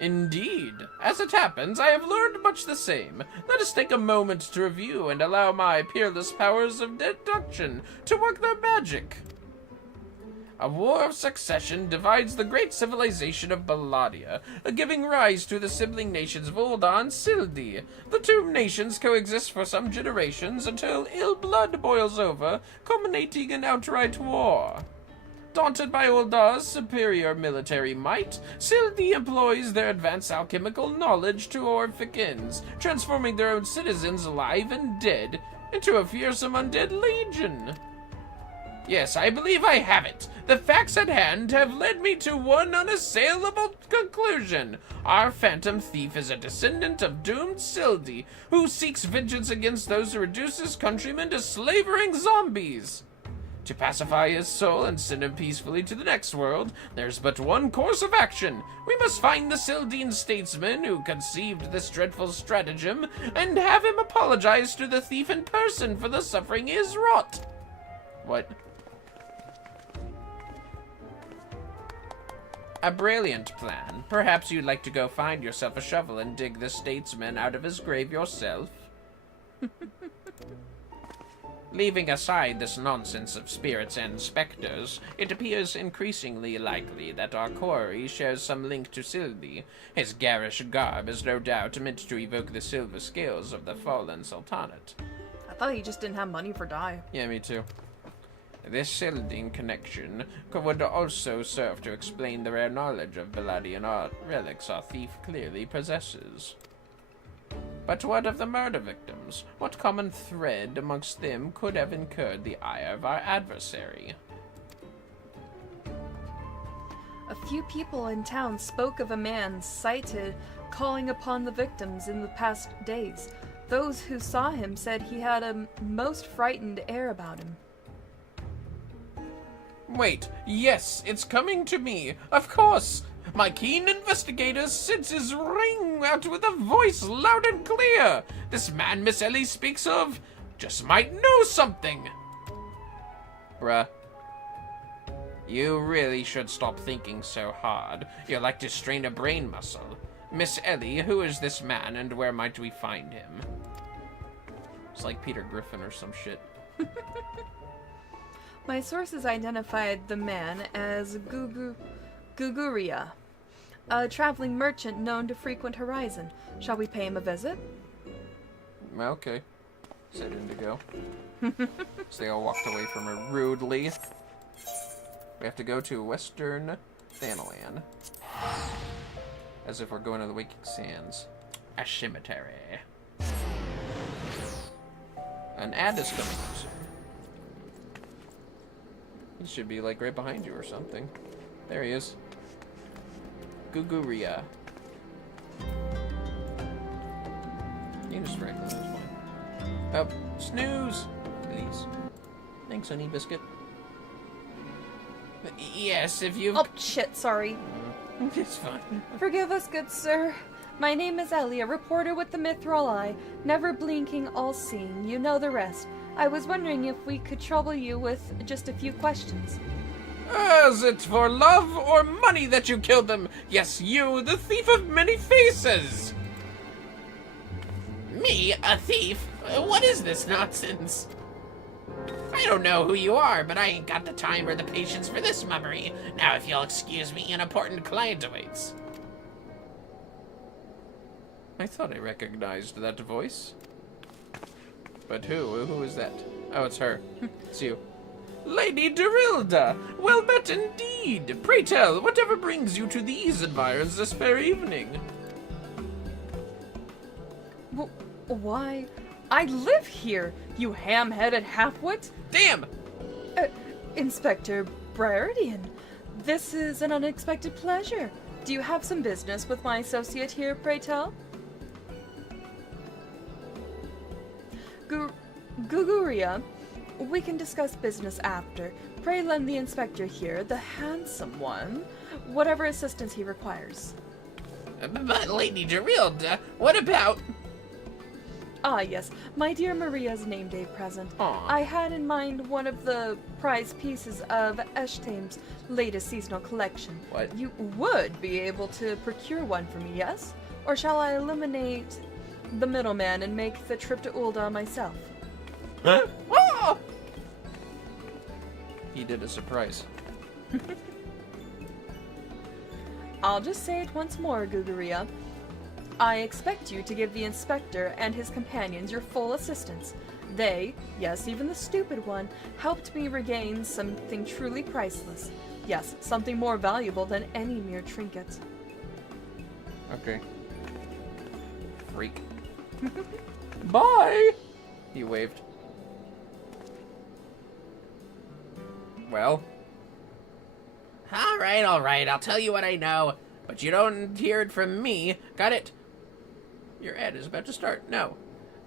Indeed. As it happens, I have learned much the same. Let us take a moment to review and allow my peerless powers of deduction to work their magic. A war of succession divides the great civilization of Belladia, giving rise to the sibling nations of Ulda and Sildi. The 2 nations coexist for some generations until ill blood boils over, culminating in outright war. Daunted by Ulda's superior military might, Sildi employs their advanced alchemical knowledge to horrific ends, transforming their own citizens, alive and dead, into a fearsome undead legion. Yes, I believe I have it. The facts at hand have led me to one unassailable conclusion. Our phantom thief is a descendant of doomed Sildi, who seeks vengeance against those who reduce his countrymen to slavering zombies. To pacify his soul and send him peacefully to the next world, there's but one course of action. We must find the Sildine statesman who conceived this dreadful stratagem, and have him apologize to the thief in person for the suffering he has wrought. What? A brilliant plan. Perhaps you'd like to go find yourself a shovel and dig the statesman out of his grave yourself? Leaving aside this nonsense of spirits and specters, it appears increasingly likely that our quarry shares some link to Sildi. His garish garb is no doubt meant to evoke the silver scales of the fallen sultanate. I thought he just didn't have money for dye. Yeah, me too. This Sildine connection would also serve to explain the rare knowledge of Belladian art relics our thief clearly possesses. But what of the murder victims? What common thread amongst them could have incurred the ire of our adversary? A few people in town spoke of a man sighted calling upon the victims in the past days. Those who saw him said he had a most frightened air about him. Wait, yes, it's coming to me. Of course! My keen investigator's senses ring out with a voice loud and clear. This man Miss Ellie speaks of just might know something. Bruh. You really should stop thinking so hard. You're like to strain a brain muscle. Miss Ellie, who is this man and where might we find him? It's like Peter Griffin or some shit. My sources identified the man as Guguria, a traveling merchant known to frequent Horizon. Shall we pay him a visit? Okay, said Indigo. So they all walked away from her rudely. We have to go to Western Thanalan. As if we're going to the Waking Sands. A cemetery. An ad is coming up soon. He should be like right behind you or something. There he is. Guguria. You can just Franklin, that's fine. Oh, snooze! Please. Thanks, Honey Biscuit. Yes, if you... Oh, shit, sorry. It's fine. Forgive us, good sir. My name is Ellie, a reporter with the Mithril Eye, never blinking, all-seeing. You know the rest. I was wondering if we could trouble you with just a few questions. Is it for love or money that you killed them? Yes, you, the thief of many faces! Me? A thief? What is this nonsense? I don't know who you are, but I ain't got the time or the patience for this mummery. Now, if you'll excuse me, an important client awaits. I thought I recognized that voice. But who? Who is that? Oh, it's her. It's you. Lady Dorilda! Well met indeed! Pray tell, whatever brings you to these environs this fair evening? Why, I live here, you ham-headed halfwit! Damn! Inspector Briardian, this is an unexpected pleasure. Do you have some business with my associate here, pray tell? Guguria, we can discuss business after. Pray lend the inspector here, the handsome one, whatever assistance he requires. But Lady Dorilda, what about... Ah, yes, my dear Maria's name day present. Aw. I had in mind one of the prize pieces of Eshtame's latest seasonal collection. What? You would be able to procure one for me, yes? Or shall I eliminate the middleman and make the trip to Ul'dah myself? Huh? Oh! He did a surprise. I'll just say it once more, Guguria. I expect you to give the inspector and his companions your full assistance. They, yes, even the stupid one, helped me regain something truly priceless. Yes, something more valuable than any mere trinket. Okay. Freak. Bye! He waved. Well? All right, I'll tell you what I know. But you don't hear it from me. Got it? Your ad is about to start. No.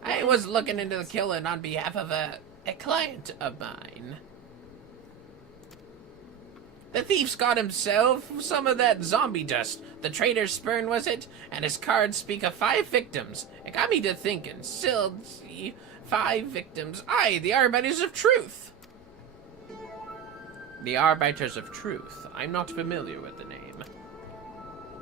I was looking into the killing on behalf of a client of mine. The thief's got himself some of that zombie dust. The traitor's spurn, was it? And his cards speak of 5 victims. It got me to thinking. Still, 5 victims. Aye, the Arbiters of Truth. The Arbiters of Truth. I'm not familiar with the name.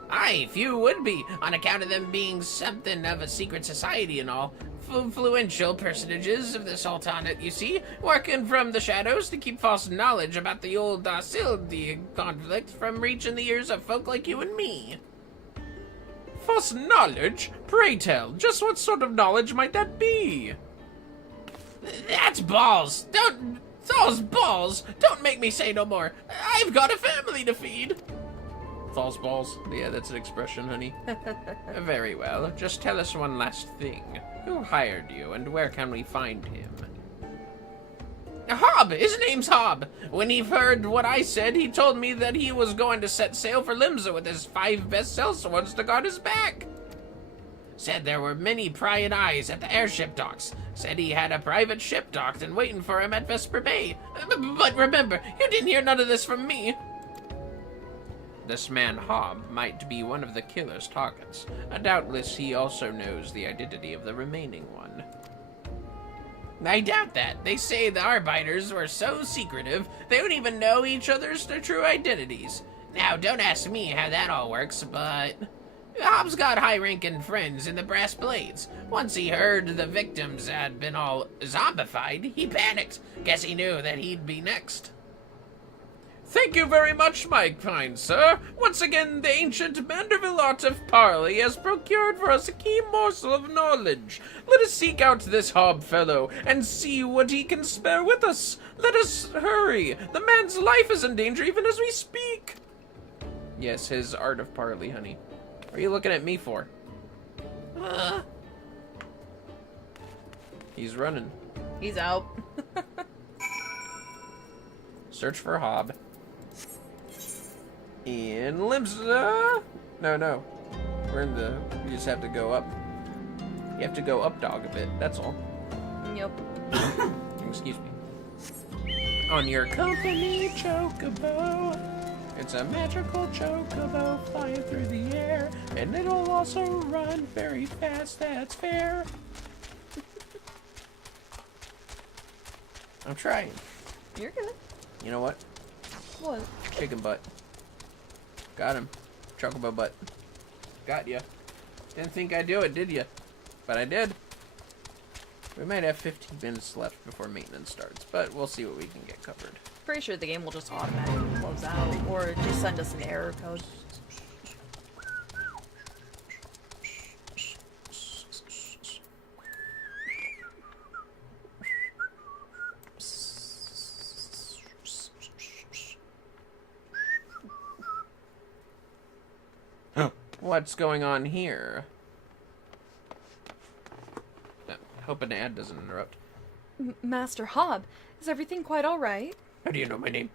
Aye, few would be, on account of them being something of a secret society and all. Influential personages of the Sultanate, you see, working from the shadows to keep false knowledge about the old Sildi conflict from reaching the ears of folk like you and me. False knowledge? Pray tell, just what sort of knowledge might that be? That's balls! Those balls! Don't make me say no more. I've got a family to feed. False balls? Yeah, that's an expression, honey. Very well. Just tell us one last thing. Who hired you, and where can we find him? Hob! His name's Hob. When he heard what I said, he told me that he was going to set sail for Limsa with his 5 best sellswords to guard his back. Said there were many prying eyes at the airship docks. Said he had a private ship docked and waiting for him at Vesper Bay. But remember, you didn't hear none of this from me. This man Hob might be one of the killer's targets. Doubtless he also knows the identity of the remaining one. I doubt that. They say the Arbiters were so secretive, they don't even know each other's true identities. Now, don't ask me how that all works, but... Hob's got high-ranking friends in the Brass Blades. Once he heard the victims had been all zombified, he panicked. Guess he knew that he'd be next. Thank you very much, my kind sir. Once again, the ancient Manderville art of parley has procured for us a key morsel of knowledge. Let us seek out this hob fellow and see what he can spare with us. Let us hurry. The man's life is in danger even as we speak. Yes, his art of parley, honey. What are you looking at me for? He's running. He's out. Search for hob. In No. We're in the... We just have to go up. You have to go up dog a bit, that's all. Yep. Excuse me. On your company, Chocobo. It's a magical chocobo flying through the air, and it'll also run very fast, that's fair. I'm trying. You're good. You know what? What? Chicken butt. Got him. Chocobo butt. Got ya. Didn't think I'd do it, did ya? But I did. We might have 15 minutes left before maintenance starts, but we'll see what we can get covered. Pretty sure the game will just automatically close out, or just send us an error code. What's going on here? Hope an ad doesn't interrupt. Master Hob, is everything quite all right? How do you know my name?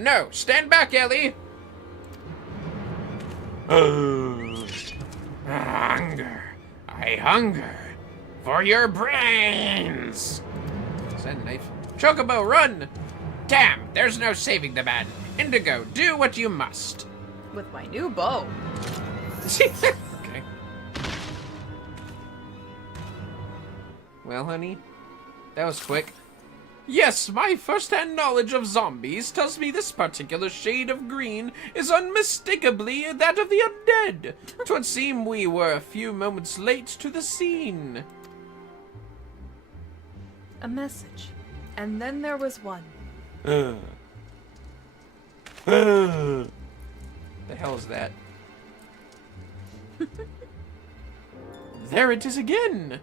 No! Stand back, Ellie! Hunger. I hunger for your brains! Is that a knife? Chocobo, run! Damn, there's no saving the man. Indigo, do what you must. With my new bow. Okay. Well, honey, that was quick. Yes, my first-hand knowledge of zombies tells me this particular shade of green is unmistakably that of the undead. 'Twould seem we were a few moments late to the scene. A message. And then there was one. The hell is that? There it is again!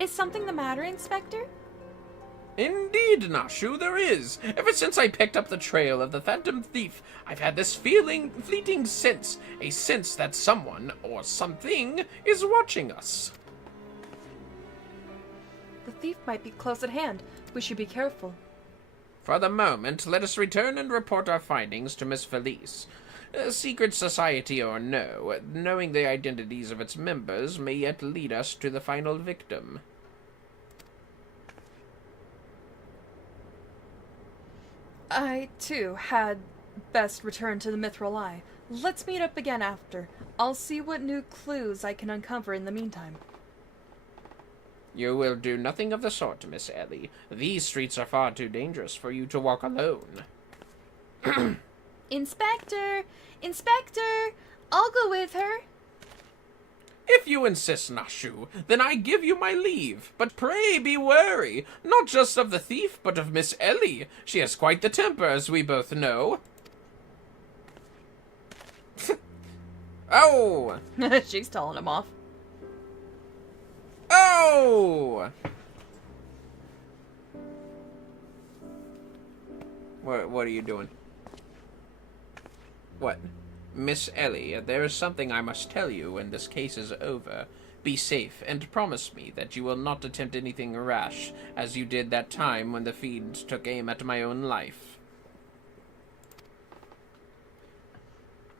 Is something the matter, Inspector? Indeed, Nashu, there is. Ever since I picked up the trail of the Phantom Thief, I've had this fleeting sense. A sense that someone, or something, is watching us. The thief might be close at hand. We should be careful. For the moment, let us return and report our findings to Miss Felice. Secret society or no, knowing the identities of its members may yet lead us to the final victim. I, too, had best return to the Mithril Eye. Let's meet up again after. I'll see what new clues I can uncover in the meantime. You will do nothing of the sort, Miss Ellie. These streets are far too dangerous for you to walk alone. Inspector! Inspector! I'll go with her. If you insist, Nashu, then I give you my leave. But pray be wary, not just of the thief, but of Miss Ellie. She has quite the temper, as we both know. Oh! She's telling him off. Oh! What are you doing? What? Miss Ellie, there is something I must tell you when this case is over. Be safe, and promise me that you will not attempt anything rash, as you did that time when the fiend took aim at my own life.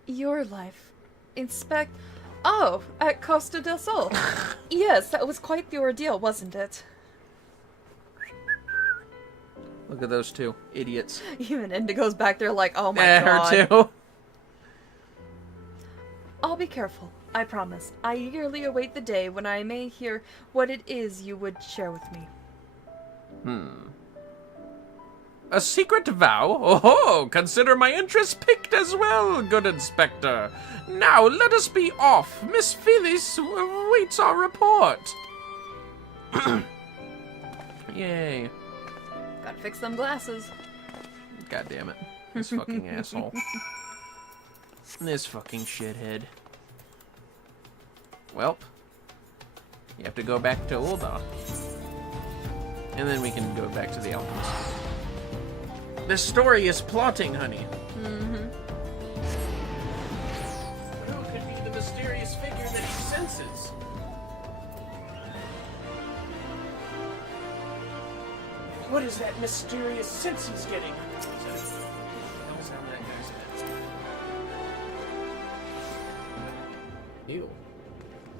Your life. Oh, at Costa del Sol. Yes, that was quite the ordeal, wasn't it? Look at those two idiots. Even Indigo's back there like, oh my god. Her too. I'll be careful, I promise. I eagerly await the day when I may hear what it is you would share with me. A secret vow? Oh, consider my interest piqued as well, good Inspector. Now let us be off. Miss Phyllis waits our report. Yay. Gotta Gotta fix them glasses. God damn it. This fucking asshole. This fucking shithead. Welp. You have to go back to Ulda. And then we can go back to the alchemist. The story is plotting, honey. Mm-hmm. Who could be the mysterious figure that he senses? What is that mysterious sense he's getting? Don't sound that guy's head. Ew.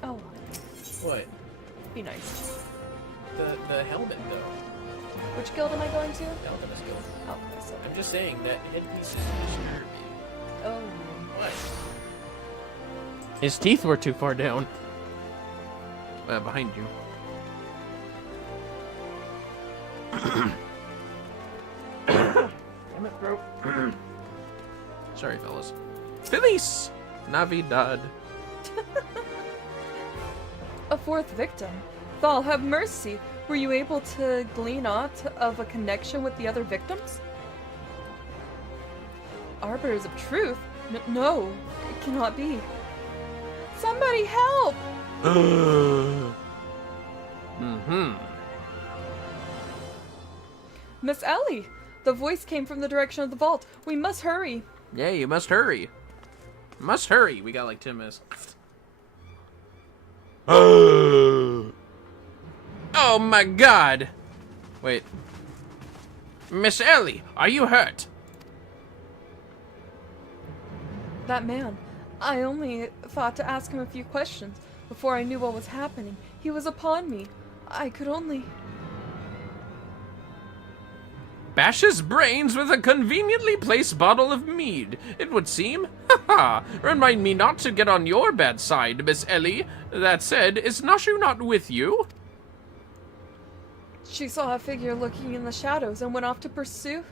Oh, What? be nice. The helmet, though. Which guild am I going to? The alchemist guild. Oh, so. I'm just saying that headpiece is disturbing. Oh. What? His teeth were too far down. Behind you. Damn it, bro. Sorry, fellas. Feliz Navidad. A fourth victim. Thal, have mercy. Were you able to glean aught of a connection with the other victims? Arbiters of truth? No, it cannot be. Somebody help! Mm-hmm. Miss Ellie! The voice came from the direction of the vault. We must hurry. Yeah, you must hurry. Must hurry. We got like 10 minutes left. Oh my god! Wait. Miss Ellie, are you hurt? That man. I only thought to ask him a few questions before I knew what was happening. He was upon me. I could only... Bash his brains with a conveniently placed bottle of mead, it would seem. Ha ha! Remind me not to get on your bad side, Miss Ellie. That said, is Nashu not with you? She saw a figure looking in the shadows and went off to pursuit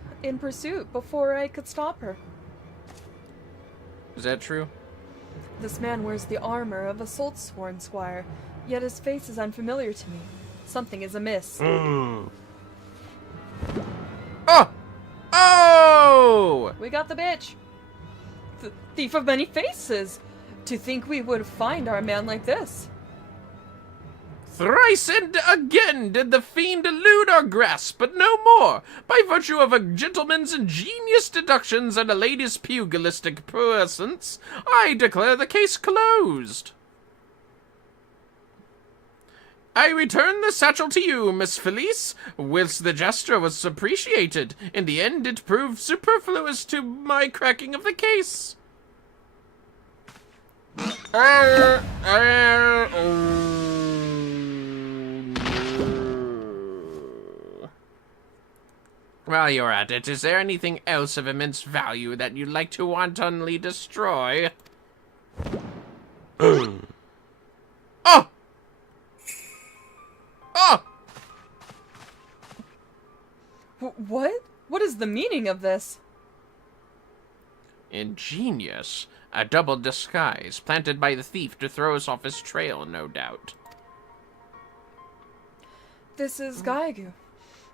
before I could stop her. Is that true? This man wears the armor of a salt-sworn squire, yet his face is unfamiliar to me. Something is amiss. Oh! Oh! We got the bitch! The thief of many faces! To think we would find our man like this. Thrice and again did the fiend elude our grasp, but no more. By virtue of a gentleman's ingenious deductions and a lady's pugilistic presence, I declare the case closed. I return the satchel to you, Miss Felice. Whilst the gesture was appreciated, in the end it proved superfluous to my cracking of the case. While you're at it, is there anything else of immense value that you'd like to wantonly destroy? Oh! Oh! What? What is the meaning of this? Ingenious. A double disguise, planted by the thief to throw us off his trail, no doubt. This is Gaigu,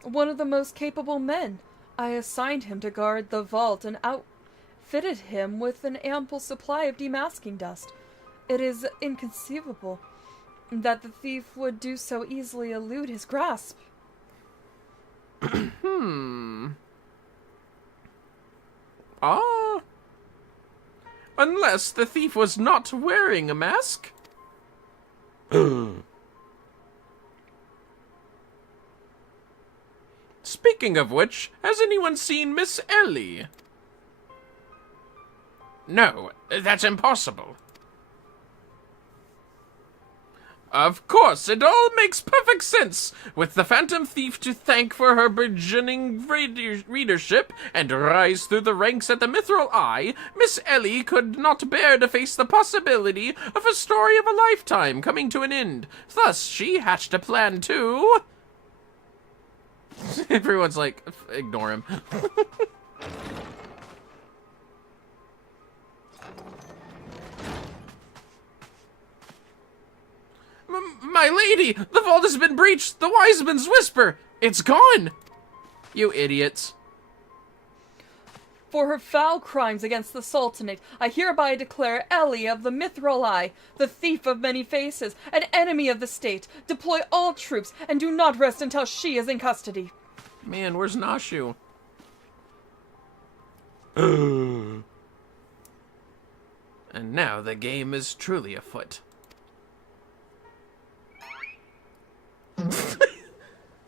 one of the most capable men. I assigned him to guard the vault and outfitted him with an ample supply of demasking dust. It is inconceivable that the thief would do so easily elude his grasp. Ah. Unless the thief was not wearing a mask? Speaking of which, has anyone seen Miss Ellie? No, that's impossible. Of course, it all makes perfect sense. With the Phantom Thief to thank for her burgeoning readership and rise through the ranks at the Mithril Eye, Miss Ellie could not bear to face the possibility of a story of a lifetime coming to an end. Thus, she hatched a plan to... Everyone's like, ignore him. My lady, the vault has been breached. The wise man's whisper. It's gone. You idiots. For her foul crimes against the Sultanate, I hereby declare Ellie of the Mithril Eye, the thief of many faces, an enemy of the state. Deploy all troops, and do not rest until she is in custody. Man, where's Nashu? And now the game is truly afoot.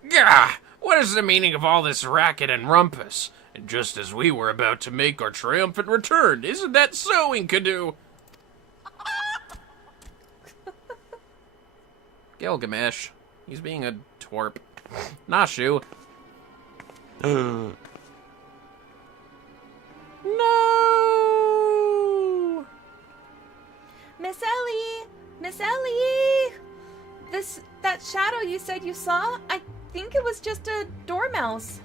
Gah! What is the meaning of all this racket and rumpus? And just as we were about to make our triumphant return, isn't that so, EllyishStudios? Gilgamesh. He's being a twerp. Nashu. No! Miss Ellie! Miss Ellie! That shadow you said you saw, I think it was just a dormouse.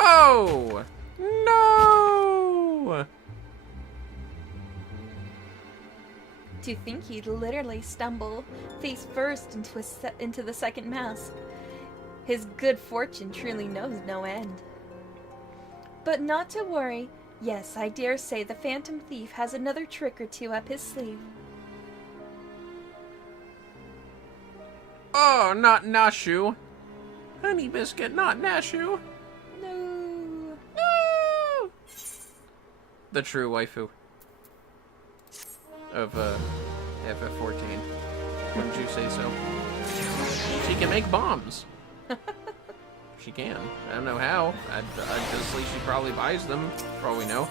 Oh! No! To think he'd literally stumble face first into the second mask. His good fortune truly knows no end. But not to worry. Yes, I dare say the Phantom Thief has another trick or two up his sleeve. Oh, not Nashu. Honey Biscuit, not Nashu. No. No! The true waifu of FF14. Wouldn't you say so? She can make bombs. She can. I don't know how. I'd just she probably buys them, for all we know.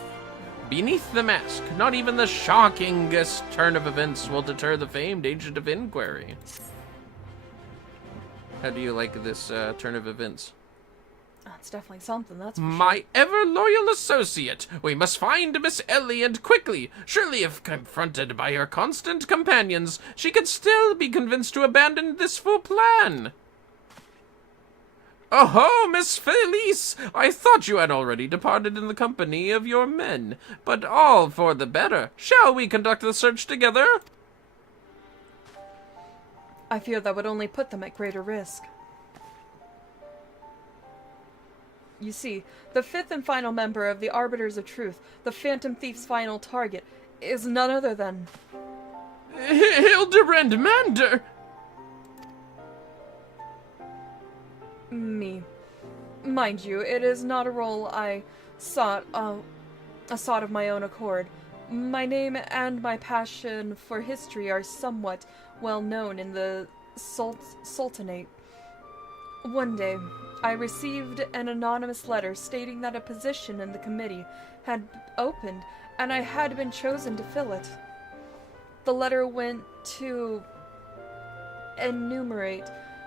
Beneath the mask, not even the shockingest turn of events will deter the famed agent of inquiry. How do you like this turn of events? That's definitely something, that's for My ever-loyal associate, we must find Miss Ellie, and quickly. Surely if confronted by her constant companions, she could still be convinced to abandon this fool plan. Oh, Miss Felice! I thought you had already departed in the company of your men, but all for the better. Shall we conduct the search together? I fear that would only put them at greater risk. You see, the fifth and final member of the Arbiters of Truth, the Phantom Thief's final target, is none other than... Hildibrand Mander! Me. Mind you, it is not a role I sought of my own accord. My name and my passion for history are somewhat well known in the Sultanate. One day, I received an anonymous letter stating that a position in the committee had opened and I had been chosen to fill it. The letter went to enumerate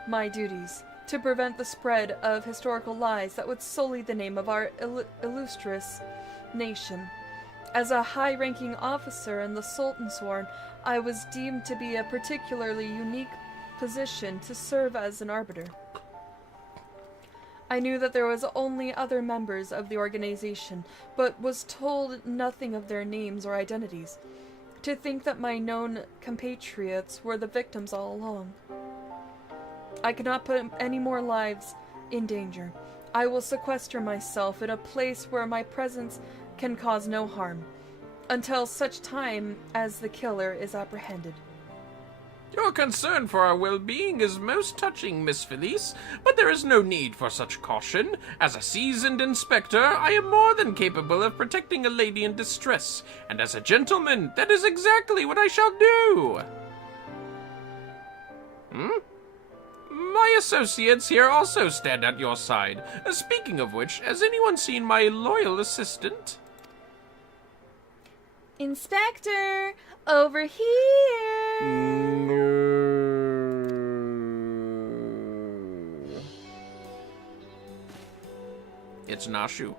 my duties, to prevent the spread of historical lies that would sully the name of our illustrious nation. As a high-ranking officer in the Sultan Sworn, I was deemed to be a particularly unique position to serve as an arbiter. I knew that there was only other members of the organization, but was told nothing of their names or identities. To think that my known compatriots were the victims all along. I cannot put any more lives in danger. I will sequester myself in a place where my presence can cause no harm, until such time as the killer is apprehended. Your concern for our well-being is most touching, Miss Felice, but there is no need for such caution. As a seasoned inspector, I am more than capable of protecting a lady in distress, and as a gentleman, that is exactly what I shall do. My associates here also stand at your side. Speaking of which, has anyone seen my loyal assistant? Inspector, over here! It's Nashu.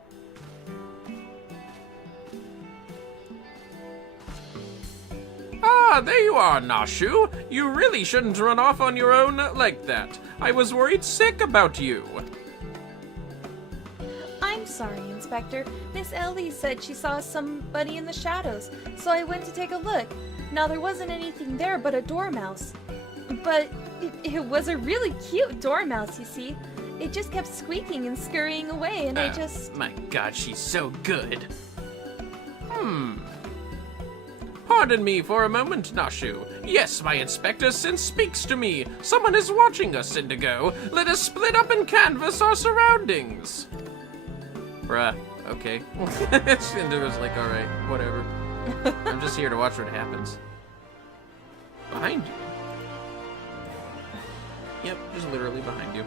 Ah, there you are, Nashu. You really shouldn't run off on your own like that. I was worried sick about you. I'm sorry, Inspector. Miss Ellie said she saw somebody in the shadows, so I went to take a look. Now, there wasn't anything there but a dormouse. But it was a really cute dormouse, you see. It just kept squeaking and scurrying away, and I just... My god, she's so good. Pardon me for a moment, Nashu. Yes, my inspector sense speaks to me. Someone is watching us, Indigo. Let us split up and canvass our surroundings. Bruh, okay. Indigo's like, alright, whatever. I'm just here to watch what happens. Behind you. Yep, just literally behind you.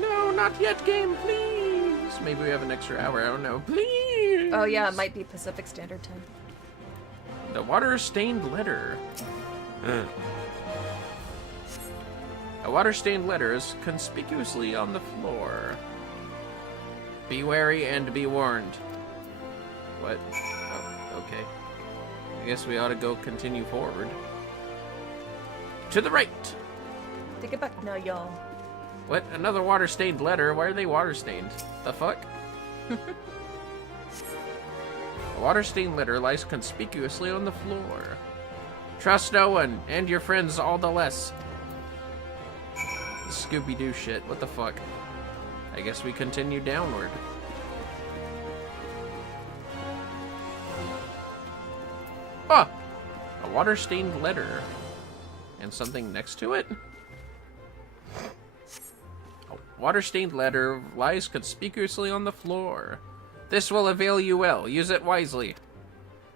No, not yet, game, please. Maybe we have an extra hour, I don't know. Please. Oh yeah, it might be Pacific Standard Time. The water-stained letter. A water-stained letter is conspicuously on the floor. Be wary and be warned. What? Oh, okay. I guess we ought to go continue forward. To the right! Take it back now, y'all. What? Another water-stained letter? Why are they water-stained? The fuck? A water-stained letter lies conspicuously on the floor. Trust no one, and your friends all the less. Scooby-Doo shit, what the fuck? I guess we continue downward. Ah! A water-stained letter. And something next to it? A water-stained letter lies conspicuously on the floor. This will avail you well. Use it wisely.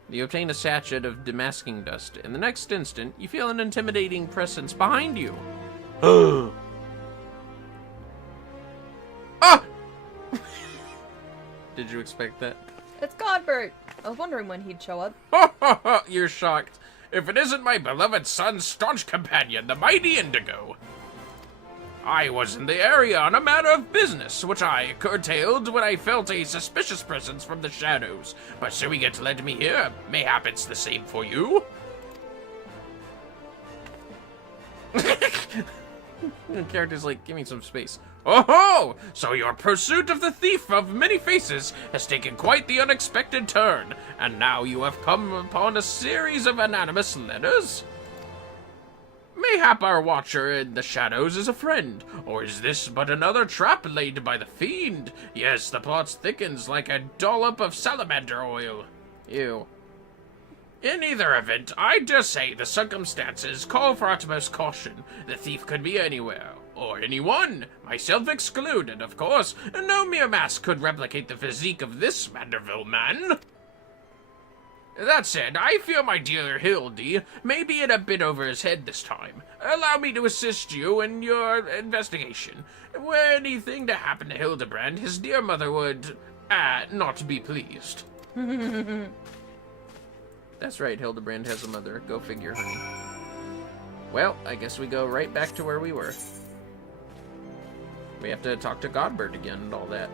You obtain a sachet of demasking dust. In the next instant, you feel an intimidating presence behind you. Ah! Did you expect that? It's Godbert! I was wondering when he'd show up. You're shocked. If it isn't my beloved son's staunch companion, the mighty Indigo. I was in the area on a matter of business, which I curtailed when I felt a suspicious presence from the shadows. But Suiget led me here. Mayhap it's the same for you? The character's like, give me some space. Oh-ho! So your pursuit of the thief of many faces has taken quite the unexpected turn, and now you have come upon a series of anonymous letters? Mayhap our watcher in the shadows is a friend, or is this but another trap laid by the fiend? Yes, the plot thickens like a dollop of salamander oil. Ew. In either event, I dare say the circumstances call for utmost caution. The thief could be anywhere, or anyone, myself excluded, of course. No mere mask could replicate the physique of this Manderville man. That said, I fear my dear Hildy may be in a bit over his head this time. Allow me to assist you in your investigation. Were anything to happen to Hildibrand, his dear mother would, not be pleased. That's right, Hildibrand has a mother. Go figure, honey. Well, I guess we go right back to where we were. We have to talk to Godbert again and all that.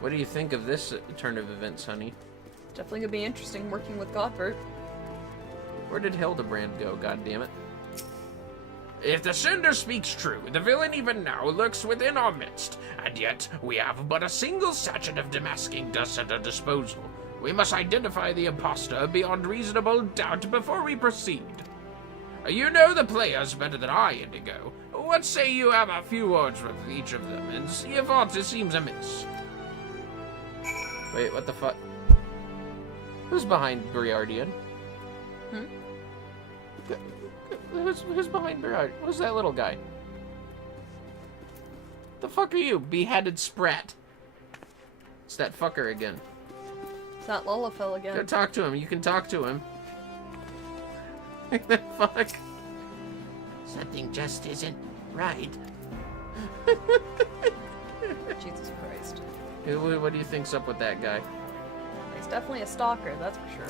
What do you think of this turn of events, honey? Definitely gonna be interesting working with Godbert. Where did Hildibrand go, goddammit? If the sender speaks true, the villain even now lurks within our midst, and yet we have but a single sachet of demasking dust at our disposal. We must identify the imposter beyond reasonable doubt before we proceed. You know the players better than I, Indigo. What say you have a few words with each of them, and see if aught seems amiss? Wait, what the fuck? Who's behind Briardian? Who's behind Briardian? Who's that little guy? The fuck are you, beheaded sprat? It's that fucker again. It's that Lullafell Go again. talk to him. You can talk to him. The fuck? Something just isn't right. Jesus Christ. What do you think's up with that guy? He's definitely a stalker, that's for sure.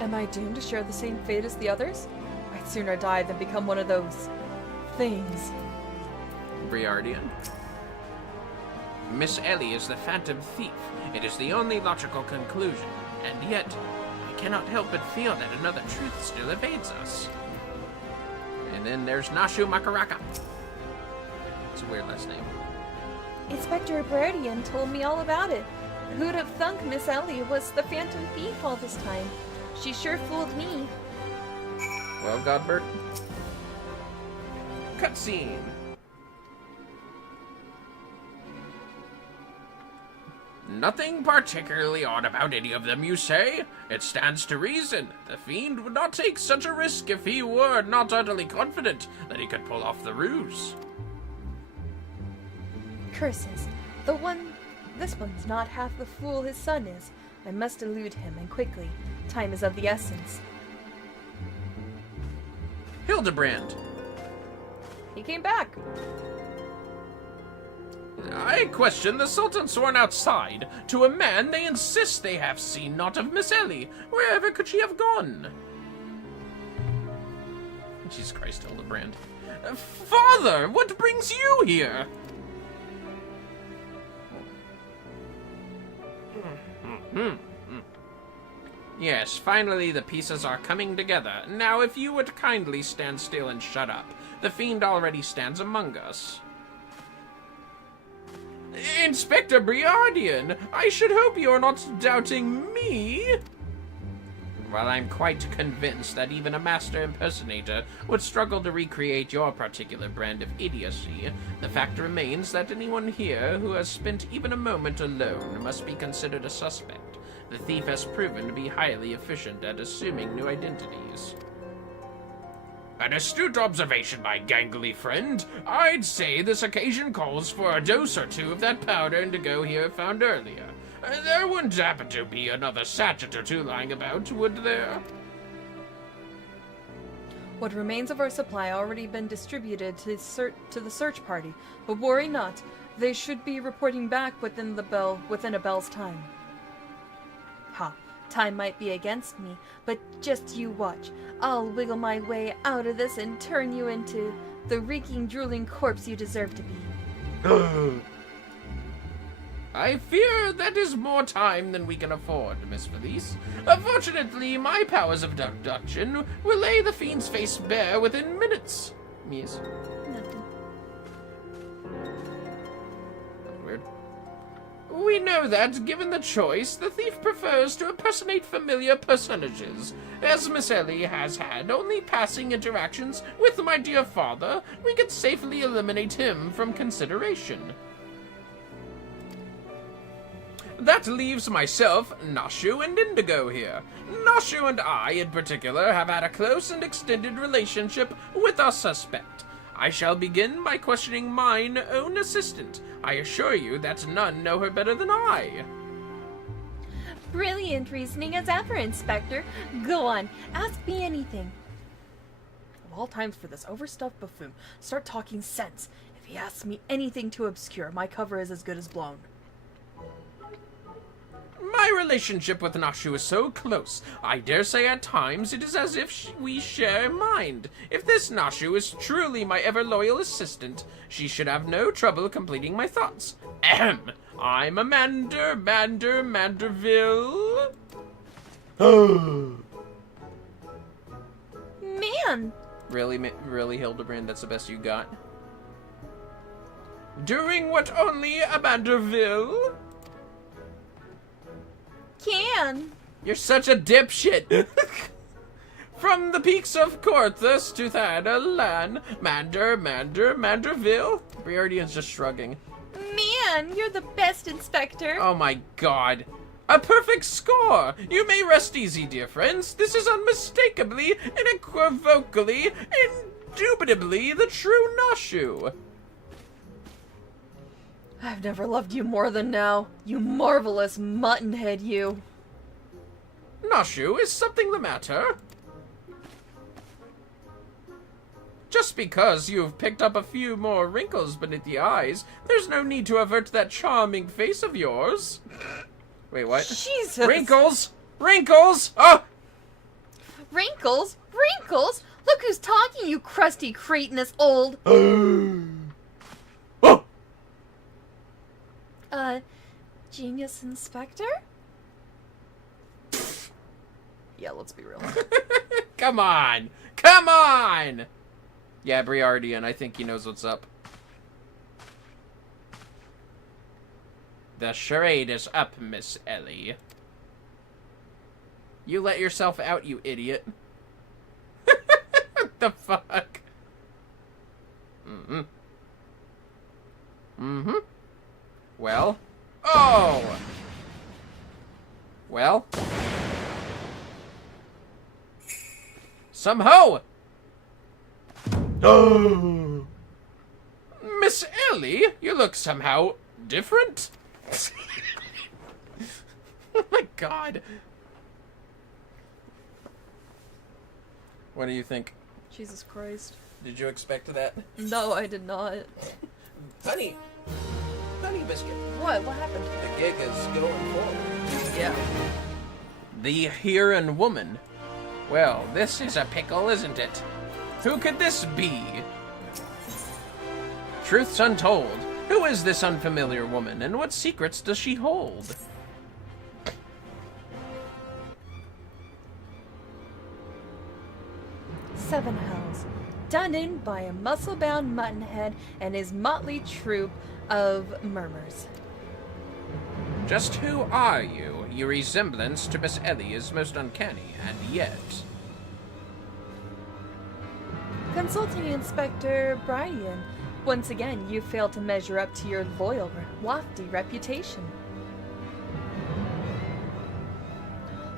Am I doomed to share the same fate as the others? I'd sooner die than become one of those things. Briardian. Miss Ellie is the phantom thief. It is the only logical conclusion, and yet I cannot help but feel that another truth still evades us. And then there's Nashu Makaraka. It's a weird last name. Inspector Bradian told me all about it. Who'd have thunk Miss Ellie was the phantom thief all this time? She sure fooled me. Well, Godbert. Cutscene. Nothing particularly odd about any of them, you say? It stands to reason. The Fiend would not take such a risk if he were not utterly confident that he could pull off the ruse. Curses. This one's not half the fool his son is. I must elude him, and quickly. Time is of the essence. Hildibrand. He came back. I question the Sultan sworn outside. To a man they insist they have seen naught of Miss Ellie. Wherever could she have gone? Jesus Christ, Hildibrand. Father, what brings you here? Yes, finally the pieces are coming together. Now, if you would kindly stand still and shut up. The Fiend already stands among us. Inspector Briardian, I should hope you are not doubting me. Well, I'm quite convinced that even a master impersonator would struggle to recreate your particular brand of idiocy. The fact remains that anyone here who has spent even a moment alone must be considered a suspect. The thief has proven to be highly efficient at assuming new identities. An astute observation, my gangly friend. I'd say this occasion calls for a dose or two of that powder Indigo here found earlier. There wouldn't happen to be another sachet or two lying about, would there? What remains of our supply already been distributed to the search party, but worry not. They should be reporting back within a bell's time. Ha. Time might be against me, but just you watch. I'll wiggle my way out of this and turn you into the reeking, drooling corpse you deserve to be. I fear that is more time than we can afford, Miss Felice. Unfortunately, my powers of deduction will lay the Fiend's face bare within minutes. Yes. Nothing. That's weird. We know that, given the choice, the thief prefers to impersonate familiar personages. As Miss Ellie has had only passing interactions with my dear father, we can safely eliminate him from consideration. That leaves myself, Nashu, and Indigo here. Nashu and I, in particular, have had a close and extended relationship with our suspect. I shall begin by questioning mine own assistant. I assure you that none know her better than I. Brilliant reasoning as ever, Inspector. Go on, ask me anything. Of all times for this overstuffed buffoon, start talking sense. If he asks me anything too obscure, my cover is as good as blown. My relationship with Nashu is so close, I dare say at times it is as if we share a mind. If this Nashu is truly my ever-loyal assistant, she should have no trouble completing my thoughts. Ahem! I'm a Manderville. Man! Really, Hildibrand, that's the best you got? Doing what only a Manderville Can! You're such a dipshit! From the peaks of Corthus to Thanalan, Manderville. Briardian's just shrugging. Man, you're the best, Inspector. Oh my god. A perfect score! You may rest easy, dear friends. This is unmistakably, unequivocally, indubitably the true Nashu. I've never loved you more than now. You marvelous muttonhead, you. Nashu, is something the matter? Just because you've picked up a few more wrinkles beneath the eyes, there's no need to avert that charming face of yours. Wait, what? Jesus. Wrinkles! Wrinkles! Oh! Wrinkles? Wrinkles? Look who's talking, you crusty cretinous old... Oh! Genius Inspector? Yeah, let's be real. Come on! Come on! Yeah, Briardian, I think he knows what's up. The charade is up, Miss Ellie. You let yourself out, you idiot. What the fuck? Well? Oh! Well? Somehow! Oh! Miss Ellie, you look somehow different. Oh my god. What do you think? Jesus Christ. Did you expect that? No, I did not. Honey biscuit. What? What happened? The gig is going forward. Yeah. The Huron woman. Well, this is a pickle, isn't it? Who could this be? Truths untold. Who is this unfamiliar woman, and what secrets does she hold? Seven Hells, done in by a muscle-bound muttonhead and his motley troop of murmurs. Just who are you? Your resemblance to Miss Ellie is most uncanny, and yet... Consulting Inspector Brian, once again you failed to measure up to your loyal, lofty reputation.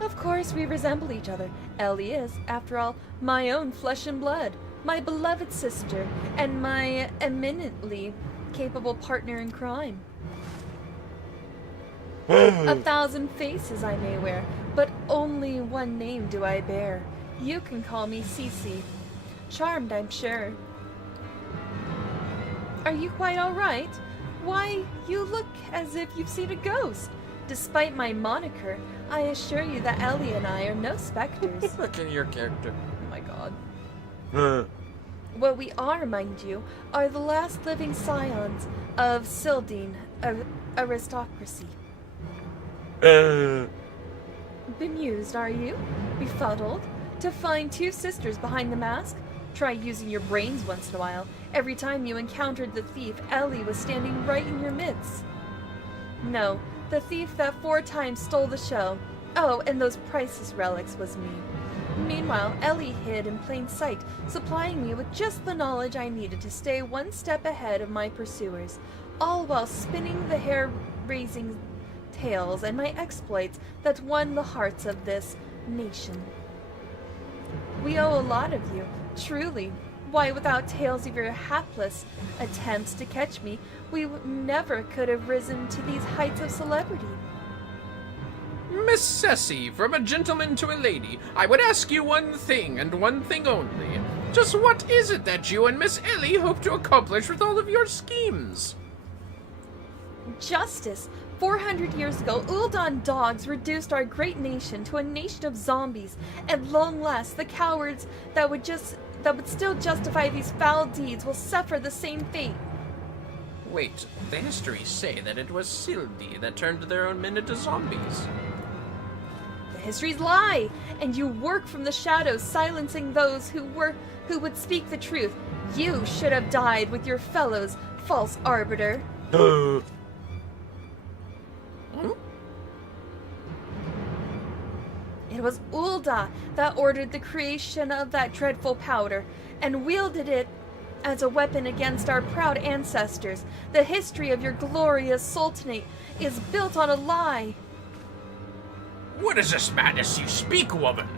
Of course, we resemble each other. Ellie is, after all, my own flesh and blood, my beloved sister, and my eminently capable partner in crime. 1,000 faces I may wear, but only one name do I bear. You can call me Cece. Charmed, I'm sure. Are you quite all right? Why, you look as if you've seen a ghost. Despite my moniker, I assure you that Ellie and I are no specters. Look at your character. Oh my god. What we are, mind you, are the last living scions of Sildine aristocracy. Bemused, are you? Befuddled? To find two sisters behind the mask? Try using your brains once in a while. Every time you encountered the thief, Ellie was standing right in your midst. No, the thief that 4 times stole the show. Oh, and those priceless relics was me. Meanwhile, Ellie hid in plain sight, supplying me with just the knowledge I needed to stay one step ahead of my pursuers, all while spinning the hair-raising tales and my exploits that won the hearts of this nation. We owe a lot of you, truly. Why, without tales of your hapless attempts to catch me, we never could have risen to these heights of celebrity. Miss Ceci, from a gentleman to a lady, I would ask you one thing, and one thing only. Just what is it that you and Miss Ellie hope to accomplish with all of your schemes? Justice. 400 years ago, Uldan dogs reduced our great nation to a nation of zombies. At long last, the cowards that would still justify these foul deeds will suffer the same fate. Wait, the histories say that it was Sildi that turned their own men into zombies. The histories lie, and you work from the shadows, silencing those who would speak the truth. You should have died with your fellows, false arbiter. It was Ulda that ordered the creation of that dreadful powder, and wielded it as a weapon against our proud ancestors. The history of your glorious sultanate is built on a lie. What is this madness you speak, woman?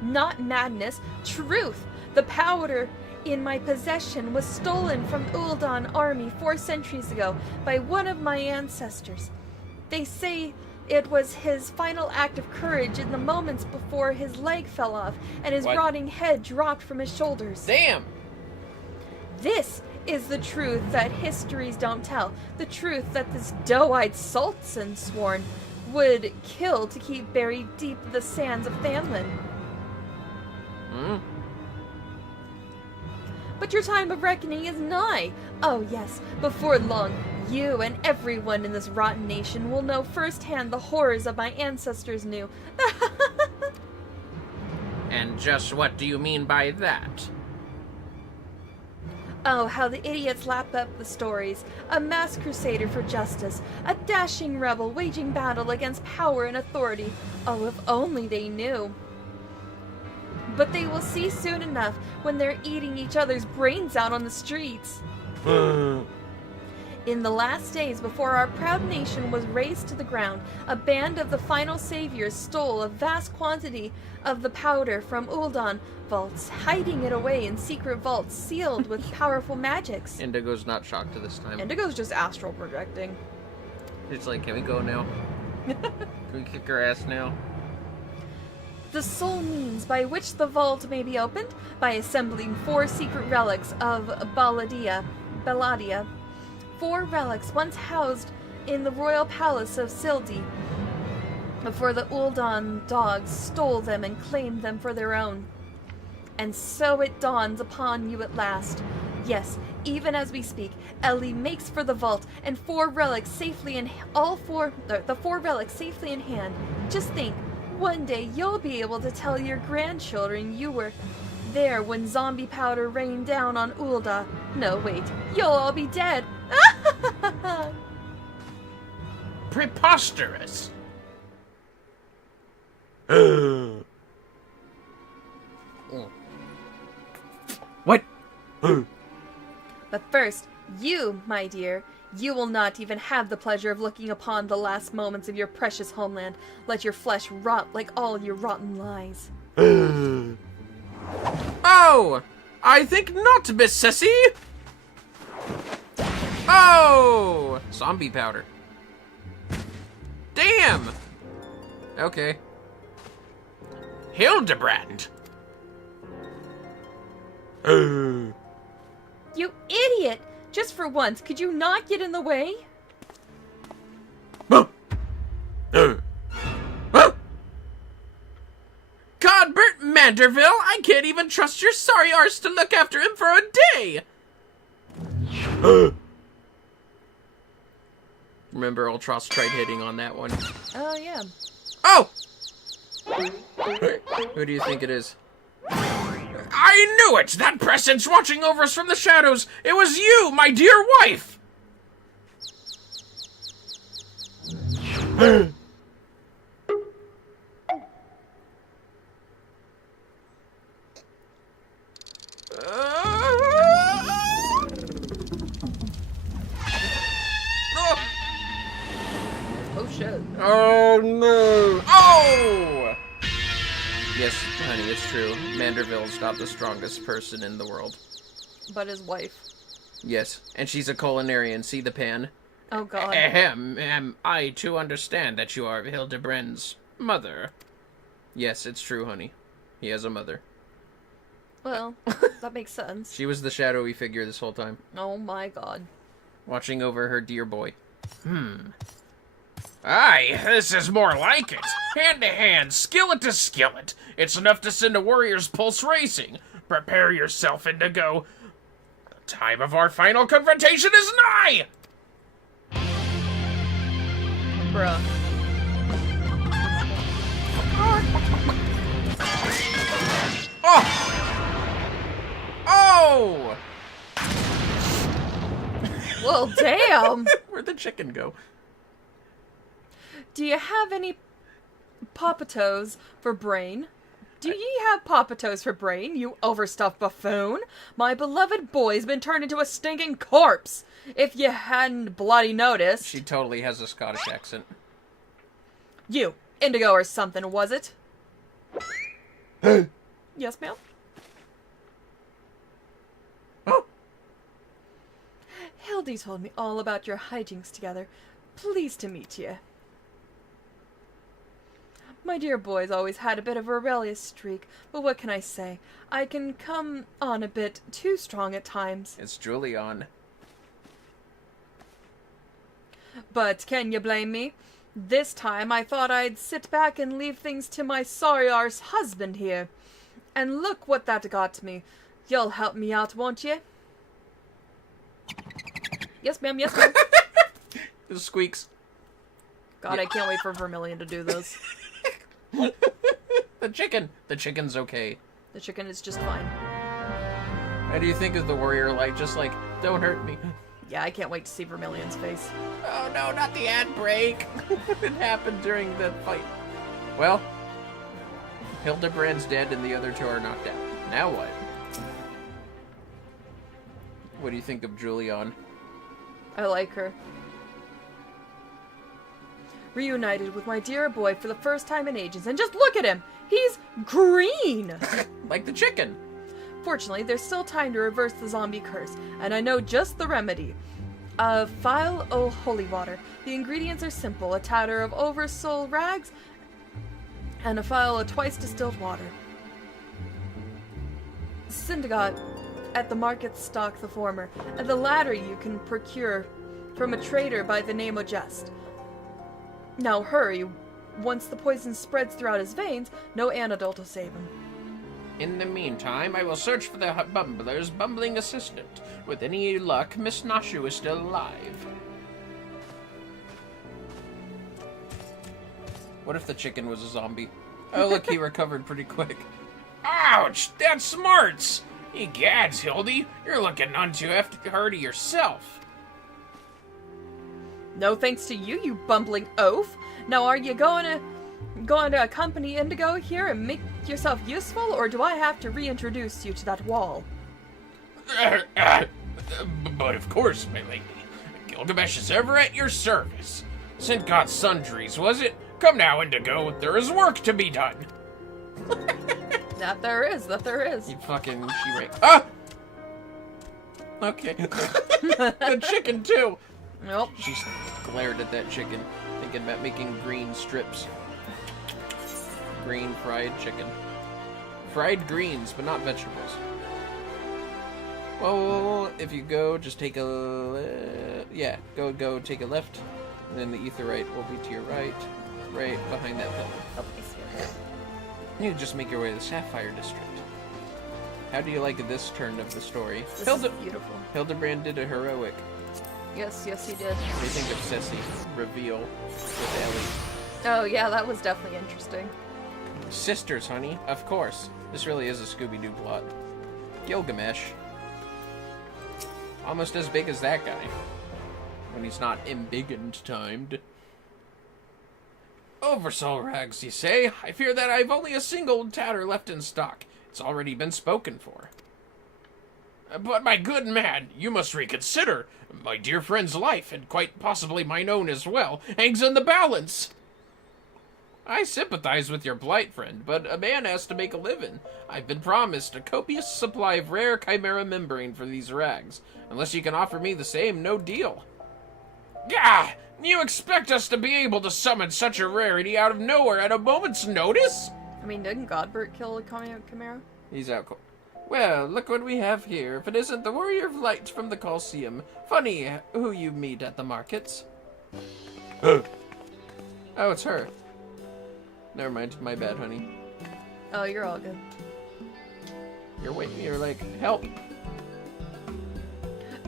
Not madness, truth. The powder in my possession was stolen from Uldan army 4 centuries ago by one of my ancestors. They say it was his final act of courage in the moments before his leg fell off and his rotting head dropped from his shoulders. Damn! This is the truth that histories don't tell. The truth that this doe-eyed sultan sworn would kill to keep buried deep in the sands of Thanlin. But your time of reckoning is nigh. Oh yes, before long, you and everyone in this rotten nation will know firsthand the horrors of my ancestors knew. And just what do you mean by that? Oh, how the idiots lap up the stories. A mass crusader for justice. A dashing rebel waging battle against power and authority. Oh, if only they knew. But they will see soon enough when they're eating each other's brains out on the streets. In the last days before our proud nation was razed to the ground, a band of the final saviors stole a vast quantity of the powder from Ul'dan vaults, hiding it away in secret vaults sealed with powerful magics. Indigo's not shocked this time. Indigo's just astral projecting. It's like, can we go now? Can we kick her ass now? The sole means by which the vault may be opened, by assembling 4 secret relics of Belladia. 4 relics once housed in the royal palace of Sildi. For the Ul'dan dogs stole them and claimed them for their own. And so it dawns upon you at last. Yes, even as we speak, Ellie makes for the vault, and 4 relics safely in the 4 relics safely in hand. Just think, one day you'll be able to tell your grandchildren you were there when zombie powder rained down on Ul'da. No, wait, you'll all be dead. Preposterous! What? But first, you, my dear, you will not even have the pleasure of looking upon the last moments of your precious homeland. Let your flesh rot like all your rotten lies. Oh! I think not, Miss Sissy! Oh! Zombie powder. Damn! Okay. Hildibrand! You idiot! Just for once, could you not get in the way? Godbert Manderville, I can't even trust your sorry arse to look after him for a day! Remember, Ultros tried hitting on that one. Oh, yeah. Oh! Who do you think it is? I knew it! That presence watching over us from the shadows! It was you, my dear wife! Oh, shit. Oh, no! Oh! Yes, honey, it's true. Manderville's not the strongest person in the world. But his wife. Yes, and she's a culinarian. See the pan? Oh, God. Ahem, am I to understand that you are Hildibrand's mother? Yes, it's true, honey. He has a mother. Well, that makes sense. She was the shadowy figure this whole time, Oh, my God. watching over her dear boy. Aye, this is more like it. Hand to hand, skillet to skillet. It's enough to send a warrior's pulse racing. Prepare yourself, Indigo. The time of our final confrontation is nigh! Bruh. Oh! Oh! Well, damn! Where'd the chicken go? Do you have any poppatoes for brain? Do ye have poppatoes for brain, you overstuffed buffoon? My beloved boy's been turned into a stinking corpse, if you hadn't bloody noticed. She totally has a Scottish accent. You, Indigo or something, was it? Yes, ma'am? Oh! Hildy told me all about your hijinks together. Pleased to meet you. My dear boy's always had a bit of a rebellious streak, but what can I say? I can come on a bit too strong at times. It's Julian. But can you blame me? This time I thought I'd sit back and leave things to my sorry-arse husband here. And look what that got me. You'll help me out, won't you? Yes, ma'am, yes, ma'am. It squeaks. God, I can't wait for Vermillion to do this. The chicken. The chicken's okay. The chicken is just fine. How do you think of the warrior light? Just like, don't hurt me. Yeah, I can't wait to see Vermillion's face. Oh no, not the ad break. It happened during the fight. Well, Hildibrand's dead and the other two are knocked out. Now what? What do you think of Julian? I like her. Reunited with my dear boy for the first time in ages, and just look at him! He's green! Like the chicken. Fortunately, there's still time to reverse the zombie curse, and I know just the remedy. A phial o' holy water. The ingredients are simple: a tatter of oversoul rags, and a phial of twice distilled water. Syndigot at the market stock the former, and the latter you can procure from a trader by the name of Jest. Now hurry, once the poison spreads throughout his veins, no antidote will save him. In the meantime, I will search for the bumbler's bumbling assistant. With any luck, Miss Nashu is still alive. What if the chicken was a zombie? Oh, look, he recovered pretty quick. Ouch! That's smarts! Egads, Hildy, you're looking none too hardy yourself. No thanks to you, you bumbling oaf. Now are you going to accompany Indigo here and make yourself useful, or do I have to reintroduce you to that wall? But of course, my lady. Gilgamesh is ever at your service. Sent God sundries, was it? Come now, Indigo, there is work to be done. That there is. You fucking she-rake. Ah! Okay. The chicken, too! Nope. She glared at that chicken, thinking about making green strips. Green fried chicken. Fried greens, but not vegetables. Well, if you go, just take a... yeah, go take a left, and then the etherite will be to your right, right behind that pillar. Oh, I see it. You just make your way to the Sapphire District. How do you like this turn of the story? This is beautiful. Hildibrand did a heroic. Yes, he did. What do you think of Ceci? Reveal with Ellie. Oh yeah, that was definitely interesting. Sisters, honey. Of course. This really is a Scooby-Doo plot. Gilgamesh. Almost as big as that guy. When he's not embiggened timed. Oversoul rags, you say? I fear that I've only a single tatter left in stock. It's already been spoken for. But my good man, you must reconsider. My dear friend's life, and quite possibly mine own as well, hangs in the balance. I sympathize with your plight, friend, but a man has to make a living. I've been promised a copious supply of rare chimera membrane for these rags. Unless you can offer me the same, no deal. Gah! You expect us to be able to summon such a rarity out of nowhere at a moment's notice? I mean, didn't Godbert kill a Chimera? He's out cold. Well, look what we have here. If it isn't the Warrior of Light from the Colosseum. Funny who you meet at the markets. Oh, it's her. Never mind. My bad, honey. Oh, you're all good. You're like, help.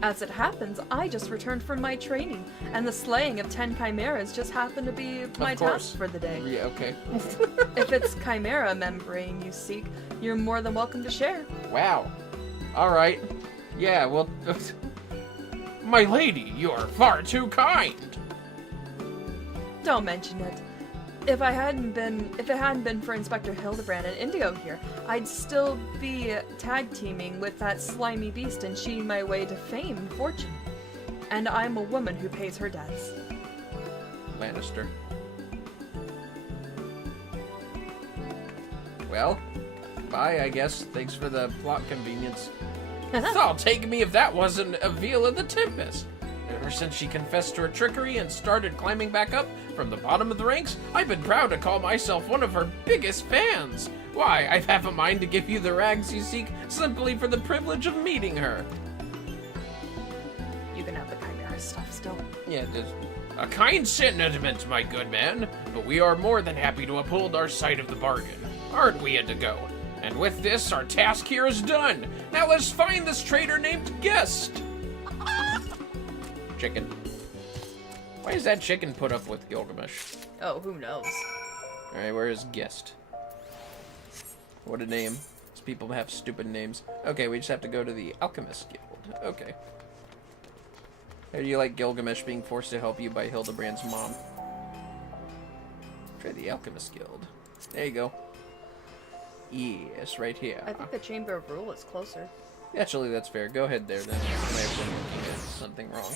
As it happens, I just returned from my training, and the slaying of 10 chimeras just happened to be my task for the day. Yeah, okay. If it's chimera membrane you seek, you're more than welcome to share. Wow. Alright. Yeah, well... My lady, you are far too kind. Don't mention it. If it hadn't been for Inspector Hildibrand and Indigo here, I'd still be tag teaming with that slimy beast and cheating my way to fame and fortune. And I'm a woman who pays her debts. Lannister. Well, bye, I guess. Thanks for the plot convenience. I'll take me if that wasn't a veal of the Tempest. Ever since she confessed to her trickery and started climbing back up from the bottom of the ranks, I've been proud to call myself one of her biggest fans. Why, I've half a mind to give you the rags you seek simply for the privilege of meeting her. You can have the chimera stuff still. Yeah, just... A kind sentiment, my good man, but we are more than happy to uphold our side of the bargain. Aren't we, Indigo? And with this, our task here is done. Now let's find this traitor named Guest. Chicken. Why is that chicken put up with Gilgamesh? Oh, who knows? Alright, where is Guest? What a name. It's people have stupid names. Okay, we just have to go to the Alchemist Guild. Okay. How do you like Gilgamesh being forced to help you by Hildibrand's mom? Try the Alchemist Guild. There you go. Yes, right here. I think the Chamber of Rule is closer. Actually, that's fair. Go ahead there, then. I might have been looking at something wrong.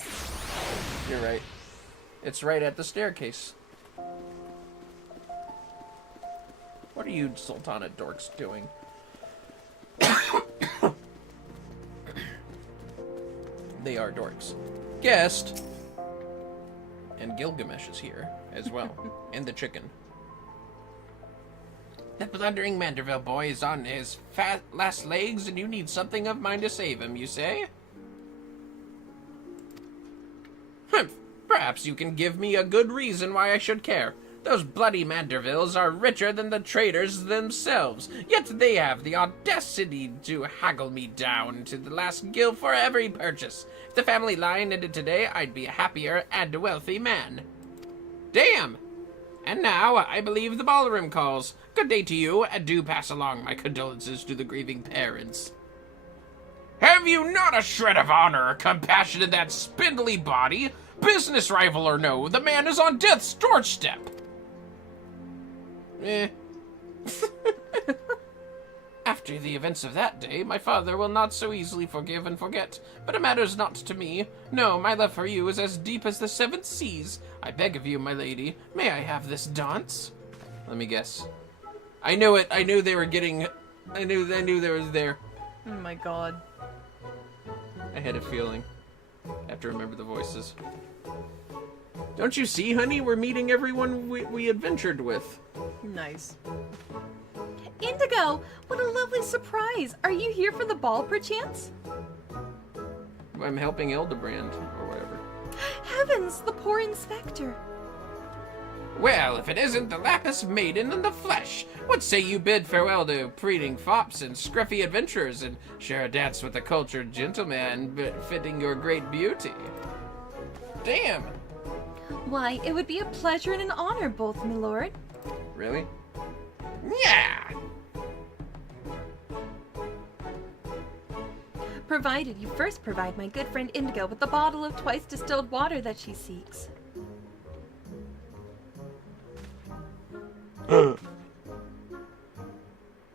You're right. It's right at the staircase. What are you Sultana dorks doing? They are dorks. Guest! And Gilgamesh is here, as well. And the chicken. The blundering Manderville boy is on his fat last legs, and you need something of mine to save him, you say? Humph. Perhaps you can give me a good reason why I should care. Those bloody Mandervilles are richer than the traders themselves, yet they have the audacity to haggle me down to the last gil for every purchase. If the family line ended today, I'd be a happier and wealthy man. Damn! And now, I believe the ballroom calls. Good day to you, and do pass along my condolences to the grieving parents. Have you not a shred of honor or compassion in that spindly body? Business rival or no, the man is on death's doorstep. After the events of that day, my father will not so easily forgive and forget, but it matters not to me. No, my love for you is as deep as the 7 seas. I beg of you, my lady, may I have this dance? Let me guess. I knew it. I knew they were getting... I knew they was there. Oh my god. I had a feeling. I have to remember the voices. Don't you see, honey? We're meeting everyone we adventured with. Nice. Indigo! What a lovely surprise! Are you here for the ball, perchance? I'm helping Hildibrand, or whatever. Heavens, the poor inspector! Well, if it isn't the Lapis Maiden in the flesh, what say you bid farewell to preening fops and scruffy adventurers and share a dance with a cultured gentleman befitting your great beauty? Damn! Why, it would be a pleasure and an honor, both, my lord. Really? Yeah! Provided you first provide my good friend Indigo with the bottle of twice distilled water that she seeks.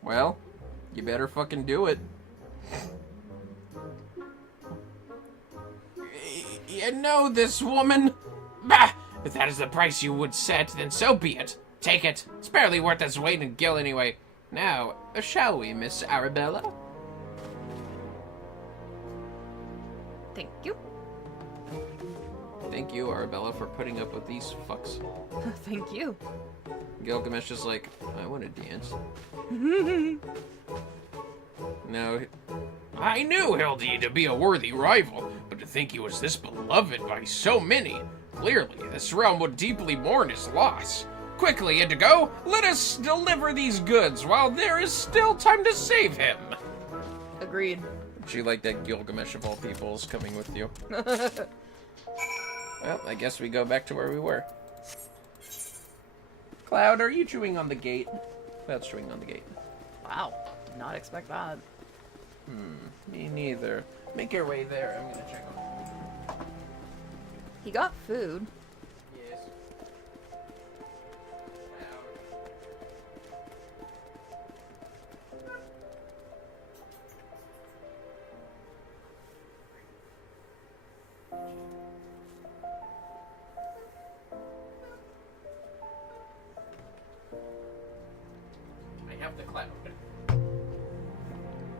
Well, you better fucking do it. You know this woman? Bah! If that is the price you would set, then so be it. Take it. It's barely worth its weight in gil anyway. Now, shall we, Miss Arabella? Thank you. Thank you, Arabella, for putting up with these fucks. Thank you. Gilgamesh is like, I want to dance. No. I knew Hildy to be a worthy rival, but to think he was this beloved by so many. Clearly, this realm would deeply mourn his loss. Quickly, Indigo, let us deliver these goods while there is still time to save him. Agreed. She like that Gilgamesh of all people is coming with you. Well, I guess we go back to where we were. Cloud, are you chewing on the gate? Cloud's chewing on the gate. Wow. Did not expect that. Me neither. Make your way there. I'm gonna check on it. He got food. Yes. I have the cloud.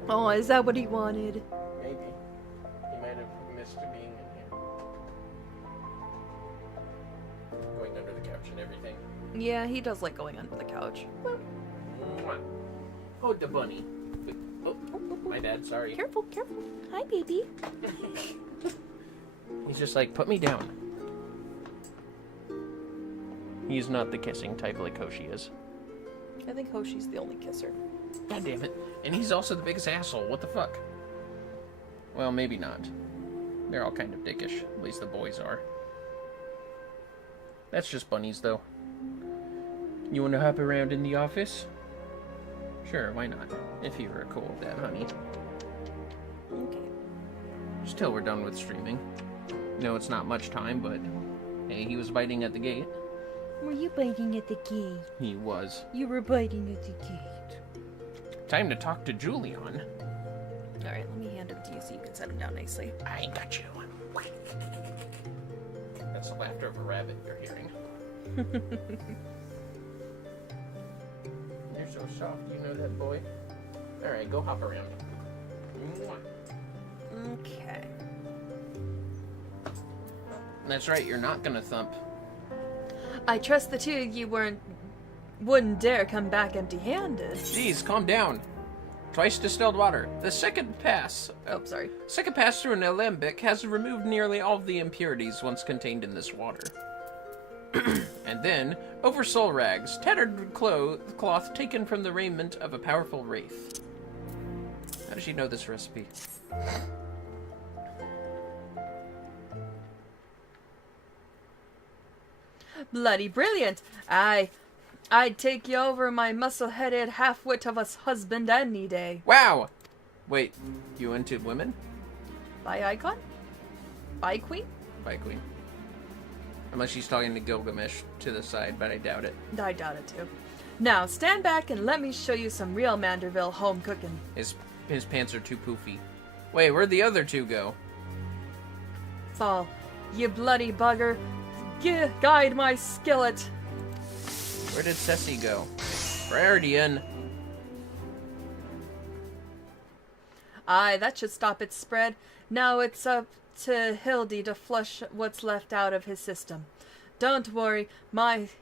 Oh, is that what he wanted? Maybe. He might have missed being in here. Going under the couch and everything. Yeah, he does like going under the couch. Mwah. Oh, the bunny. Oh, my bad, sorry. Careful, careful. Hi, baby. He's just like, put me down. He's not the kissing type like Hoshi is. I think Hoshi's the only kisser. God damn it. And he's also the biggest asshole. What the fuck? Well, maybe not. They're all kind of dickish. At least the boys are. That's just bunnies, though. You want to hop around in the office? Sure, why not? If you were cool with that, honey. Okay. Just till we're done with streaming. No, it's not much time, but hey, he was biting at the gate. Were you biting at the gate? He was. You were biting at the gate. Time to talk to Julian. Alright, let me hand him to you so you can set him down nicely. I got you. That's the laughter of a rabbit you're hearing. You're so soft, you know that, boy? Alright, go hop around. Okay. That's right, you're not gonna thump. I trust the two of you wouldn't dare come back empty-handed. Jeez, calm down. Twice distilled water. The second pass through an alembic has removed nearly all of the impurities once contained in this water. And then, over soul rags, tattered cloth taken from the raiment of a powerful wraith. How does she know this recipe? Bloody brilliant! I'd take you over my muscle-headed half-wit of a husband any day. Wow! Wait, you into women? By icon? By queen? By queen. Unless she's talking to Gilgamesh to the side, but I doubt it. I doubt it too. Now, stand back and let me show you some real Manderville home cooking. His pants are too poofy. Wait, where'd the other two go? Fall, you bloody bugger. Guide my skillet. Where did Ceci go? Priority in. Aye, that should stop its spread. Now it's up to Hildy to flush what's left out of his system. Don't worry,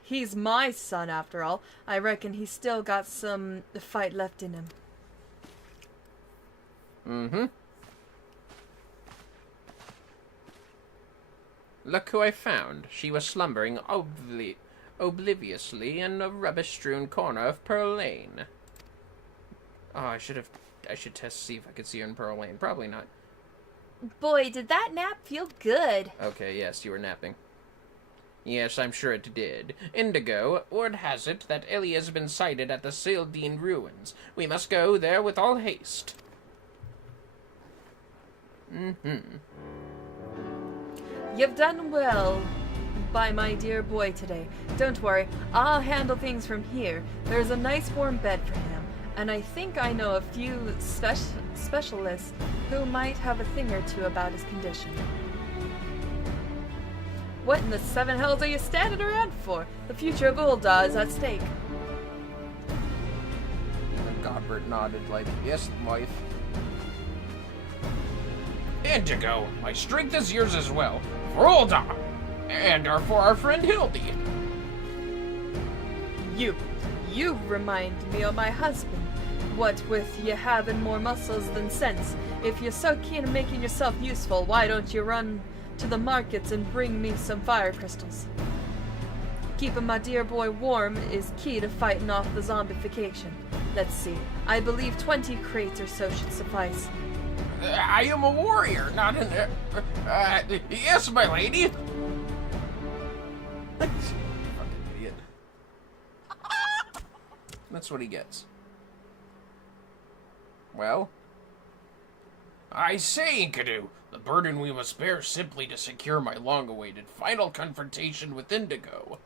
he's my son after all. I reckon he's still got some fight left in him. Mm-hmm. Look who I found. She was slumbering obliviously in a rubbish-strewn corner of Pearl Lane. Oh, I should test to see if I could see her in Pearl Lane. Probably not. Boy, did that nap feel good. Okay, yes, you were napping. Yes, I'm sure it did. Indigo, word has it that Ellie has been sighted at the Sildine ruins. We must go there with all haste. Mm-hmm. You've done well by my dear boy today. Don't worry, I'll handle things from here. There's a nice warm bed for him, and I think I know a few specialists who might have a thing or two about his condition. What in the seven hells are you standing around for? The future of Ulda is at stake. Godbert nodded like, yes, wife. Indigo, my strength is yours as well. For Ulda! And for our friend Hildy. You remind me of my husband. What with you having more muscles than sense, if you're so keen on making yourself useful, why don't you run to the markets and bring me some fire crystals? Keeping my dear boy warm is key to fighting off the zombification. Let's see, I believe 20 crates or so should suffice. I am a warrior, not an... yes, my lady. Fucking idiot. That's what he gets. Well? I say, Enkidu, the burden we must bear simply to secure my long-awaited final confrontation with Indigo.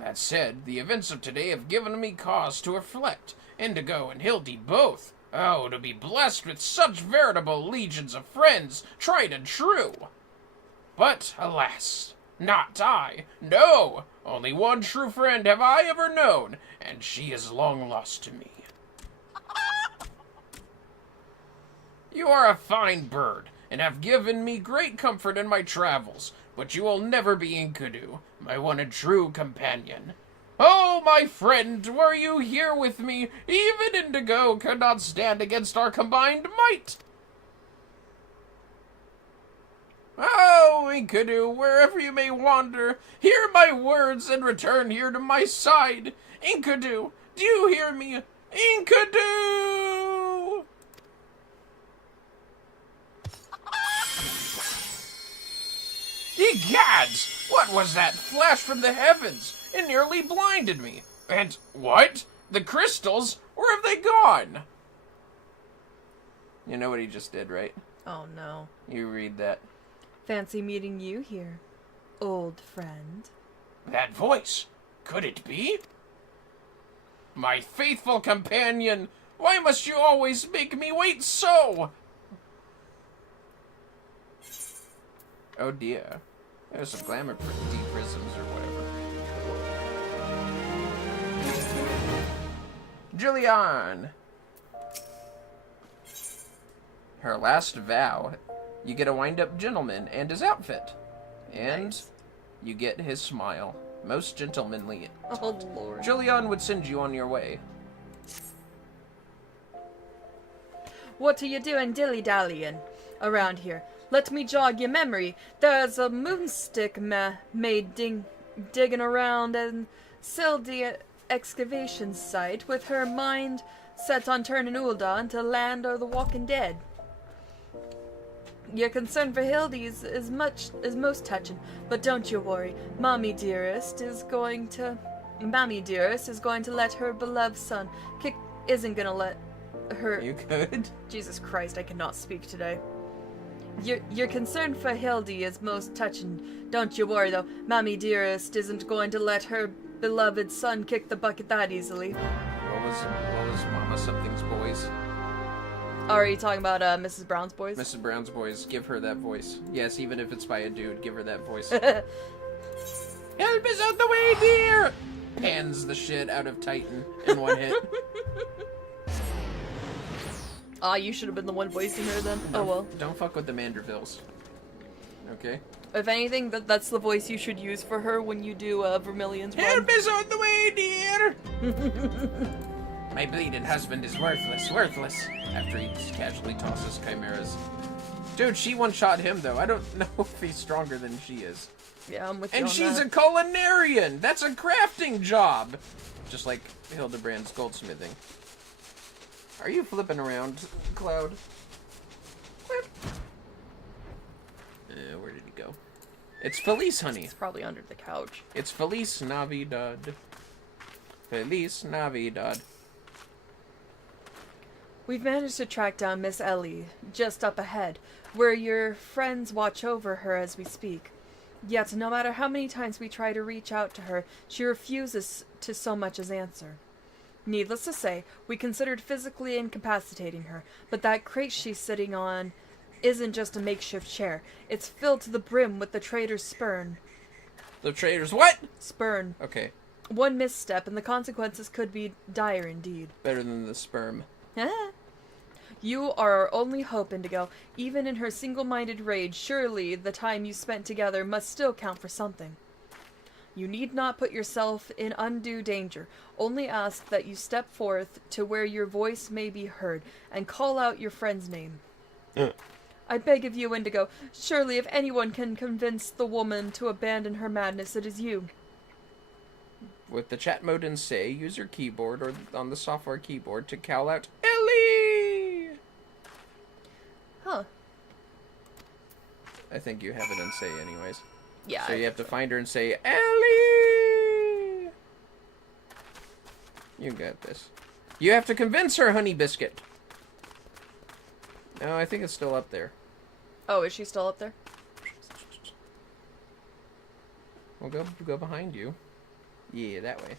That said, the events of today have given me cause to reflect. Indigo and Hildy both. Oh, to be blessed with such veritable legions of friends, tried and true. But, alas, not I. No, only one true friend have I ever known, and she is long lost to me. You are a fine bird, and have given me great comfort in my travels, but you will never be Enkidu, my one and true companion. Oh, my friend, were you here with me, even Indigo could not stand against our combined might. Oh, Enkidu, wherever you may wander, hear my words and return here to my side. Enkidu, do you hear me? Enkidu! Egads! What was that flash from the heavens? It nearly blinded me. And what? The crystals? Where have they gone? You know what he just did, right? Oh no. You read that. Fancy meeting you here, old friend. That voice. Could it be? My faithful companion, why must you always make me wait so? Oh dear. There's some glamour prisms or whatever. Julian! Her last vow. You get a wind-up gentleman and his outfit. And Nice. you get his smile. Most gentlemanly. Oh lord. Julian would send you on your way. What are you doing dilly-dallying around here? Let me jog your memory. There's a moonstick maid digging around an Sildy excavation site with her mind set on turning Uldan to land or the walking dead. Your concern for Hildy is most touching, but don't you worry. Mommy dearest is going to let her beloved son isn't gonna let her. You could? Jesus Christ, I cannot speak today. Your concern for Hildy is most touching. Don't you worry though. Mommy dearest isn't going to let her beloved son kick the bucket that easily. What was Mama Something's boys? Are you talking about Mrs. Brown's boys? Mrs. Brown's boys. Give her that voice. Yes, even if it's by a dude, give her that voice. Help is out the way, dear! Pans the shit out of Titan in one hit. Ah, you should have been the one voicing her then. Oh well. Don't fuck with the Mandervilles. Okay? If anything, that's the voice you should use for her when you do Vermillion's run. Help is on the way, dear! My bleeding husband is worthless, worthless. After he casually tosses chimeras. Dude, she one-shot him, though. I don't know if he's stronger than she is. Yeah, I'm with you And on she's that. a culinarian! That's a crafting job! Just like Hildibrand's goldsmithing. Are you flipping around, Cloud? Where did he go? It's Feliz, honey. It's probably under the couch. It's Feliz Navidad. Feliz Navidad. We've managed to track down Miss Ellie, just up ahead, where your friends watch over her as we speak. Yet, no matter how many times we try to reach out to her, she refuses to so much as answer. Needless to say, we considered physically incapacitating her, but that crate she's sitting on isn't just a makeshift chair. It's filled to the brim with the traitor's spurn. The traitors, what? Spurn. Okay, One misstep, and the consequences could be dire indeed. better than the sperm. You are our only hope, Indigo. Even in her single-minded rage, surely the time you spent together must still count for something. You need not put yourself in undue danger. Only ask that you step forth to where your voice may be heard, and call out your friend's name. I beg of you, Indigo. Surely if anyone can convince the woman to abandon her madness, it is you. With the chat mode in say, use your keyboard or on the software keyboard to call out Ellie! Huh. I think you have it in say anyways. Yeah. So you have to find her and say, Ellie! You got this. You have to convince her, Honey Biscuit. No, I think it's still up there. Oh, is she still up there? We'll go behind you. Yeah, that way.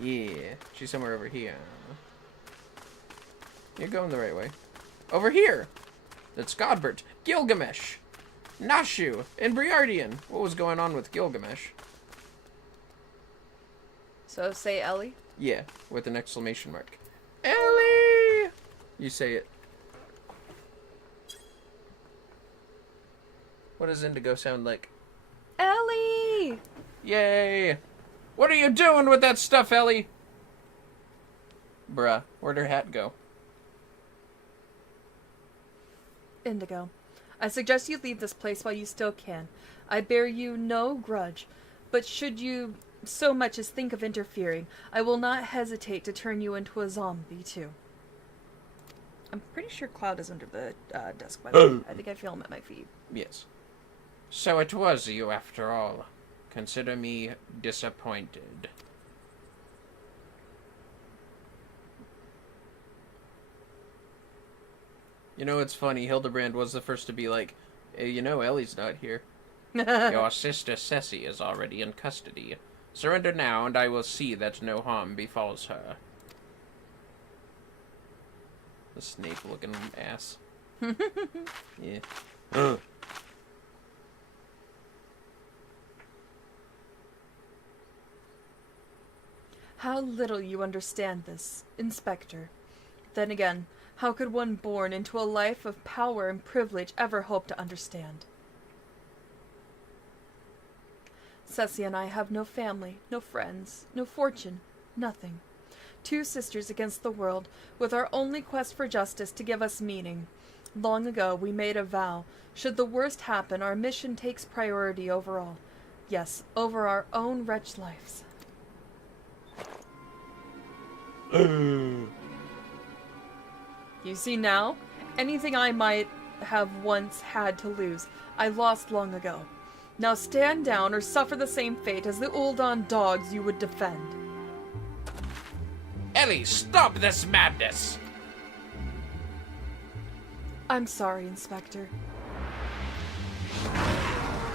Yeah, she's somewhere over here. You're going the right way. Over here! That's Godbert, Gilgamesh, Nashu, and Briardian. What was going on with Gilgamesh? So say Ellie. Yeah, with an exclamation mark. Ellie! You say it. What does Indigo sound like? Ellie! Yay! What are you doing with that stuff, Ellie? Bruh, where'd her hat go? Indigo, I suggest you leave this place while you still can. I bear you no grudge, but should you so much as think of interfering, I will not hesitate to turn you into a zombie, too. I'm pretty sure Cloud is under the desk, by the way. I think I feel him at my feet. Yes. So it was you after all. Consider me disappointed. You know, it's funny. Hildibrand was the first to be like, hey, you know, Ellie's not here. Your sister Ceci is already in custody. Surrender now, and I will see that no harm befalls her. The snake-looking ass. Yeah. How little you understand this, Inspector. Then again, how could one born into a life of power and privilege ever hope to understand? Ceci and I have no family, no friends, no fortune, nothing. 2 sisters against the world, with our only quest for justice to give us meaning. Long ago we made a vow. Should the worst happen, our mission takes priority over all. Yes, over our own wretched lives. You see now? Anything I might have once had to lose, I lost long ago. Now stand down or suffer the same fate as the Uldan dogs you would defend. Ellie, stop this madness! I'm sorry, Inspector.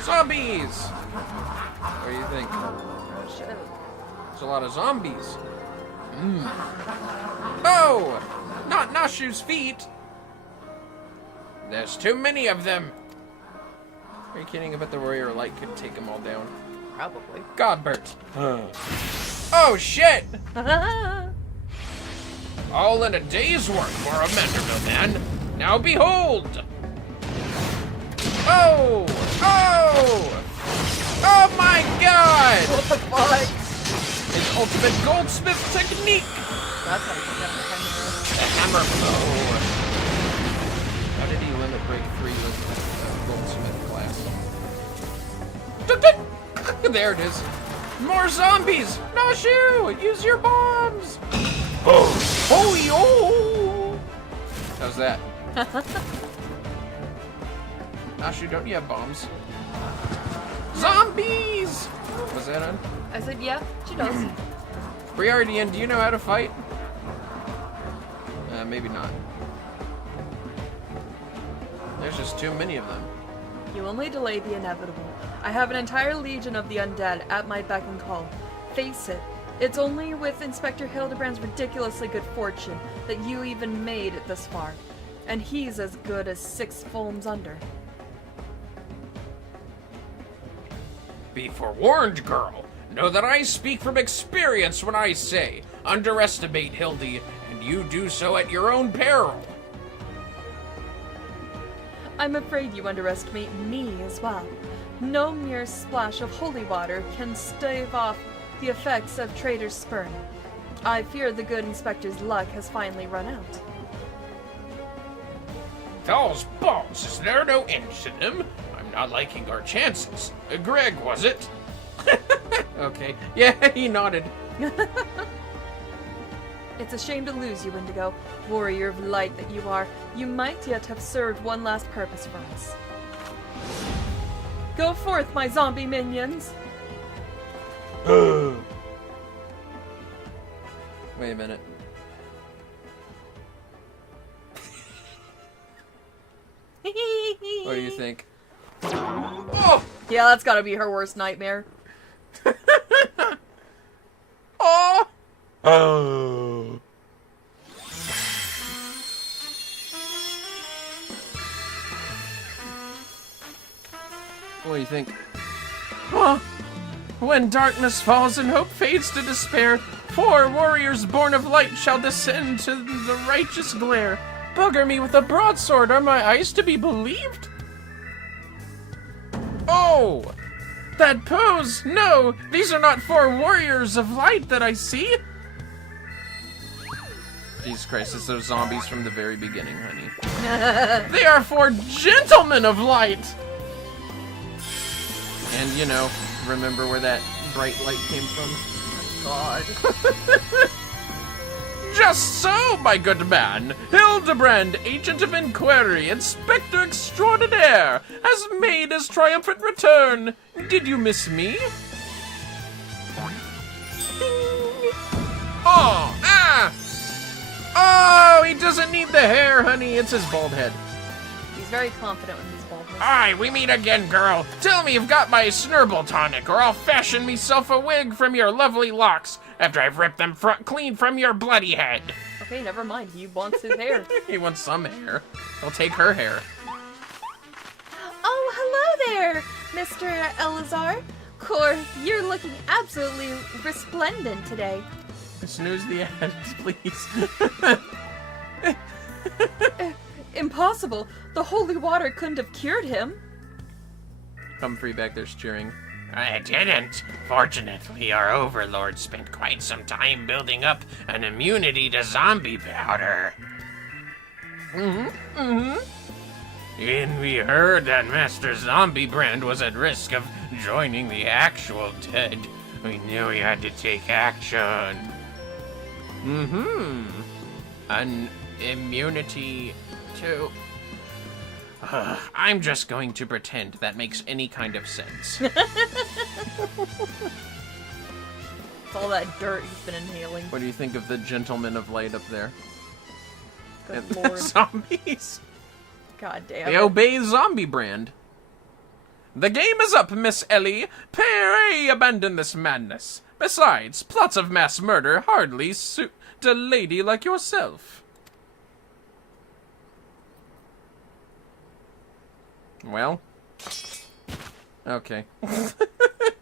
Zombies! What do you think? Oh, shit. There's a lot of zombies. Oh! Not Nashu's feet! There's too many of them. Are you kidding? I bet the Warrior Light could take them all down. Probably. Godbert. Oh, shit! All in a day's work for a Manderville man. Now behold! Oh! Oh! Oh my god! What the fuck? His ultimate goldsmith technique! That's how you get the The hammer blow. How did he limit break 3 with goldsmith class? There it is. More zombies! Nashu! Use your bombs! Oh, yo! How's that? Nashu, don't you have bombs? Zombies! Was that on? I said, yeah, she does. Briardian, do you know how to fight? Maybe not. There's just too many of them. You only delay the inevitable. I have an entire legion of the undead at my beck and call. Face it, it's only with Inspector Hildibrand's ridiculously good fortune that you even made it this far. And he's as good as 6 fulms under. Be forewarned, girl. Know that I speak from experience when I say, underestimate Hildy, and you do so at your own peril. I'm afraid you underestimate me as well. No mere splash of holy water can stave off the effects of Traitor's spurn. I fear the good Inspector's luck has finally run out. Those balls, is there no end to them? I'm not liking our chances. Greg, was it? Okay. Yeah, he nodded. It's a shame to lose you, Indigo. Warrior of light that you are, you might yet have served one last purpose for us. Go forth, my zombie minions! Wait a minute. What do you think? Oh! Yeah, that's gotta be her worst nightmare. Oh! Oh. What do you think? Huh? When darkness falls and hope fades to despair, 4 warriors born of light shall descend to the righteous glare. Bugger me with a broadsword, are my eyes to be believed? Oh! That pose! No! These are not 4 warriors of light that I see! Jesus Christ, it's those zombies from the very beginning, honey. They are 4 gentlemen of light! And, you know, remember where that bright light came from? God. Just so, my good man. Hildibrand, Agent of Inquiry, Inspector Extraordinaire, has made his triumphant return. Did you miss me? Oh, ah! Oh, he doesn't need the hair, honey. It's his bald head. He's very confident with his baldness. Aye, we meet again, girl. Tell me you've got my snurble tonic, or I'll fashion myself a wig from your lovely locks after I've ripped them clean from your bloody head. Okay, never mind. He wants his hair. He wants some hair. He'll take her hair. Oh, hello there, Mr. Elazar. Cor, you're looking absolutely resplendent today. Snooze the ads, please. Impossible. The holy water couldn't have cured him. Humphrey back there's cheering. I didn't. Fortunately, our overlord spent quite some time building up an immunity to zombie powder. And we heard that Master Zombiebrand was at risk of joining the actual dead. We knew we had to take action. An immunity to... I'm just going to pretend that makes any kind of sense. It's all that dirt he's been inhaling. What do you think of the gentleman of light up there? Good And lord. zombies. God damn They it. obey Zombiebrand. The game is up, Miss Ellie. Pray abandon this madness. Besides, plots of mass murder hardly suit a lady like yourself. Well. Okay.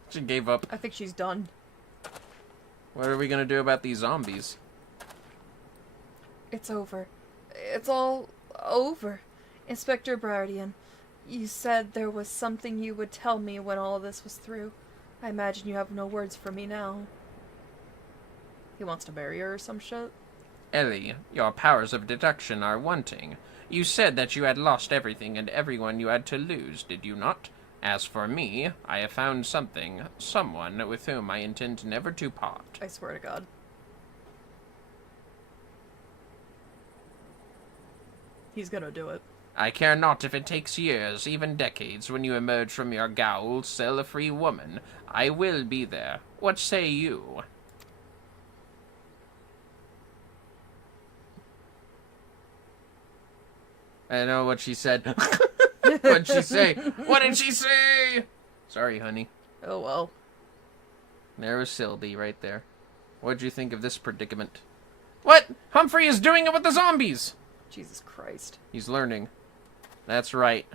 She gave up. I think she's done. What are we gonna do about these zombies? It's over. It's all over. Inspector Brardian, you said there was something you would tell me when all this was through. I imagine you have no words for me now. He wants to marry her or some shit? Ellie, your powers of deduction are wanting. You said that you had lost everything and everyone you had to lose, did you not? As for me, I have found someone with whom I intend never to part. I swear to God. He's gonna do it. I care not if it takes years, even decades, when you emerge from your gaol, still a free woman. I will be there. What say you? I know what she said. What'd she say? What did she say? Sorry, honey. Oh well. There was Sylvie right there. What'd you think of this predicament? What? Humphrey is doing it with the zombies! Jesus Christ. He's learning. That's right.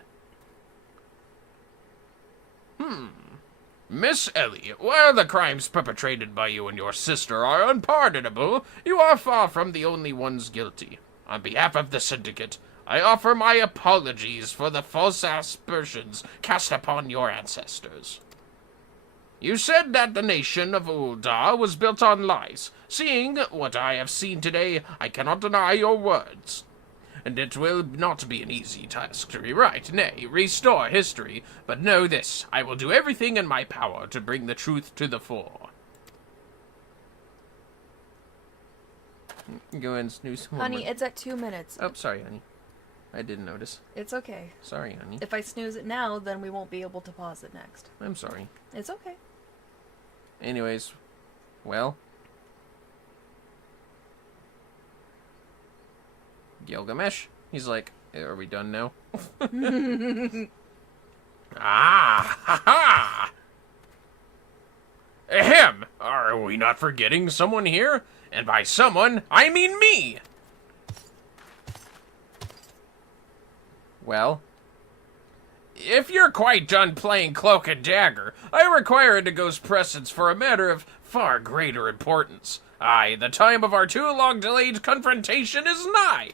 Miss Ellie, while the crimes perpetrated by you and your sister are unpardonable, you are far from the only ones guilty. On behalf of the Syndicate, I offer my apologies for the false aspersions cast upon your ancestors. You said that the nation of Ul'dah was built on lies. Seeing what I have seen today, I cannot deny your words. And it will not be an easy task to rewrite, nay, restore history. But know this, I will do everything in my power to bring the truth to the fore. Go ahead and snooze. Honey, it's at 2 minutes. Oh, sorry, honey. I didn't notice. It's okay. Sorry, honey. If I snooze it now, then we won't be able to pause it next. I'm sorry. It's okay. Anyways, well. Gilgamesh? He's like, are we done now? Ah, ha ha! Ahem! Are we not forgetting someone here? And by someone, I mean me! Well, If you're quite done playing Cloak and Dagger, I require Indigo's presence for a matter of far greater importance. Aye, the time of our too long delayed confrontation is nigh.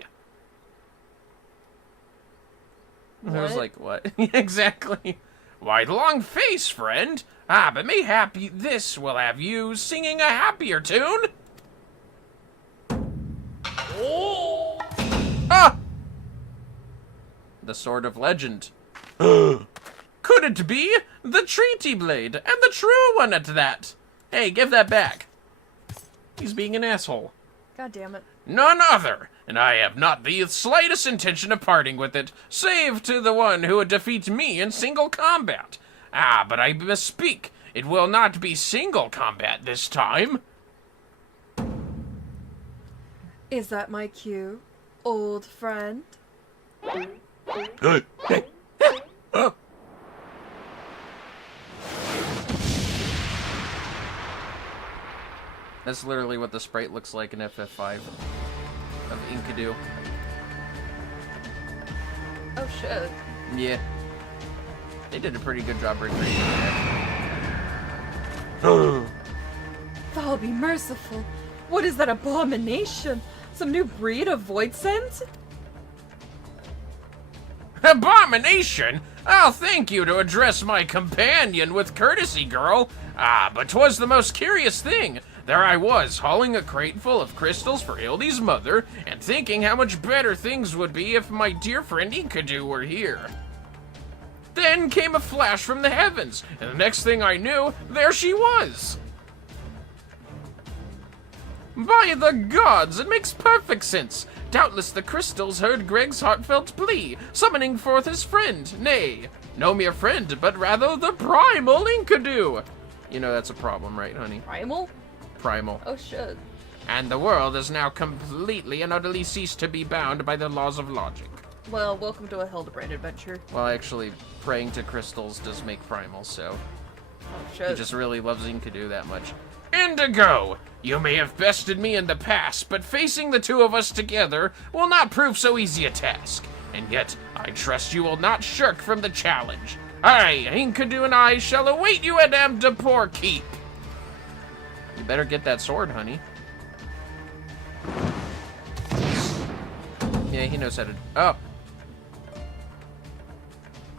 I was like, what? Exactly. Why, long face, friend. Ah, but mayhap this will have you singing a happier tune. Oh! Ah! The Sword of Legend. Could it be the Treaty Blade, and the true one at that? Hey, give that back. He's being an asshole. God damn it. None other, and I have not the slightest intention of parting with it, save to the one who would defeat me in single combat. Ah, but I misspeak. It will not be single combat this time. Is that my cue? Old friend. Hey, hey, oh. That's literally what the sprite looks like in FF5 of Enkidu. Oh shit. Yeah. They did a pretty good job recreating that. Thou be merciful. What is that abomination? Some new breed of void scent? Abomination? I'll thank you to address my companion with courtesy, girl. Ah, but 'twas the most curious thing. There I was, hauling a crate full of crystals for Hildy's mother, and thinking how much better things would be if my dear friend Enkidu were here. Then came a flash from the heavens, and the next thing I knew, there she was. By the gods, it makes perfect sense. Doubtless the crystals heard Greg's heartfelt plea, summoning forth his friend, nay, no mere friend, but rather the primal Enkidu. You know that's a problem, right, honey? Primal? Primal. Oh shit. And the world has now completely and utterly ceased to be bound by the laws of logic. Well, welcome to a Hildibrand adventure. Well, actually, praying to crystals does make primal, so Oh he shit. just really loves Enkidu that much. Indigo! You may have bested me in the past, but facing the two of us together will not prove so easy a task. And yet, I trust you will not shirk from the challenge. I, Enkidu, and I shall await you at Amdapor Keep. You better get that sword, honey. Yeah, he knows how to... Oh.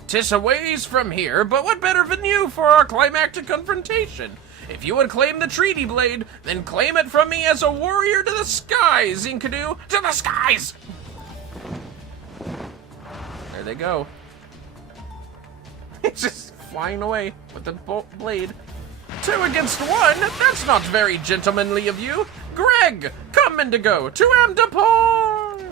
'Tis a ways from here, but what better than you for our climactic confrontation? If you would claim the treaty blade, then claim it from me as a warrior to the skies, Enkidu! To the skies! There they go. It's just flying away with the blade. 2 against 1? That's not very gentlemanly of you. Greg, come Indigo, to Amdapor!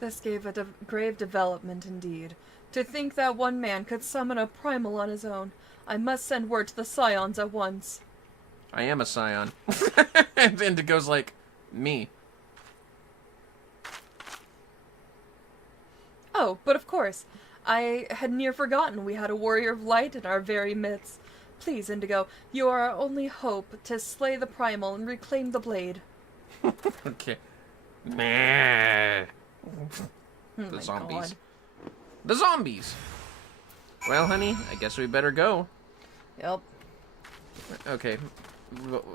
This gave a grave development indeed. To think that one man could summon a primal on his own. I must send word to the Scions at once. I am a scion. And Indigo's like, me. Oh, but of course. I had near forgotten we had a warrior of light in our very midst. Please, Indigo, you are our only hope to slay the primal and reclaim the blade. Okay. Meh. Oh The my zombies. God. The zombies! Well, honey, I guess we better go. Yep. Okay.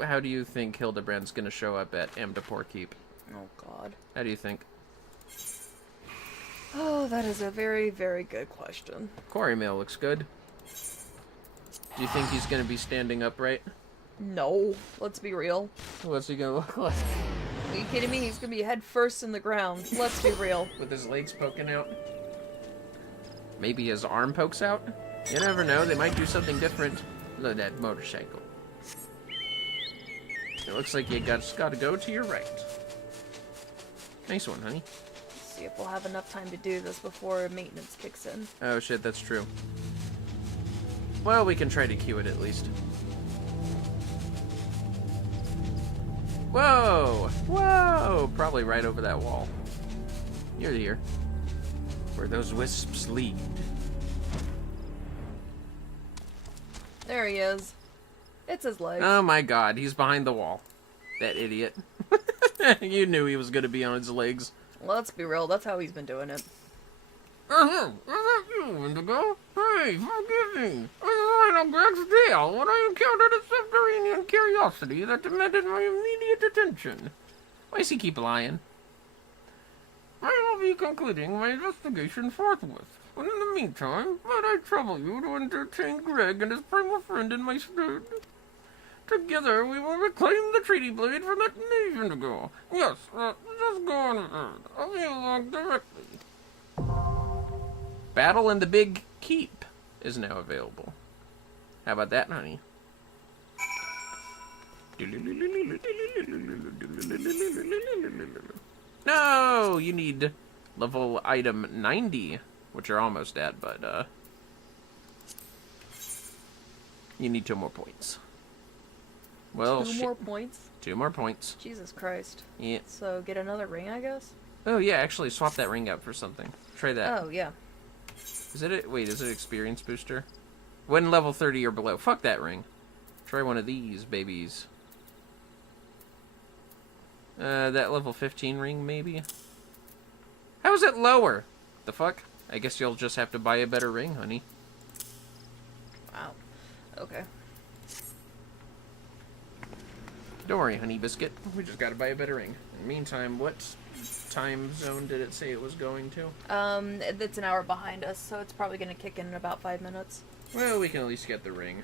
How do you think Hildibrand's gonna show up at Amdapor Keep? Oh God. How do you think? Oh, that is a very, very good question. Quarry mail looks good. Do you think he's gonna be standing upright? No, let's be real. What's he gonna look like? Are you kidding me? He's gonna be head first in the ground. Let's be real. With his legs poking out? Maybe his arm pokes out? You never know, they might do something different. Look at that motorcycle. It looks like you just gotta go to your right. Nice one, honey. See if we'll have enough time to do this before maintenance kicks in. Oh shit, that's true. Well, we can try to queue it at least. Whoa! Whoa! Probably right over that wall. You're here. Where those wisps lead. There he is. It's his legs. Oh my god, he's behind the wall. That idiot. You knew he was gonna be on his legs. Let's be real, that's how he's been doing it. Is that you, Indigo? Hey, forgive me. I was on Greg's tail when I encountered a subterranean curiosity that demanded my immediate attention. Why does he keep lying? I will be concluding my investigation forthwith. But in the meantime, might I trouble you to entertain Greg and his primal friend in my stead? Together we will reclaim the treaty blade from that knave, Indigo. Yes, just go on ahead. I'll be along directly. Battle in the Big Keep is now available. How about that, honey? No, you need level item 90, which you're almost at, but you need 2 more points. Well, Two more points? 2 more points. Jesus Christ. Yeah. So get another ring, I guess? Oh, yeah, actually, swap that ring out for something. Try that. Oh, yeah. Is it experience booster? When level 30 or below. Fuck that ring. Try one of these babies. That level 15 ring, maybe? How is it lower? The fuck? I guess you'll just have to buy a better ring, honey. Wow. Okay. Don't worry, honey biscuit. We just gotta buy a better ring. In the meantime, what time zone did it say it was going to? It's an hour behind us, so it's probably gonna kick in about 5 minutes. Well, we can at least get the ring.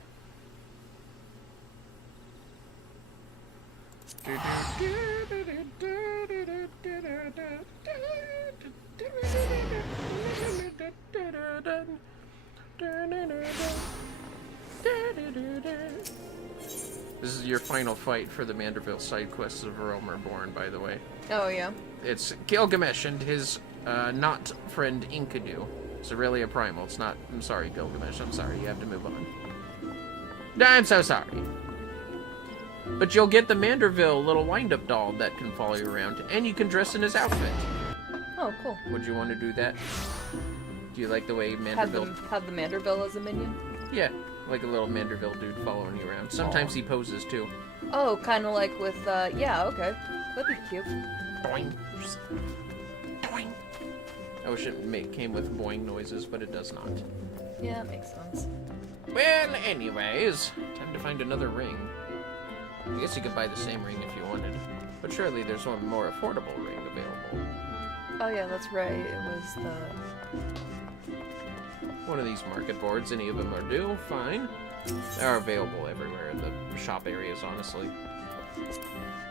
This is your final fight for the Manderville side quests of Realm Reborn, by the way. Oh, yeah. It's Gilgamesh and his not friend Enkidu. It's really a primal. It's not. I'm sorry, Gilgamesh. I'm sorry. You have to move on. I'm so sorry. But you'll get the Manderville little wind-up doll that can follow you around, and you can dress in his outfit. Oh, cool. Would you want to do that? Do you like the way Manderville... Have the Manderville as a minion? Yeah, like a little Manderville dude following you around. Sometimes he poses, too. Oh, kind of like with, yeah, okay. That'd be cute. Boing. Boing. I wish it came with boing noises, but it does not. Yeah, that makes sense. Well, anyways, time to find another ring. I guess you could buy the same ring if you wanted, but surely there's one more affordable ring available. Oh, yeah, that's right. It was the... One of these market boards, any of them are due, fine. They are available everywhere in the shop areas, honestly.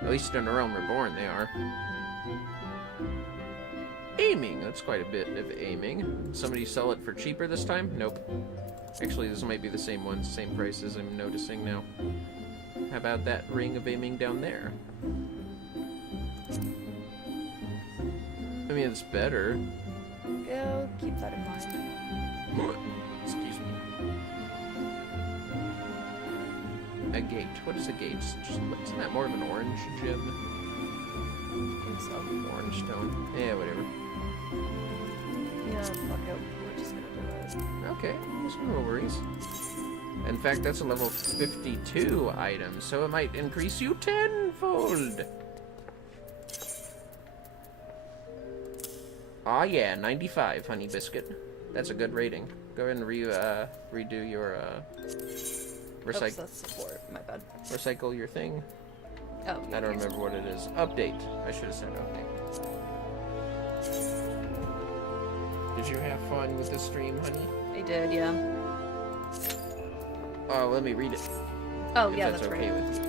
At least in Realm Reborn, they are. Aiming, that's quite a bit of aiming. Somebody sell it for cheaper this time? Nope. Actually, this might be the same ones, same prices I'm noticing now. How about that ring of aiming down there? I mean, it's better. Yeah, I'll keep that in mind. Excuse me. A gate. What is a gate? Isn't that more of an orange gem? I think so. Orange stone. Yeah, whatever. Yeah, fuck it. We're just gonna do it. Okay, no worries. In fact, that's a level 52 item, so it might increase you tenfold. Aw, yeah, 95, honey biscuit. That's a good rating. Go ahead and redo your, Oops, that's support. My bad. recycle your thing. Oh, yeah, I don't remember what it is. Update. I should have said update. Did you have fun with the stream, honey? I did, yeah. Oh, let me read it. Oh, If yeah, that's that's okay right. with you.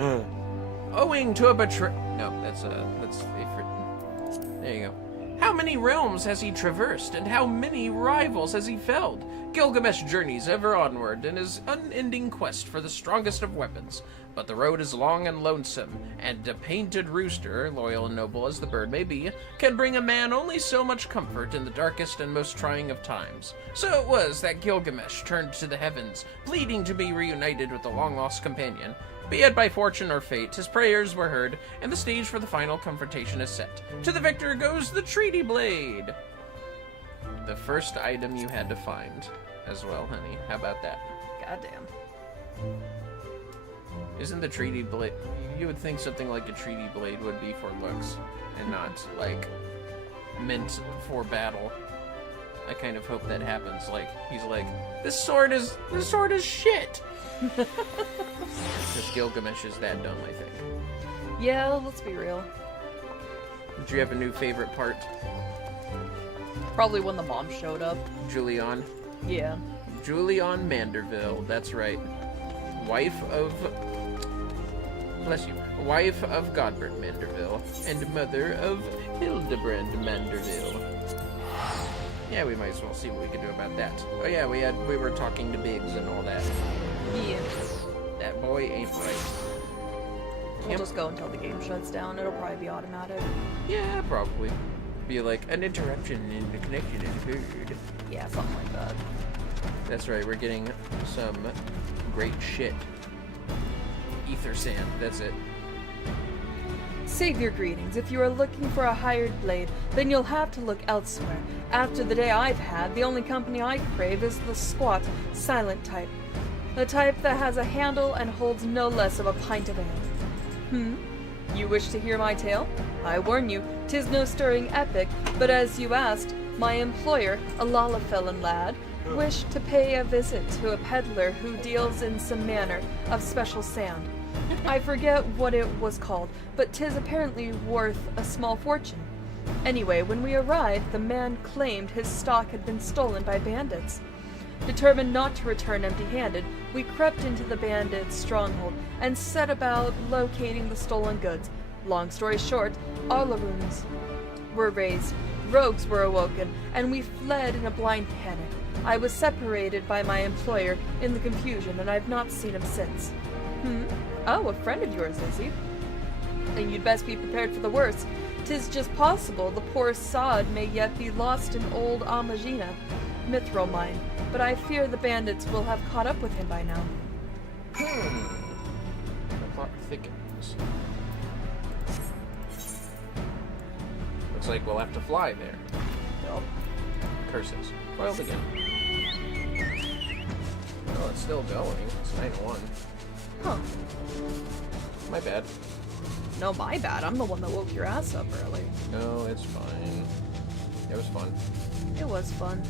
Yeah. Owing to a no, that's there you go. How many realms has he traversed, and how many rivals has he felled? Gilgamesh journeys ever onward in his unending quest for the strongest of weapons. But the road is long and lonesome, and a painted rooster, loyal and noble as the bird may be, can bring a man only so much comfort in the darkest and most trying of times. So it was that Gilgamesh turned to the heavens, pleading to be reunited with a long-lost companion. Be it by fortune or fate, his prayers were heard, and the stage for the final confrontation is set. To the victor goes the Treaty Blade! The first item you had to find as well, honey. How about that? Goddamn. Isn't the Treaty Blade... You would think something like a Treaty Blade would be for looks, and not, like, meant for battle. I kind of hope that happens. Like, he's like, this sword is shit! Because Gilgamesh is that dumb, I think. Yeah, let's be real. Did you have a new favorite part? Probably when the mom showed up. Julian? Yeah. Julian Manderville, that's right. Wife of... Bless you. Wife of Godbert Manderville, and mother of Hildibrand Manderville. Yeah, we might as well see what we can do about that. Oh yeah, we were talking to Biggs and all that. Yeah. That boy ain't right. We'll just go until the game shuts down. It'll probably be automatic. Yeah, probably. Be like, an interruption in the connection is heard. Yeah, something like that. That's right, we're getting some great shit ether sand. That's it. Save your greetings. If you are looking for a hired blade, then you'll have to look elsewhere. After the day I've had, the only company I crave is the squat, silent type. The type that has a handle and holds no less of a pint of ale. You wish to hear my tale? I warn you, 'tis no stirring epic, but as you asked, my employer, a Lalafellan lad, wished to pay a visit to a peddler who deals in some manner of special sand. I forget what it was called, but 'tis apparently worth a small fortune. Anyway, when we arrived, the man claimed his stock had been stolen by bandits. Determined not to return empty-handed, we crept into the bandits' stronghold and set about locating the stolen goods. Long story short, alarums were raised, rogues were awoken, and we fled in a blind panic. I was separated by my employer in the confusion, and I've not seen him since. Oh, a friend of yours, is he? Then you'd best be prepared for the worst. 'Tis just possible the poor sod may yet be lost in old Amagina, mithril mine, but I fear the bandits will have caught up with him by now. The plot thickens. Looks like we'll have to fly there. Well, curses. Foiled again. Oh, it's still going. It's 9-1. Huh. My bad. No, my bad. I'm the one that woke your ass up early. No, it's fine. It was fun. It was fun.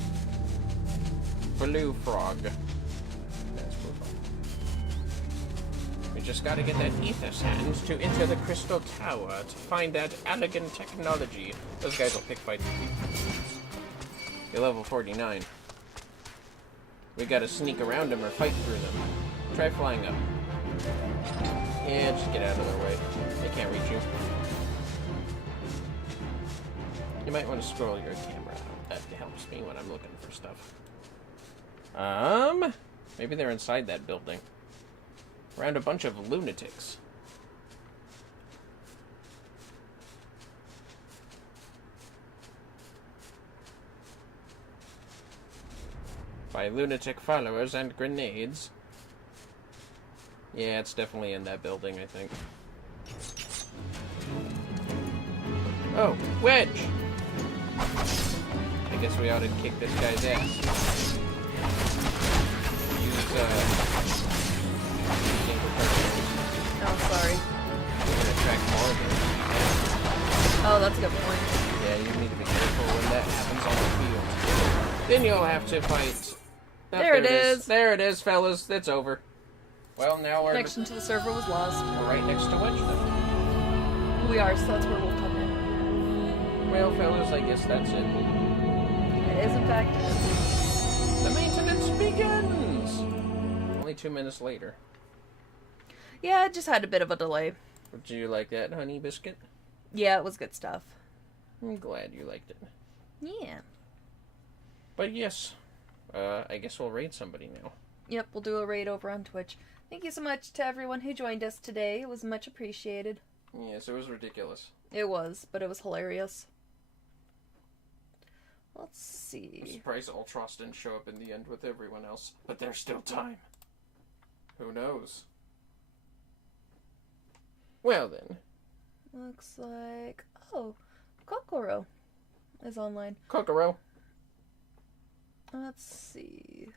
Blue frog. That's blue frog. We just gotta get that ether sand to enter the crystal tower to find that elegant technology. Those guys will pick fights with you. You're level 49. We gotta sneak around them or fight through them. Try flying up. Yeah, just get out of their way. They can't reach you. You might want to scroll your camera out. That helps me when I'm looking for stuff. Maybe they're inside that building. Around a bunch of lunatics. By lunatic followers and grenades. Yeah, it's definitely in that building, I think. Oh, wedge! I guess we ought to kick this guy's ass. Use, Oh, sorry. we're gonna attract more of them. Oh, that's a good point. Yeah, you need to be careful when that happens on the field. Then you'll have to fight. Oh, There it is. There it is, fellas. It's over. Well, now we're Connection to the server was lost. right next to Wedge then. We are, so that's where we'll come in. Well, fellas, I guess that's it. It is, in fact, The maintenance begins! Only 2 minutes later. yeah, it just had a bit of a delay. Did you like that, honey biscuit? Yeah, it was good stuff. I'm glad you liked it. Yeah. But yes, I guess we'll raid somebody now. Yep, we'll do a raid over on Twitch. Thank you so much to everyone who joined us today. It was much appreciated. Yes, it was ridiculous. It was, but it was hilarious. Let's I'm see. surprised Ultros didn't show up in the end with everyone else. But there's still time. Who knows? Well then. Looks like... Oh, Kokoro is online. Kokoro. Let's see.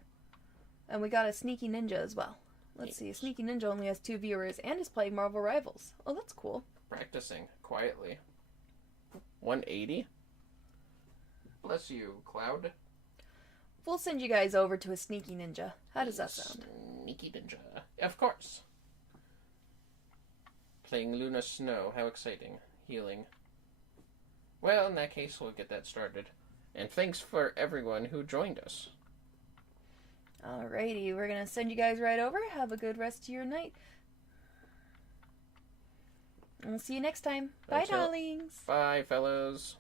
And we got a Sneaky Ninja as well. Let's see. Sneaky Ninja only has 2 viewers and is playing Marvel Rivals. Oh, that's cool. Practicing quietly. 180? Bless you, Cloud. We'll send you guys over to a Sneaky Ninja. How does that sound? Sneaky Ninja. Of course. Playing Luna Snow. How exciting. Healing. Well, in that case, we'll get that started. And thanks for everyone who joined us. Alrighty, we're gonna send you guys right over. Have a good rest of your night. And we'll see you next time. Bye, Until- darlings. Bye, fellows.